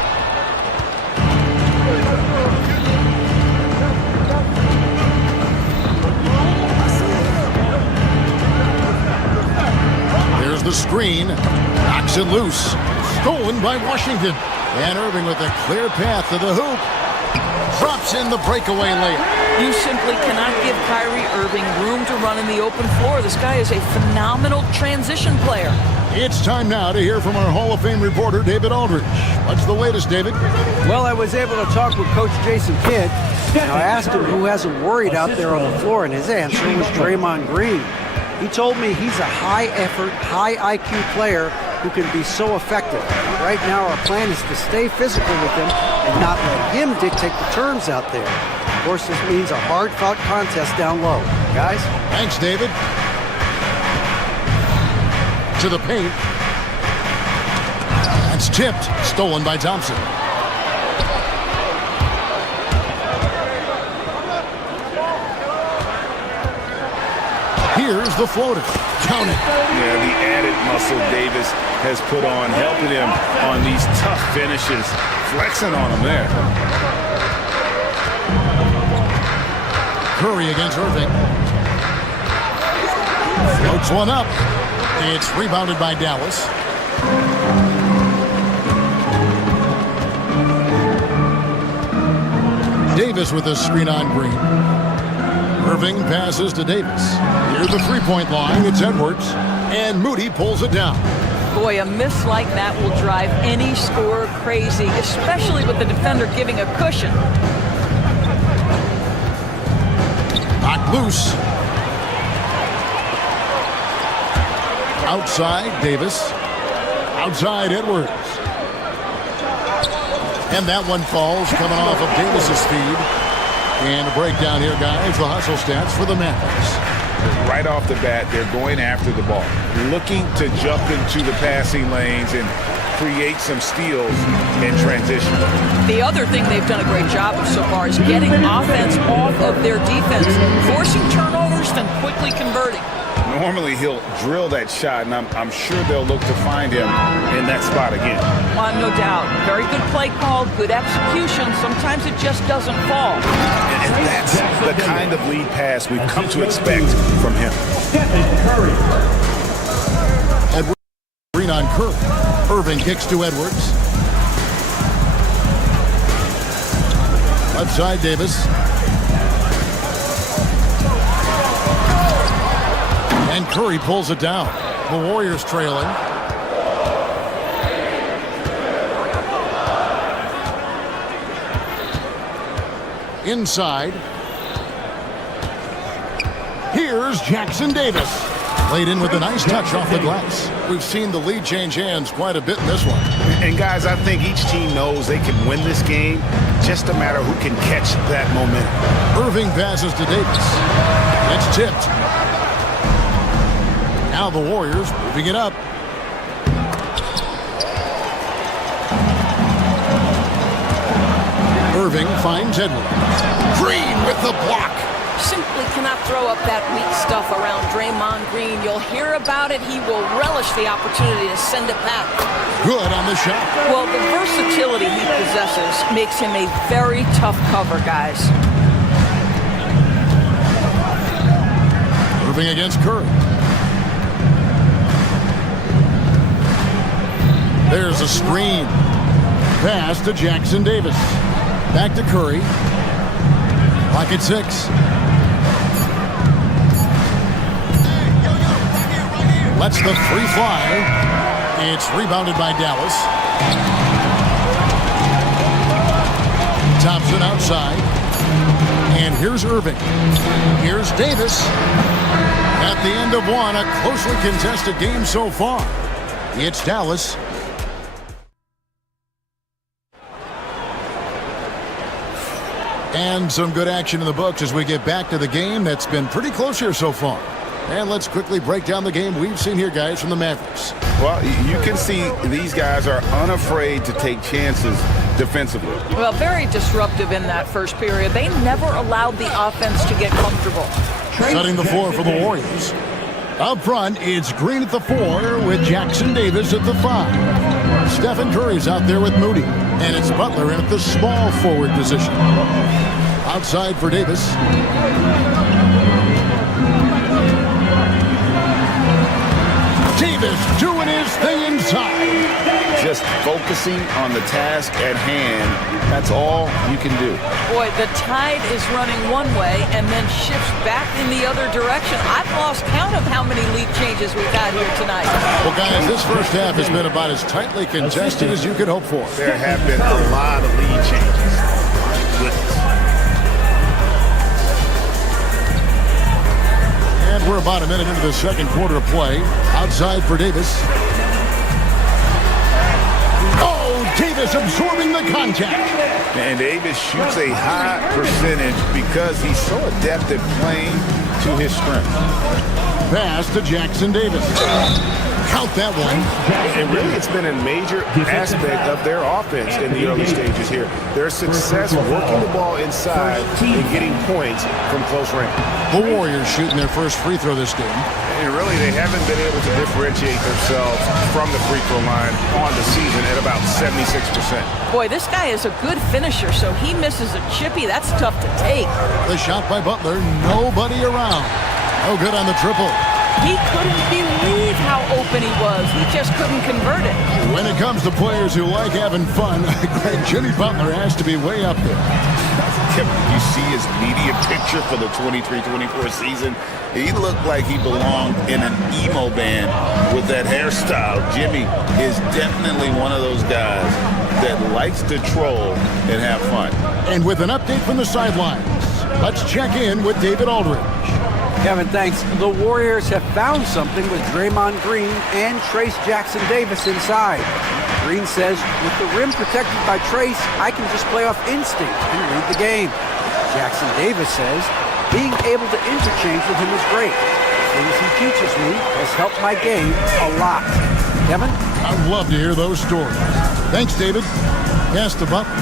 Here's the screen, knocks it loose, stolen by Washington. And Irving with a clear path to the hoop. Drops in the breakaway layup. You simply cannot give Kyrie Irving room to run in the open floor. This guy is a phenomenal transition player. It's time now to hear from our Hall of Fame reporter, David Aldridge. What's the latest, David? Well, I was able to talk with Coach Jason Kidd. And I asked him who hasn't worried out there on the floor, and his answer was Draymond Green. He told me he's a high-effort, high-IQ player who can be so effective. Right now, our plan is to stay physical with him and not let him dictate the terms out there. Of course, this means a hard-fought contest down low. Guys? Thanks, David. To the paint. That's tipped. Stolen by Thompson. Here's the floater. Count it. Yeah, the added muscle Davis has put on, helping him on these tough finishes. Flexing on him there. Curry against Irving. Floats one up. It's rebounded by Dallas. Davis with a screen on Green. Irving passes to Davis. Near the three-point line, it's Edwards. And Moody pulls it down. Boy, a miss like that will drive any scorer crazy, especially with the defender giving a cushion. Knocked loose. Outside, Davis. Outside, Edwards. And that one falls, coming off of Davis's feed. And a breakdown here, guys. The hustle stats for the Mavericks. Right off the bat, they're going after the ball, looking to jump into the passing lanes and create some steals in transition. The other thing they've done a great job of so far is getting offense off of their defense, forcing turnovers, then quickly converting. Normally he'll drill that shot, and I'm sure they'll look to find him in that spot again. No doubt. Very good play call, good execution. Sometimes it just doesn't fall. And that's the kind of lead pass we've come to expect from him. Edwards, Green on Curry. Irving kicks to Edwards. Left side, Davis. And Curry pulls it down. The Warriors trailing. Inside. Here's Jackson Davis. Laid in with a nice touch off the glass. We've seen the lead change hands quite a bit in this one. And guys, I think each team knows they can win this game. Just a matter who can catch that momentum. Irving passes to Davis. It's tipped. Now the Warriors moving it up. Irving finds Edwards. Green with the block. Simply cannot throw up that weak stuff around Draymond Green. You'll hear about it. He will relish the opportunity to send it back. Good on the shot. Well, the versatility he possesses makes him a very tough cover, guys. Moving against Curry. There's a screen. Pass to Jackson Davis. Back to Curry. Clock at 6. Lets the three fly. It's rebounded by Dallas. Thompson outside. And here's Irving. Here's Davis. At the end of one, a closely contested game so far. It's Dallas. And some good action in the books as we get back to the game that's been pretty close here so far. And let's quickly break down the game we've seen here, guys, from the Mavericks. Well, you can see these guys are unafraid to take chances defensively. Well, very disruptive in that first period. They never allowed the offense to get comfortable. Setting the floor for the Warriors. Up front, it's Green at the 4 with Jackson Davis at the 5. Stephen Curry's out there with Moody. And it's Butler in at the small forward position. Outside for Davis. Davis doing his thing inside. Just focusing on the task at hand. That's all you can do. Boy, the tide is running one way and then shifts back in the other direction. I've lost count of how many lead changes we've had here tonight. Well, guys, this first half has been about as tightly contested as you could hope for. There have been a lot of lead changes. Goodness. And we're about a minute into the second quarter of play. Outside for Davis. Oh, Davis absorbing the contact. And Davis shoots a high percentage because he's so adept at playing to his strength. Pass to Jackson Davis. Count that one. And really, it's been a major aspect of their offense in the early stages here. Their success working the ball inside and getting points from close range. The Warriors shooting their first free throw this game. And really, they haven't been able to differentiate themselves from the free throw line on the season at about 76%. Boy, this guy is a good finisher, so he misses a chippy. That's tough to take. The shot by Butler, nobody around. No good on the triple. He couldn't believe how open he was. He just couldn't convert it. When it comes to players who like having fun, Jimmy Butler has to be way up there. You see his media picture for the 23-24 season. He looked like he belonged in an emo band with that hairstyle. Jimmy is definitely one of those guys that likes to troll and have fun. And with an update from the sidelines, let's check in with David Aldridge. Kevin, thanks. The Warriors have found something with Draymond Green and Trace Jackson Davis inside. Green says, with the rim protected by Trace, I can just play off instinct and read the game. Jackson Davis says, being able to interchange with him is great. Things he teaches me has helped my game a lot. Kevin? I'd love to hear those stories. Thanks, David. Pass to Butler.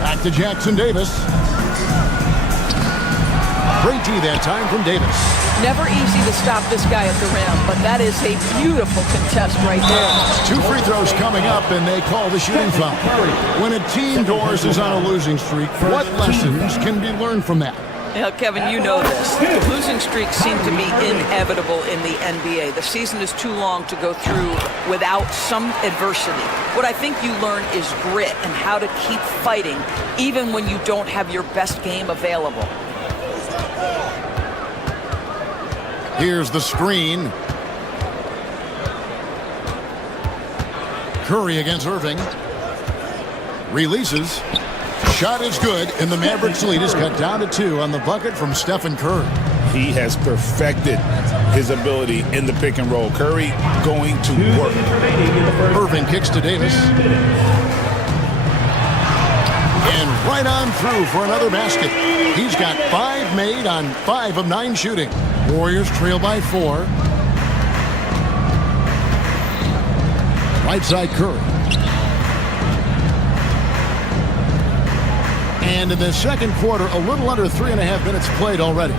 Back to Jackson Davis. Great D that time from Davis. Never easy to stop this guy at the rim, but that is a beautiful contest right there. 2 free throws coming up, and they call the shooting foul. When a team, Doris, is on a losing streak, what lessons can be learned from that? Yeah, Kevin, you know this. Losing streaks seem to be inevitable in the NBA. The season is too long to go through without some adversity. What I think you learn is grit and how to keep fighting even when you don't have your best game available. Here's the screen. Curry against Irving. Releases. Shot is good, and the Mavericks lead is cut down to 2 on the bucket from Stephen Curry. He has perfected his ability in the pick and roll. Curry going to work. Irving kicks to Davis. And right on through for another basket. He's got 5 made on 5 of 9 shooting. Warriors trail by 4. Right side Curry. And in the second quarter, a little under 3.5 minutes played already.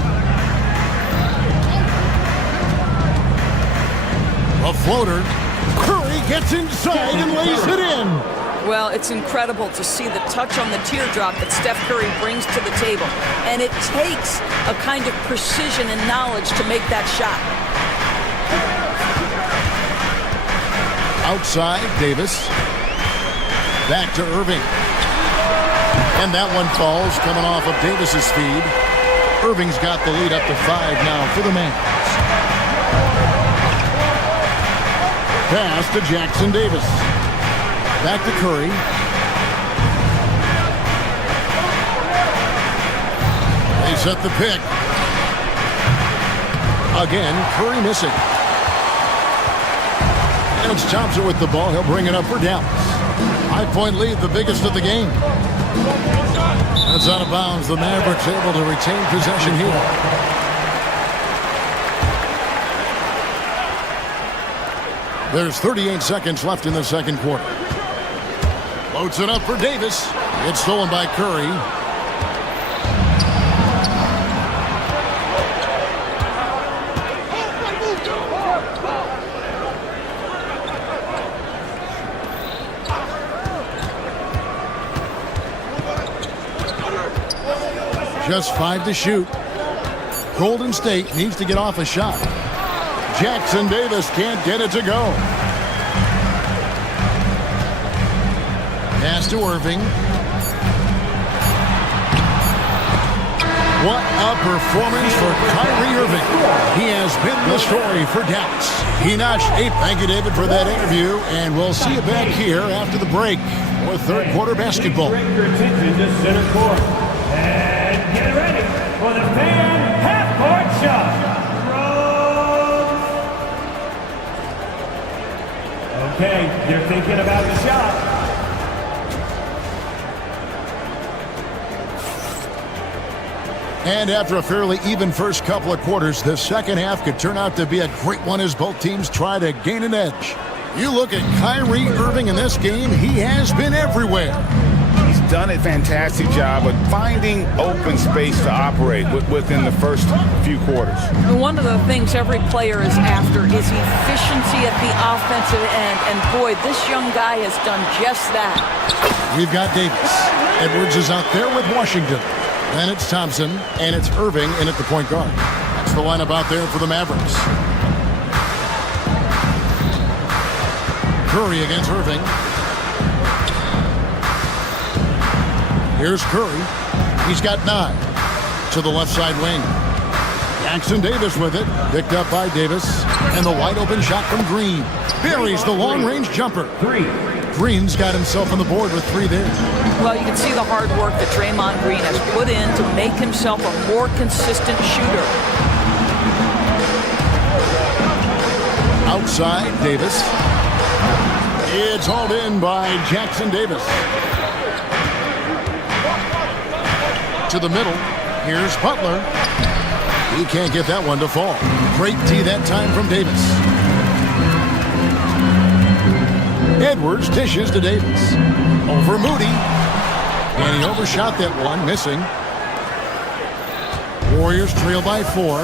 A floater. Curry gets inside and lays it in. Well, it's incredible to see the touch on the teardrop that Steph Curry brings to the table. And it takes a kind of precision and knowledge to make that shot. Outside, Davis. Back to Irving. And that one falls, coming off of Davis's feed. Irving's got the lead up to 5 now for the Mavs. Pass to Jackson Davis. Back to Curry. They set the pick. Again, Curry missing. And it's Thompson with the ball. He'll bring it up for Dallas. 5-point lead, the biggest of the game. That's out of bounds. The Mavericks able to retain possession here. There's 38 seconds left in the second quarter. Loads it up for Davis. It's stolen by Curry. Just 5 to shoot. Golden State needs to get off a shot. Jackson Davis can't get it to go. Pass to Irving. What a performance for Kyrie Irving. He has been the story for Dallas. He notched 8. Thank you, David, for that interview. And we'll see you back here after the break for third quarter basketball. Direct your attention to center court. And get ready for the fan half-court shot. Okay, they're thinking about the shot. And after a fairly even first couple of quarters, the second half could turn out to be a great one as both teams try to gain an edge. You look at Kyrie Irving in this game, he has been everywhere. He's done a fantastic job of finding open space to operate within the first few quarters. One of the things every player is after is efficiency at the offensive end. And boy, this young guy has done just that. We've got Davis. Edwards is out there with Washington. Then it's Thompson, and it's Irving in at the point guard. That's the lineup out there for the Mavericks. Curry against Irving. Here's Curry. He's got 9 to the left side wing. Jackson Davis with it. Picked up by Davis. And the wide open shot from Green. Buries the long-range jumper. 3. Green's got himself on the board with 3 there. Well, you can see the hard work that Draymond Green has put in to make himself a more consistent shooter. Outside, Davis. It's hauled in by Jackson Davis. To the middle. Here's Butler. He can't get that one to fall. Great tee that time from Davis. Edwards dishes to Davis. Over Moody. And he overshot that one, missing. Warriors trail by 4.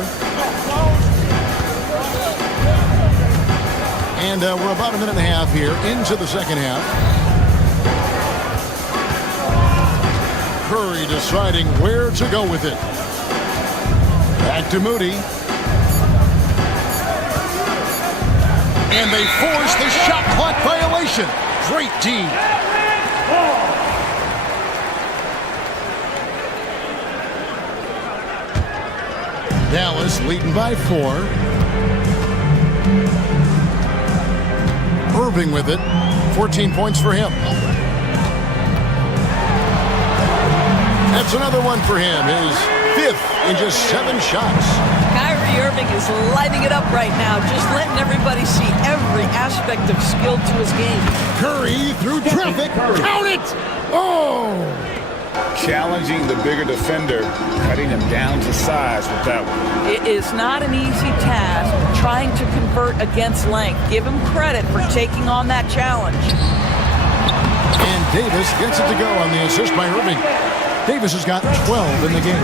And we're about a minute and a half here into the second half. Curry deciding where to go with it. Back to Moody. And they force the shot clock violation. Great team. Dallas leading by 4. Irving with it. 14 points for him. That's another one for him. His 5th in just 7 shots. Kyrie Irving is lighting it up right now, just letting everybody see every aspect of skill to his game. Curry through traffic. Count it! Oh! Challenging the bigger defender, cutting him down to size with that one. It is not an easy task trying to convert against length. Give him credit for taking on that challenge. And Davis gets it to go on the assist by Irving. Davis has got 12 in the game.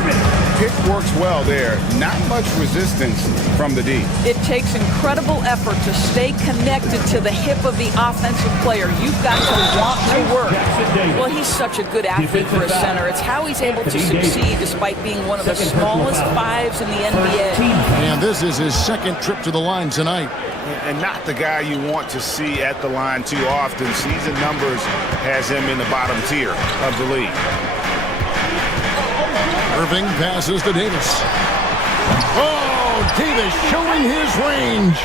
Pick works well there. Not much resistance from the D. It takes incredible effort to stay connected to the hip of the offensive player. You've got to want to work. Well, he's such a good athlete for a center. It's how he's able to succeed despite being one of the smallest 5s in the NBA. And this is his 2nd trip to the line tonight. And not the guy you want to see at the line too often. Season numbers has him in the bottom tier of the league. Irving passes to Davis. Oh, Davis showing his range.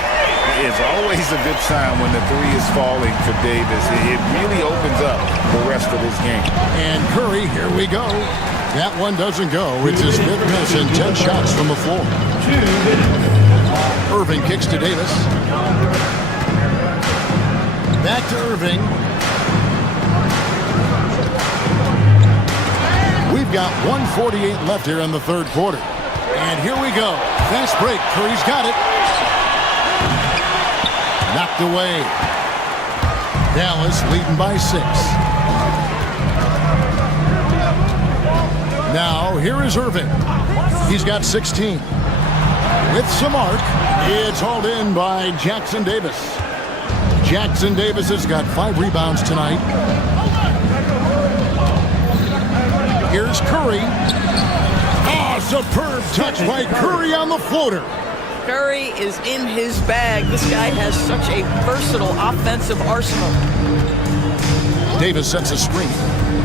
It's always a good sign when the 3 is falling for Davis. It really opens up the rest of his game. And Curry, here we go. That one doesn't go. It's his 5th miss and 10 shots from the floor. Irving kicks to Davis. Back to Irving. We've got 1:48 left here in the 3rd quarter. And here we go. Fast break. Curry's got it. Knocked away. Dallas leading by 6. Now, here is Irving. He's got 16. With some arc, it's hauled in by Jackson Davis. Jackson Davis has got 5 rebounds tonight. Here's Curry. Oh, superb touch by Curry on the floater. Curry is in his bag. This guy has such a versatile offensive arsenal. Davis sets a screen.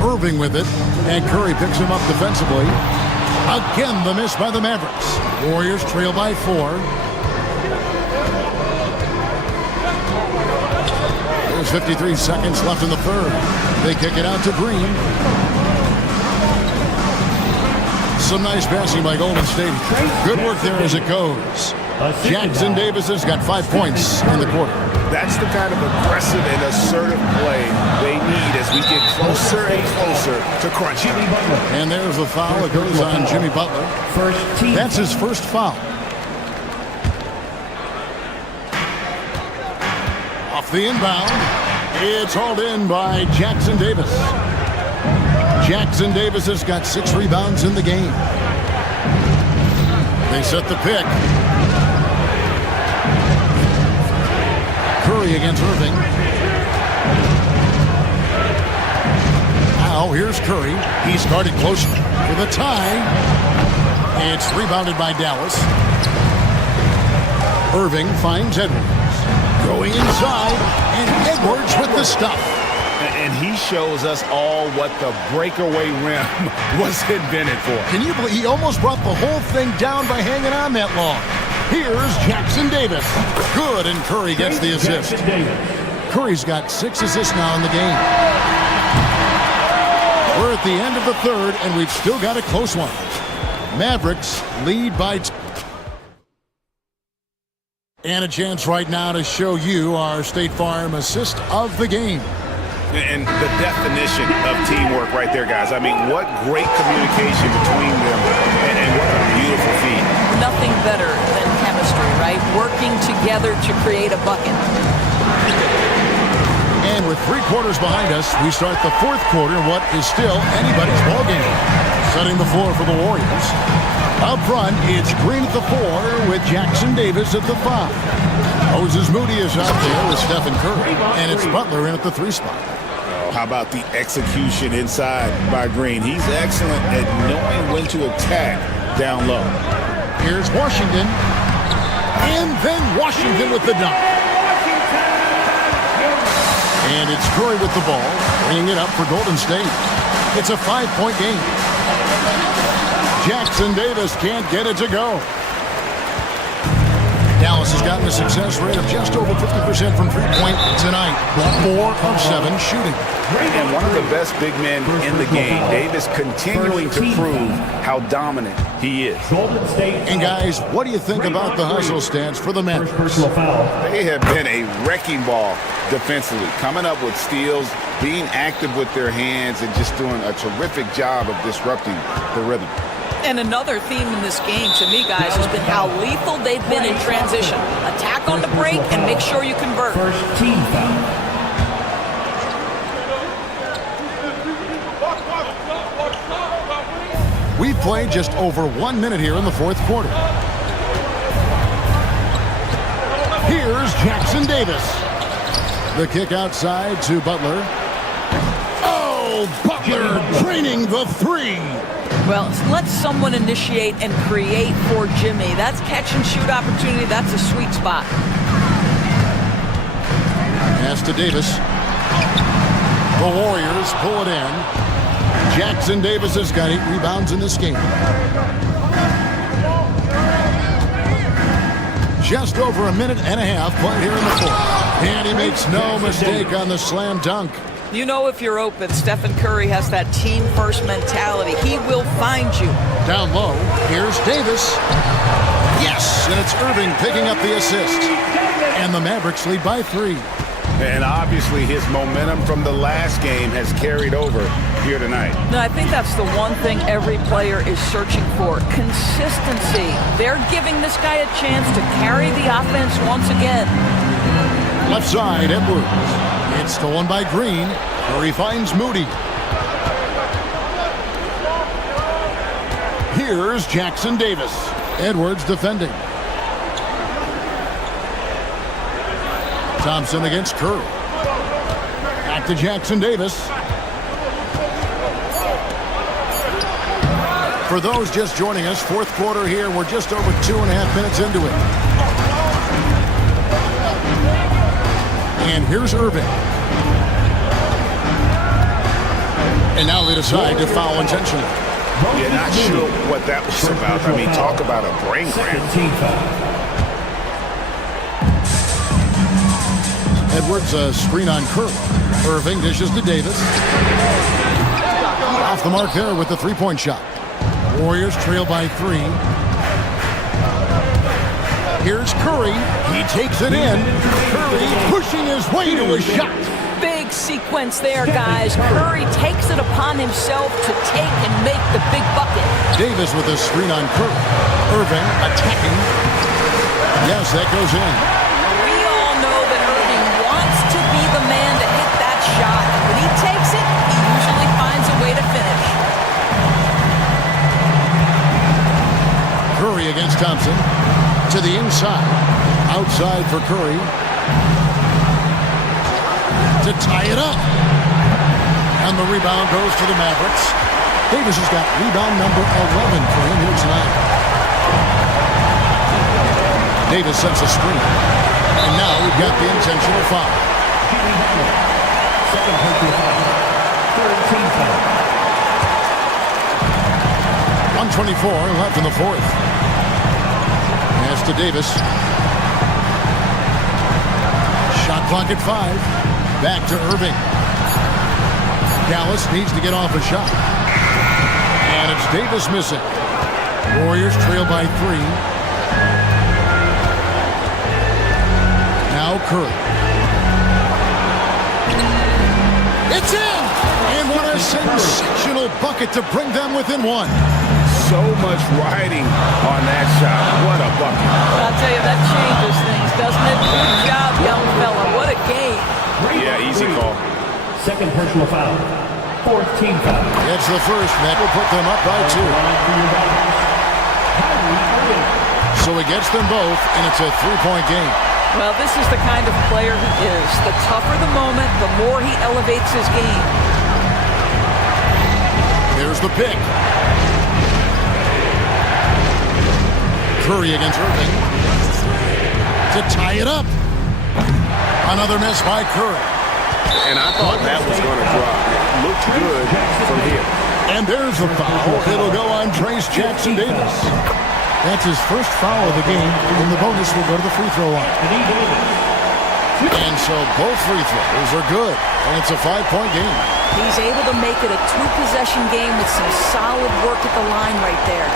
Irving with it, and Curry picks him up defensively. Again, the miss by the Mavericks. Warriors trail by 4. There's 53 seconds left in the 3rd. They kick it out to Green. Some nice passing by Golden State. Good work there as it goes. Jackson Davis has got 5 points in the quarter. That's the kind of aggressive and assertive play they need as we get closer and closer to crunch time. And there's the foul. It goes on Jimmy Butler. That's his 1st foul. Off the inbound. It's hauled in by Jackson Davis. Jackson Davis has got 6 rebounds in the game. They set the pick. Curry against Irving. Now here's Curry. He's guarded closely for the tie. It's rebounded by Dallas. Irving finds Edwards. Going inside, and Edwards with the stuff. And he shows us all what the breakaway rim was invented for. Can you believe he almost brought the whole thing down by hanging on that long? Here's Jackson Davis. Good, and Curry gets the assist. Curry's got 6 assists now in the game. We're at the end of the 3rd, and we've still got a close one. Mavericks lead by 2. And a chance right now to show you our State Farm assist of the game. And the definition of teamwork right there, guys. I mean, what great communication between them, and what a beautiful feat. Nothing better than chemistry, right? Working together to create a bucket. And with 3 quarters behind us, we start the 4th quarter, what is still anybody's ballgame. Setting the floor for the Warriors. Up front, it's Green at the 4 with Jackson Davis at the 5. Moses Moody is out there with Stephen Curry, and it's Butler in at the 3 spot. How about the execution inside by Green? He's excellent at knowing when to attack down low. Here's Washington, and then Washington with the dunk. And it's Curry with the ball, bringing it up for Golden State. It's a 5-point game. Jackson Davis can't get it to go. Dallas has gotten a success rate of just over 50% from three-point tonight. 4 of 7 shooting. And one of the best big men in the game. Davis continuing to prove how dominant he is. And guys, what do you think about the hustle stats for the Mavericks? They have been a wrecking ball defensively, coming up with steals, being active with their hands, and just doing a terrific job of disrupting the rhythm. And another theme in this game, to me, guys, has been how lethal they've been in transition. Attack on the break and make sure you convert. First team foul. We've played just over 1 minute here in the fourth quarter. Here's Jackson Davis. The kick outside to Butler. Oh, Butler draining the three. Well, let someone initiate and create for Jimmy. That's catch and shoot opportunity. That's a sweet spot. Pass to Davis. The Warriors pull it in. Jackson Davis has got 8 rebounds in this game. Just over a minute and a half played here in the fourth. And he makes no mistake on the slam dunk. You know if you're open, Stephen Curry has that team-first mentality. He will find you. Down low, here's Davis. Yes, and it's Irving picking up the assist. And the Mavericks lead by 3. And obviously his momentum from the last game has carried over here tonight. No, I think that's the one thing every player is searching for. Consistency. They're giving this guy a chance to carry the offense once again. Left side, Edwards. It's stolen by Green. Curry finds Moody. Here's Jackson Davis. Edwards defending. Thompson against Curry. Back to Jackson Davis. For those just joining us, fourth quarter here. We're just over 2.5 minutes into it. And here's Irving. And now they decide to foul intentionally. Yeah, not sure what that was about. I mean, talk about a brain cramp. Edwards, a screen on Curry. Irving dishes to Davis. Off the mark there with the three-point shot. Warriors trail by 3. Here's Curry. He takes it in. Curry pushing his way to a shot. Big sequence there, guys. Curry takes it upon himself to take and make the big bucket. Davis with a screen on Curry. Irving attacking. Yes, that goes in. We all know that Irving wants to be the man to hit that shot. When he takes it, he usually finds a way to finish. Curry against Thompson. To the inside. Outside for Curry. To tie it up. And the rebound goes to the Mavericks. Davis has got rebound number 11 for him here tonight. Davis sets a screen. And now we've got the intentional foul. Second personal foul. Third team foul. 1:24 left in the fourth. Pass to Davis. Shot clock at 5. Back to Irving. Dallas needs to get off a shot. And it's Davis missing. Warriors trail by 3. Now Curry. It's in! And what a sensational bucket to bring them within 1. So much riding on that shot. What a bucket. I'll tell you, that changes things, doesn't it? Good job, young fella. What a game. Yeah, easy call. Second personal foul. Fourth team foul. It's the first. That will put them up by 2. So he gets them both, and it's a 3-point game. Well, this is the kind of player he is. The tougher the moment, the more he elevates his game. Here's the pick. Curry against Irving. To tie it up. Another miss by Curry. And I thought that was going to drop. It looked good from here. And there's the foul. It'll go on Trace Jackson Davis. That's his first foul of the game, and the bonus will go to the free throw line. And so both free throws are good, and it's a 5-point game. He's able to make it a 2-possession game with some solid work at the line right there.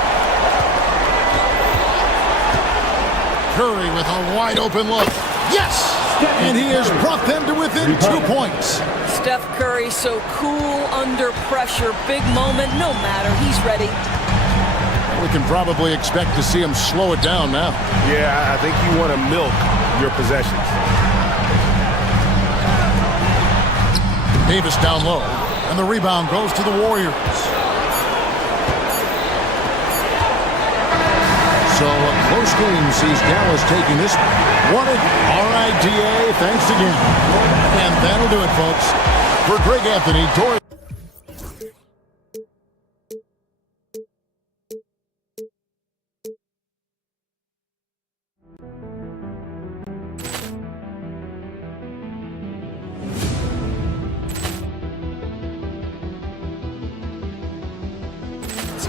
Curry with a wide open look. Yes! And he has brought them to within 2 points. Steph Curry so cool under pressure. Big moment, no matter. He's ready. We can probably expect to see him slow it down now. Yeah, I think you want to milk your possessions. Davis down low, and the rebound goes to the Warriors. So a close game sees Dallas taking this one. Wanted. All right, DA, thanks again. And that'll do it, folks. For Greg Anthony, Dory.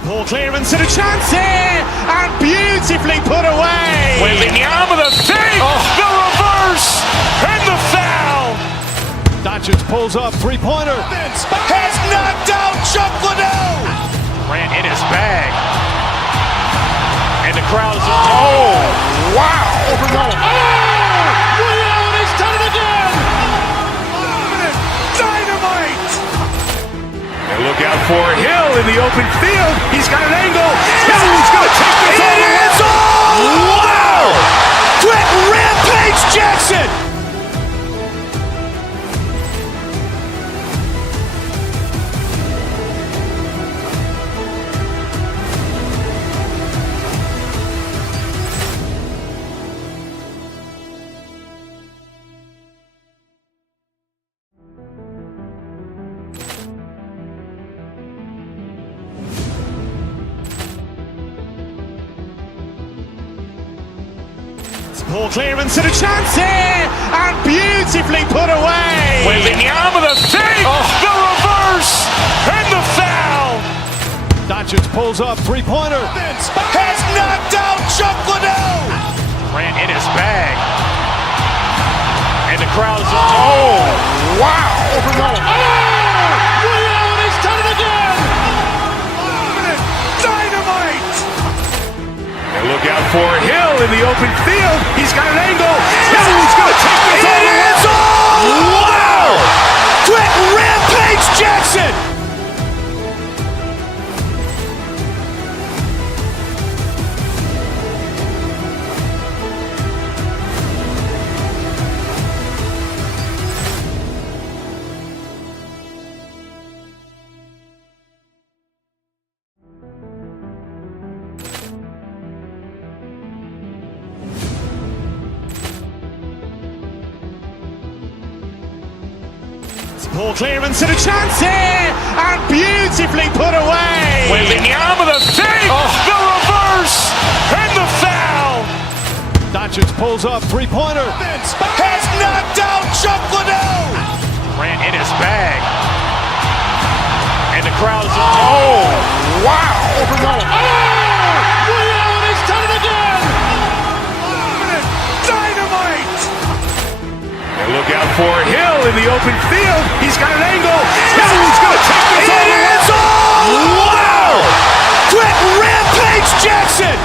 Ball clearance and a chance here, and beautifully put away. Wembanyama the fake, the reverse, and the foul. Doncic pulls up, three-pointer. Has knocked out Chuck Liddell. Grant in his bag, and the crowd is wow! Overrun. Leon has done it again. Dynamite. Look out for Hill in the open field. He's got an angle. Hill's going to take this all the way. Wow! Quick rampage Jackson. Ball clearance and a chance here, and beautifully put away. Wembanyama the fake, the reverse, and the foul. Doncic pulls up, three-pointer. Has knocked out Chuck Liddell. Grant in his bag, and the crowd is wow! Overrun. Leon has done it again. Dynamite. And look out for Hill in the open field. He's got an angle. Hill's going to take this all the way. Wow! Quick rampage Jackson. Ball clearance and a chance here, and beautifully put away. Wembanyama the fake, the reverse, and the foul. Doncic pulls up, three-pointer. Has knocked out Chuck Liddell. Grant in his bag, and the crowd is wow! Overrun. Leon has done it again. Dynamite. And look out for Hill in the open field. He's got an angle. Hill's going to take this all the way. Wow! Quick rampage Jackson.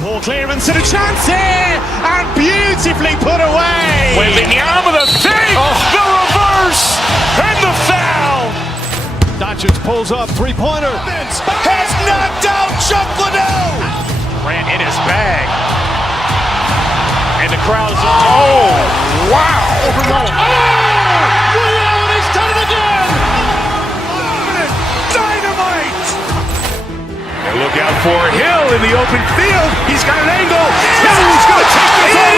Ball clearance and a chance here, and beautifully put away. Wembanyama the fake, the reverse, and the foul. Doncic pulls up, three-pointer. Has knocked out Chuck Liddell. Grant in his bag, and the crowd is wow! Overrun. Leon has done it again. Dynamite. And look out for Hill in the open field. He's got an angle. Hill's going to take this all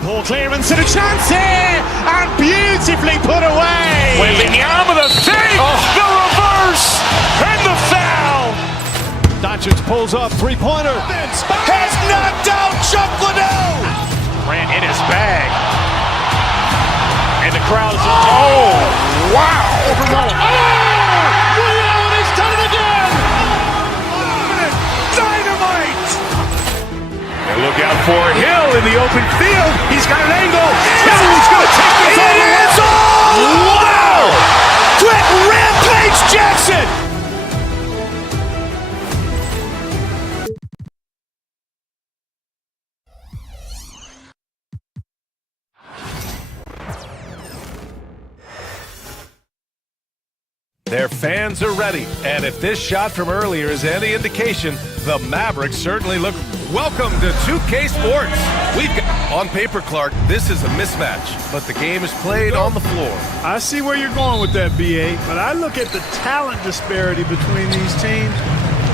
Poor clearance and a chance here, and beautifully put away. Wembanyama the fake, the reverse, and the foul. Doncic pulls up, three-pointer. Has knocked out Chuck Liddell. Grant in his bag. And the crowd is, oh, wow. He's done it again. Dynamite. And look out for Hill in the open field. He's got an angle. Hill's going to take this all the way. It's all. Wow. Quick rampage Jackson. Their fans are ready, and if this shot from earlier is any indication, the Mavericks certainly look. Welcome to 2K Sports. We've got, on paper, Clark, this is a mismatch, but the game is played on the floor. I see where you're going with that, BA, but I look at the talent disparity between these teams.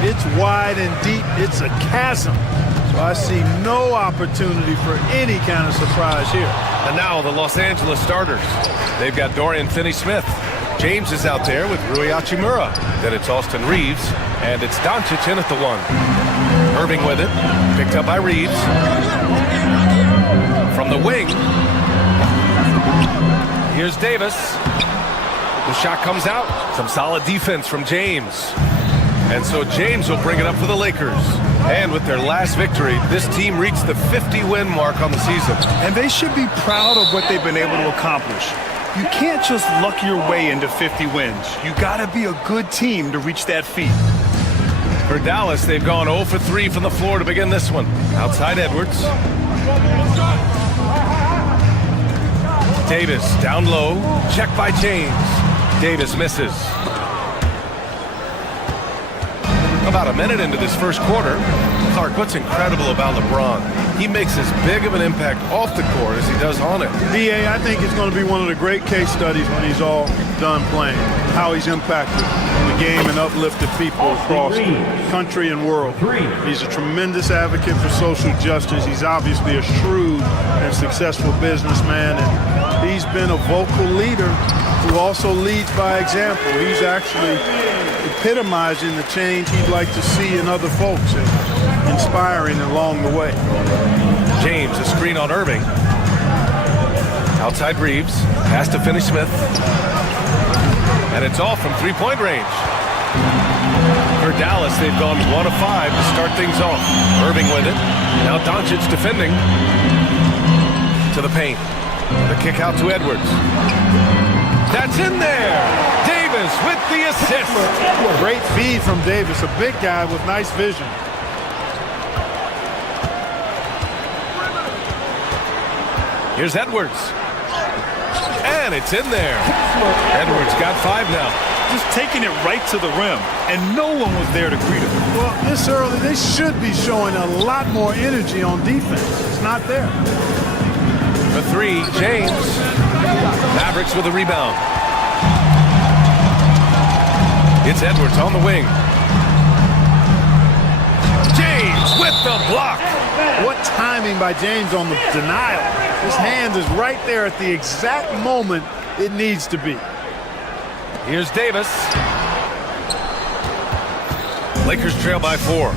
It's wide and deep. It's a chasm. So I see no opportunity for any kind of surprise here. And now the Los Angeles starters. They've got Dorian Finney-Smith. James is out there with Rui Hachimura. Then it's Austin Reeves, and it's Doncic in at the one. Irving with it, picked up by Reeves. From the wing, here's Davis. The shot comes out. Some solid defense from James. And so James will bring it up for the Lakers. And with their last victory, this team reached the 50-win mark on the season. And they should be proud of what they've been able to accomplish. You can't just luck your way into 50 wins. You gotta be a good team to reach that feat. For Dallas, they've gone 0 for 3 from the floor to begin this one. Outside Edwards. Davis down low. Check by James. Davis misses. About a minute into this first quarter, Clark, what's incredible about LeBron? He makes as big of an impact off the court as he does on it. BA, I think it's going to be one of the great case studies when he's all done playing, how he's impacted the game and uplifted people across the country and world. He's a tremendous advocate for social justice. He's obviously a shrewd and successful businessman, and he's been a vocal leader who also leads by example. He's actually epitomizing the change he'd like to see in other folks and inspiring along the way. James, a screen on Irving. Outside Reeves, pass to Finney-Smith. And it's off from three-point range. For Dallas, they've gone 1 of 5 to start things off. Irving with it. Now Doncic defending. To the paint. The kick out to Edwards. That's in there! Davis with the assist. Great feed from Davis, a big guy with nice vision. Here's Edwards. And it's in there. Edwards got 5 now. Just taking it right to the rim, and no one was there to greet him. Well, this early, they should be showing a lot more energy on defense. It's not there. For 3, James. Mavericks with a rebound. It's Edwards on the wing. James with the block. What timing by James on the denial. His hand is right there at the exact moment it needs to be. Here's Davis. Lakers trail by 4.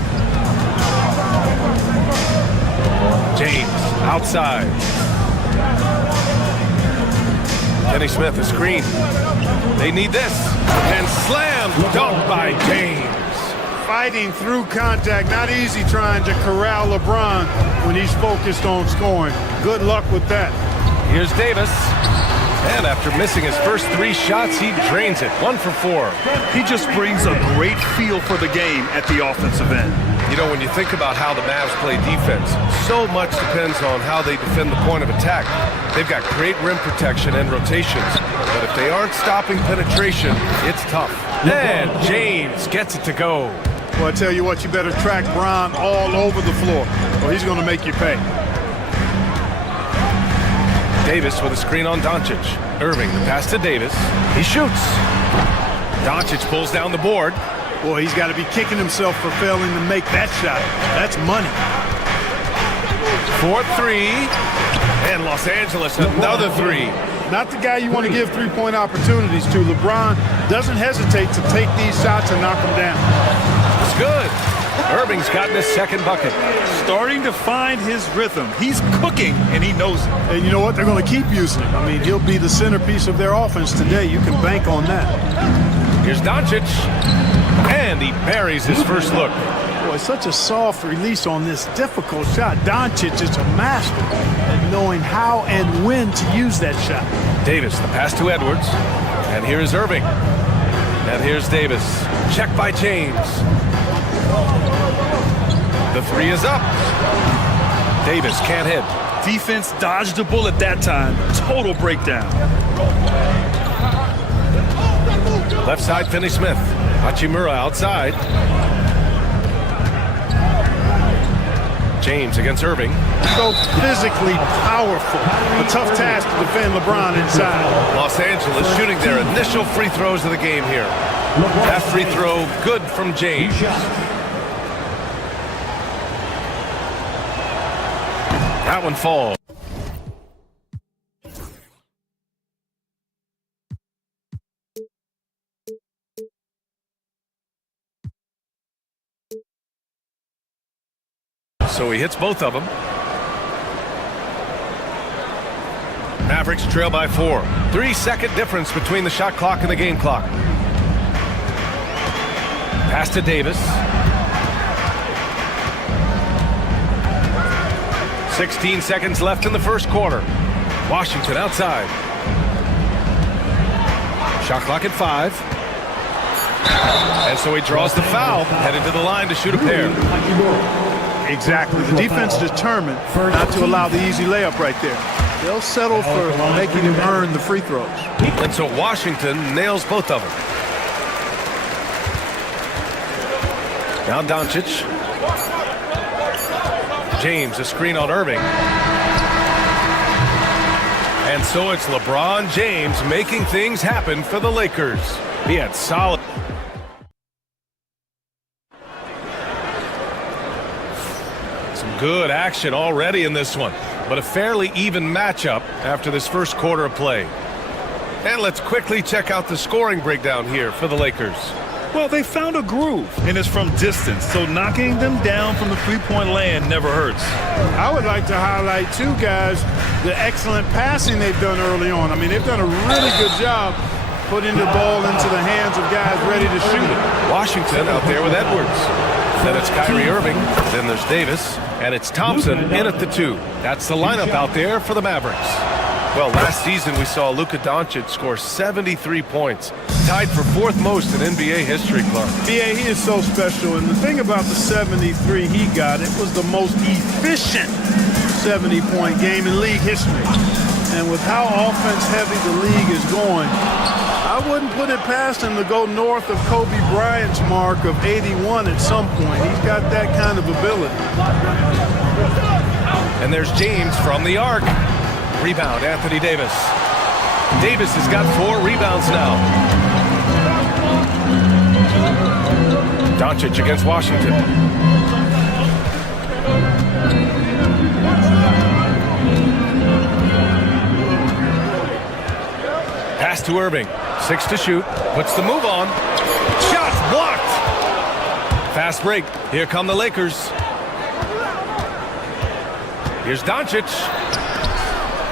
James outside. Finney-Smith, a screen. They need this. And slam dunk by James. Fighting through contact. Not easy trying to corral LeBron when he's focused on scoring. Good luck with that. Here's Davis. And after missing his first 3 shots, he drains it. 1 for 4. He just brings a great feel for the game at the offensive end. You know, when you think about how the Mavs play defense, so much depends on how they defend the point of attack. They've got great rim protection and rotations, but if they aren't stopping penetration, it's tough. And James gets it to go. Well, I tell you what, you better track Bron all over the floor, or he's going to make you pay. Davis with a screen on Doncic. Irving, the pass to Davis. He shoots. Doncic pulls down the board. Boy, he's got to be kicking himself for failing to make that shot. That's money. For three. And Los Angeles, another three. Not the guy you want to give three-point opportunities to. LeBron doesn't hesitate to take these shots and knock them down. It's good. Irving's gotten his second bucket. Starting to find his rhythm. He's cooking, and he knows it. And you know what? They're going to keep using him. I mean, he'll be the centerpiece of their offense today. You can bank on that. Here's Doncic. And he buries his first look. Boy, such a soft release on this difficult shot. Doncic is a master at knowing how and when to use that shot. Davis, the pass to Edwards. And here's Irving. And here's Davis. Check by James. The three is up. Davis can't hit. Defense dodged a bullet that time. Total breakdown. Left side, Finney-Smith. Hachimura outside. James against Irving. So physically powerful. A tough task to defend LeBron inside. Los Angeles shooting their initial free throws of the game here. That free throw good from James. That one falls. So he hits both of them. Mavericks trail by 4. 3-second difference between the shot clock and the game clock. Pass to Davis. 16 seconds left in the first quarter. Washington outside. Shot clock at 5. And so he draws the foul, headed to the line to shoot a pair. Exactly. The defense determined not to allow the easy layup right there. They'll settle for making him earn the free throws. And so Washington nails both of them. Now Doncic. James, a screen on Irving. And so it's LeBron James making things happen for the Lakers. He had solid. Some good action already in this one, but a fairly even matchup after this first quarter of play. And let's quickly check out the scoring breakdown here for the Lakers. Well, they found a groove, and it's from distance, so knocking them down from the three-point land never hurts. I would like to highlight, too, guys, the excellent passing they've done early on. I mean, they've done a really good job putting the ball into the hands of guys ready to shoot it. Washington out there with Edwards. Then it's Kyrie Irving. Then there's Davis. And it's Thompson in at the 2. That's the lineup out there for the Mavericks. Well, last season we saw Luka Doncic score 73 points, tied for 4th most in NBA history, Clark. Yeah, he is so special. And the thing about the 73 he got, it was the most efficient 70-point game in league history. And with how offense-heavy the league is going, I wouldn't put it past him to go north of Kobe Bryant's mark of 81 at some point. He's got that kind of ability. And there's James from the arc. Rebound, Anthony Davis. Davis has got 4 rebounds now. Doncic against Washington. Pass to Irving. 6 to shoot. Puts the move on. Shots blocked. Fast break. Here come the Lakers. Here's Doncic.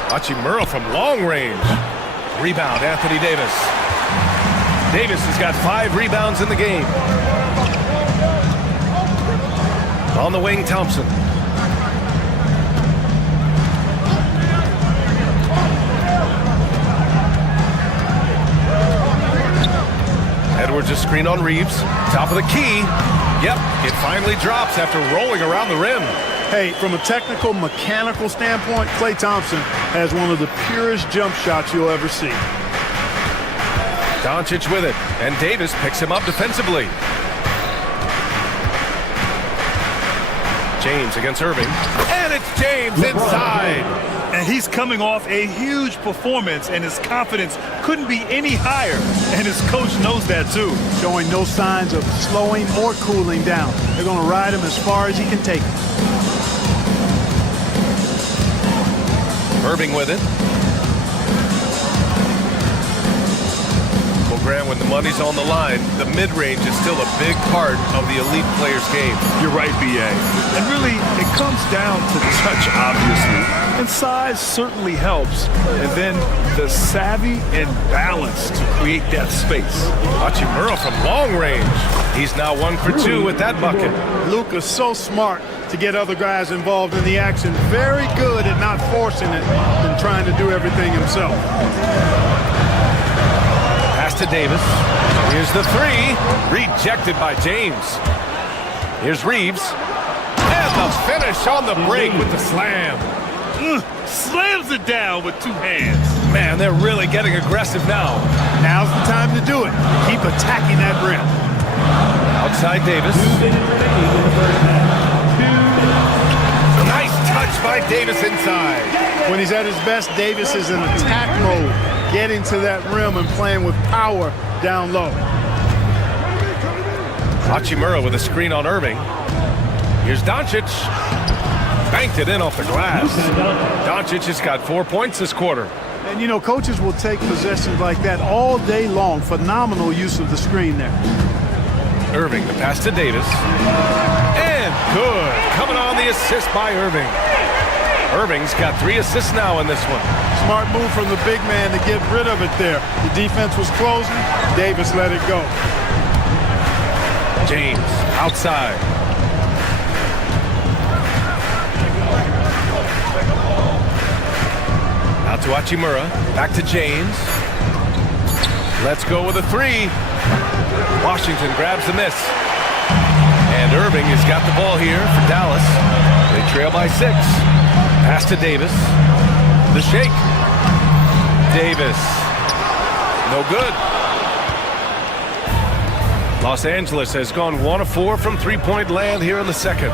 Hachimura from long range. Rebound, Anthony Davis. Davis has got 5 rebounds in the game. On the wing, Thompson. Edwards a screen on Reeves. Top of the key. Yep, it finally drops after rolling around the rim. Hey, from a technical, mechanical standpoint, Klay Thompson has one of the purest jump shots you'll ever see. Doncic with it, and Davis picks him up defensively. James against Irving, and it's James inside. And he's coming off a huge performance, and his confidence couldn't be any higher. And his coach knows that, too. Showing no signs of slowing or cooling down. They're going to ride him as far as he can take him. Irving with it. Grant, when the money's on the line, the mid-range is still a big part of the elite player's game. You're right, B.A. And really, it comes down to touch, obviously. And size certainly helps. And then the savvy and balance to create that space. Hachimura from long range. He's now 1 for 2 with that bucket. Luka's so smart to get other guys involved in the action. Very good at not forcing it and trying to do everything himself. To Davis. Here's the three. Rejected by James. Here's Reeves. And the finish on the break with the slam. Slams it down with 2 hands. Man, they're really getting aggressive now. Now's the time to do it. Keep attacking that rim. Outside Davis. Nice touch by Davis inside. When he's at his best, Davis is in attack mode, getting to that rim and playing with power down low. Hachimura with a screen on Irving. Here's Doncic. Banked it in off the glass. Doncic has got 4 points this quarter. And, you know, coaches will take possessions like that all day long. Phenomenal use of the screen there. Irving, the pass to Davis. And good. Coming on the assist by Irving. Irving's got 3 assists now in this one. Smart move from the big man to get rid of it there. The defense was closing. Davis let it go. James outside. Out to Hachimura. Back to James. Let's go with a 3. Washington grabs the miss. And Irving has got the ball here for Dallas. They trail by 6. Pass to Davis. The shake. Davis. No good. Los Angeles has gone 1 of 4 from three-point land here in the second.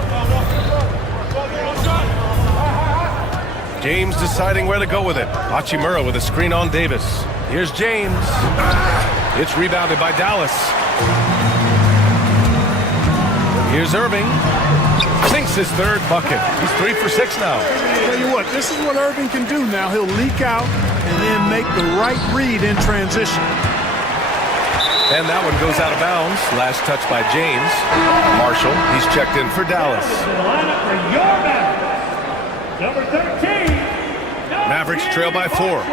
James deciding where to go with it. Hachimura with a screen on Davis. Here's James. It's rebounded by Dallas. Here's Irving. Sinks his 3rd bucket. He's 3 for 6 now. Tell you what, this is what Irving can do now. He'll leak out and then make the right read in transition. And that one goes out of bounds. Last touch by James. Marshall, he's checked in for Dallas. Number 13. Mavericks trail by 4.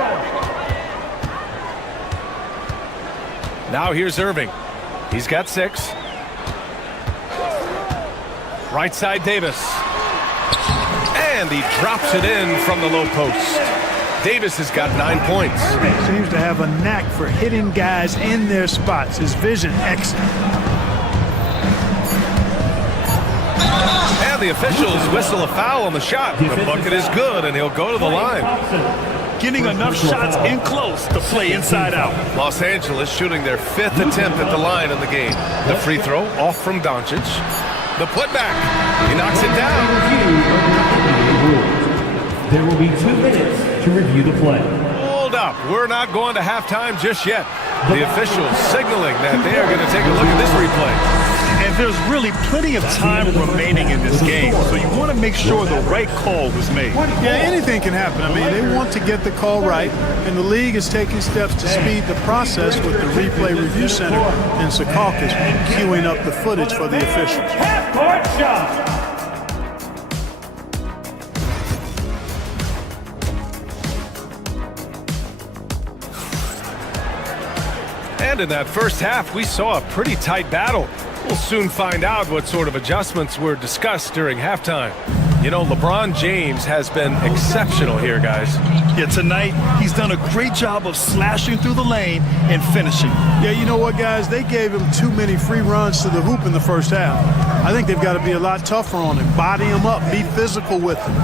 Now here's Irving. He's got 6. Right side Davis. And he drops it in from the low post. Davis has got 9 points. Seems to have a knack for hitting guys in their spots. His vision excellent. And the officials whistle a foul on the shot. The bucket is good, and he'll go to the line. Getting enough shots in close to play inside out. Los Angeles shooting their 5th attempt at the line in the game. The free throw off from Doncic. The putback. He knocks it down. There will be 2 minutes to review the play. Hold up. We're not going to halftime just yet. The officials signaling that they are going to take a look at this replay. And there's really plenty of time remaining in this game, so you want to make sure the right call was made. Yeah, anything can happen. I mean, they want to get the call right, and the league is taking steps to speed the process with the Replay Review Center in Secaucus queuing up the footage for the officials. Half-court shot. And in that first half, we saw a pretty tight battle. We'll soon find out what sort of adjustments were discussed during halftime. You know, LeBron James has been exceptional here, guys. Yeah, tonight, he's done a great job of slashing through the lane and finishing. Yeah, you know what, guys? They gave him too many free runs to the hoop in the first half. I think they've got to be a lot tougher on him. Body him up. Be physical with him.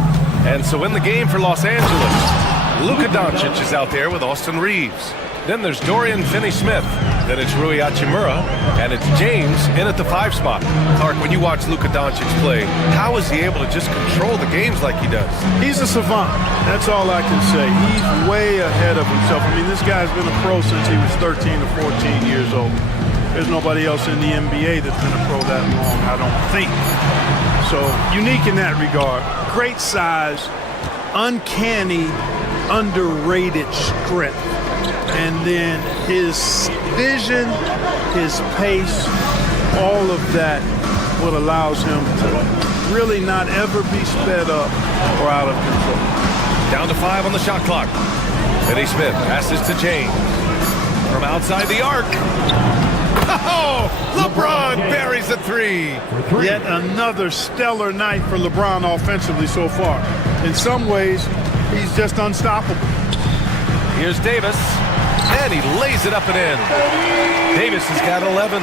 And so in the game for Los Angeles, Luka Doncic is out there with Austin Reeves. Then there's Dorian Finney-Smith. Then it's Rui Hachimura. And it's James in at the 5 spot. Clark, when you watch Luka Doncic play, how is he able to just control the games like he does? He's a savant. That's all I can say. He's way ahead of himself. I mean, this guy's been a pro since he was 13 or 14 years old. There's nobody else in the NBA that's been a pro that long, I don't think. So, unique in that regard. Great size, uncanny underrated strength. And then his vision, his pace, all of that, what allows him to really not ever be sped up or out of control. Down to 5 on the shot clock. Finney Smith passes to James. From outside the arc. Oh, LeBron buries a 3. Yet another stellar night for LeBron offensively so far. In some ways, he's just unstoppable. Here's Davis, and he lays it up and in. Davis has got 11.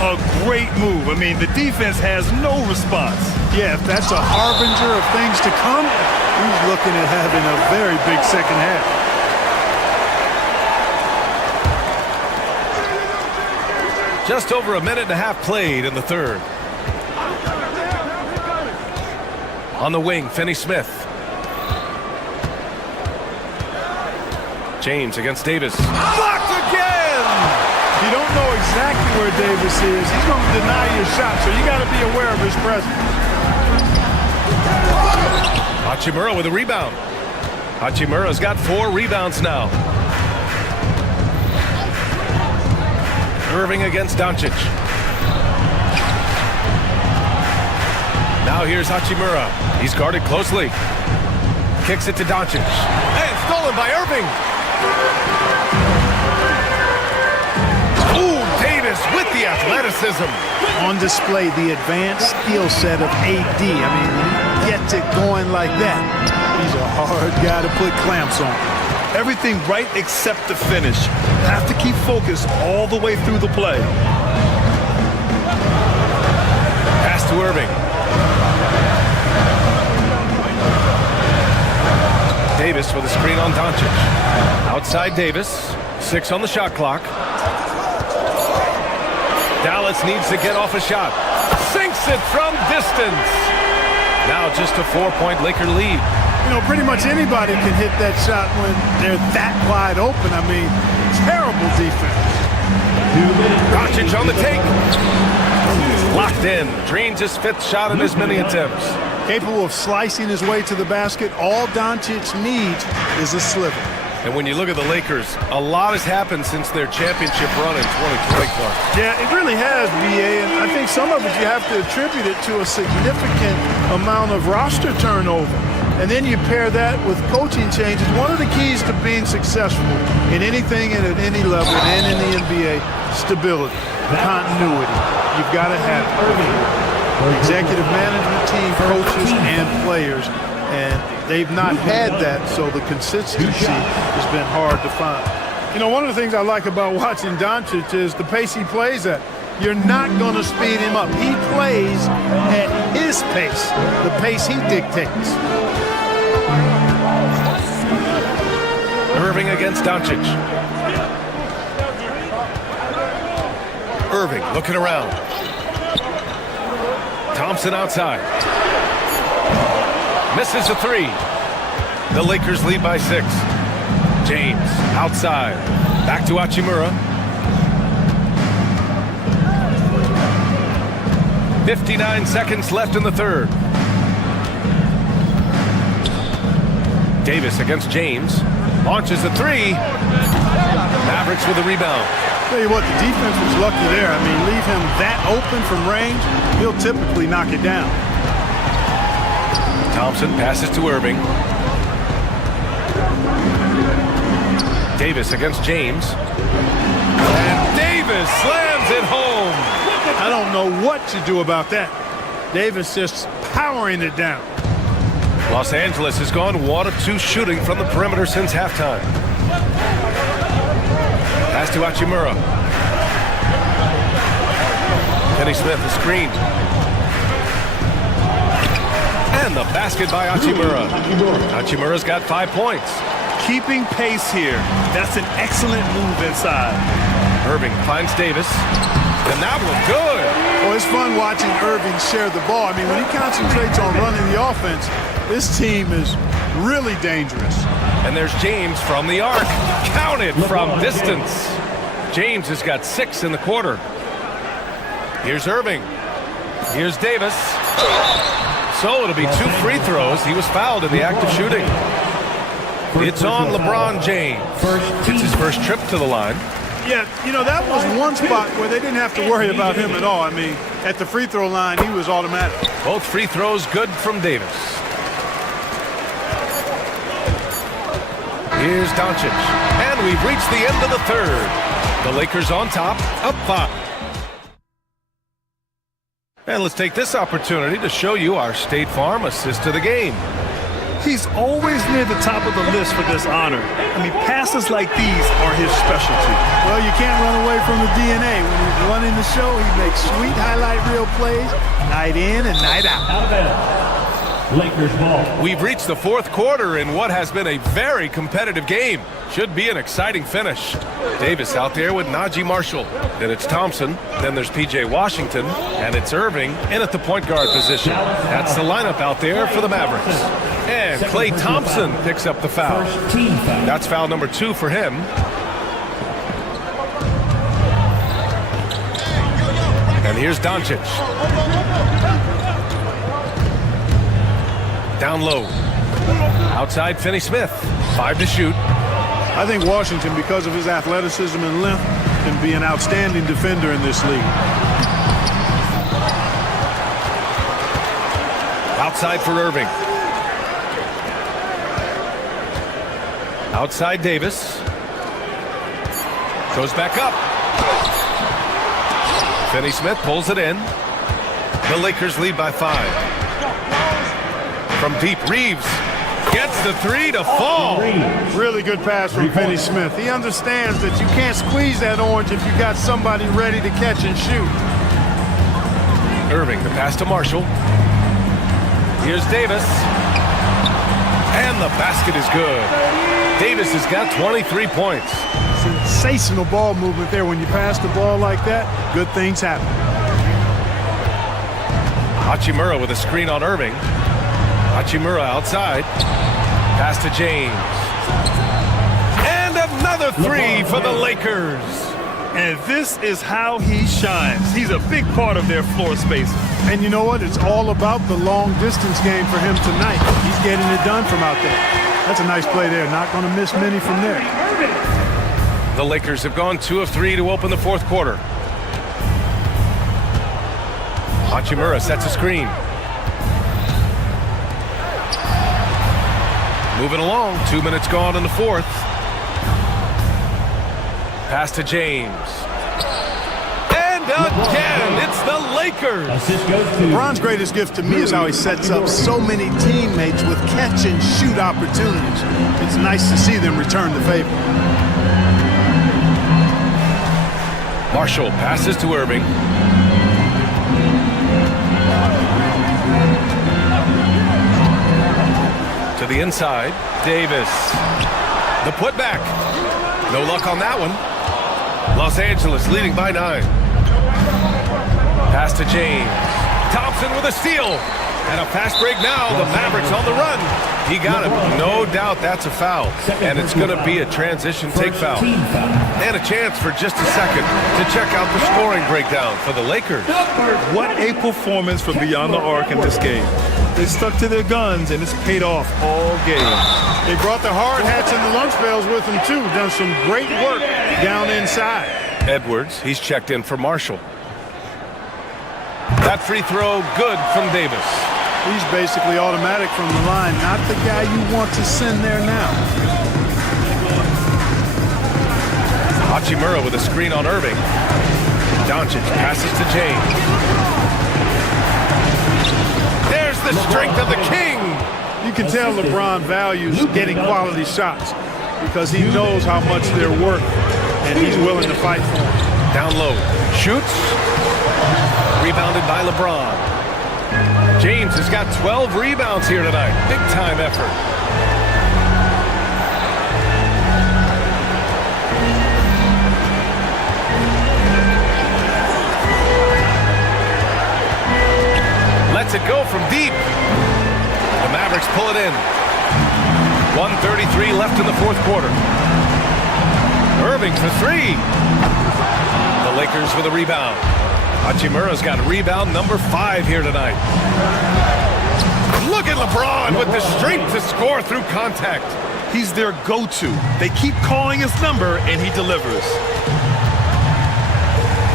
A great move. I mean, the defense has no response. Yeah, if that's a harbinger of things to come, he's looking at having a very big second half. Just over a minute and a half played in the third. On the wing, Finney Smith. James against Davis. Blocked again! You don't know exactly where Davis is. He's going to deny your shot, so you got to be aware of his presence. Hachimura with a rebound. Hachimura's got 4 rebounds now. Irving against Doncic. Now here's Hachimura. He's guarded closely. Kicks it to Doncic. And stolen by Irving. Ooh, Davis with the athleticism. On display, the advanced skill set of AD. I mean, when he gets it going like that, he's a hard guy to put clamps on. Everything right except the finish. Have to keep focused all the way through the play. Pass to Irving. Davis with a screen on Doncic. Outside Davis. 6 on the shot clock. Dallas needs to get off a shot. Sinks it from distance. Now just a 4-point Laker lead. You know, pretty much anybody can hit that shot when they're that wide open. I mean, terrible defense. Doncic on the take. Locked in. Drains his 5th shot in as many attempts. Capable of slicing his way to the basket. All Doncic needs is a sliver. And when you look at the Lakers, a lot has happened since their championship run in 2020. Yeah, it really has, BA, and I think some of it you have to attribute it to a significant amount of roster turnover. And then you pair that with coaching changes. One of the keys to being successful in anything and at any level and in the NBA, stability, continuity. You've got to have executive management team, coaches, and players. And they've not had that, so the consistency has been hard to find. You know, one of the things I like about watching Doncic is the pace he plays at. You're not going to speed him up. He plays at his pace, the pace he dictates. Irving against Doncic. Irving looking around. Thompson outside. Misses a 3. The Lakers lead by 6. James outside. Back to Hachimura. 59 seconds left in the third. Davis against James. Launches a 3. Mavericks with a rebound. Tell you what, the defense was lucky there. I mean, leave him that open from range, he'll typically knock it down. Thompson passes to Irving. Davis against James. And Davis slams it home. I don't know what to do about that. Davis just powering it down. Los Angeles has gone 1 of 2 shooting from the perimeter since halftime. Pass to Hachimura. Finney Smith, the screen. And the basket by Hachimura. Hachimura's got 5 points. Keeping pace here. That's an excellent move inside. Irving finds Davis. And that was good. Well, it's fun watching Irving share the ball. I mean, when he concentrates on running the offense, this team is really dangerous. And there's James from the arc. Counted from distance. James has got 6 in the quarter. Here's Irving. Here's Davis. So it'll be 2 free throws. He was fouled in the act of shooting. It's on LeBron James. It's his first trip to the line. Yeah, you know, that was one spot where they didn't have to worry about him at all. I mean, at the free throw line, he was automatic. Both free throws good from Davis. Here's Doncic. And we've reached the end of the third. The Lakers on top, up 5. And let's take this opportunity to show you our State Farm assist of the game. He's always near the top of the list for this honor. I mean, passes like these are his specialty. Well, you can't run away from the DNA. When he's running the show, he makes sweet highlight reel plays night in and night out. Out of bounds. Lakers ball. We've reached the fourth quarter in what has been a very competitive game. Should be an exciting finish. Davis out there with Najee Marshall. Then it's Thompson. Then there's P.J. Washington. And it's Irving in at the point guard position. That's the lineup out there for the Mavericks. And Klay Thompson picks up the foul. That's foul number 2 for him. And here's Doncic. Down low. Outside Finney-Smith. 5 to shoot. I think Washington, because of his athleticism and length, can be an outstanding defender in this league. Outside for Irving. Outside Davis. Goes back up. Finney-Smith pulls it in. The Lakers lead by 5. From deep, Reeves gets the 3 to fall. Really good pass from Finney-Smith. He understands that you can't squeeze that orange if you got somebody ready to catch and shoot. Irving, the pass to Marshall. Here's Davis. And the basket is good. Davis has got 23 points. Sensational ball movement there. When you pass the ball like that, good things happen. Hachimura with a screen on Irving. Hachimura outside. Pass to James. And another 3 for the Lakers. And this is how he shines. He's a big part of their floor space. And you know what? It's all about the long distance game for him tonight. He's getting it done from out there. That's a nice play there. Not going to miss many from there. The Lakers have gone 2 of 3 to open the fourth quarter. Hachimura sets a screen. Moving along, 2 minutes gone in the fourth. Pass to James. And again, it's the Lakers. LeBron's greatest gift to me is how he sets up so many teammates with catch and shoot opportunities. It's nice to see them return the favor. Marshall passes to Irving. To the inside, Davis. The putback. No luck on that one. Los Angeles leading by 9. Pass to James. Thompson with a steal. And a fast break now. The Mavericks on the run. He got him. No doubt that's a foul. And it's going to be a transition take foul. And a chance for just a second to check out the scoring breakdown for the Lakers. What a performance from beyond the arc in this game. They stuck to their guns, and it's paid off all game. They brought the hard hats and the lunch pails with them, too. Done some great work down inside. Edwards, he's checked in for Marshall. That free throw good from Davis. He's basically automatic from the line, not the guy you want to send there now. Hachimura with a screen on Irving. Doncic passes to James. There's the strength of the king. You can tell LeBron values getting quality shots because he knows how much they're worth, and he's willing to fight for them. Down low, shoots. Rebounded by LeBron. James has got 12 rebounds here tonight. Big time effort. Lets it go from deep. The Mavericks pull it in. 1:33 left in the fourth quarter. Irving for 3. The Lakers with a rebound. Hachimura's got rebound number 5 here tonight. Look at LeBron with the strength to score through contact. He's their go-to. They keep calling his number, and he delivers.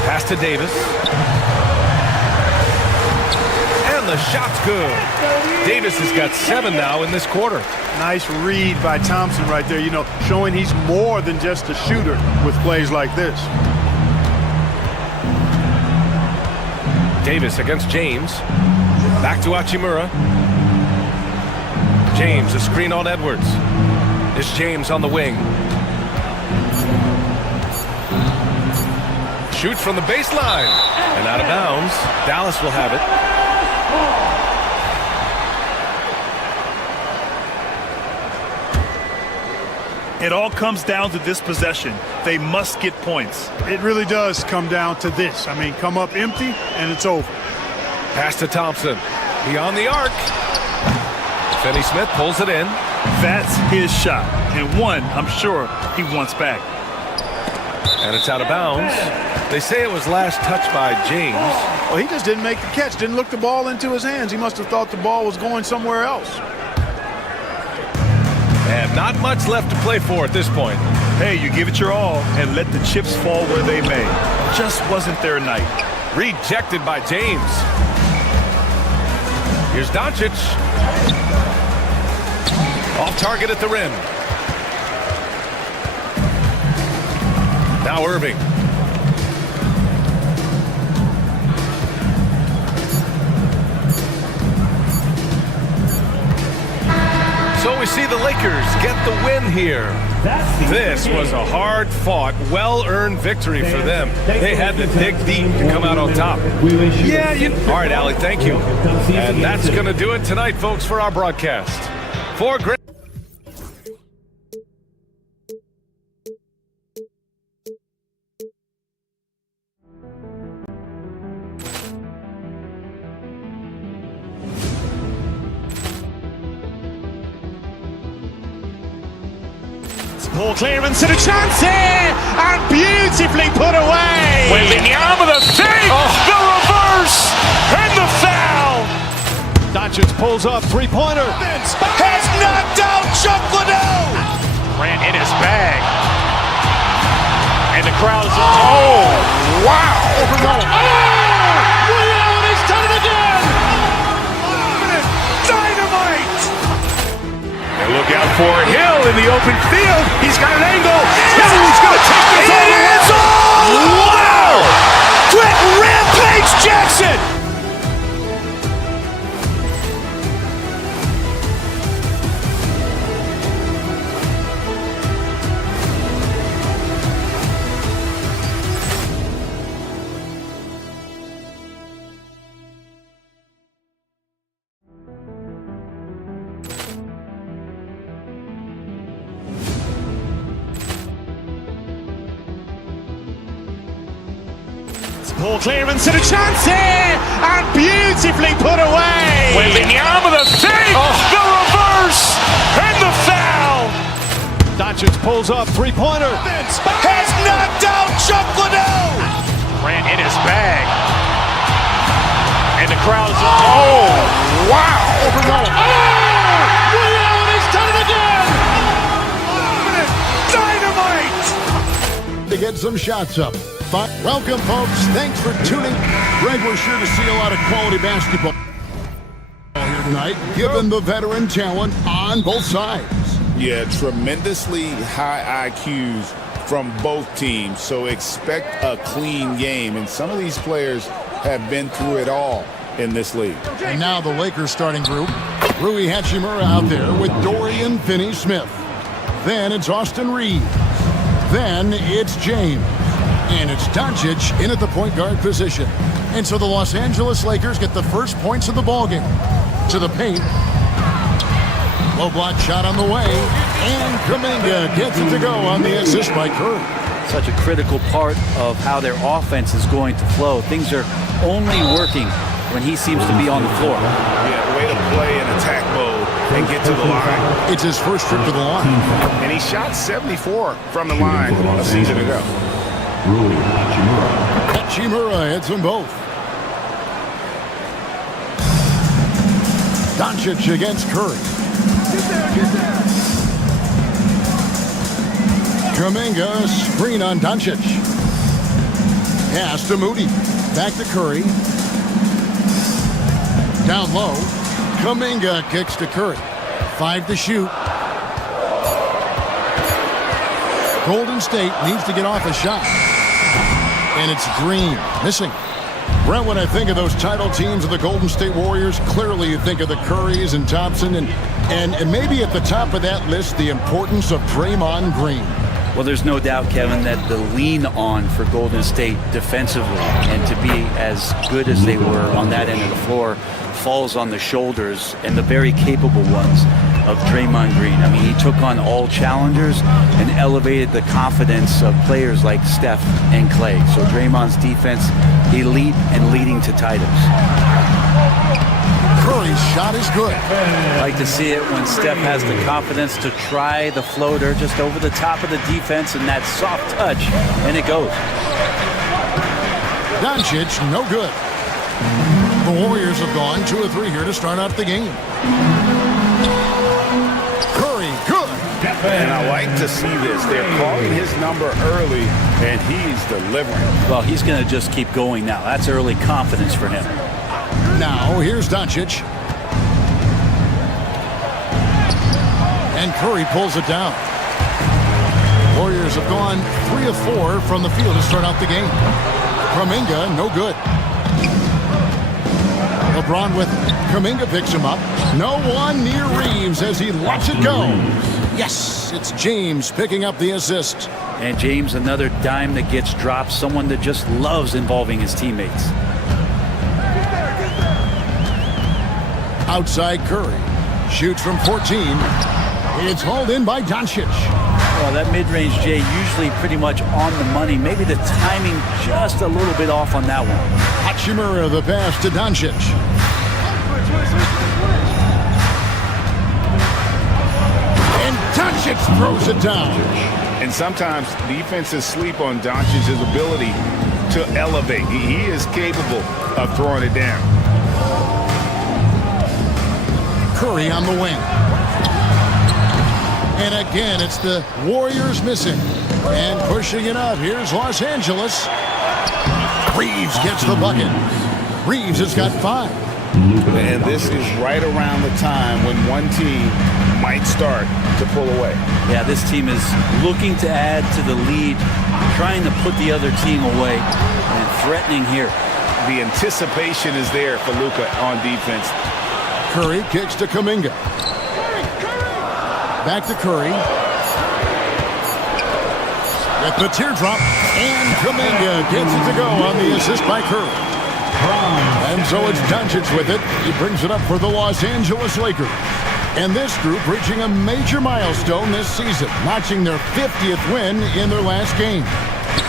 Pass to Davis. And the shot's good. Davis has got 7 now in this quarter. Nice read by Thompson right there, showing he's more than just a shooter with plays like this. Davis against James. Back to Hachimura. James, a screen on Edwards. It's James on the wing. Shoots from the baseline. And out of bounds. Dallas will have it. It all comes down to this possession. They must get points. It really does come down to this. Come up empty, and it's over. Pass to Thompson. Beyond the arc. Finney Smith pulls it in. That's his shot. And one, I'm sure, he wants back. And it's out of bounds. They say it was last touched by James. Well, he just didn't make the catch, didn't look the ball into his hands. He must have thought the ball was going somewhere else. And not much left to play for at this point. Hey, you give it your all and let the chips fall where they may. Just wasn't their night. Rejected by James. Here's Doncic. Off target at the rim. Now Irving. So we see the Lakers get the win here. This was a hard-fought, well-earned victory for them. They had to dig deep to come out on top. Yeah, all right, Allie, thank you. And that's going to do it tonight, folks, for our broadcast. For great. Ball clearance and a chance here, and beautifully put away. Wembanyama the fake, the reverse, and the foul. Doncic pulls up, three-pointer. Has knocked out Chuck Liddell. Ran in his bag, and the crowd is. Oh, wow! Will, he's done it again. Dynamite! And look out for Hill in the open field. He's got an angle. Hill's going to take this all the way. Wow! Quick Rampage Jackson! Ball clearance and a chance here, and beautifully put away. Wembanyama the fake, the reverse, and the foul. Doncic pulls up, three-pointer. Has knocked out Chuck Liddell. Ran in his bag, and the crowd is. Oh, wow! Will, he's done it again. Dynamite! To get some shots up. Welcome, folks. Thanks for tuning. Greg, we're sure to see a lot of quality basketball here tonight, given the veteran talent on both sides. Yeah, tremendously high IQs from both teams, so expect a clean game. And some of these players have been through it all in this league. And now the Lakers starting group. Rui Hachimura out there with Dorian Finney-Smith. Then it's Austin Reeves. Then it's James. And it's Doncic in at the point guard position. And so the Los Angeles Lakers get the first points of the ballgame. To the paint. Low block shot on the way. And Kuminga gets it to go on the assist by Curry. Such a critical part of how their offense is going to flow. Things are only working when he seems to be on the floor. Yeah, way to play in attack mode and get to the line. It's his first trip to the line. And he shot 74 from the line a season ago. Hachimura hits them both. Doncic against Curry. Kuminga, screen on Doncic. Pass to Moody. Back to Curry. Down low. Kuminga kicks to Curry. 5 to shoot. Golden State needs to get off a shot. And it's Green, missing. Brent, when I think of those title teams of the Golden State Warriors, clearly you think of the Currys and Thompson, and maybe at the top of that list, the importance of Draymond Green. Well, there's no doubt, Kevin, that the lean on for Golden State defensively and to be as good as they were on that end of the floor falls on the shoulders and the very capable ones of Draymond Green. I mean, he took on all challengers and elevated the confidence of players like Steph and Clay. So Draymond's defense, elite and leading to titles. Curry's shot is good. I like to see it when Steph has the confidence to try the floater just over the top of the defense and that soft touch, and it goes. Doncic, no good. The Warriors have gone 2 of 3 here to start out the game. Curry, good. And I like to see this. They're calling his number early, and he's delivering. Well, he's going to just keep going now. That's early confidence for him. Now, here's Doncic. And Curry pulls it down. Warriors have gone 3 of 4 from the field to start out the game. Kuminga, no good. LeBron with it. Kuminga picks him up. No one near Reeves as he lets it go. Yes, it's James picking up the assist. And James, another dime that gets dropped, someone that just loves involving his teammates. Outside Curry. Shoots from 14. It's hauled in by Doncic. Well, that mid-range, Jay, usually pretty much on the money. Maybe the timing just a little bit off on that one. Hachimura, the pass to Doncic. And Doncic throws it down. And sometimes defenses sleep on Doncic's ability to elevate. He is capable of throwing it down. Curry on the wing. And again, it's the Warriors missing. And pushing it up. Here's Los Angeles. Reeves gets the bucket. Reeves has got 5. And this is right around the time when one team might start to pull away. Yeah, this team is looking to add to the lead, trying to put the other team away, and threatening here. The anticipation is there for Luka on defense. Curry kicks to Kuminga. Back to Curry. At the teardrop, and Kuminga gets it to go on the assist by Curry. And so it's Doncic with it. He brings it up for the Los Angeles Lakers. And this group reaching a major milestone this season, notching their 50th win in their last game.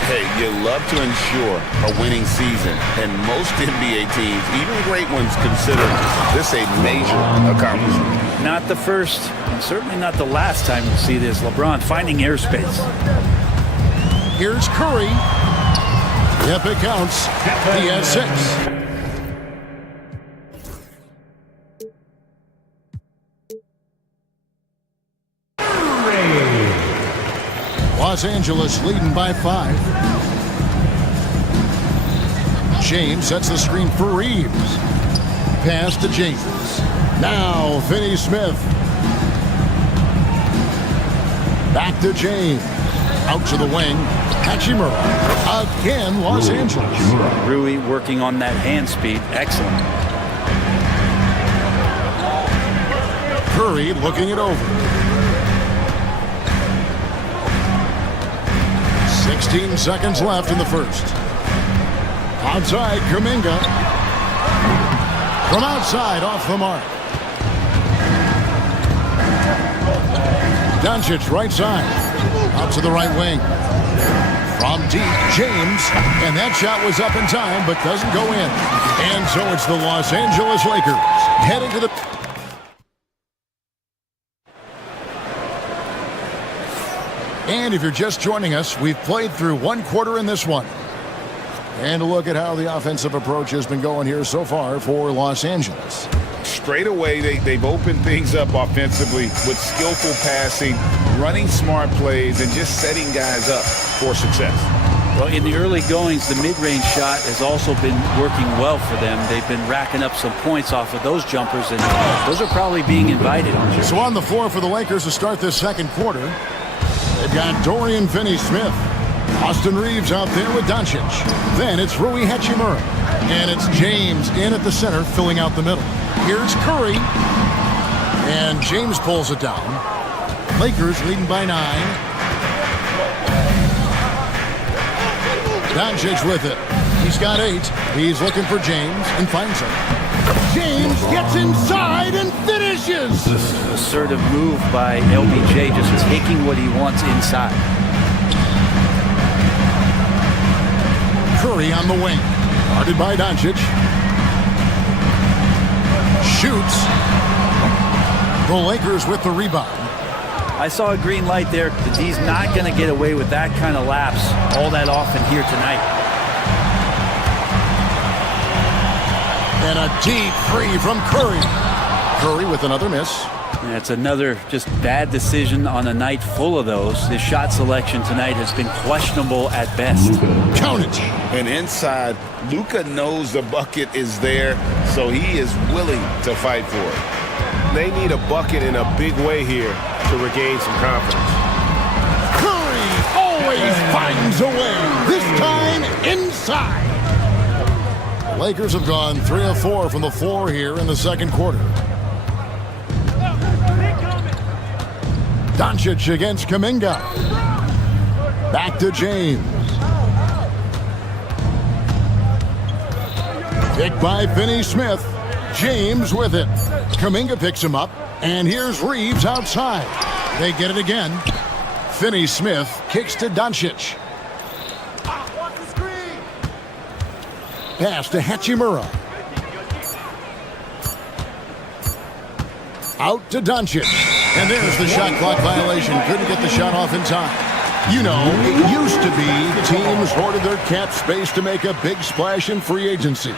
Hey, you love to ensure a winning season, and most NBA teams, even great ones, consider this a major accomplishment. Not the first, and certainly not the last time we'll see this. LeBron finding airspace. Here's Curry. Yep, it counts. He has 6. Los Angeles leading by 5. James sets the screen for Reeves. Pass to James. Now Finney Smith. Back to James. Out to the wing. Hachimura. Again, Los Angeles. Rui working on that hand speed. Excellent. Curry looking it over. 16 seconds left in the first. Outside, Kuminga. From outside, off the mark. Doncic, right side. Out to the right wing. From deep, James. And that shot was up in time, but doesn't go in. And so it's the Los Angeles Lakers heading to the... And if you're just joining us, we've played through 1 quarter in this one. And a look at how the offensive approach has been going here so far for Los Angeles. Straight away, they've opened things up offensively with skillful passing, running smart plays and just setting guys up for success. Well, in the early goings, the mid-range shot has also been working well for them. They've been racking up some points off of those jumpers, and those are probably being invited. So on the floor for the Lakers to start this second quarter, they've got Dorian Finney-Smith. Austin Reeves out there with Doncic. Then it's Rui Hachimura. And it's James in at the center, filling out the middle. Here's Curry. And James pulls it down. Lakers leading by 9. Doncic with it. He's got 8. He's looking for James and finds him. James gets inside and finishes. Assertive move by LBJ, just taking what he wants inside. Curry on the wing. Guarded by Doncic. Shoots. The Lakers with the rebound. I saw a green light there. The D's not going to get away with that kind of lapse all that often here tonight. And a deep three from Curry. Curry with another miss. That's another just bad decision on a night full of those. His shot selection tonight has been questionable at best. Count it. And inside, Luka knows the bucket is there, so he is willing to fight for it. They need a bucket in a big way here to regain some confidence. Curry always finds a way. This time inside. The Lakers have gone 3 of 4 from the floor here in the second quarter. Doncic against Kuminga. Back to James. Picked by Finney-Smith. James with it. Kuminga picks him up. And here's Reeves outside. They get it again. Finney-Smith kicks to Doncic. Pass to Hachimura. Out to Doncic. And there's the shot clock violation. Couldn't get the shot off in time. You know, it used to be teams hoarded their cap space to make a big splash in free agency.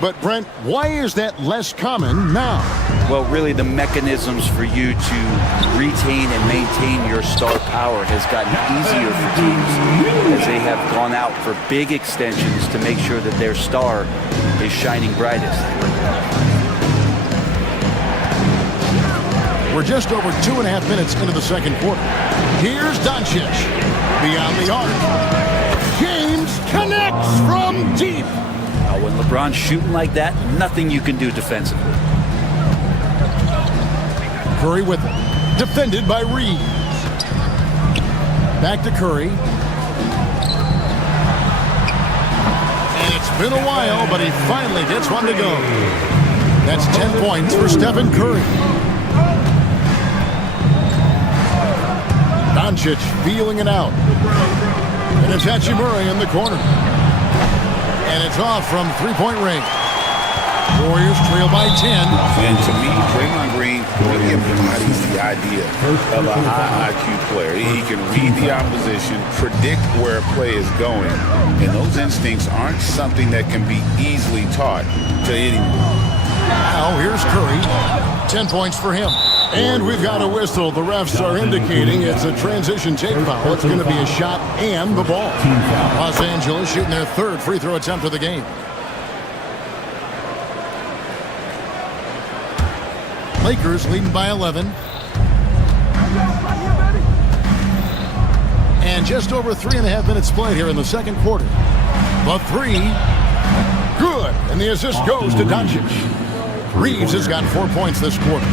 But, Brent, why is that less common now? Well, really, the mechanisms for you to retain and maintain your star power has gotten easier for teams as they have gone out for big extensions to make sure that their star is shining brightest. We're just over 2.5 minutes into the second quarter. Here's Doncic. Beyond the arc. James connects from deep. Now, when LeBron's shooting like that, nothing you can do defensively. Curry with it. Defended by Reeves. Back to Curry. And it's been a while, but he finally gets one to go. That's 10 points for Stephen Curry. Doncic feeling it out. And it's Hachimura in the corner. And it's off from three-point range. Warriors trail by 10. And to me, Draymond Green really embodies the idea of a high IQ player. He can read the opposition, predict where a play is going, and those instincts aren't something that can be easily taught to anyone. Now here's Curry. 10 points for him. And we've got a whistle. The refs are indicating it's a transition take foul. It's going to be a shot and the ball. Los Angeles shooting their third free throw attempt of the game. Lakers leading by 11. And just over 3.5 minutes played here in the second quarter. The three, good. And the assist goes to Doncic. Reeves has got 4 points this quarter.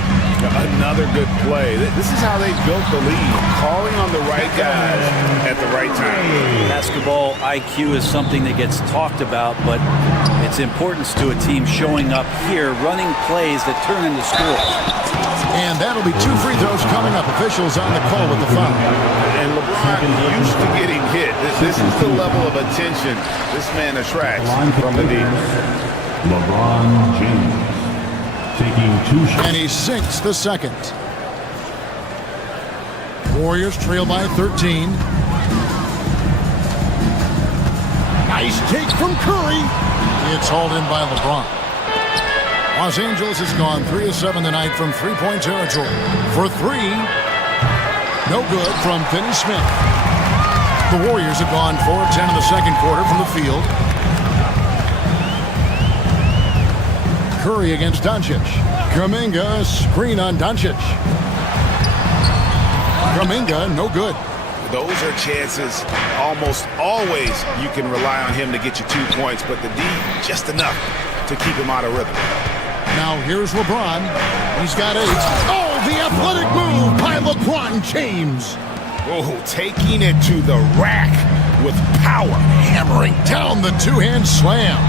Another good play. This is how they built the lead, calling on the right guys at the right time. Basketball IQ is something that gets talked about, but its importance to a team showing up here, running plays that turn into scores. And that'll be 2 free throws coming up. Officials on the call with the foul. And LeBron used to getting hit. This is the level of attention this man attracts from the defense. LeBron James. Taking 2 shots. And he sinks the second. Warriors trail by 13. Nice take from Curry. It's hauled in by LeBron. Los Angeles has gone 3 of 7 tonight from three-point territory. For 3, No good from Finney Smith. The Warriors have gone 4 of 10 in the second quarter from the field. Curry against Doncic. Kuminga, screen on Doncic. Kuminga, no good. Those are chances almost always you can rely on him to get you 2 points, but the D just enough to keep him out of rhythm. Now here's LeBron. He's got 8. Oh, the athletic move by LeBron James. Oh, taking it to the rack with power. Hammering down the two-hand slam.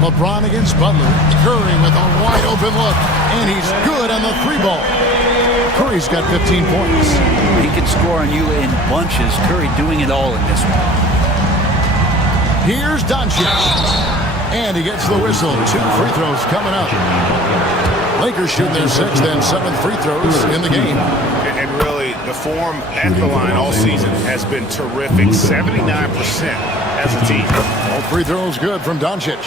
LeBron against Butler. Curry with a wide open look. And he's good on the 3-ball. Curry's got 15 points. He can score on you in bunches. Curry doing it all in this one. Here's Doncic. And he gets the whistle. 2 free throws coming up. Lakers shoot their 6th and 7th free throws in the game. And really, the form at the line all season has been terrific. 79% as a team. All free throws good from Doncic.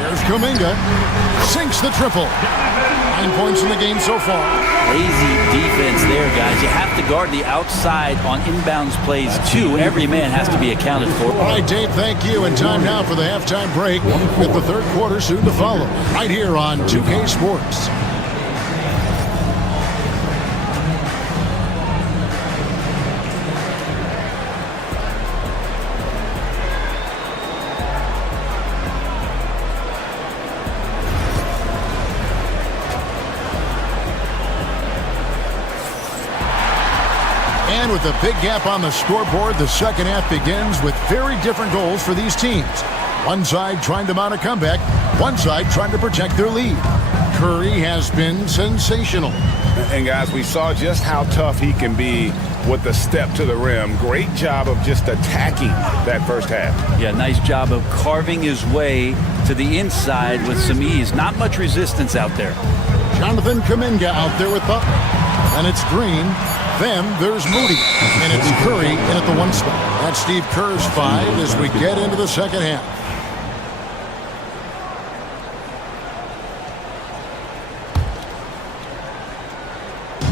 Here's Kuminga. Sinks the triple. 9 points in the game so far. Lazy defense there, guys. You have to guard the outside on inbounds plays, too. Every man has to be accounted for. All right, Dave, thank you. And time now for the halftime break with the third quarter soon to follow. Right here on 2K Sports. And with a big gap on the scoreboard, the second half begins with very different goals for these teams. One side trying to mount a comeback, one side trying to protect their lead. Curry has been sensational. And guys, we saw just how tough he can be with the step to the rim. Great job of just attacking that first half. Yeah, nice job of carving his way to the inside with some ease. Not much resistance out there. Jonathan Kuminga out there with Butler. And it's Green. Then there's Moody. And it's Curry in at the 1 spot. That's Steve Kerr's 5 as we get into the second half.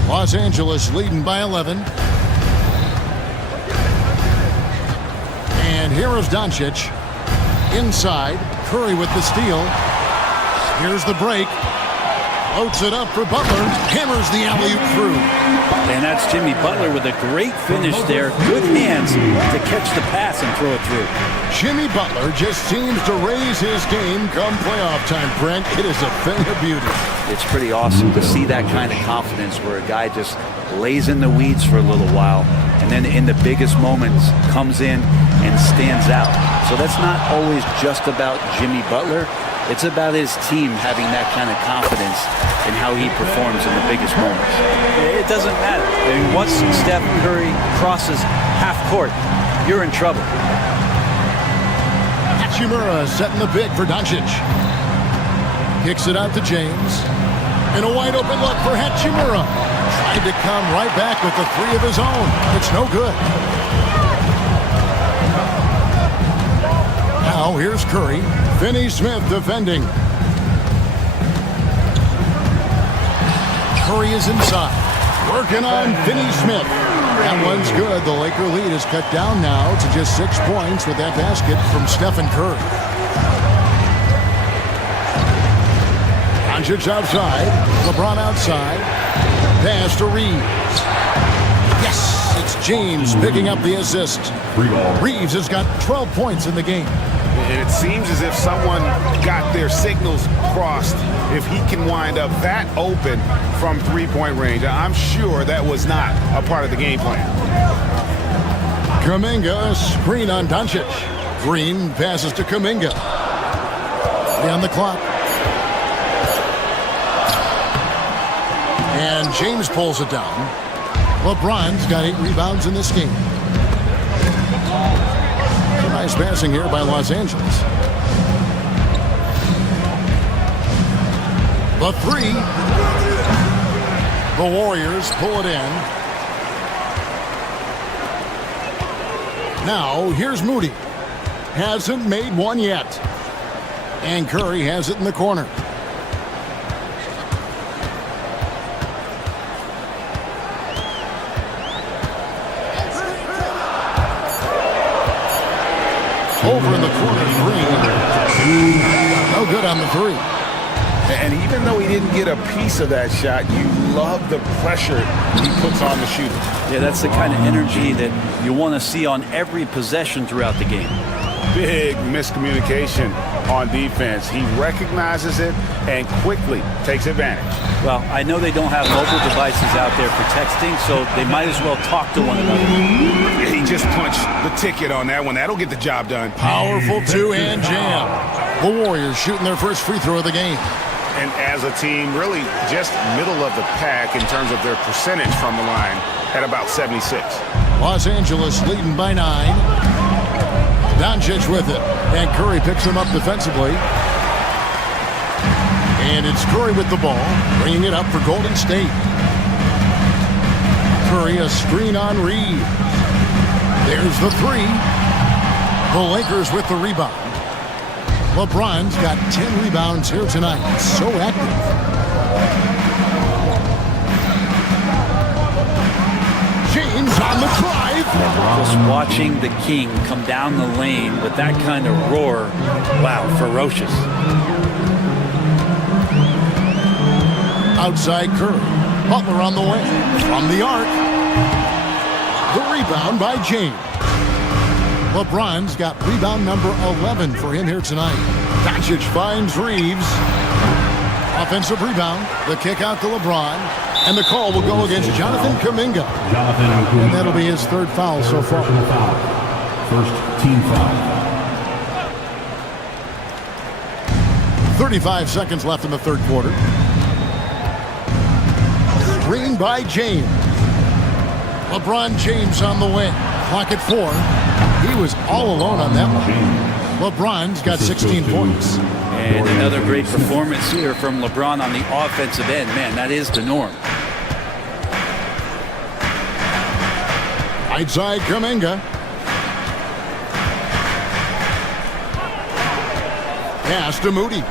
Los Angeles leading by 11. And here is Doncic. Inside. Curry with the steal. Here's the break. Loads it up for Butler. Hammers the alley-oop through. And that's Jimmy Butler with a great finish there. Good hands to catch the pass and throw it through. Jimmy Butler just seems to raise his game come playoff time, Brent. It is a thing of beauty. It's pretty awesome to see that kind of confidence where a guy just lays in the weeds for a little while and then in the biggest moments comes in and stands out. So that's not always just about Jimmy Butler. It's about his team having that kind of confidence in how he performs in the biggest moments. It doesn't matter. I mean, once Steph Curry crosses half court, you're in trouble. Hachimura setting the big for Doncic. Kicks it out to James. And a wide open look for Hachimura. Tried to come right back with the 3 of his own. It's no good. Now here's Curry. Finney Smith defending. Curry is inside. Working on Finney Smith. That one's good. The Laker lead is cut down now to just 6 points with that basket from Stephen Curry. Doncic outside. LeBron outside. Pass to Reeves. Yes, it's James picking up the assist. Reeves has got 12 points in the game. And it seems as if someone got their signals crossed if he can wind up that open from three-point range. I'm sure that was not a part of the game plan. Kuminga, screen on Doncic. Green passes to Kuminga. On the clock. And James pulls it down. LeBron's got 8 rebounds in this game. Nice passing here by Los Angeles. The 3. The Warriors pull it in. Now, here's Moody. Hasn't made one yet. And Curry has it in the corner. Over in the corner, Green. No good on the three. And even though he didn't get a piece of that shot, you love the pressure he puts on the shooter. Yeah, that's the kind of energy that you want to see on every possession throughout the game. Big miscommunication on defense. He recognizes it and quickly takes advantage. Well, I know they don't have mobile devices out there for texting, so they might as well talk to one another. He just punched the ticket on that one. That'll get the job done. Powerful two-hand jam. The Warriors shooting their first free throw of the game. And as a team, really just middle of the pack in terms of their percentage from the line at about 76. Los Angeles leading by 9. Doncic with it. And Curry picks him up defensively. And it's Curry with the ball, bringing it up for Golden State. Curry, a screen on Reeves. There's the three. The Lakers with the rebound. LeBron's got 10 rebounds here tonight. So active. James on the drive. Just watching the King come down the lane with that kind of roar. Wow, ferocious. Outside Curry. Butler on the way. From the arc. The rebound by James. LeBron's got rebound number 11 for him here tonight. Doncic finds Reeves. Offensive rebound. The kick out to LeBron. And the call will go against Jonathan Kuminga. And that'll be his third foul so far. First team foul. 35 seconds left in the third quarter. Screen by James. LeBron James on the wing. Clock at 4. He was all alone on that one. LeBron's got 16 points. And another great performance here from LeBron on the offensive end. Man, that is the norm. Outside Kuminga. Pass to Moody.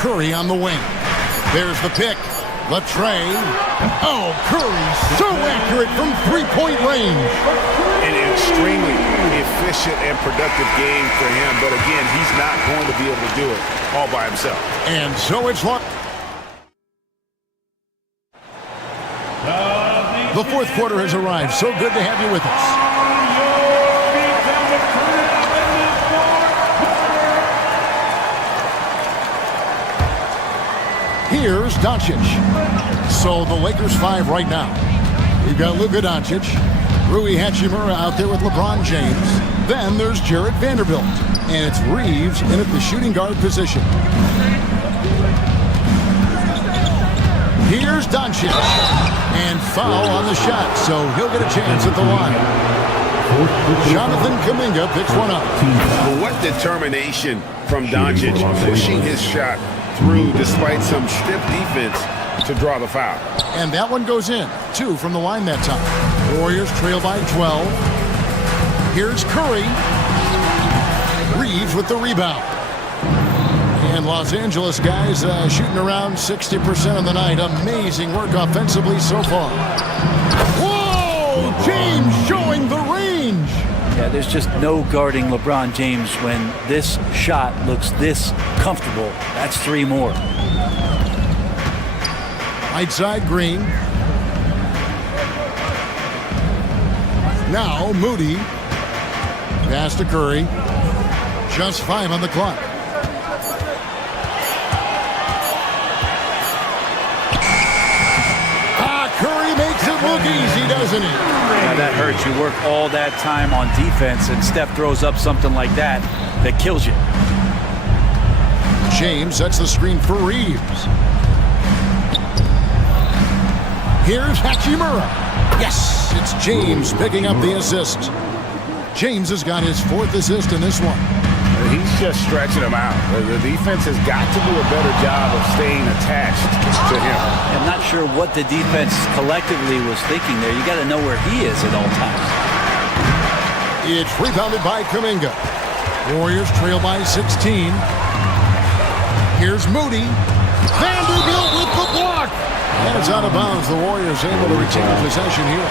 Curry on the wing. There's the pick. The tray. Oh, Curry so accurate from three-point range. An extremely efficient and productive game for him. But again, he's not going to be able to do it all by himself. And so it's long. The fourth quarter has arrived. So good to have you with us. Here's Doncic. So the Lakers 5 right now. We've got Luka Doncic, Rui Hachimura out there with LeBron James. Then there's Jarrett Vanderbilt. And it's Reeves in at the shooting guard position. Here's Doncic. And foul on the shot, so he'll get a chance at the line. Jonathan Kuminga picks one up. Well, what determination from Doncic pushing his shot through despite some stiff defense to draw the foul. And that one goes in. 2 from the line that time. Warriors trail by 12. Here's Curry. Reeves with the rebound. And Los Angeles guys shooting around 60% of the night. Amazing work offensively so far. Whoa! James showing the range. Yeah, there's just no guarding LeBron James when this shot looks this comfortable. That's 3 more. Right side Green. Now Moody. Pass to Curry. Just 5 on the clock. Curry makes it look easy, doesn't he? Now that hurts. You work all that time on defense, and Steph throws up something like that kills you. James sets the screen for Reeves. Here's Hachimura. Yes, it's James picking up the assist. James has got his 4th assist in this one. he's just stretching them out. The defense has got to do a better job of staying attached to him. I'm not sure what the defense collectively was thinking there. You got to know where he is at all times. It's rebounded by Kuminga. Warriors trail by 16. Here's Moody. Vanderbilt with the block. And it's out of bounds. The Warriors able to retain possession here.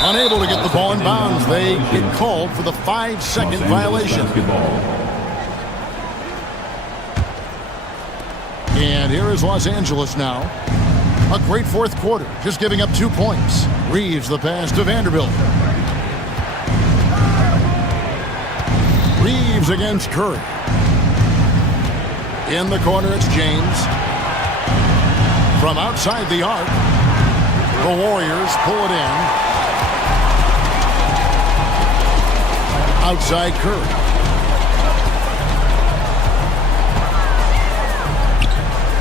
Unable to get the ball in bounds. They get called for the 5-second violation. And here is Los Angeles now. A great fourth quarter, just giving up 2 points. Reeves the pass to Vanderbilt. Reeves against Curry. In the corner, it's James. From outside the arc, the Warriors pull it in. Outside Curry.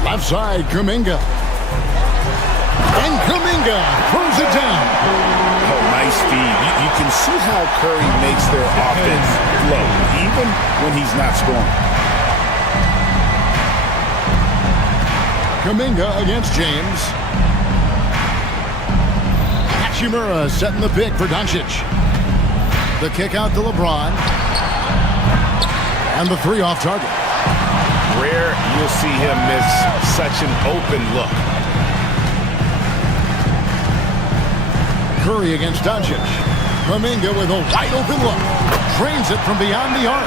Left side, Kuminga. And Kuminga throws it down. Oh, nice feed. You can see how Curry makes their offense flow, even when he's not scoring. Kuminga against James. Hachimura setting the pick for Doncic. The kick out to LeBron. And the three off target. Rare you'll see him miss such an open look. Curry against Doncic. Kuminga with a wide open look. Drains it from beyond the arc.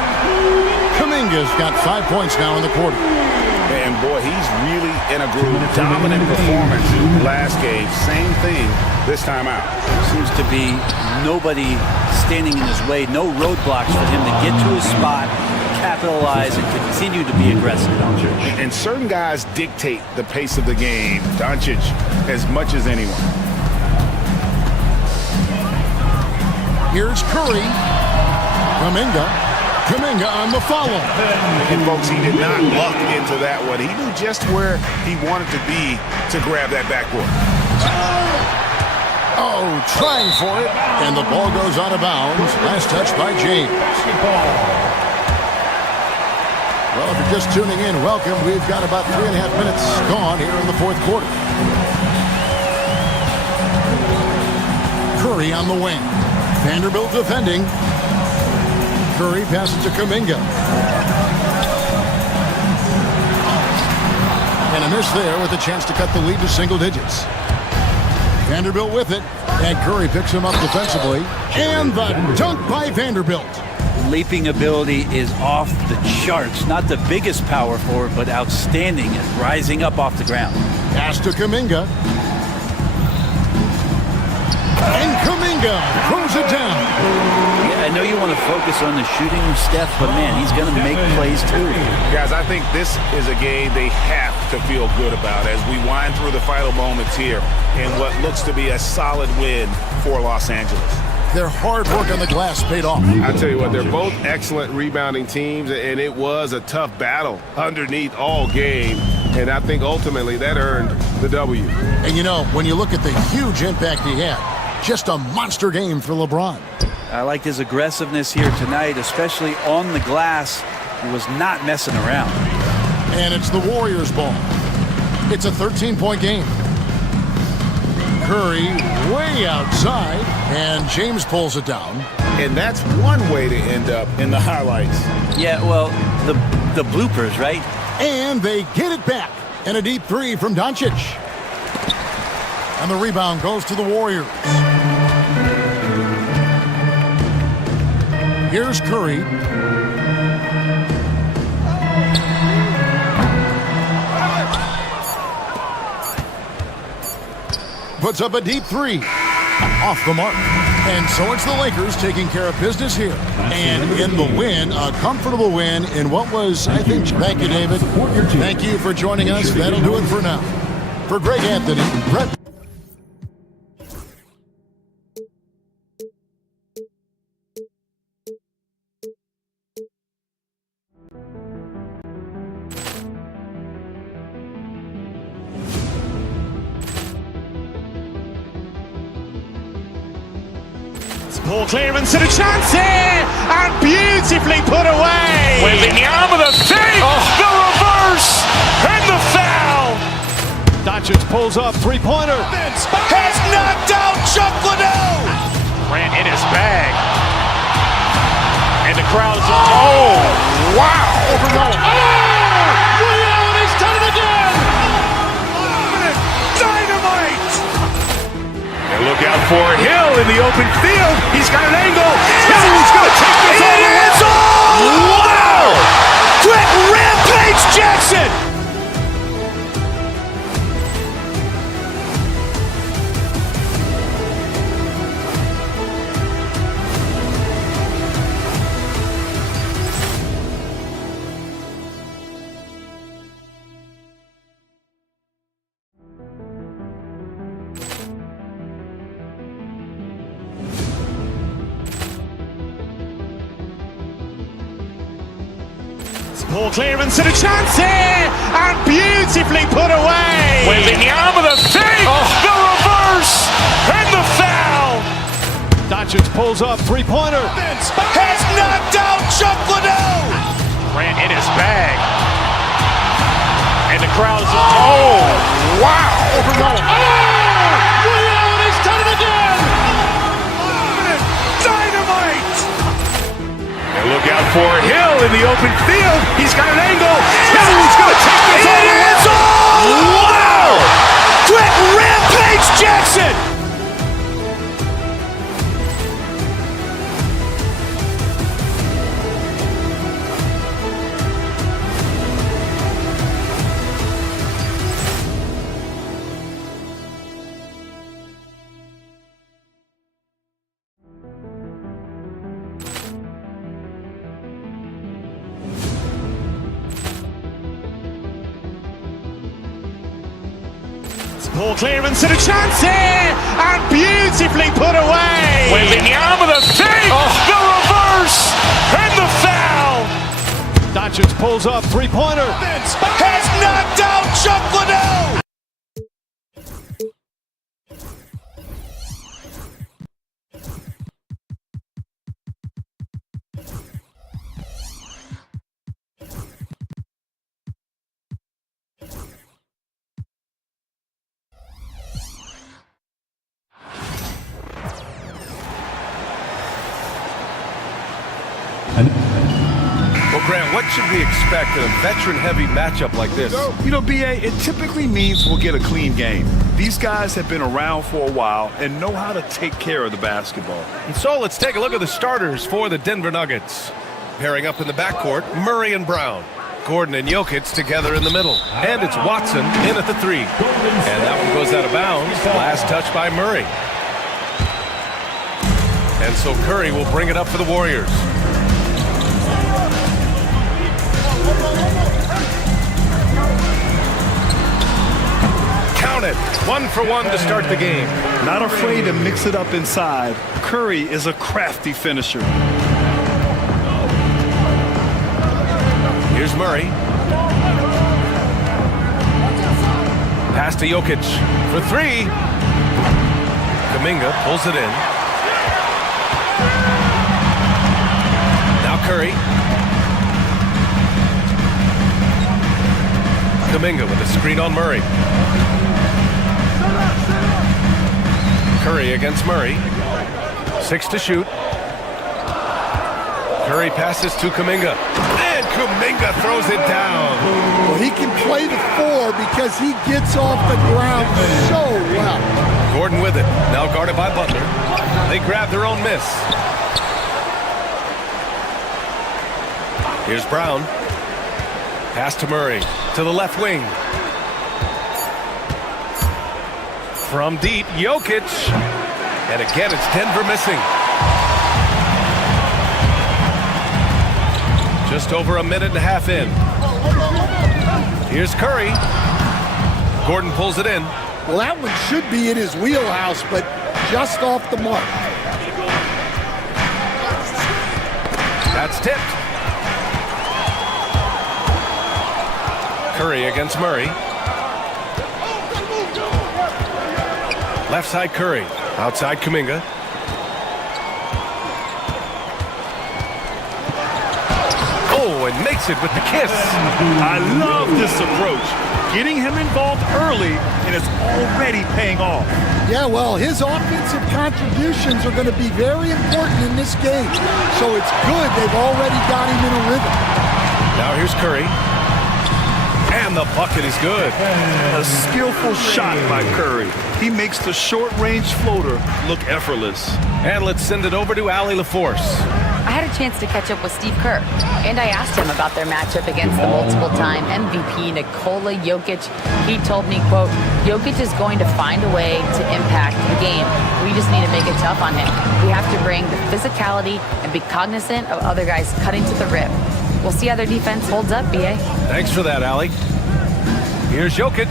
Kuminga's got 5 points now in the quarter. And boy, he's really in a groove. Dominant performance last game. Same thing this time out. Seems to be nobody standing in his way. No roadblocks for him to get to his spot, capitalize, and continue to be aggressive. And certain guys dictate the pace of the game. Doncic as much as anyone. Here's Curry. Kuminga on the follow. And folks, he did not luck into that one. He knew just where he wanted to be to grab that backboard. Oh, trying for it. And the ball goes out of bounds. Last touch by James. Well, if you're just tuning in, welcome. We've got about 3.5 minutes gone here in the fourth quarter. Curry on the wing. Vanderbilt defending. Curry passes to Kuminga. And a miss there with a chance to cut the lead to single digits. Vanderbilt with it. And Curry picks him up defensively. And the dunk by Vanderbilt. Leaping ability is off the charts. Not the biggest power forward, but outstanding at rising up off the ground. Pass to Kuminga. And Kuminga throws it down. Yeah, I know you want to focus on the shooting, Steph, but man, he's going to make plays too. Guys, I think this is a game they have to feel good about as we wind through the final moments here in what looks to be a solid win for Los Angeles. Their hard work on the glass paid off. I tell you what, they're both excellent rebounding teams, and it was a tough battle underneath all game, and I think ultimately that earned the W. And you know, when you look at the huge impact he had, just a monster game for LeBron. I liked his aggressiveness here tonight, especially on the glass. He was not messing around. And it's the Warriors' ball. It's a 13-point game. Curry way outside, and James pulls it down. And that's one way to end up in the highlights. Yeah, well, the bloopers, right? And they get it back. And a deep three from Doncic. And the rebound goes to the Warriors. Here's Curry. Puts up a deep three. Off the mark. And so it's the Lakers taking care of business here. And in the win, a comfortable win in what was, I think, thank you, David. Thank you for joining us. That'll do it for now. For Greg Anthony, Brett. Ball clearance and a chance here, and beautifully put away. With the arm of the feet, the reverse, and the foul. Doncic pulls up, three-pointer. Has knocked out Chuck Liddell. Ran in his bag. And the crowd's wow! He's done it again! Dynamite! And look out for Hill in the open field. He's got an angle. Hill's going to take this all the way. Wow! Quick Rampage Jackson! Ball clearance and a chance here, and beautifully put away. With the arm of the feet, the reverse, and the foul. Doncic pulls up, three-pointer. Has knocked out Chuck Liddell. Ran in his bag. And the crowd's wow! He's done it again! Dynamite! And look out for Hill in the open field. He's got an angle. Hill's going to take this all the way. Wow! Quick Rampage Jackson! Ball clearance and a chance here, and beautifully put away. With the arm of the feet, the reverse, and the foul. Doncic pulls up, three-pointer. Has knocked out Chuck Liddell. Well, Grant, what should we expect in a veteran-heavy matchup like this? You know, B.A., it typically means we'll get a clean game. These guys have been around for a while and know how to take care of the basketball. And so let's take a look at the starters for the Denver Nuggets. Pairing up in the backcourt, Murray and Brown. Gordon and Jokic together in the middle. And it's Watson in at the three. And that one goes out of bounds. Last touch by Murray. And so Curry will bring it up for the Warriors. Count it. 1 for 1 to start the game. Not afraid to mix it up inside. Curry is a crafty finisher. Here's Murray. Pass to Jokic for three. Kuminga pulls it in. Now Curry. Kuminga with a screen on Murray. Curry against Murray. 6 to shoot. Curry passes to Kuminga. And Kuminga throws it down. Well, he can play the 4 because he gets off the ground so well. Gordon with it. Now guarded by Butler. They grab their own miss. Here's Brown. Pass to Murray. To the left wing. From deep, Jokic. And again, it's Denver missing. Just over a minute and a half in. Here's Curry. Gordon pulls it in. Well, that one should be in his wheelhouse, but just off the mark. That's tipped. Curry against Murray. Left side Curry. Outside Kuminga. makes it with the kiss. I love this approach. Getting him involved early, and it's already paying off. Yeah, well, his offensive contributions are going to be very important in this game. So it's good they've already got him in a rhythm. Now here's Curry. And the bucket is good. A skillful shot by Curry. He makes the short-range floater look effortless. And let's send it over to Allie LaForce. I had a chance to catch up with Steve Kerr, and I asked him about their matchup against the multiple-time MVP Nikola Jokic. He told me, quote, Jokic is going to find a way to impact the game. We just need to make it tough on him. We have to bring the physicality and be cognizant of other guys cutting to the rim. We'll see how their defense holds up, B.A. Thanks for that, Allie. Here's Jokic.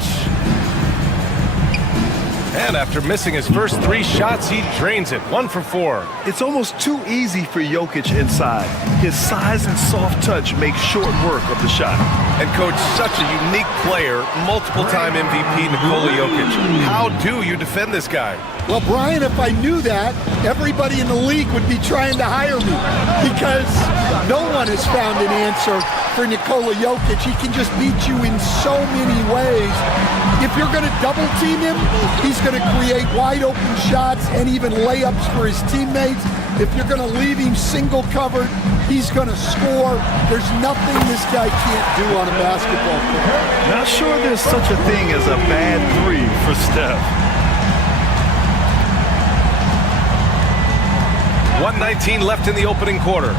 And after missing his first 3 shots, he drains it. 1 for 4. It's almost too easy for Jokic inside. His size and soft touch make short work of the shot. And coach, such a unique player, multiple-time MVP Nikola Jokic. How do you defend this guy? Well, Brian, if I knew that, everybody in the league would be trying to hire me because no one has found an answer for Nikola Jokic. He can just beat you in so many ways. If you're going to double team him, he's going to create wide open shots and even layups for his teammates. If you're going to leave him single covered, he's going to score. There's nothing this guy can't do on a basketball court. Not sure there's such a thing as a bad 3 for Steph. 1:19 left in the opening quarter.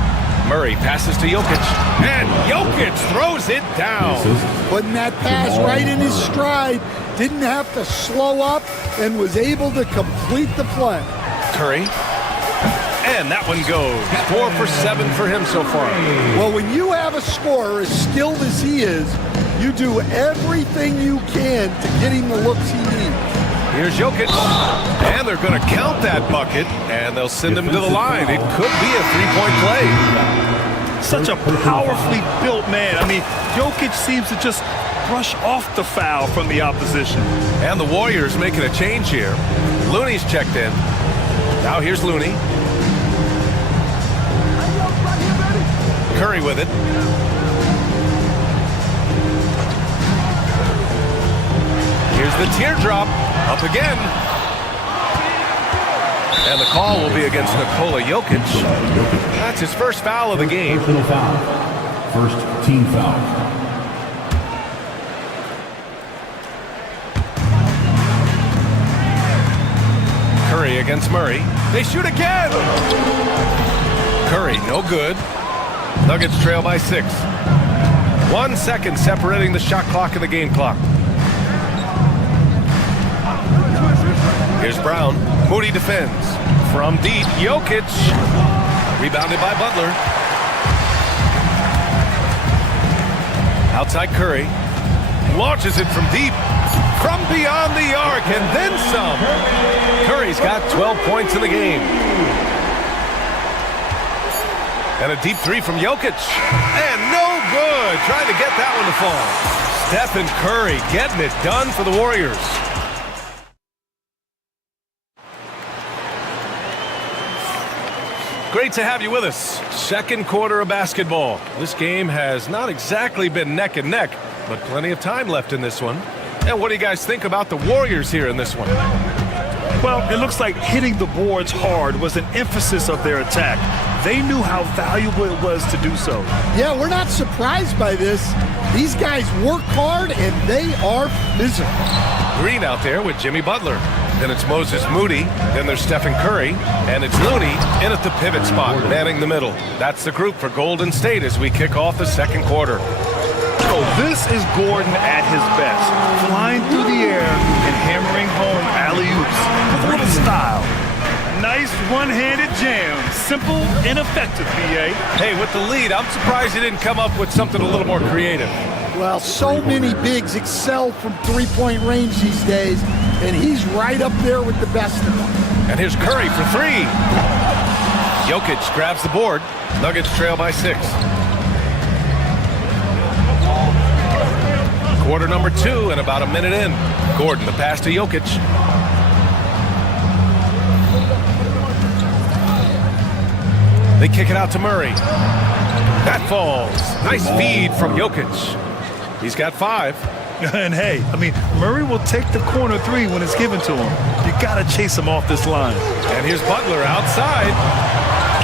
Murray passes to Jokic, and Jokic throws it down. Putting that pass right in his stride, didn't have to slow up, and was able to complete the play. Curry, and that one goes. 4 for 7 for him so far. Well, when you have a scorer as skilled as he is, you do everything you can to get him the looks he needs. Here's Jokic, and they're going to count that bucket, and they'll send him to the line. It could be a 3-point play. Such a powerfully built man. I mean, Jokic seems to just brush off the foul from the opposition. And the Warriors making a change here. Looney's checked in. Now here's Looney. Curry with it. Here's the teardrop. Up again. And the call will be against Nikola Jokic. That's his first foul of the game. Personal foul. First team foul. Curry against Murray. They shoot again. Curry, no good. Nuggets trail by 6. 1 second separating the shot clock and the game clock. Here's Brown. Moody defends. From deep, Jokic. Rebounded by Butler. Outside Curry. Launches it from deep. From beyond the arc and then some. Curry's got 12 points in the game. And a deep 3 from Jokic. And no good. Trying to get that one to fall. Stephen Curry getting it done for the Warriors. Great to have you with us. Second quarter of basketball. This game has not exactly been neck and neck, but plenty of time left in this one. And what do you guys think about the Warriors here in this one? Well, it looks like hitting the boards hard was an emphasis of their attack. They knew how valuable it was to do so. Yeah, we're not surprised by this. These guys work hard, and they are physical. Green out there with Jimmy Butler. Then it's Moses Moody. Then there's Stephen Curry. And it's Looney in at the pivot spot, manning the middle. That's the group for Golden State as we kick off the second quarter. So this is Gordon at his best. Flying through the air and hammering home alley-oops with a little style. Nice one-handed jam. Simple and effective, B.A. Hey, with the lead, I'm surprised he didn't come up with something a little more creative. Well, so many bigs excel from three-point range these days, and he's right up there with the best of them. And here's Curry for 3. Jokic grabs the board. Nuggets trail by 6. Quarter number 2 and about a minute in. Gordon, the pass to Jokic. They kick it out to Murray. That falls. Nice feed from Jokic. He's got 5. And hey, I mean, Murray will take the corner 3 when it's given to him. You got to chase him off this line. And here's Butler outside.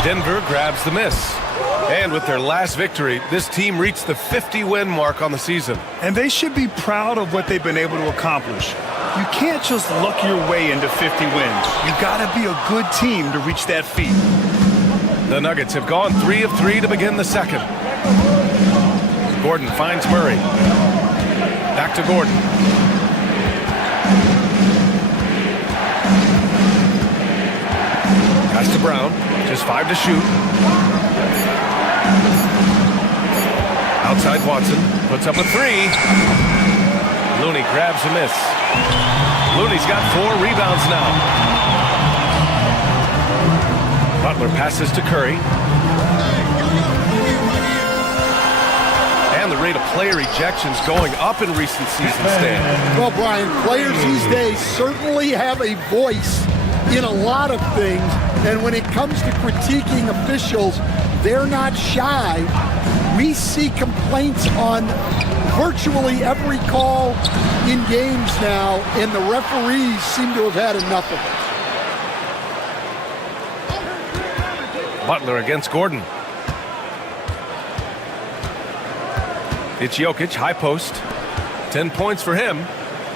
Denver grabs the miss. And with their last victory, this team reached the 50-win mark on the season. And they should be proud of what they've been able to accomplish. You can't just luck your way into 50 wins. You got to be a good team to reach that feat. The Nuggets have gone 3 of 3 to begin the second. Gordon finds Murray. Back to Gordon. Pass to Brown. Just 5 to shoot. Outside Watson. Puts up a 3. Looney grabs a miss. Looney's got 4 rebounds now. Butler passes to Curry. And the rate of player ejections going up in recent seasons, Stan. Well, Brian, players these days certainly have a voice in a lot of things, and when it comes to critiquing officials, they're not shy. We see complaints on virtually every call in games now, and the referees seem to have had enough of it. Butler against Gordon. It's Jokic, high post. 10 points for him.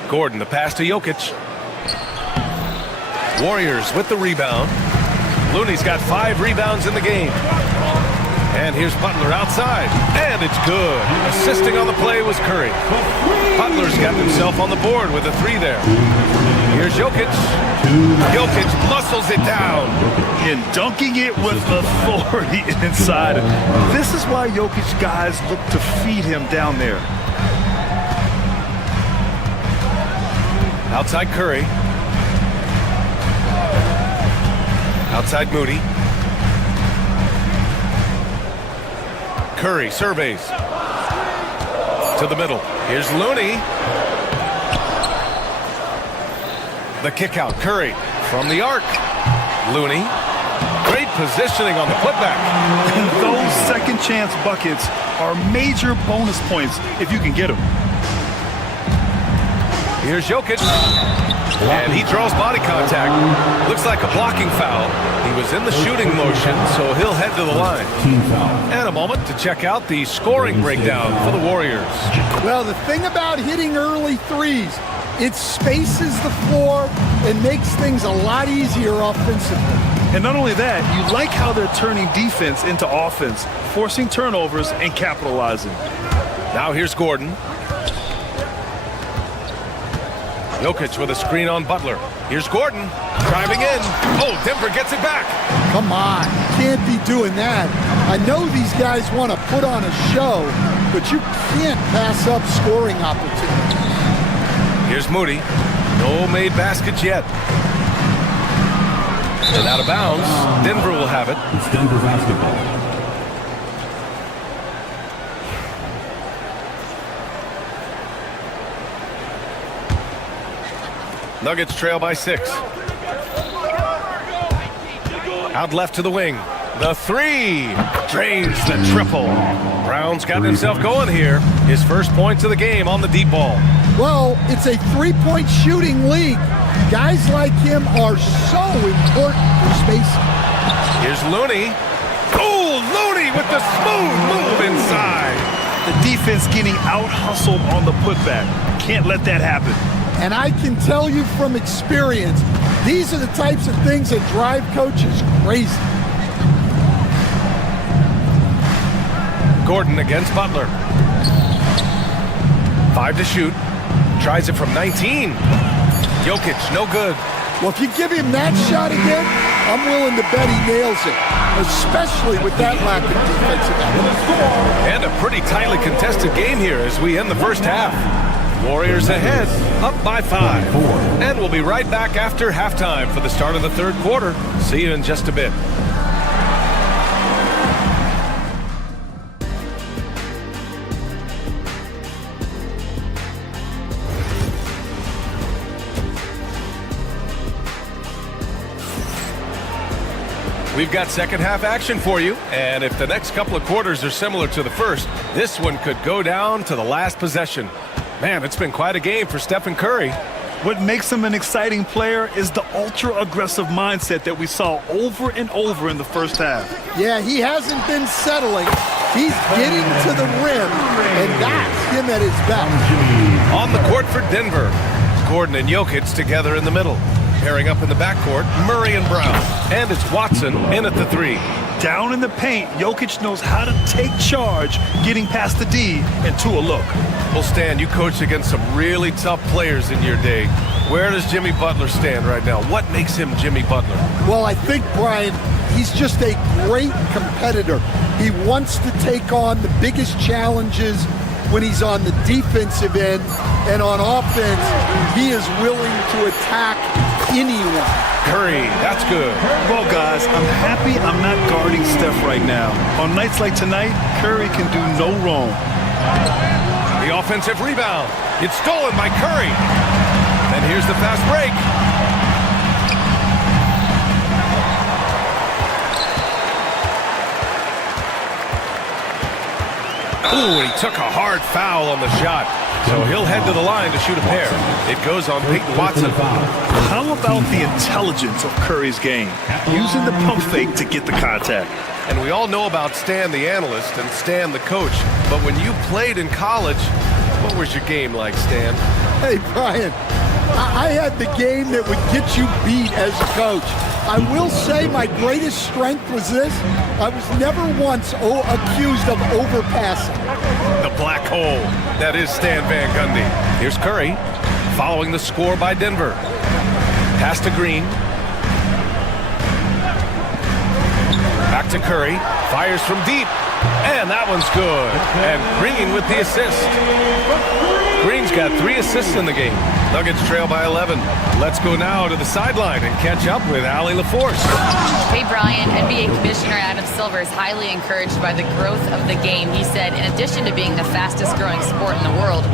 Gordon, the pass to Jokic. Warriors with the rebound. Looney's got 5 rebounds in the game. And here's Butler outside. And it's good. Assisting on the play was Curry. Butler's got himself on the board with a 3 there. Here's Jokic. Jokic muscles it down. And dunking it with authority inside. This is why Jokic guys look to feed him down there. Outside Curry. Outside Moody. Curry surveys. To the middle. Here's Looney. The kick out. Curry from the arc. Looney. Great positioning on the putback. Those second chance buckets are major bonus points if you can get them. Here's Jokic. And he draws body contact. Looks like a blocking foul. He was in the shooting motion, so he'll head to the line. And a moment to check out the scoring breakdown for the Warriors. Well, the thing about hitting early threes, it spaces the floor and makes things a lot easier offensively. And not only that, you like how they're turning defense into offense, forcing turnovers and capitalizing. Now here's Gordon. Jokic with a screen on Butler. Here's Gordon driving in. Oh, Denver gets it back. Come on, can't be doing that. I know these guys want to put on a show, but you can't pass up scoring opportunities. Here's Moody. No made baskets yet. And out of bounds. Denver will have it. It's Denver basketball. Nuggets trail by 6. Out left to the wing. The 3 drains the triple. Brown's got himself going here. His first points of the game on the deep ball. Well, it's a three-point shooting league. Guys like him are so important for spacing. Here's Looney. Oh, Looney with the smooth move inside. The defense getting out-hustled on the putback. Can't let that happen. And I can tell you from experience, these are the types of things that drive coaches crazy. Gordon against Butler. 5 to shoot. Tries it from 19. Jokic, no good. Well, if you give him that shot again, I'm willing to bet he nails it, especially with that lack of defensive effort. And a pretty tightly contested game here as we end the first half. Warriors ahead, up by 5. And we'll be right back after halftime for the start of the third quarter. See you in just a bit. We've got second half action for you, and if the next couple of quarters are similar to the first, this one could go down to the last possession. Man, it's been quite a game for Stephen Curry. What makes him an exciting player is the ultra-aggressive mindset that we saw over and over in the first half. Yeah, he hasn't been settling. He's getting to the rim, and that's him at his best. On the court for Denver, Gordon and Jokic together in the middle. Pairing up in the backcourt, Murray and Brown. And it's Watson in at the 3. Down in the paint, Jokic knows how to take charge, getting past the D and to a look. Well, Stan, you coached against some really tough players in your day. Where does Jimmy Butler stand right now? What makes him Jimmy Butler? Well, I think, Brian, he's just a great competitor. He wants to take on the biggest challenges when he's on the defensive end, and on offense, he is willing to attack anyone. Curry, that's good. Well, guys, I'm happy I'm not guarding Steph right now. On nights like tonight, Curry can do no wrong. The offensive rebound. It's stolen by Curry. And here's the fast break. Ooh, he took a hard foul on the shot. So he'll head to the line to shoot a pair. It goes on Peyton Watson. How about the intelligence of Curry's game? Using the pump fake to get the contact. And we all know about Stan the analyst and Stan the coach. But when you played in college, what was your game like, Stan? Hey, Brian, I had the game that would get you beat as a coach. I will say my greatest strength was this. I was never once accused of overpassing. The black hole. That is Stan Van Gundy. Here's Curry, following the score by Denver. Pass to Green. Back to Curry. Fires from deep. And that one's good. And Green with the assist. Green's got 3 assists in the game. Nuggets trail by 11. Let's go now to the sideline and catch up with Allie LaForce. Hey, Brian, NBA Commissioner Adam Silver is highly encouraged by the growth of the game. He said, in addition to being the fastest growing sport in the world,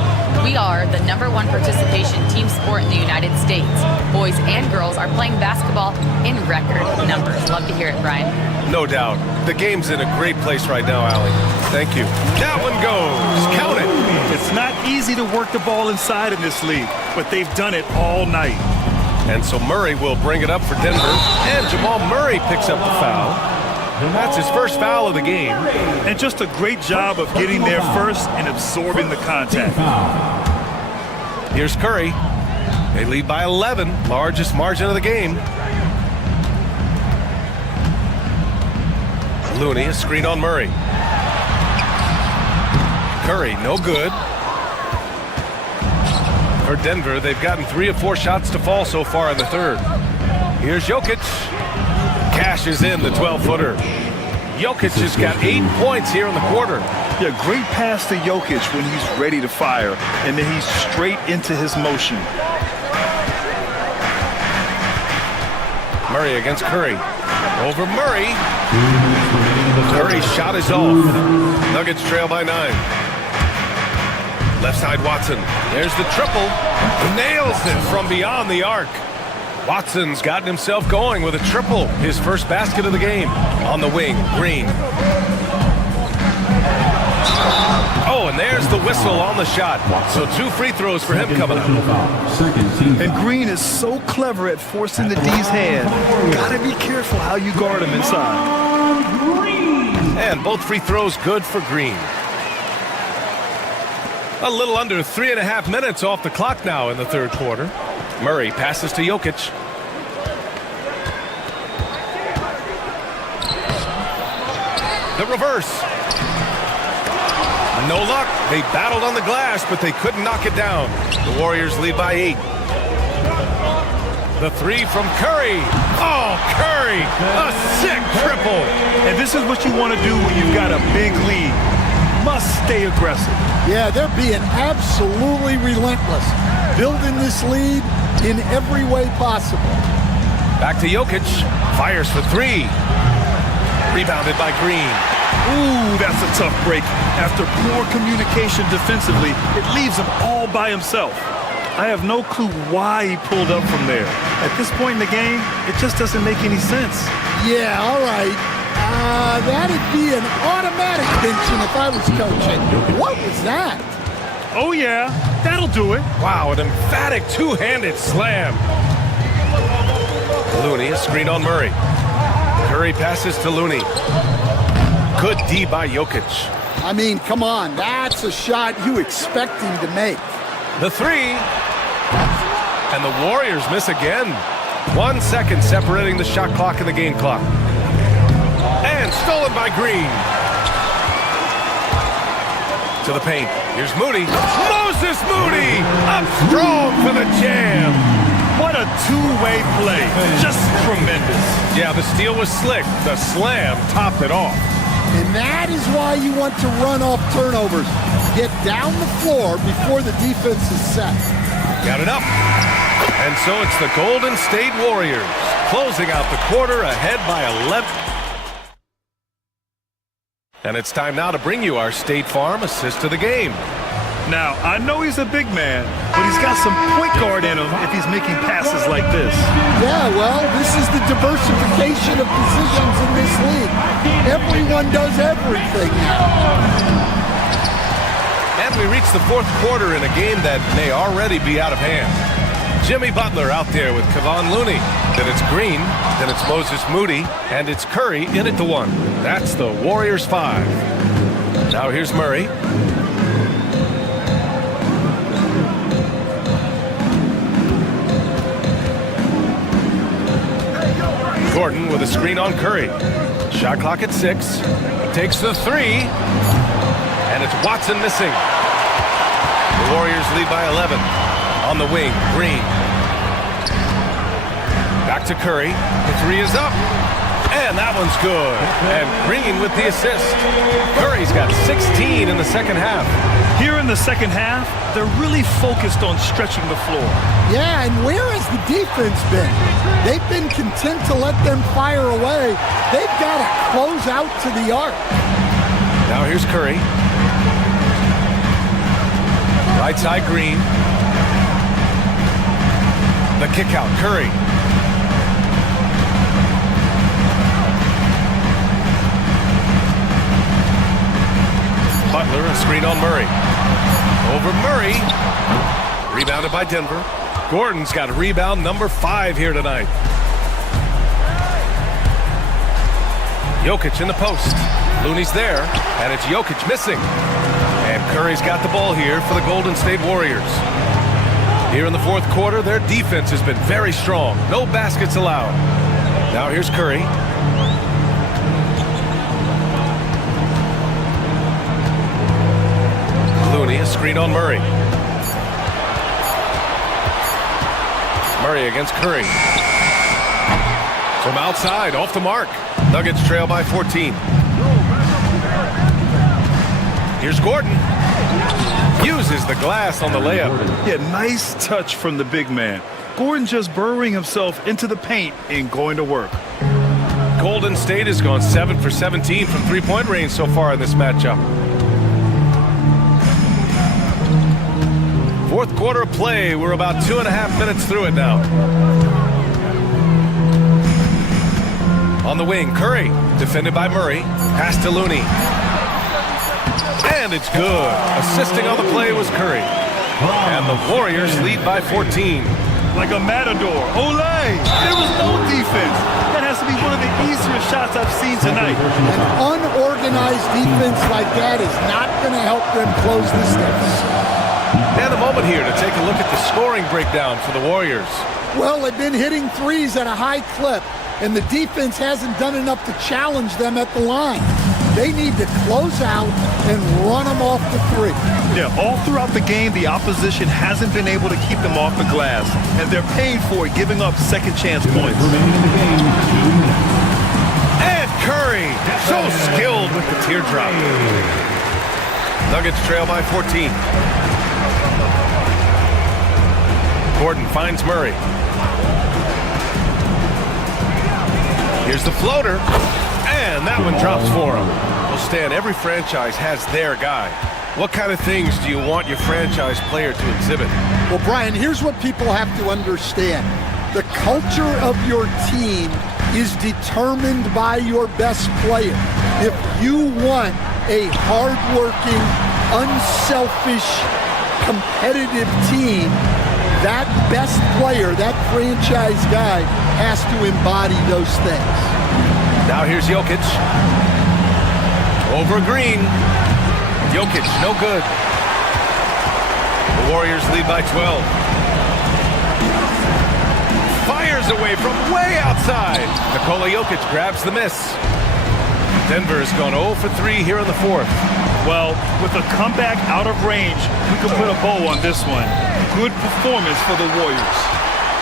we are the #1 participation team sport in the United States. Boys and girls are playing basketball in record numbers. Love to hear it, Brian. No doubt. The game's in a great place right now, Allie. Thank you. That one goes. Count it. It's not easy to work the ball inside in this league, but they've done it all night. And so Murray will bring it up for Denver, and Jamal Murray picks up the foul. That's his first foul of the game. And just a great job of getting there first and absorbing the contact. Here's Curry. They lead by 11, largest margin of the game. Looney, a screen on Murray. Curry, no good. For Denver, they've gotten 3 of 4 shots to fall so far in the third. Here's Jokic. Cashes in the 12-footer. Jokic has got 8 points here in the quarter. Yeah, great pass to Jokic when he's ready to fire, and then he's straight into his motion. Murray against Curry. Over Murray. Curry's shot is off. Nuggets trail by 9. Left side Watson. There's the triple. Nails it from beyond the arc. Watson's gotten himself going with a triple. His first basket of the game. On the wing, Green. Oh, and there's the whistle on the shot. So 2 free throws for him coming up. And Green is so clever at forcing the D's hand. Gotta be careful how you guard him inside. And both free throws good for Green. A little under 3.5 minutes off the clock now in the third quarter. Murray passes to Jokic. The reverse. No luck. They battled on the glass, but they couldn't knock it down. The Warriors lead by 8. The 3 from Curry. Oh, Curry, a sick triple. And this is what you want to do when you've got a big lead. Must stay aggressive. Yeah, they're being absolutely relentless. Building this lead in every way possible. Back to Jokic. Fires for 3. Rebounded by Green. Ooh, that's a tough break. After poor communication defensively, it leaves him all by himself. I have no clue why he pulled up from there. At this point in the game, it just doesn't make any sense. Yeah, all right. That'd be an automatic benching if I was coaching. What was that? Oh, yeah. That'll do it. Wow, an emphatic two-handed slam. Looney, a screen on Murray. Curry passes to Looney. Good D by Jokic. I mean, come on. That's a shot you expect him to make. The three. And the Warriors miss again. 1 second separating the shot clock and the game clock. And stolen by Green. To the paint. Here's Moody. Moses Moody! Up strong for the jam. What a two-way play. Just tremendous. Yeah, the steal was slick. The slam topped it off. And that is why you want to run off turnovers. Get down the floor before the defense is set. Got it up. And so it's the Golden State Warriors closing out the quarter ahead by 11. And it's time now to bring you our State Farm assist of the game. Now, I know he's a big man, but he's got some point guard in him if he's making passes like this. Yeah, well, this is the diversification of positions in this league. Everyone does everything now. And we reach the fourth quarter in a game that may already be out of hand. Jimmy Butler out there with Kevon Looney. Then it's Green, then it's Moses Moody, and it's Curry in at the one. That's the Warriors 5. Now here's Murray. Gordon with a screen on Curry. Shot clock at 6. Takes the three. And it's Watson missing. The Warriors lead by 11. On the wing, Green. Back to Curry. The three is up. And that one's good. And Green with the assist. Curry's got 16 in the second half. Here in the second half, they're really focused on stretching the floor. Yeah, and where has the defense been? They've been content to let them fire away. They've got to close out to the arc. Now here's Curry. Right side, Green. The kick out, Curry. Butler, a screen on Murray. Over Murray. Rebounded by Denver. Gordon's got rebound number 5 here tonight. Jokic in the post. Looney's there, and it's Jokic missing. And Curry's got the ball here for the Golden State Warriors. Here in the fourth quarter, their defense has been very strong. No baskets allowed. Now here's Curry. Looney, a screen on Murray. Murray against Curry. From outside, off the mark. Nuggets trail by 14. Here's Gordon. Uses the glass on the layup. Yeah, nice touch from the big man. Gordon just burrowing himself into the paint and going to work. Golden State has gone 7 for 17 from three-point range so far in this matchup. Fourth quarter of play. We're about 2.5 minutes through it now. On the wing, Curry, defended by Murray. Pass to Looney. And it's good. Assisting on the play was Curry. And the Warriors lead by 14. Like a matador. Olay! There was no defense. That has to be one of the easier shots I've seen tonight. An unorganized defense like that is not going to help them close this deficit. And a moment here to take a look at the scoring breakdown for the Warriors. Well, they've been hitting threes at a high clip, and the defense hasn't done enough to challenge them at the line. They need to close out and run them off the three. Yeah, all throughout the game, the opposition hasn't been able to keep them off the glass, and they're paying for it, giving up second chance points. And Curry, so skilled with the teardrop. Nuggets trail by 14. Gordon finds Murray. Here's the floater. And that one drops for him. Well, Stan, every franchise has their guy. What kind of things do you want your franchise player to exhibit? Well, Brian, here's what people have to understand. The culture of your team is determined by your best player. If you want a hardworking, unselfish, competitive team, that best player, that franchise guy, has to embody those things. Now here's Jokic. Over Green. Jokic, no good. The Warriors lead by 12. Fires away from way outside. Nikola Jokic grabs the miss. Denver has gone 0 for 3 here in the fourth. Well, with a comeback out of range, we can put a bow on this one. Good performance for the Warriors.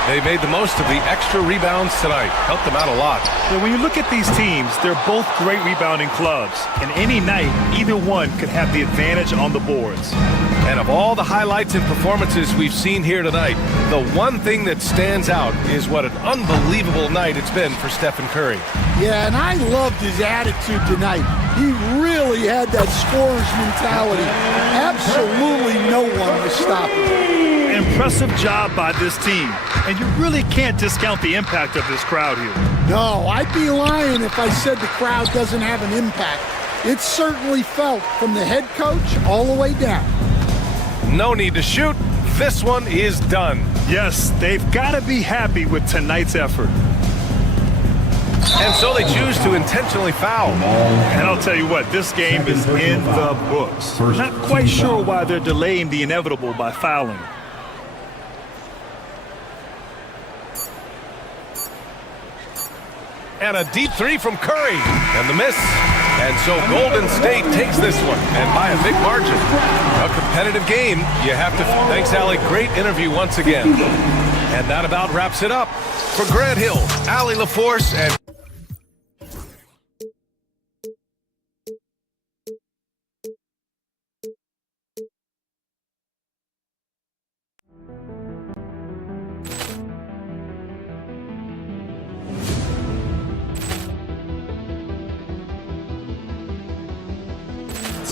They made the most of the extra rebounds tonight. Helped them out a lot. Now, when you look at these teams, they're both great rebounding clubs. And any night, either one could have the advantage on the boards. And of all the highlights and performances we've seen here tonight, the one thing that stands out is what an unbelievable night it's been for Stephen Curry. Yeah, and I loved his attitude tonight. He really had that scorer's mentality. Absolutely no one was stopping him. Impressive job by this team. And you really can't discount the impact of this crowd here. No, I'd be lying if I said the crowd doesn't have an impact. It's certainly felt from the head coach all the way down. No need to shoot. This one is done. Yes, they've got to be happy with tonight's effort. And so they choose to intentionally foul. And I'll tell you what, this game is in the books. Not quite sure why they're delaying the inevitable by fouling. And a deep three from Curry. And the miss. And so Golden State takes this one, and by a big margin. A competitive game, you have to... Thanks, Allie. Great interview once again. And that about wraps it up. For Grant Hill, Allie LaForce, and...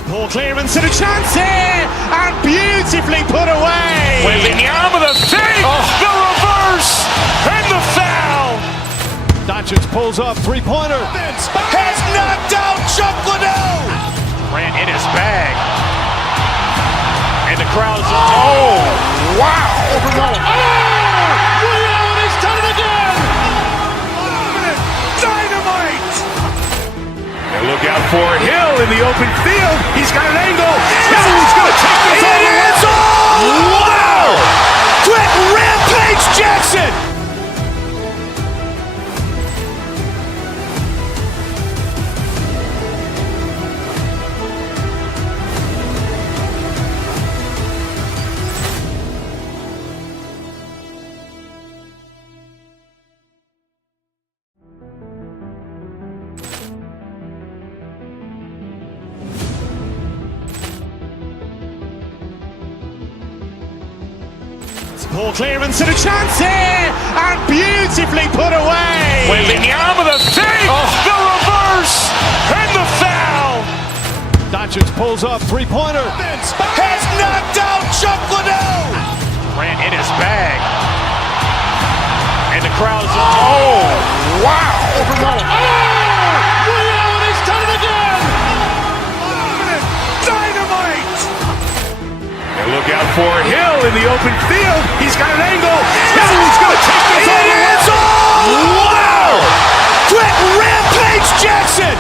Poor clearance and a chance here, and beautifully put away. Wembanyama the save, the reverse, and the foul. Doncic pulls up, three-pointer. Has knocked out Chuck Liddell. Ran in his bag, and the crowd's oh wow! He's done it again. Dynamite. And look out for Hill in the open field. He's got an angle. Hill's going to take this all the way. Wow! Quick rampage Jackson. Poor clearance and a chance here, and beautifully put away. Wembanyama the save, the reverse, and the foul. Doncic pulls up, three-pointer. Has knocked out Chuck Liddell. Ran in his bag, and the crowd's oh wow! He's done it again. Dynamite. And look out for Hill in the open field. He's got an angle. Hill's going to take this all the way. Wow! Quick rampage Jackson.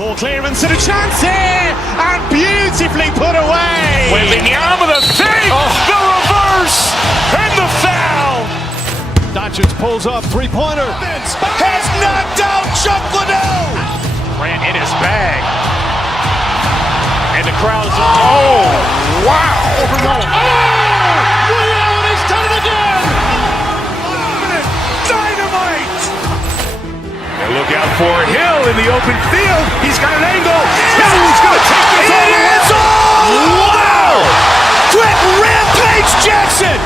Poor clearance and a chance here, and beautifully put away. Wembanyama the save, the reverse, and the foul. Doncic pulls up, three-pointer. Has knocked out Chuck Liddell. Ran in his bag, and the crowd's oh wow! He's done it again. Dynamite. And look out for Hill in the open open field. He's got an angle. He's going to take this all the way. Wow! Quick rampage Jackson!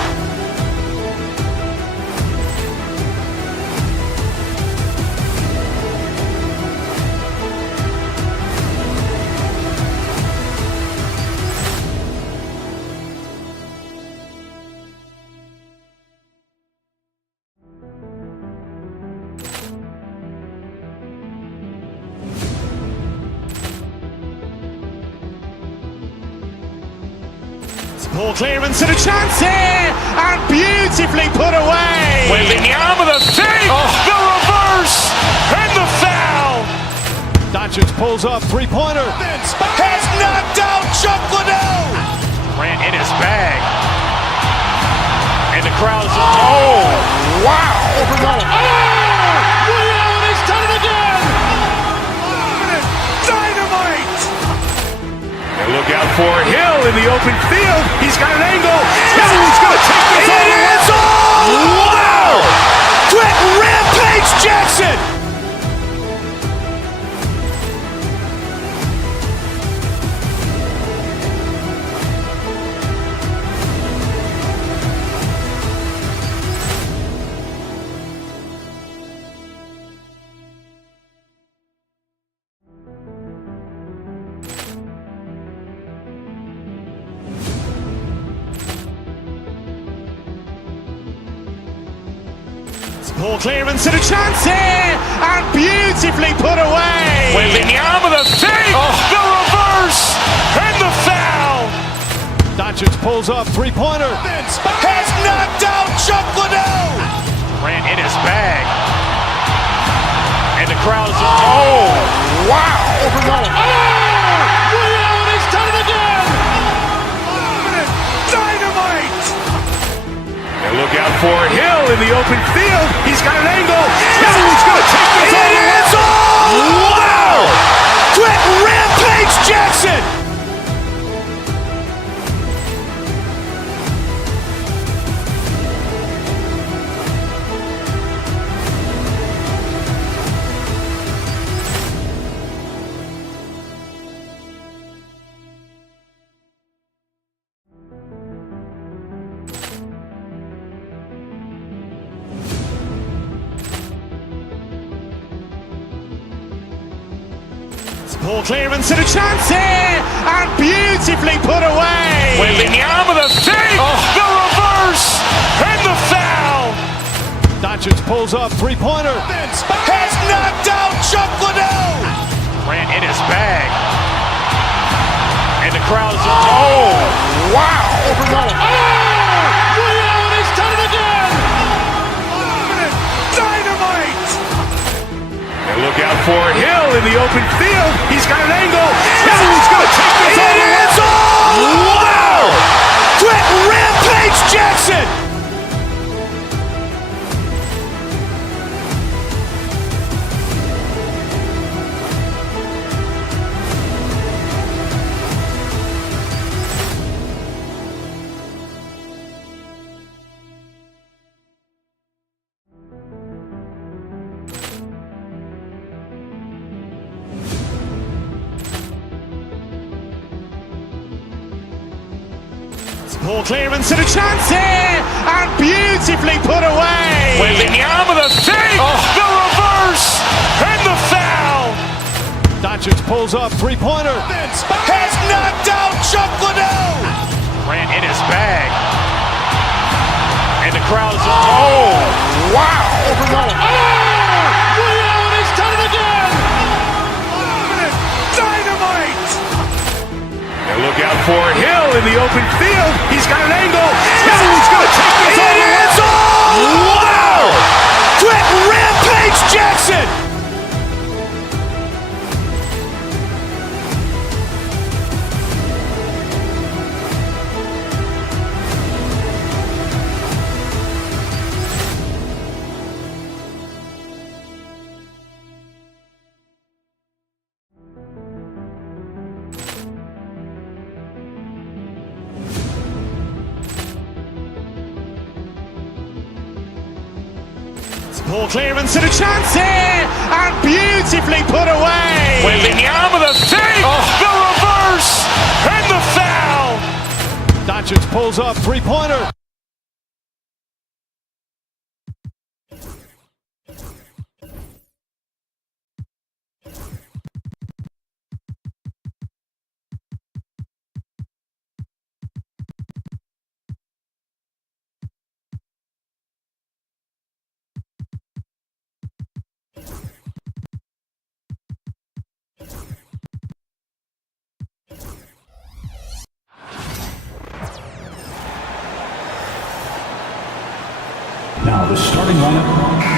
Ball clearance and a chance here, and beautifully put away. Waving the arm of the fake, the reverse, and the foul. Doncic pulls up, three-pointer. Has knocked out Chuck Liddell. Ran in his bag. And the crowd's, oh, wow. He's done it again. Dynamite. And look out for Hill in the open field. He's got an angle. He's going to take this all the way. Wow! Quick rampage Jackson. Ball clearance and a chance here, and beautifully put away. Waving the arm of the fake, the reverse, and the foul. Doncic pulls up, three-pointer. Has knocked out Chuck Liddell. Ran in his bag. And the crowd's, oh, wow. He's done it again. Dynamite. And look out for Hill in the open field. He's got an angle. He's going to take this all the way. Wow! Quick rampage Jackson. Ball clearance and a chance here, and beautifully put away. Waving the arm of the fake, the reverse, and the foul. Doncic pulls up, three-pointer. Has knocked out Chuck Liddell. Ran in his bag. And the crowd's, oh, wow. He's done it again. Dynamite. And look out for Hill in the open field. He's got an angle. He's going to take this all the way. Wow! Quick rampage Jackson. Ball clearance and a chance here, and beautifully put away. Waving the arm of the fake, the reverse, and the foul. Doncic pulls up, three-pointer. Has knocked out Chuck Liddell. Ran in his bag. And the crowd's, oh, wow. He's done it again. Dynamite. And look out for Hill in the open field. He's got an angle. He's going to take this all the way. Wow! Quick rampage Jackson. Poor clearance and a chance here, and beautifully put away. Wembanyama the fake, the reverse, and the foul. Doncic pulls up, three-pointer. Now the starting lineup.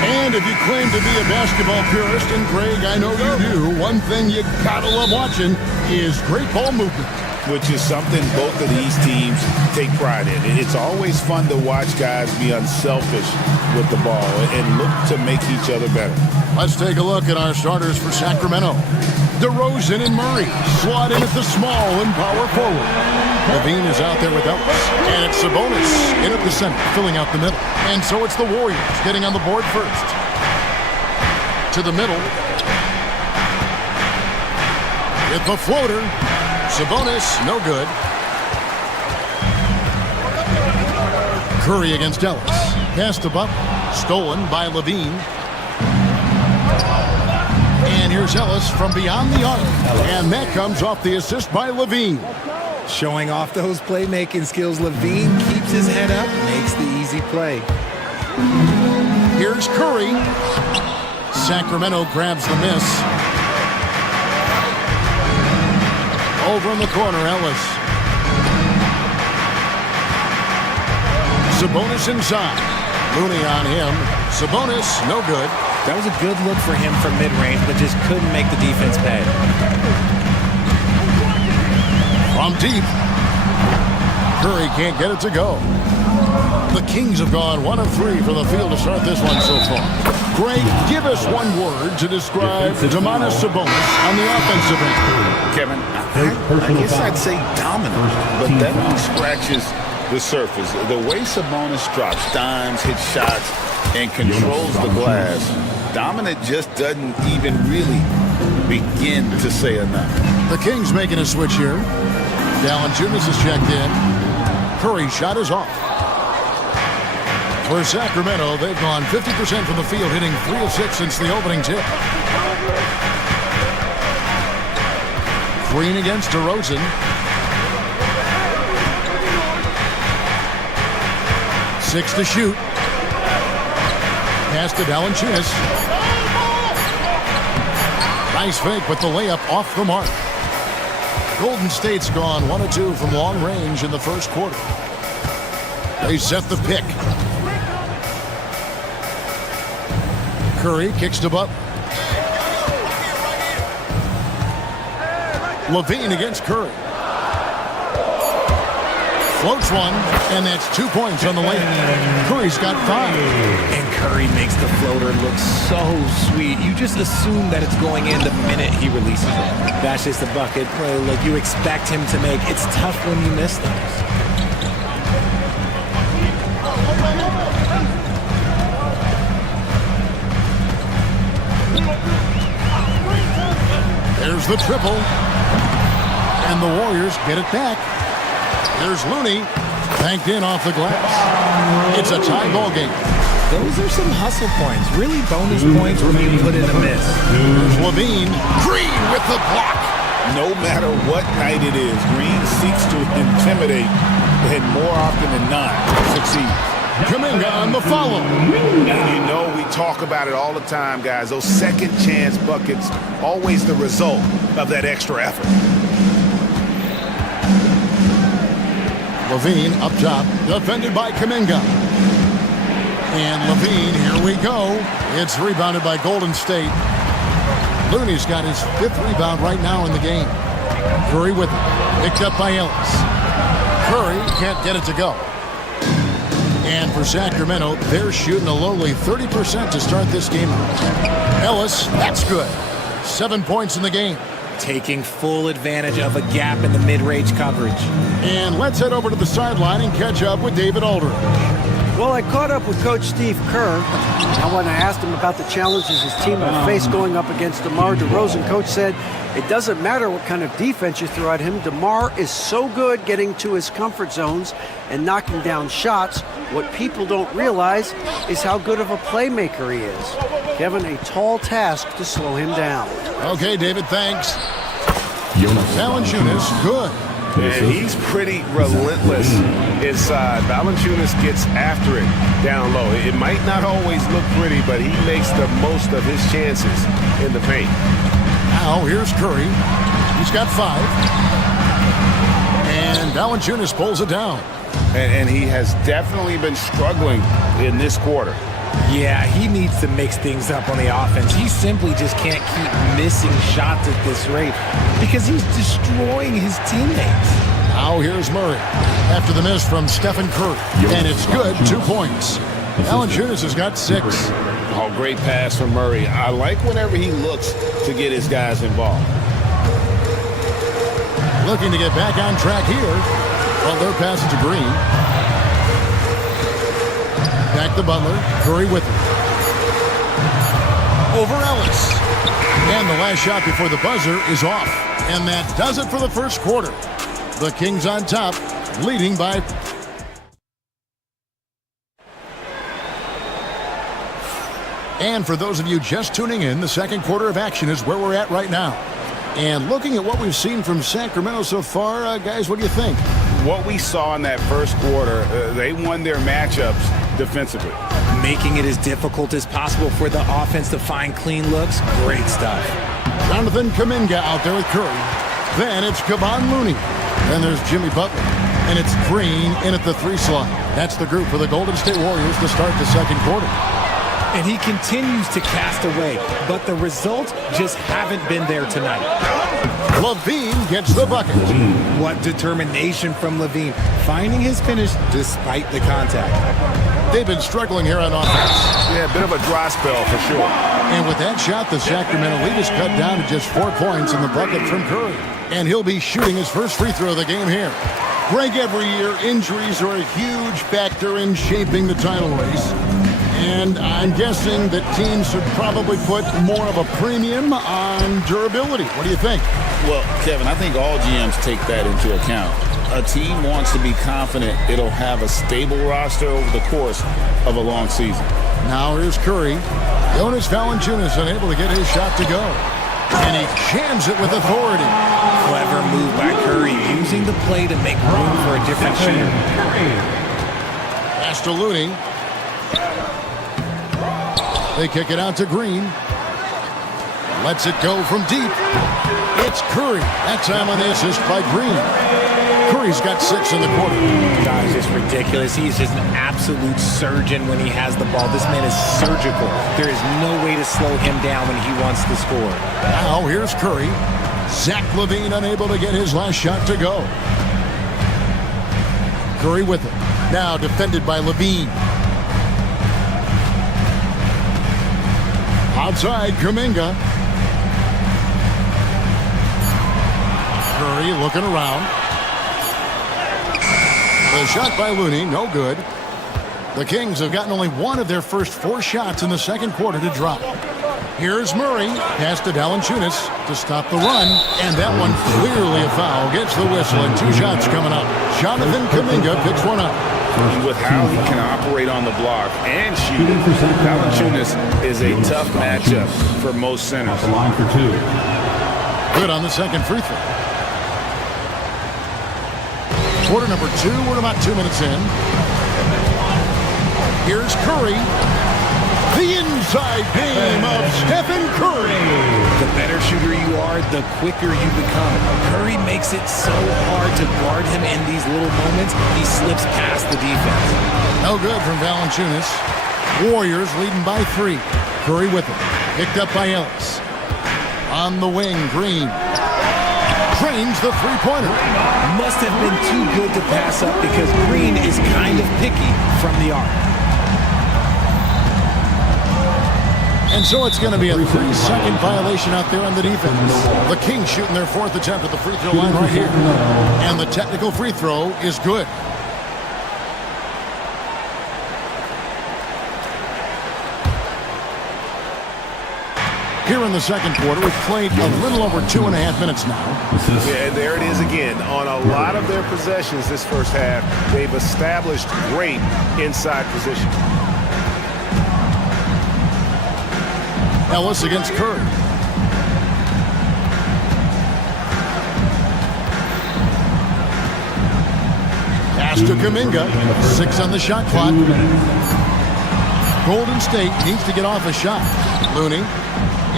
And if you claim to be a basketball purist, and Greg, I know you do, one thing you gotta love watching is great ball movement. Which is something both of these teams take pride in. It's always fun to watch guys be unselfish with the ball and look to make each other better. Let's take a look at our starters for Sacramento. DeRozan and Murray slot in at the small and power forward. Levine is out there with Ellis. And it's Sabonis in at the center, filling out the middle. And so it's the Warriors getting on the board first. To the middle. With the floater. Sabonis, no good. Curry against Ellis. Pass to Butler. Stolen by Levine. And here's Ellis from beyond the arc. And that comes off the assist by Levine. Showing off those playmaking skills, Levine keeps his head up, makes the easy play. Here's Curry. Sacramento grabs the miss. Over in the corner, Ellis. Sabonis inside. Looney on him. Sabonis, no good. That was a good look for him from mid-range, but just couldn't make the defense pay. From deep. Curry can't get it to go. The Kings have gone 1 of 3 from the field to start this one so far. Greg, give us one word to describe Domantas Sabonis on the offensive end. Kevin, I guess I'd say dominant, but that only scratches the surface. The way Sabonis drops dimes, hits shots, and controls the glass, dominant just doesn't even really begin to say enough. The Kings making a switch here. Valanciunas is checked in. Curry's shot is off. For Sacramento, they've gone 50% from the field, hitting 3 of 6 since the opening tip. Green against DeRozan. 6 to shoot. Pass to Valanciunas. Nice fake with the layup off the mark. Golden State's gone 1 of 2 from long range in the first quarter. They set the pick. Curry kicks to Butler. Levine against Curry. Floats one, and that's 2 points on the layup. Curry's got 5. And Curry makes the floater look so sweet. You just assume that it's going in the minute he releases it. That's just the bucket like you expect him to make. It's tough when you miss those. There's the triple. And the Warriors get it back. There's Looney, banked in off the glass. It's a tie ball game. Those are some hustle points. Really bonus points when you put in a miss. There's Levine. Green with the block. No matter what night it is, Green seeks to intimidate and more often than not succeed. Kuminga on the follow. And you know we talk about it all the time, guys. Those second chance buckets, always the result of that extra effort. Levine up top, defended by Kuminga. And Levine, here we go. It's rebounded by Golden State. Looney's got his 5th rebound right now in the game. Curry with it, picked up by Ellis. Curry can't get it to go. And for Sacramento, they're shooting a lowly 30% to start this game. Ellis, that's good. 7 points in the game. Taking full advantage of a gap in the mid-range coverage. And let's head over to the sideline and catch up with David Aldridge. Well, I caught up with Coach Steve Kerr. Now, when I asked him about the challenges his team will face going up against DeMar DeRozan, Coach said it doesn't matter what kind of defense you throw at him. DeMar is so good getting to his comfort zones and knocking down shots. What people don't realize is how good of a playmaker he is. Kevin, a tall task to slow him down. Okay, David, thanks. Valanciunas, good. And he's pretty relentless inside. Valanciunas gets after it down low. It might not always look pretty, but he makes the most of his chances in the paint. Now, here's Curry. He's got 5. And Valanciunas pulls it down. And he has definitely been struggling in this quarter. Yeah, he needs to mix things up on the offense. He simply just can't keep missing shots at this rate because he's destroying his teammates. Now here's Murray after the miss from Stephen Curry. And it's good, 2 points. Valanciunas has got 6. Oh, great pass from Murray. I like whenever he looks to get his guys involved. Looking to get back on track here. Well, their pass it to Green. Back to Butler. Curry with it. Over Ellis. And the last shot before the buzzer is off. And that does it for the first quarter. The Kings on top, leading by... And for those of you just tuning in, the second quarter of action is where we're at right now. And looking at what we've seen from Sacramento so far, guys, what do you think? What we saw in that first quarter, they won their matchups defensively. Making it as difficult as possible for the offense to find clean looks. Great stuff. Jonathan Kuminga out there with Curry. Then it's Kevon Looney. Then there's Jimmy Butler. And it's Green in at the 3 slot. That's the group for the Golden State Warriors to start the second quarter. And he continues to cast away, but the results just haven't been there tonight. Levine gets the bucket. What determination from Levine, finding his finish despite the contact. They've been struggling here on offense. Yeah, a bit of a dry spell for sure. And with that shot, the Sacramento lead is cut down to just 4 points in the bucket from Curry. And he'll be shooting his first free throw of the game here. Greg, every year, injuries are a huge factor in shaping the title race. And I'm guessing that teams should probably put more of a premium on durability. What do you think? Well, Kevin, I think all GMs take that into account. A team wants to be confident it'll have a stable roster over the course of a long season. Now here's Curry. Jonas Valanciunas unable to get his shot to go. And he jams it with authority. Clever move by Curry, using the play to make room for a different shooter. Pass to Looney. They kick it out to Green. Lets it go from deep. It's Curry. That time on the assist by Green. Curry's got 6 in the quarter. Guys, it's ridiculous. He's just an absolute surgeon when he has the ball. This man is surgical. There is no way to slow him down when he wants to score. Now here's Curry. Zach LaVine unable to get his last shot to go. Curry with it. Now defended by LaVine. Outside, Kuminga. Curry looking around. The shot by Looney, no good. The Kings have gotten only 1 of their first 4 shots in the second quarter to drop. Here's Murray, pass to Valanciunas to stop the run, and that one clearly a foul. Gets the whistle, and 2 shots coming up. Jonathan Kuminga picks one up. With how he can operate on the block and shoot, Valanciunas is a tough matchup for most centers. Line for 2. Good on the second free throw. Quarter number 2, we're about 2 minutes in. Here's Curry. The inside game of Stephen Curry. The better shooter you are, the quicker you become. Curry makes it so hard to guard him in these little moments. He slips past the defense. No good from Valanciunas. Warriors leading by 3. Curry with it. Picked up by Ellis. On the wing, Green. Drains the three-pointer. Must have been too good to pass up because Green is kind of picky from the arc. And so it's going to be a 3-second violation out there on the defense. The Kings shooting their 4th attempt at the free throw line right here. And the technical free throw is good. Here in the second quarter, we've played a little over 2.5 minutes now. Yeah, and there it is again. On a lot of their possessions this first half, they've established great inside position. Ellis against Curry. Pass to Kuminga. 6 on the shot clock. Golden State needs to get off a shot. Looney.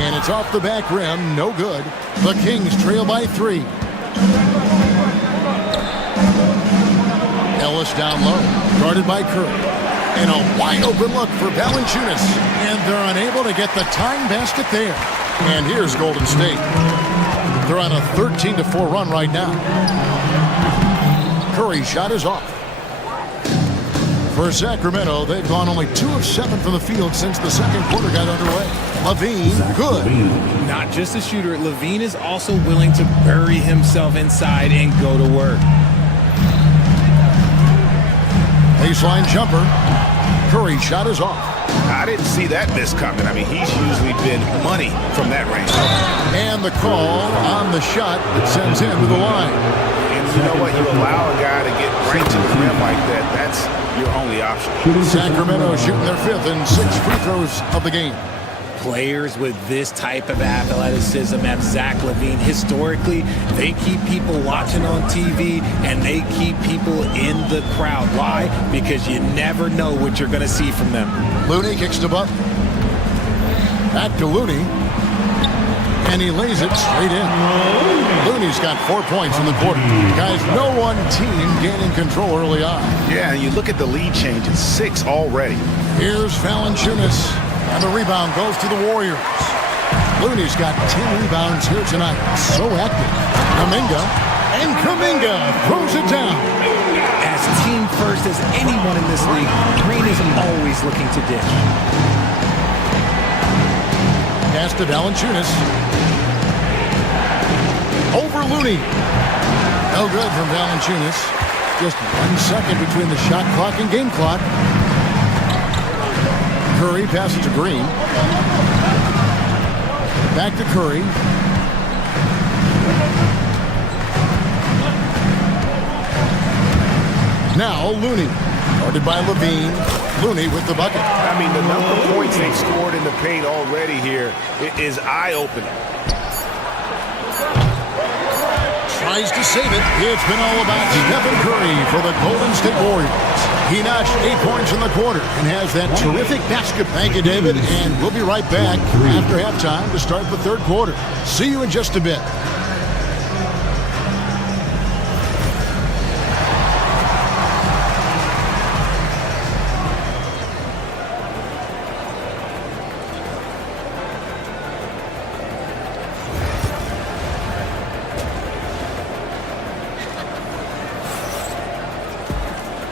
And it's off the back rim. No good. The Kings trail by 3. Ellis down low. Guarded by Curry. And a wide open look for Valanciunas. And they're unable to get the tying basket there. And here's Golden State. They're on a 13-4 run right now. Curry's shot is off. For Sacramento, they've gone only 2 of 7 from the field since the second quarter got underway. Levine, good. Not just a shooter, Levine is also willing to bury himself inside and go to work. Baseline jumper. Curry's shot is off. I didn't see that miss coming. I mean, he's usually been money from that range. And the call on the shot that sends him to the line. And you know what? You allow a guy to get right to the rim like that. That's your only option. Sacramento shooting their 5th and 6th free throws of the game. Players with this type of athleticism and Zach LaVine, historically, they keep people watching on TV and they keep people in the crowd. Why? Because you never know what you're going to see from them. Looney kicks to Butler. Back to Looney. And he lays it straight in. Looney's got 4 points in the quarter. Guys, no one team gaining control early on. Yeah, and you look at the lead change. It's 6 already. Here's Valanciunas. And the rebound goes to the Warriors. Looney's got 10 rebounds here tonight. So active. Kuminga. And Kuminga throws it down. As team first as anyone in this league, Green is always looking to dish. Pass to Valanciunas. Over Looney. No good from Valanciunas. Just 1 second between the shot clock and game clock. Curry passes to Green. Back to Curry. Now Looney. Guarded by Levine. Looney with the bucket. I mean, the number of points they've scored in the paint already here is eye-opening. Tries to save it. It's been all about Stephen Curry for the Golden State Warriors. He notched 8 points in the quarter and has that terrific basket. Thank you, David. And we'll be right back after halftime to start the third quarter. See you in just a bit.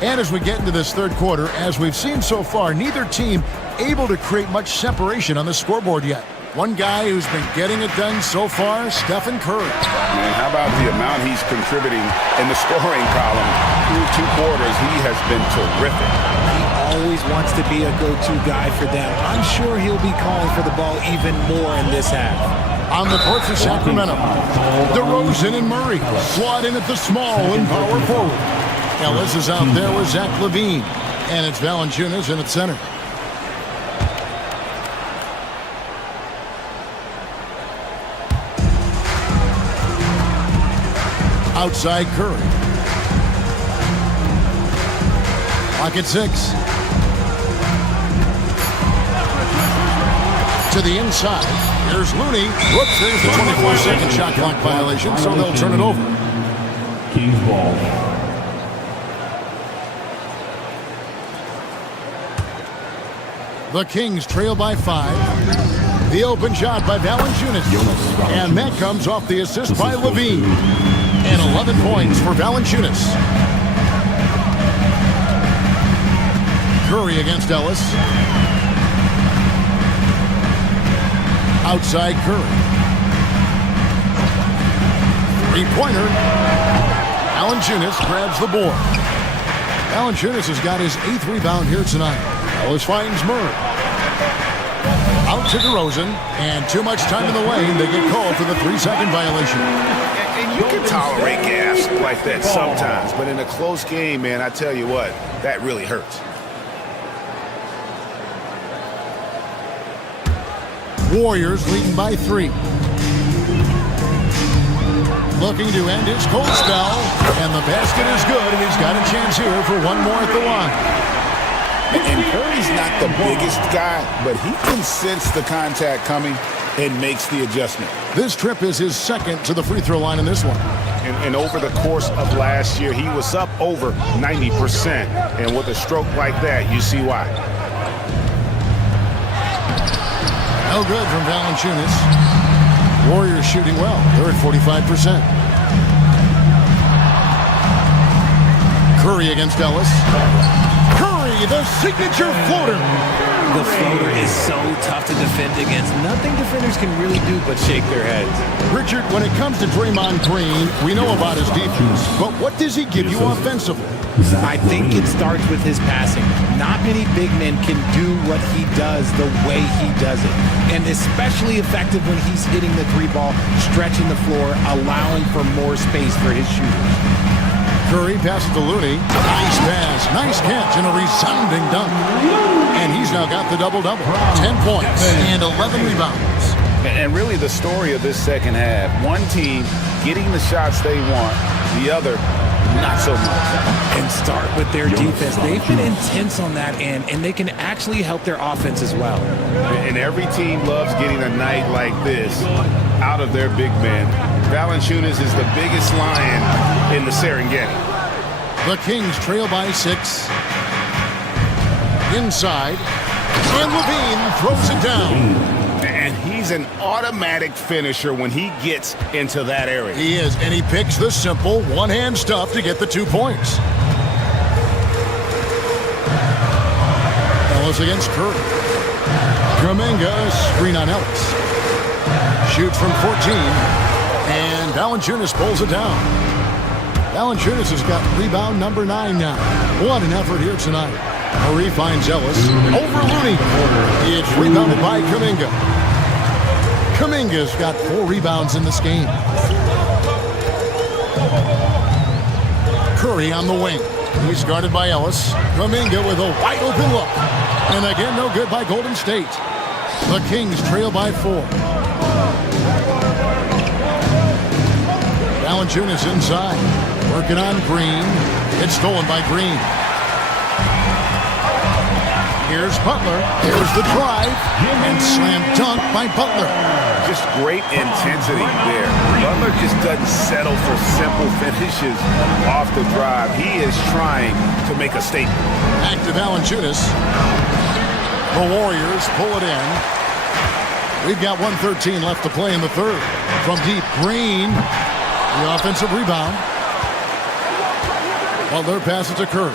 And as we get into this third quarter, as we've seen so far, neither team able to create much separation on the scoreboard yet. One guy who's been getting it done so far, Stephen Curry. Man, how about the amount he's contributing in the scoring column through 2 quarters? He has been terrific. He always wants to be a go-to guy for them. I'm sure he'll be calling for the ball even more in this half. On the court for Sacramento, DeRozan and Murray slot in at the small and power forward. Ellis is out there with Zach LaVine, and it's Valanciunas in at center. Outside Curry. Clock at 6. To the inside. Here's Looney. Whoops, there's the 24-second shot clock violation, so they'll turn it over. Kings ball. The Kings trail by 5. The open shot by Valanciunas. And that comes off the assist by Levine. And 11 points for Valanciunas. Curry against Ellis. Outside Curry. Three-pointer. Valanciunas grabs the board. Valanciunas has got his 8th rebound here tonight. Ellis finds Murray. Out to DeRozan, and too much time in the lane. They get called for the 3-second violation. And you can tolerate gas like that sometimes, but in a close game, man, I tell you what, that really hurts. Warriors leading by 3. Looking to end his cold spell, and the basket is good, and he's got a chance here for one more at the line. And Curry's not the biggest guy, but he can sense the contact coming and makes the adjustment. This trip is his second to the free throw line in this one. And over the course of last year, he was up over 90%. And with a stroke like that, you see why. No good from Valanciunas. Warriors shooting well. They're at 45%. Curry against Ellis. Curry, the signature floater. The floater is so tough to defend against. Nothing defenders can really do but shake their heads. Richard, when it comes to Draymond Green, we know about his defense, but what does he give you offensively? I think it starts with his passing. Not many big men can do what he does the way he does it. And especially effective when he's hitting the 3-ball, stretching the floor, allowing for more space for his shooters. Curry passes to Looney. Nice pass, nice catch, and a resounding dunk. And he's now got the double-double. 10 points and 11 rebounds. And really the story of this second half, one team getting the shots they want, the other not so much. And start with their defense. They've been intense on that end, and they can actually help their offense as well. And every team loves getting a night like this out of their big men. Valanciunas is the biggest lion in the Serengeti. The Kings trail by 6. Inside, and Levine throws it down. And he's an automatic finisher when he gets into that area. He is, and he picks the simple one-hand stuff to get the 2 points. Ellis against Curry. Kuminga, screen on Ellis. Shoots from 14, and Valanciunas pulls it down. Valanciunas has got rebound number 9 now. What an effort here tonight. Murray finds Ellis. Over Looney. It's rebounded by Kuminga. Kuminga's got 4 rebounds in this game. Curry on the wing. He's guarded by Ellis. Kuminga with a wide open look. And again, no good by Golden State. The Kings trail by 4. Valanciunas inside. Working on Green. It's stolen by Green. Here's Butler. Here's the drive. And slam dunk by Butler. Just great intensity there. Butler just doesn't settle for simple finishes off the drive. He is trying to make a statement. Back to Valanciunas. The Warriors pull it in. We've got 1:13 left to play in the third. From deep, Green. The offensive rebound. Butler passes to Curry.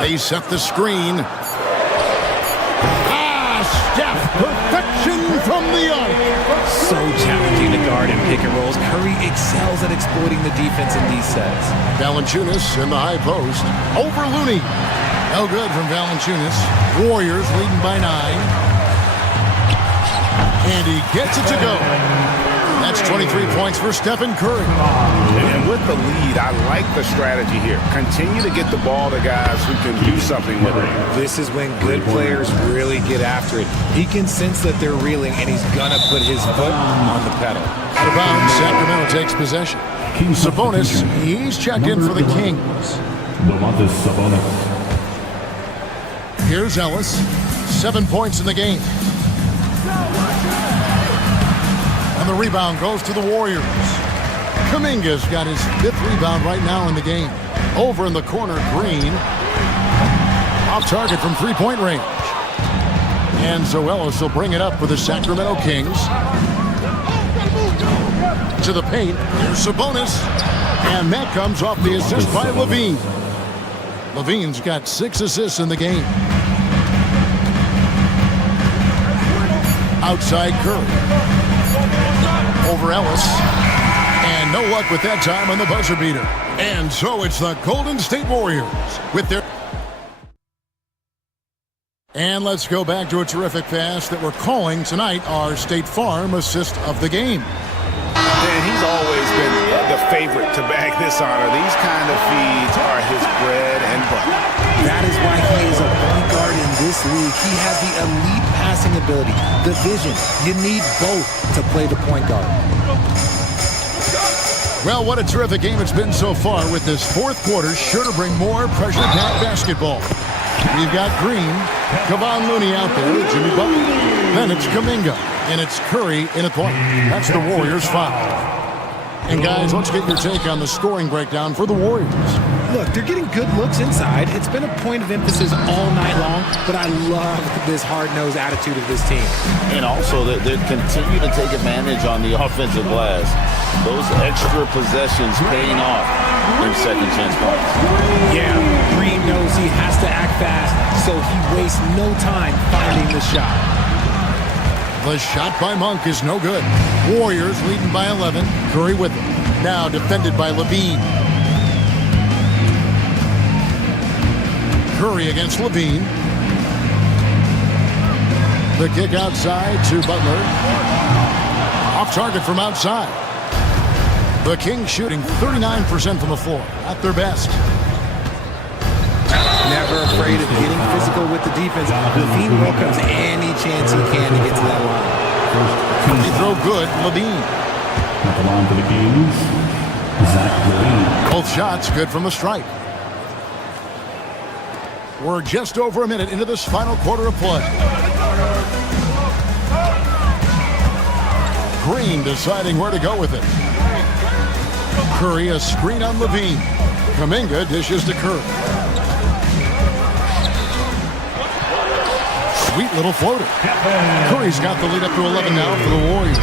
They set the screen. Steph, perfection from the arc. So challenging to guard in pick and rolls. Curry excels at exploiting the defense in these sets. Valanciunas in the high post. Over Looney. No good from Valanciunas. Warriors leading by 9. And he gets it to go. That's 23 points for Stephen Curry. And with the lead, I like the strategy here. Continue to get the ball to guys who can do something with it. This is when good players really get after it. He can sense that they're reeling, and he's going to put his foot on the pedal. Out of bounds, Sacramento takes possession. Sabonis, he's checked in for the Kings. Here's Ellis. 7 points in the game. And the rebound goes to the Warriors. Kuminga's got his 5th rebound right now in the game. Over in the corner, Green. Off target from 3-point range. And so Ellis will bring it up for the Sacramento Kings. To the paint. Here's Sabonis. And that comes off the assist by Levine. Levine's got 6 assists in the game. Outside Curry. Over Ellis. And no luck with that time on the buzzer beater. And so it's the Golden State Warriors with their And let's go back to a terrific pass that we're calling tonight our State Farm assist of the game. And he's always been the favorite to bag this honor. These kind of feeds are his bread and butter. That is why he is a point guard in this league. He has the elite passing ability, the vision. You need both to play the point guard. Well, what a terrific game it's been so far, with this fourth quarter sure to bring more pressure-packed basketball. We've got Green, Kevon Looney out there, Jimmy Butler. Then it's Kuminga, and it's Curry in at point. That's the Warriors' foul. And guys, let's get your take on the scoring breakdown for the Warriors. Look, they're getting good looks inside. It's been a point of emphasis all night long, but I love this hard-nosed attitude of this team. And also, they continue to take advantage on the offensive glass. Those extra possessions paying off in second chance points. Yeah, Green knows he has to act fast, so he wastes no time finding the shot. The shot by Monk is no good. Warriors leading by 11. Curry with it. Now defended by Levine. Curry against Levine. The kick outside to Butler. Off target from outside. The Kings shooting 39% from the floor. At their best. Never afraid of getting physical with the defense. Levine welcomes any chance he can to get to that line. He throw good, Levine. At the line for the Kings, Zach Levine. Both shots good from the stripe. We're just over a minute into this final quarter of play. Green deciding where to go with it. Curry a screen on Levine. Kuminga dishes to Curry. Sweet little floater. Curry's got the lead up to 11 now for the Warriors.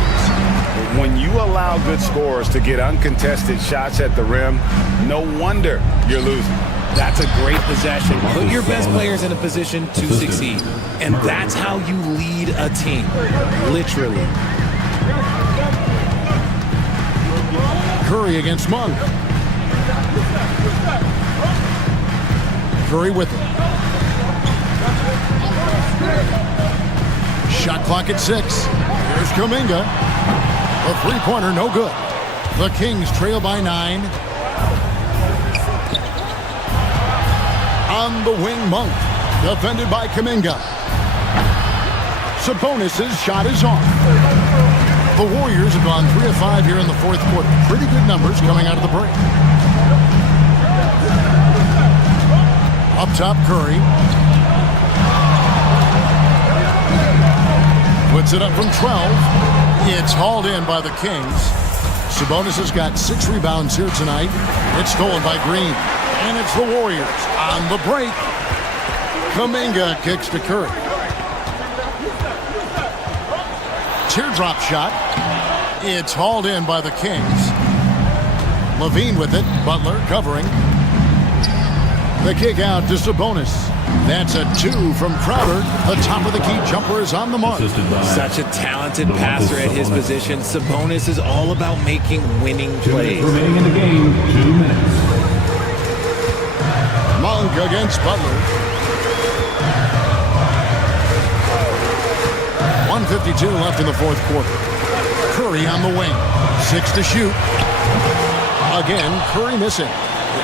When you allow good scorers to get uncontested shots at the rim, no wonder you're losing. That's a great possession. Put your best players in a position to succeed. And that's how you lead a team. Literally. Curry against Monk. Curry with it. Shot clock at 6. Here's Kuminga. The three-pointer, no good. The Kings trail by 9. On the wing, Monk. Defended by Kuminga. Sabonis' shot is off. The Warriors have gone 3 of 5 here in the fourth quarter. Pretty good numbers coming out of the break. Up top, Curry. Puts it up from 12. It's hauled in by the Kings. Sabonis has got 6 rebounds here tonight. It's stolen by Green. And it's the Warriors on the break. Kuminga kicks to Curry. Teardrop shot. It's hauled in by the Kings. Levine with it. Butler covering. The kick out to Sabonis. That's a 2 from Crowder. The top of the key jumper is on the mark. Such a talented passer at his position. Sabonis is all about making winning plays. Remaining in the game, 2 minutes. Monk against Butler. 1:52 left in the fourth quarter. Curry on the wing. 6 to shoot. Again, Curry missing.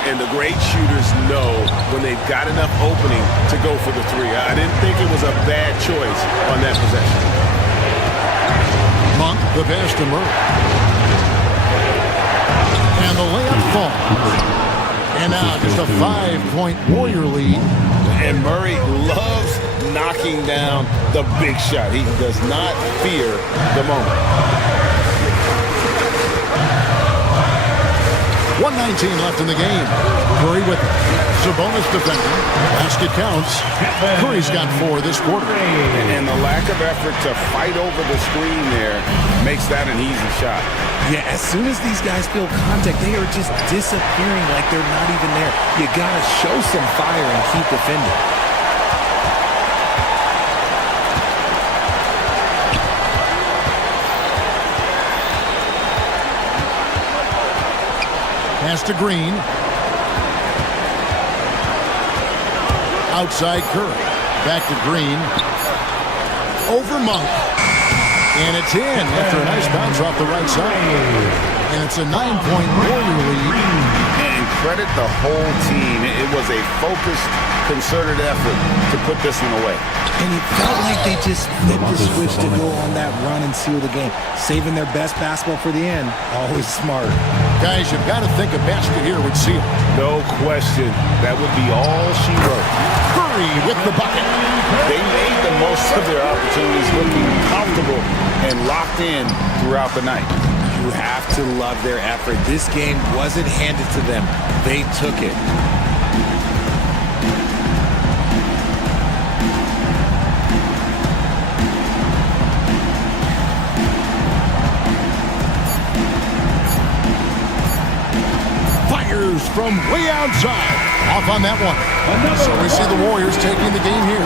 And the great shooters know when they've got enough opening to go for the 3. I didn't think it was a bad choice on that possession. Monk, the pass to Murray. And the layup falls. And now just a 5-point Warrior lead. And Murray loves knocking down the big shot. He does not fear the moment. 1:19 left in the game. Curry with it. Sabonis defending. Basket counts. Curry's got 4 this quarter. And the lack of effort to fight over the screen there makes that an easy shot. Yeah, as soon as these guys feel contact, they are just disappearing like they're not even there. You gotta show some fire and keep defending. Pass to Green. Outside Curry. Back to Green. Over Monk. And it's in after a nice bounce off the right side. And it's a 9-point Warrior lead. And credit the whole team. It was a focused, concerted effort to put this one away. And it felt like they just flipped the switch to go on that run and seal the game. Saving their best basketball for the end. Always smart. Guys, you've got to think a basket here would seal. No question. That would be all she wrote. Curry with the bucket. They made the most of their opportunities, looking comfortable and locked in throughout the night. You have to love their effort. This game wasn't handed to them. They took it. Fires from way outside. Off on that one. So we see the Warriors taking the game here.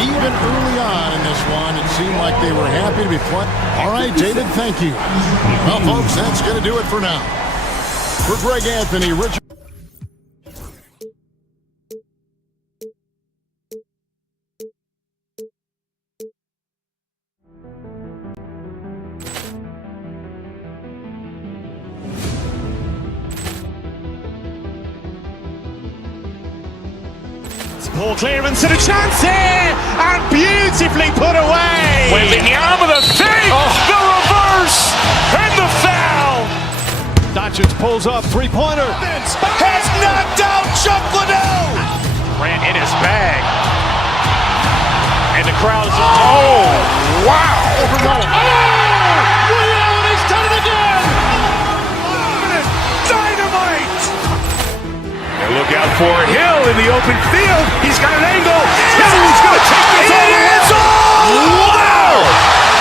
Even early on in this one, it seemed like they were happy to be playing. All right, David, thank you. Well, folks, that's going to do it for now. For Greg Anthony, Richard. Ball clearance and a chance here, and beautifully put away. Wembanyama the fake, the reverse, and the foul. Doncic pulls up, three-pointer. Has knocked out Chuck Liddell. Ran in his bag, and the crowd is. Oh, wow! Liddell, he's done it again. Dynamite! And look out for Hill in the open field. He's got an angle. Hill's going to take this all the way. Wow!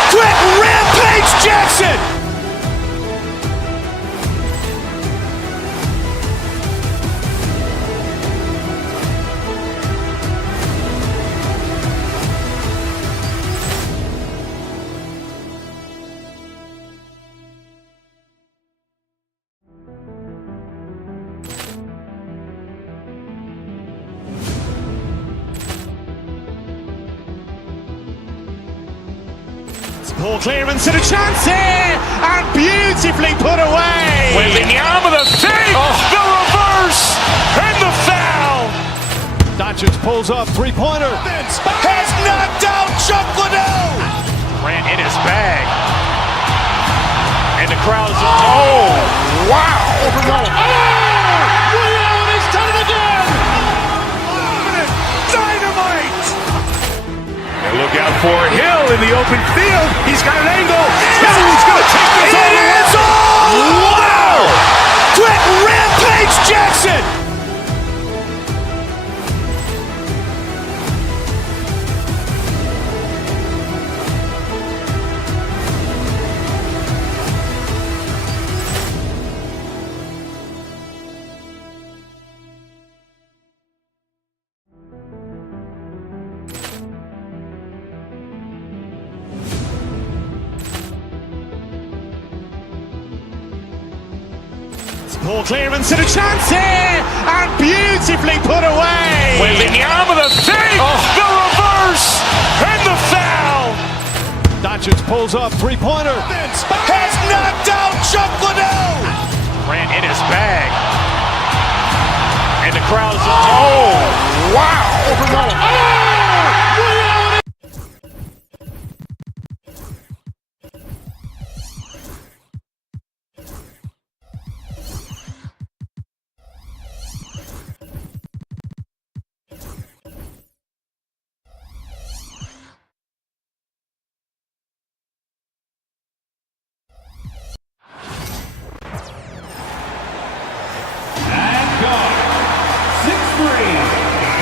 Quick Rampage Jackson! Ball clearance and a chance here, and beautifully put away. Wembanyama the fake, the reverse, and the foul. Doncic pulls up, three-pointer. Has knocked out Chuck Liddell. Ran in his bag, and the crowd is. Oh, wow! Liddell, he's done it again. Dynamite! And look out for Hill in the open field. He's got an angle. Hill's going to take this all the way. Wow! Quick Rampage Jackson! Ball clearance and a chance here, and beautifully put away. Wembanyama the fake, the reverse, and the foul. Doncic pulls up, three-pointer. Has knocked out Chuck Liddell. Ran in his bag, and the crowd is. Oh, wow!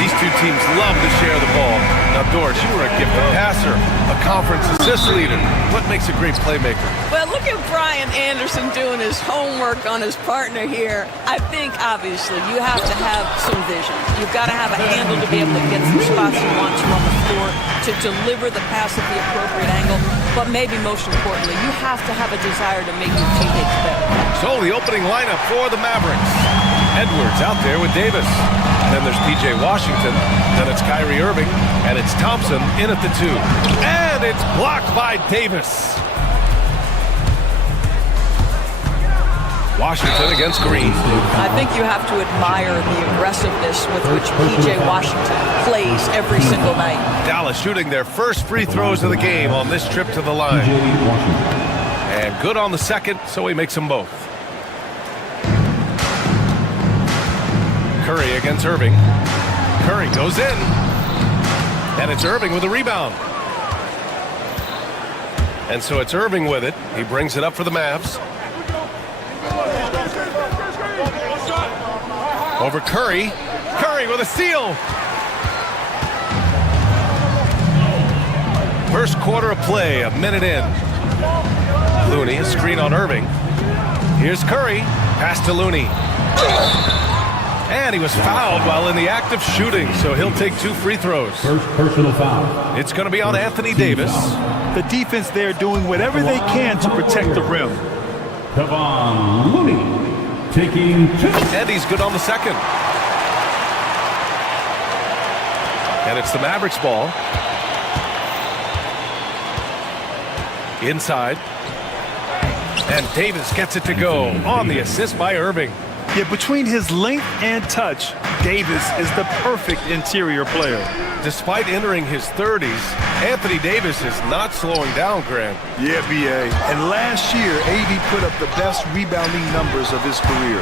These two teams love to share the ball. Now, Doris, you were a gifted passer, a conference assist leader. What makes a great playmaker? Well, look at Brian Anderson doing his homework on his partner here. I think, obviously, you have to have some vision. You've got to have a handle to be able to get some spots you want to on the floor, to deliver the pass at the appropriate angle. But maybe most importantly, you have to have a desire to make your teammates better. So, the opening lineup for the Mavericks. Edwards out there with Davis. Then there's P.J. Washington. Then it's Kyrie Irving. And it's Thompson in at the 2. And it's blocked by Davis. Washington against Green. I think you have to admire the aggressiveness with which P.J. Washington plays every single night. Dallas shooting their first free throws of the game on this trip to the line. And good on the second, so he makes them both. Curry against Irving. Curry goes in. And it's Irving with a rebound. And so it's Irving with it. He brings it up for the Mavs. Over Curry. Curry with a steal. First quarter of play, a minute in. Looney, a screen on Irving. Here's Curry. Pass to Looney. And he was fouled while in the act of shooting, so he'll take 2 free throws. First personal foul. It's going to be on Anthony Davis. The defense there doing whatever they can to protect the rim. Kevon Looney taking 2. And he's good on the second. And it's the Mavericks ball. Inside. And Davis gets it to go on the assist by Irving. Yeah, between his length and touch, Davis is the perfect interior player. Despite entering his 30s, Anthony Davis is not slowing down, Grant. Yeah, B.A. And last year, AD put up the best rebounding numbers of his career.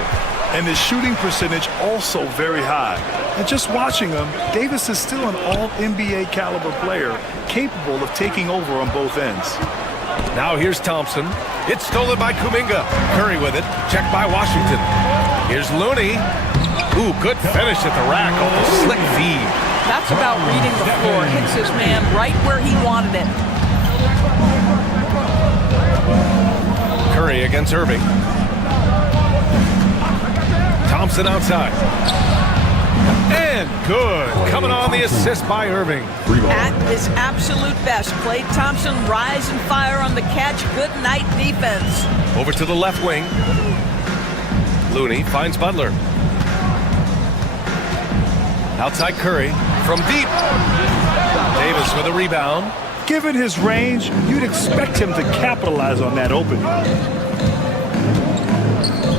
And his shooting percentage also very high. And just watching him, Davis is still an all-NBA caliber player, capable of taking over on both ends. Now here's Thompson. It's stolen by Kuminga. Curry with it. Checked by Washington. Here's Looney. Ooh, good finish at the rack on the slick feed. That's about reading the floor. Hits his man right where he wanted it. Curry against Irving. Thompson outside. And good. Coming on the assist by Irving. At his absolute best, Klay Thompson rise and fire on the catch. Good night defense. Over to the left wing. Looney finds Butler. Outside Curry from deep. Davis with a rebound. Given his range, you'd expect him to capitalize on that opening.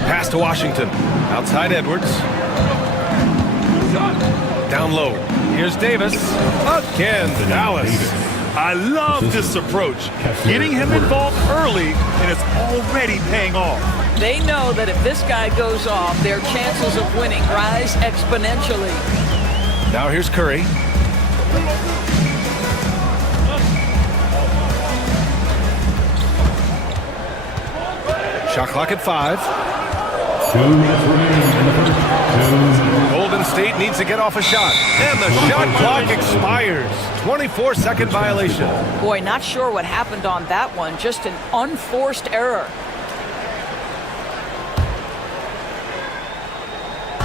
Pass to Washington. Outside Edwards. Down low. Here's Davis. Again, Dallas. I love this approach. Getting him involved early, and it's already paying off. They know that if this guy goes off, their chances of winning rise exponentially. Now here's Curry. Shot clock at 5. 2 minutes remaining in the first. Golden State needs to get off a shot. And the shot clock expires. 24-second violation. Boy, not sure what happened on that one. Just an unforced error.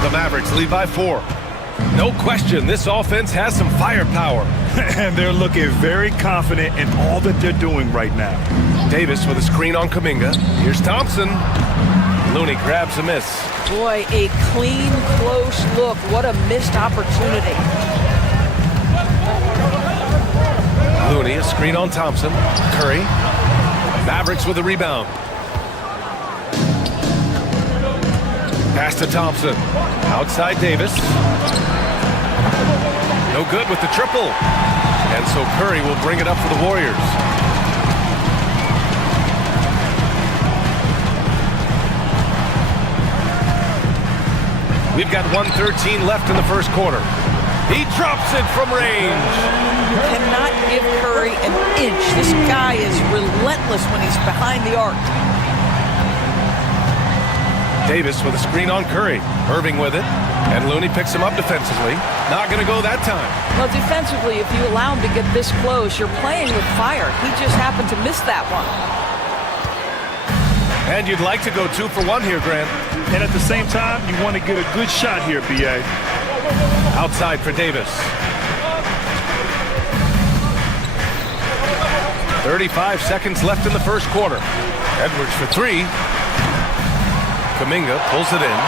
The Mavericks lead by 4. No question, this offense has some firepower. And they're looking very confident in all that they're doing right now. Davis with a screen on Kuminga. Here's Thompson. Looney grabs a miss. Boy, a clean, close look. What a missed opportunity. Looney, a screen on Thompson. Curry. Mavericks with a rebound. Pass to Thompson. Outside Davis. No good with the triple. And so Curry will bring it up for the Warriors. We've got 1:13 left in the first quarter. He drops it from range. You cannot give Curry an inch. This guy is relentless when he's behind the arc. Davis with a screen on Curry. Irving with it. And Looney picks him up defensively. Not going to go that time. Well, defensively, if you allow him to get this close, you're playing with fire. He just happened to miss that one. And you'd like to go 2 for 1 here, Grant. And at the same time, you want to get a good shot here, B.A. Outside for Davis. 35 seconds left in the first quarter. Edwards for 3. Kuminga pulls it in.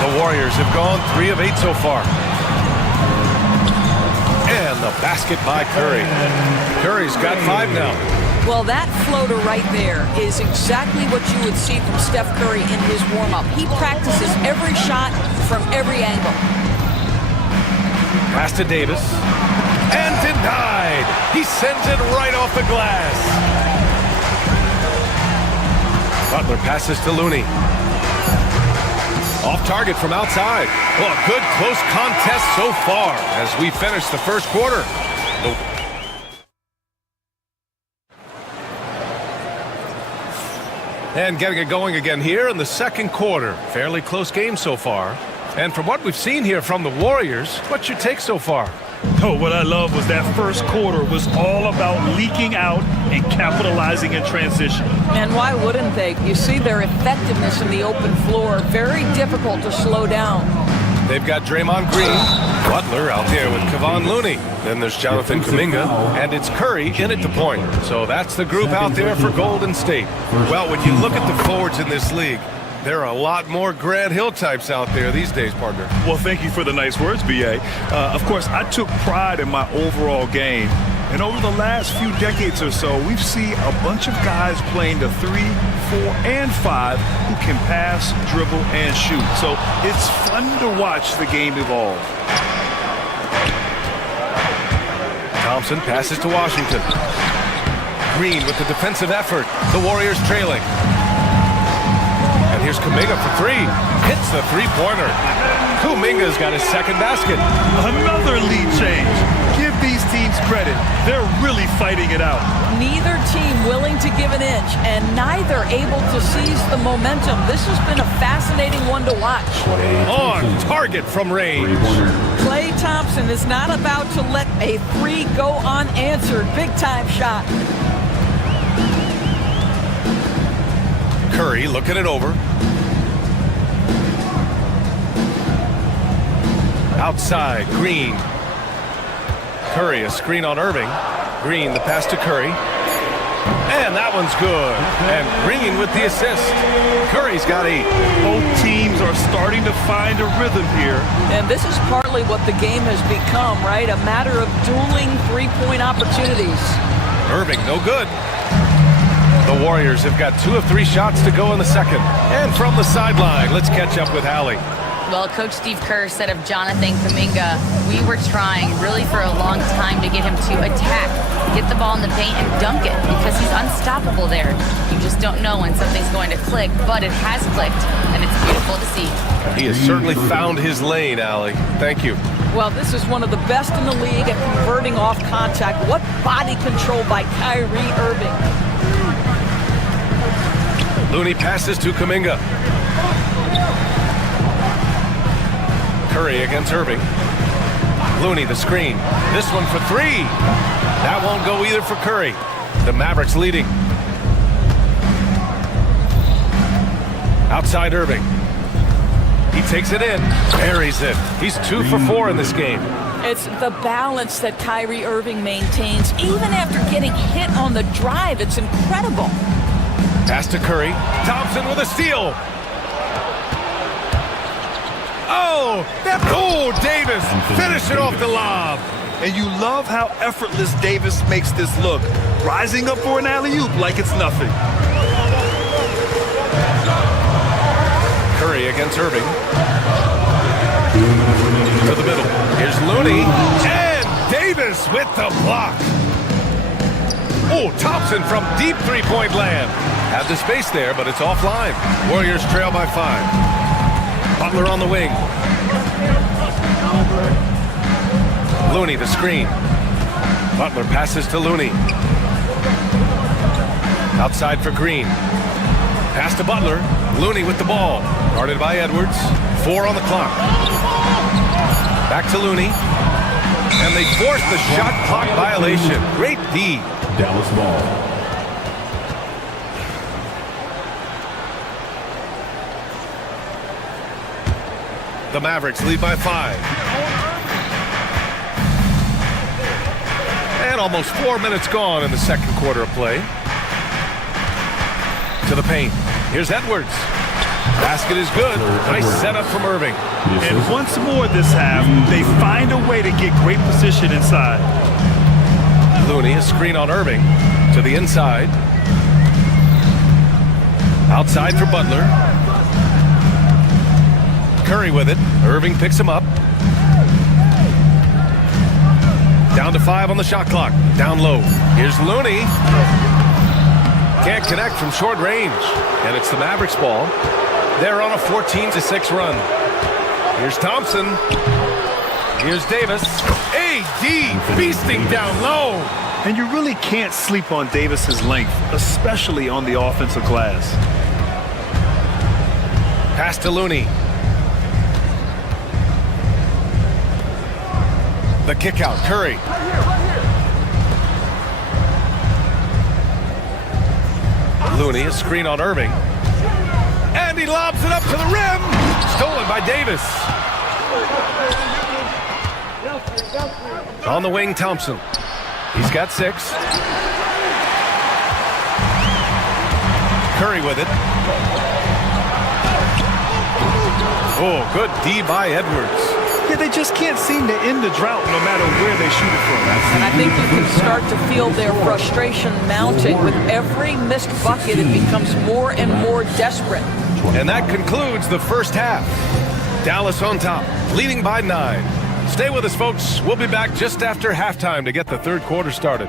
The Warriors have gone 3 of 8 so far. And the basket by Curry. Curry's got 5 now. Well, that floater right there is exactly what you would see from Steph Curry in his warm-up. He practices every shot from every angle. Pass to Davis. And denied. He sends it right off the glass. Butler passes to Looney. Off target from outside. Well, a good close contest so far as we finish the first quarter. And getting it going again here in the second quarter. Fairly close game so far. And from what we've seen here from the Warriors, what's your take so far? Oh, what I love was that first quarter was all about leaking out and capitalizing in transition. And why wouldn't they? You see their effectiveness in the open floor. Very difficult to slow down. They've got Draymond Green, Butler out there with Kevon Looney. Then there's Jonathan Kuminga, and it's Curry in at the point. So that's the group out there for Golden State. Well, when you look at the forwards in this league, there are a lot more Grant Hill types out there these days, partner. Well, thank you for the nice words, B.A. Of course, I took pride in my overall game. And over the last few decades or so, we've seen a bunch of guys playing the 3, 4, and 5 who can pass, dribble, and shoot. So it's fun to watch the game evolve. Thompson passes to Washington. Green with the defensive effort. The Warriors trailing. And here's Kuminga for 3. Hits the three-pointer. Kuminga's got his second basket. Another lead change. Give these teams credit. They're really fighting it out. Neither team willing to give an inch, and neither able to seize the momentum. This has been a fascinating one to watch. On target from range. Klay Thompson is not about to let a 3 go unanswered. Big-time shot. Curry looking it over. Outside, Green. Curry, a screen on Irving. Green, the pass to Curry. And that one's good. And Green with the assist. Curry's got 8. Both teams are starting to find a rhythm here. And this is partly what the game has become, right? A matter of dueling three-point opportunities. Irving, no good. The Warriors have got 2 of 3 shots to go in the second. And from the sideline, let's catch up with Hallie. Well, Coach Steve Kerr said of Jonathan Kuminga, we were trying really for a long time to get him to attack, get the ball in the paint and dunk it because he's unstoppable there. You just don't know when something's going to click, but it has clicked, and it's beautiful to see. He has certainly found his lane, Allie. Thank you. Well, this is one of the best in the league at converting off contact. What body control by Kyrie Irving. Looney passes to Kuminga. Curry against Irving. Looney the screen. This one for 3. That won't go either for Curry. The Mavericks leading. Outside Irving. He takes it in. Buries it. He's 2 for 4 in this game. It's the balance that Kyrie Irving maintains even after getting hit on the drive. It's incredible. Pass to Curry. Thompson with a steal. Davis finishing off the lob. And you love how effortless Davis makes this look. Rising up for an alley-oop like it's nothing. Curry against Irving. To the middle. Here's Looney. And Davis with the block. Oh, Thompson from deep three-point land. Had the space there, but it's offline. Warriors trail by 5. Butler on the wing. Looney the screen. Butler passes to Looney. Outside for Green. Pass to Butler. Looney with the ball. Guarded by Edwards. 4 on the clock. Back to Looney. And they force the shot clock violation. Great D. Dallas ball. The Mavericks lead by 5. And almost 4 minutes gone in the second quarter of play. To the paint. Here's Edwards. Basket is good. Nice setup from Irving. And once more this half, they find a way to get great position inside. Looney, a screen on Irving to the inside. Outside for Butler. Curry with it. Irving picks him up. Down to 5 on the shot clock. Down low. Here's Looney. Can't connect from short range. And it's the Mavericks ball. They're on a 14-6 run. Here's Thompson. Here's Davis. AD feasting down low. And you really can't sleep on Davis's length, especially on the offensive glass. Pass to Looney. The kick out, Curry. Looney, a screen on Irving. And he lobs it up to the rim. Stolen by Davis. On the wing, Thompson. He's got 6. Curry with it. Oh, good D by Edwards. Yeah, they just can't seem to end the drought no matter where they shoot it from. And I think you can start to feel their frustration mounting. With every missed bucket, it becomes more and more desperate. And that concludes the first half. Dallas on top, leading by 9. Stay with us, folks. We'll be back just after halftime to get the third quarter started.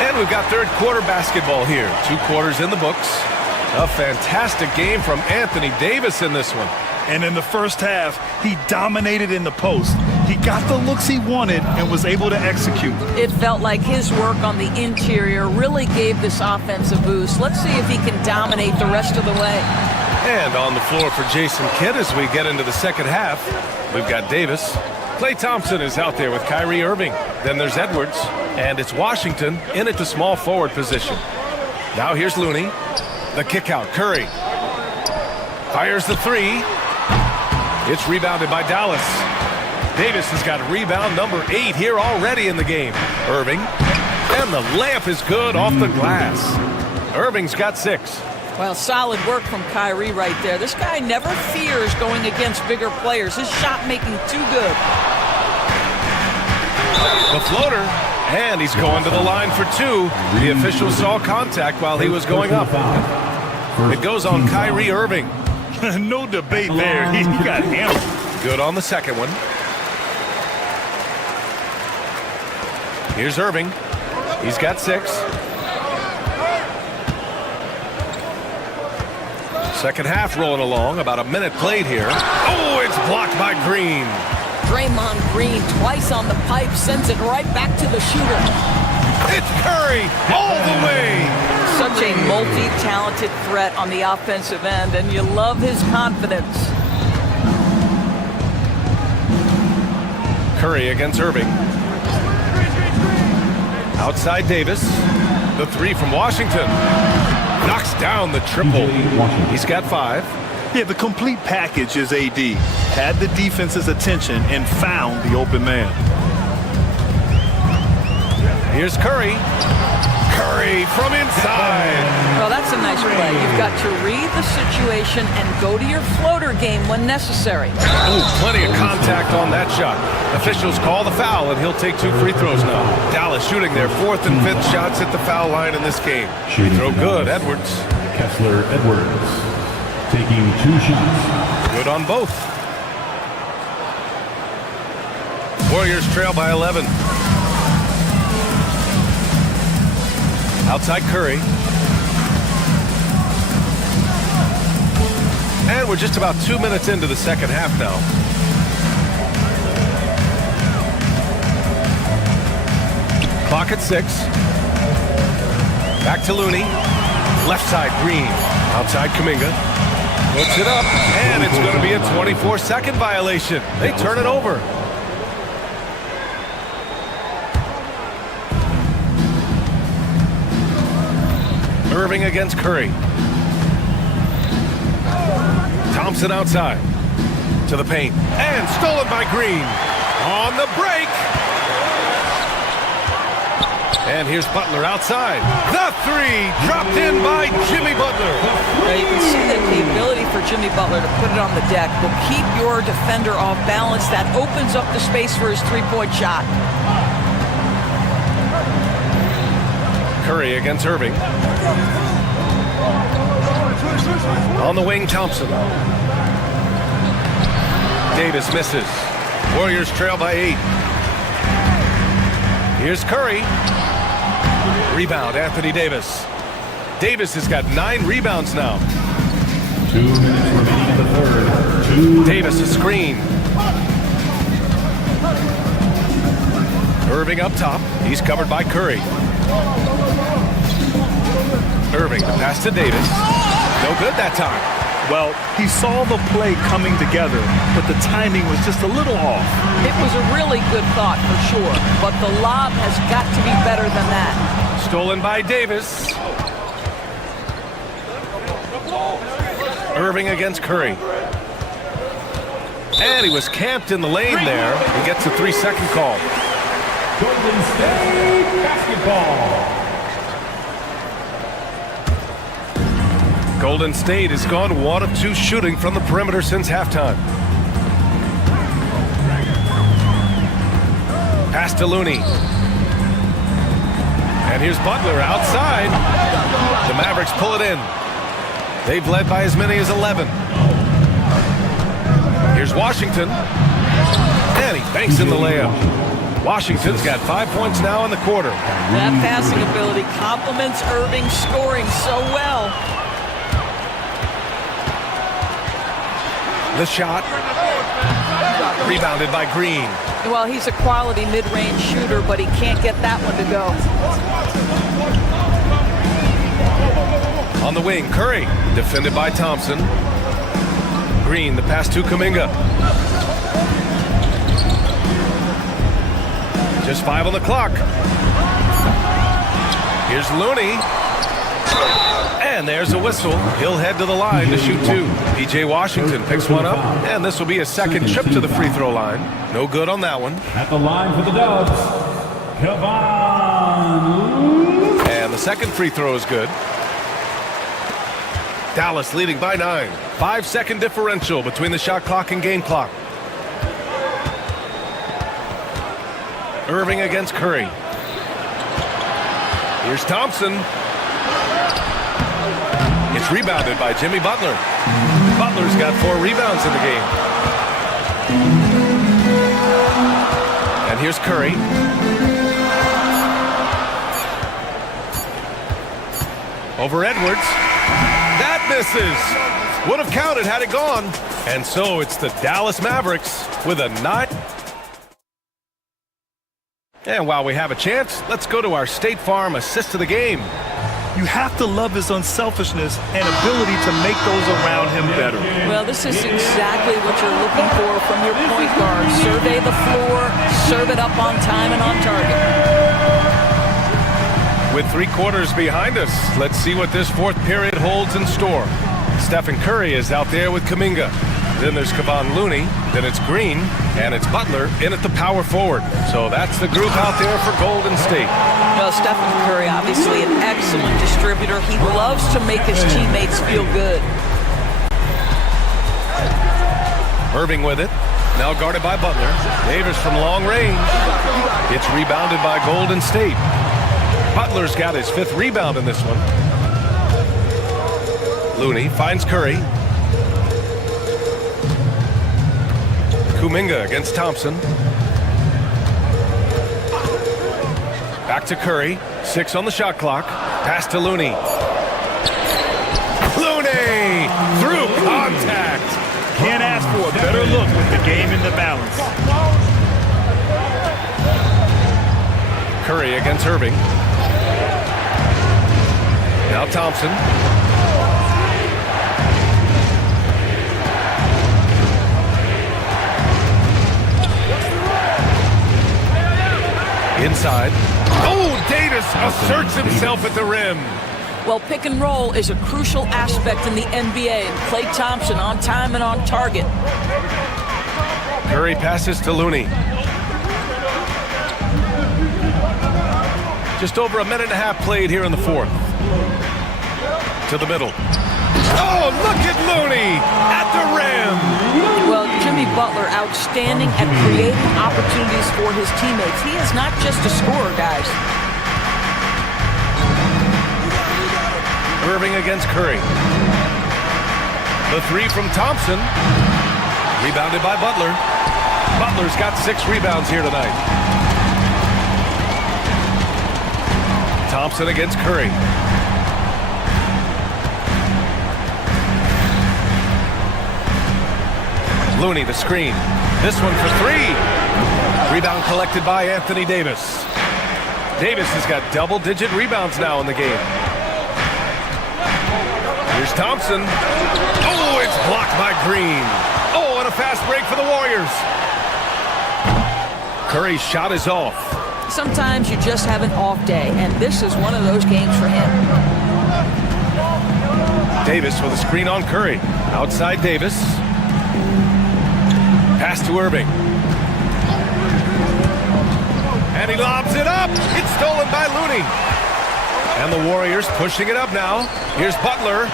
And we've got third quarter basketball here. 2 quarters in the books. A fantastic game from Anthony Davis in this one. And in the first half, he dominated in the post. He got the looks he wanted and was able to execute. It felt like his work on the interior really gave this offense a boost. Let's see if he can dominate the rest of the way. And on the floor for Jason Kidd as we get into the second half, we've got Davis. Klay Thompson is out there with Kyrie Irving. Then there's Edwards. And it's Washington in at the small forward position. Now here's Looney. The kick out, Curry. Fires the 3. It's rebounded by Dallas. Davis has got rebound number 8 here already in the game. Irving. And the layup is good off the glass. Irving's got 6. Well, solid work from Kyrie right there. This guy never fears going against bigger players. His shot making too good. The floater. And he's going to the line for 2. The official saw contact while he was going up. It goes on Kyrie Irving. No debate there. He got hammered. Good on the second one. Here's Irving. He's got 6. Second half rolling along. About a minute played here. Oh, it's blocked by Green. Draymond Green twice on the pipe, sends it right back to the shooter. It's Curry all the way. Such a multi-talented threat on the offensive end, and you love his confidence. Curry against Irving. Outside Davis. The 3 from Washington. Knocks down the triple. He's got 5. Yeah, the complete package is AD. Had the defense's attention and found the open man. Here's Curry. Curry from inside. Well, that's a nice play. You've got to read the situation and go to your floater game when necessary. Oh, plenty of contact on that shot. Officials call the foul, and he'll take 2 free throws now. Dallas shooting their 4th and 5th shots at the foul line in this game. Free throw good, Edwards. Kessler Edwards taking 2 shots. Good on both. Warriors trail by 11. Outside Curry. And we're just about 2 minutes into the second half now. Clock at 6. Back to Looney. Left side, Green. Outside Kuminga. Puts it up, and it's going to be a 24-second violation. They turn it over. Irving against Curry. Thompson outside. To the paint. And stolen by Green. On the break. And here's Butler outside. The three dropped in by Jimmy Butler. Now you can see that the ability for Jimmy Butler to put it on the deck will keep your defender off balance. That opens up the space for his three-point shot. Curry against Irving. On the wing, Thompson. Davis misses. Warriors trail by 8. Here's Curry. Rebound, Anthony Davis. Davis has got 9 rebounds now. 2 minutes remaining in the third. Davis a screen. Irving up top. He's covered by Curry. Irving, the pass to Davis. No good that time. Well, he saw the play coming together, but the timing was just a little off. It was a really good thought for sure, but the lob has got to be better than that. Stolen by Davis. Irving against Curry. And he was camped in the lane there. He gets a 3-second call. Golden State basketball. Golden State has gone 1 of 2 shooting from the perimeter since halftime. Pass to Looney. And here's Butler outside. The Mavericks pull it in. They've led by as many as 11. Here's Washington. And he banks in the layup. Washington's got 5 points now in the quarter. That passing ability complements Irving scoring so well. The shot. Rebounded by Green. Well, he's a quality mid-range shooter, but he can't get that one to go. On the wing, Curry. Defended by Thompson. Green, the pass to Kuminga. Just 5 on the clock. Here's Looney. And there's a whistle. He'll head to the line to shoot 2. P.J. Washington picks one up, and this will be his second trip to the free throw line. No good on that one. At the line for the Dubs, Kevon. And the second free throw is good. Dallas leading by 9. 5-second differential between the shot clock and game clock. Irving against Curry. Here's Thompson. It's rebounded by Jimmy Butler. Butler's got 4 rebounds in the game. And here's Curry. Over Edwards. That misses. Would have counted had it gone. And so it's the Dallas Mavericks with a 9. And while we have a chance, let's go to our State Farm assist of the game. You have to love his unselfishness and ability to make those around him better. Well, this is exactly what you're looking for from your point guard. Survey the floor, serve it up on time and on target. With 3 quarters behind us, let's see what this 4th period holds in store. Stephen Curry is out there with Kuminga. Then there's Kevon Looney. Then it's Green. And it's Butler in at the power forward. So that's the group out there for Golden State. Well, Stephen Curry, obviously an excellent distributor. He loves to make his teammates feel good. Irving with it. Now guarded by Butler. Davis from long range. It's rebounded by Golden State. Butler's got his 5th rebound in this one. Looney finds Curry. Kuminga against Thompson. Back to Curry. 6 on the shot clock. Pass to Looney. Looney! Through contact! Can't ask for a better look with the game in the balance. Curry against Irving. Now Thompson. Inside. Oh, Davis asserts himself at the rim. Well, pick and roll is a crucial aspect in the NBA, and Klay Thompson on time and on target. Curry passes to Looney. Just over a minute and a half played here in the fourth. To the middle. Oh, look at Looney at the rim. Well, Jimmy Butler, outstanding at creating opportunities for his teammates. He is not just a scorer, guys. Irving against Curry. The three from Thompson. Rebounded by Butler. Butler's got 6 rebounds here tonight. Thompson against Curry. Looney, the screen. This one for 3. Rebound collected by Anthony Davis. Davis has got double-digit rebounds now in the game. Here's Thompson. Oh, it's blocked by Green. Oh, and a fast break for the Warriors. Curry's shot is off. Sometimes you just have an off day, and this is one of those games for him. Davis with a screen on Curry. Outside Davis. Pass to Irving. And he lobs it up. It's stolen by Looney. And the Warriors pushing it up now. Here's Butler.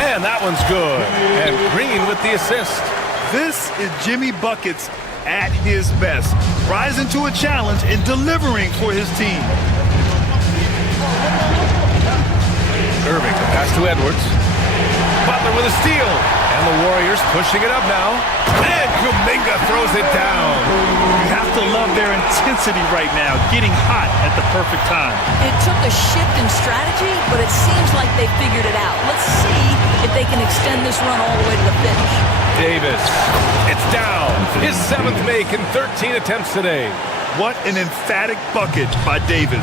And that one's good. And Green with the assist. This is Jimmy Buckets at his best, rising to a challenge and delivering for his team. Irving, the pass to Edwards. Butler with a steal. And the Warriors pushing it up now. And Kuminga throws it down. You have to love their intensity right now, getting hot at the perfect time. It took a shift in strategy, but it seems like they figured it out. Let's see if they can extend this run all the way to the finish. Davis, it's down. His 7th make in 13 attempts today. What an emphatic bucket by Davis.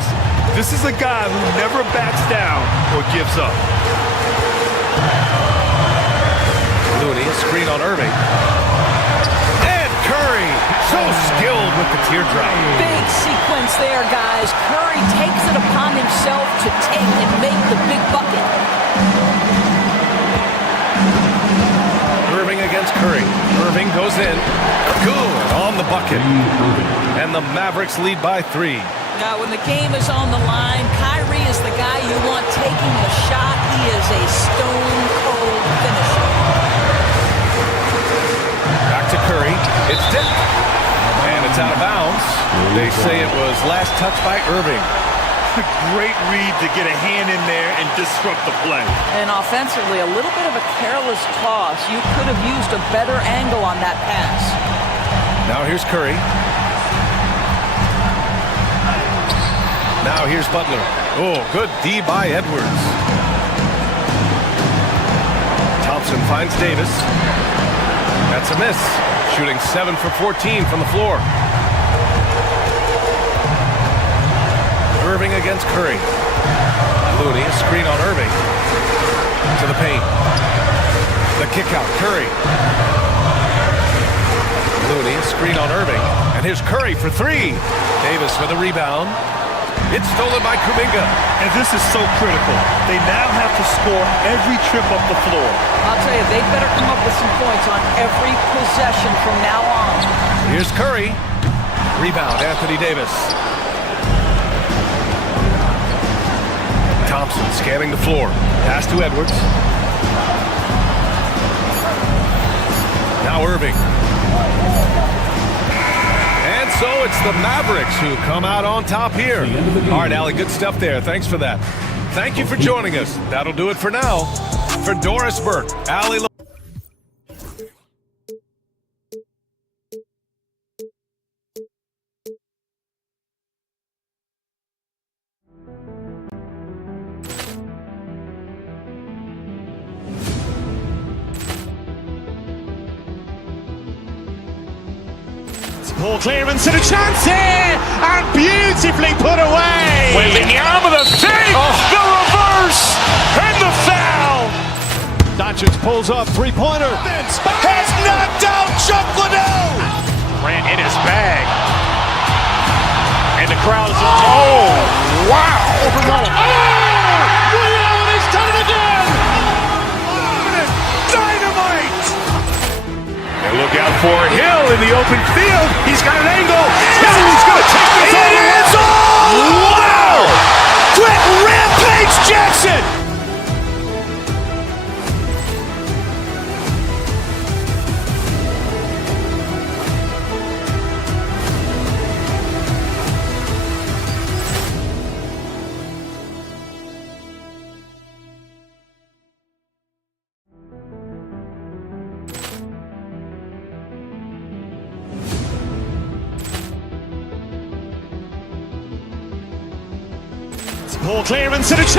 This is a guy who never backs down or gives up. Looney, a screen on Irving. And Curry, so skilled with the teardrop. Big sequence there, guys. Curry takes it upon himself to take and make the big bucket. Irving against Curry. Irving goes in. Good on the bucket. And the Mavericks lead by 3. Now, when the game is on the line, Kyrie is the guy you want taking the shot. He is a stone-cold finisher. Back to Curry. It's tipped. And it's out of bounds. They say it was last touched by Irving. Great read to get a hand in there and disrupt the play. And offensively, a little bit of a careless toss. You could have used a better angle on that pass. Now here's Curry. Now here's Butler. Oh, good D by Edwards. Thompson finds Davis. That's a miss. Shooting 7 for 14 from the floor. Irving against Curry. Looney, a screen on Irving. To the paint. The kick out, Curry. Looney, a screen on Irving. And here's Curry for 3. Davis with a rebound. It's stolen by Kuminga. And this is so critical. They now have to score every trip up the floor. I'll tell you, they better come up with some points on every possession from now on. Here's Curry. Rebound, Anthony Davis. Thompson scanning the floor. Pass to Edwards. Now Irving. And so it's the Mavericks who come out on top here. All right, Allie, good stuff there. Thanks for that. Thank you for joining us. That'll do it for now. For Doris Burke, Allie. Ball clearance and a chance here, and beautifully put away. Wembanyama the save, the reverse, and the foul. Doncic pulls up, three-pointer. Has knocked out Chuck Liddell. Ran in his bag, and the crowd is. Oh, wow! Liddell has done it again. Dynamite. And look out for Hill in the open field. He's got an angle. Hill's going to take this all the way. Wow! Quick rampage Jackson! Ball clearance and a chance.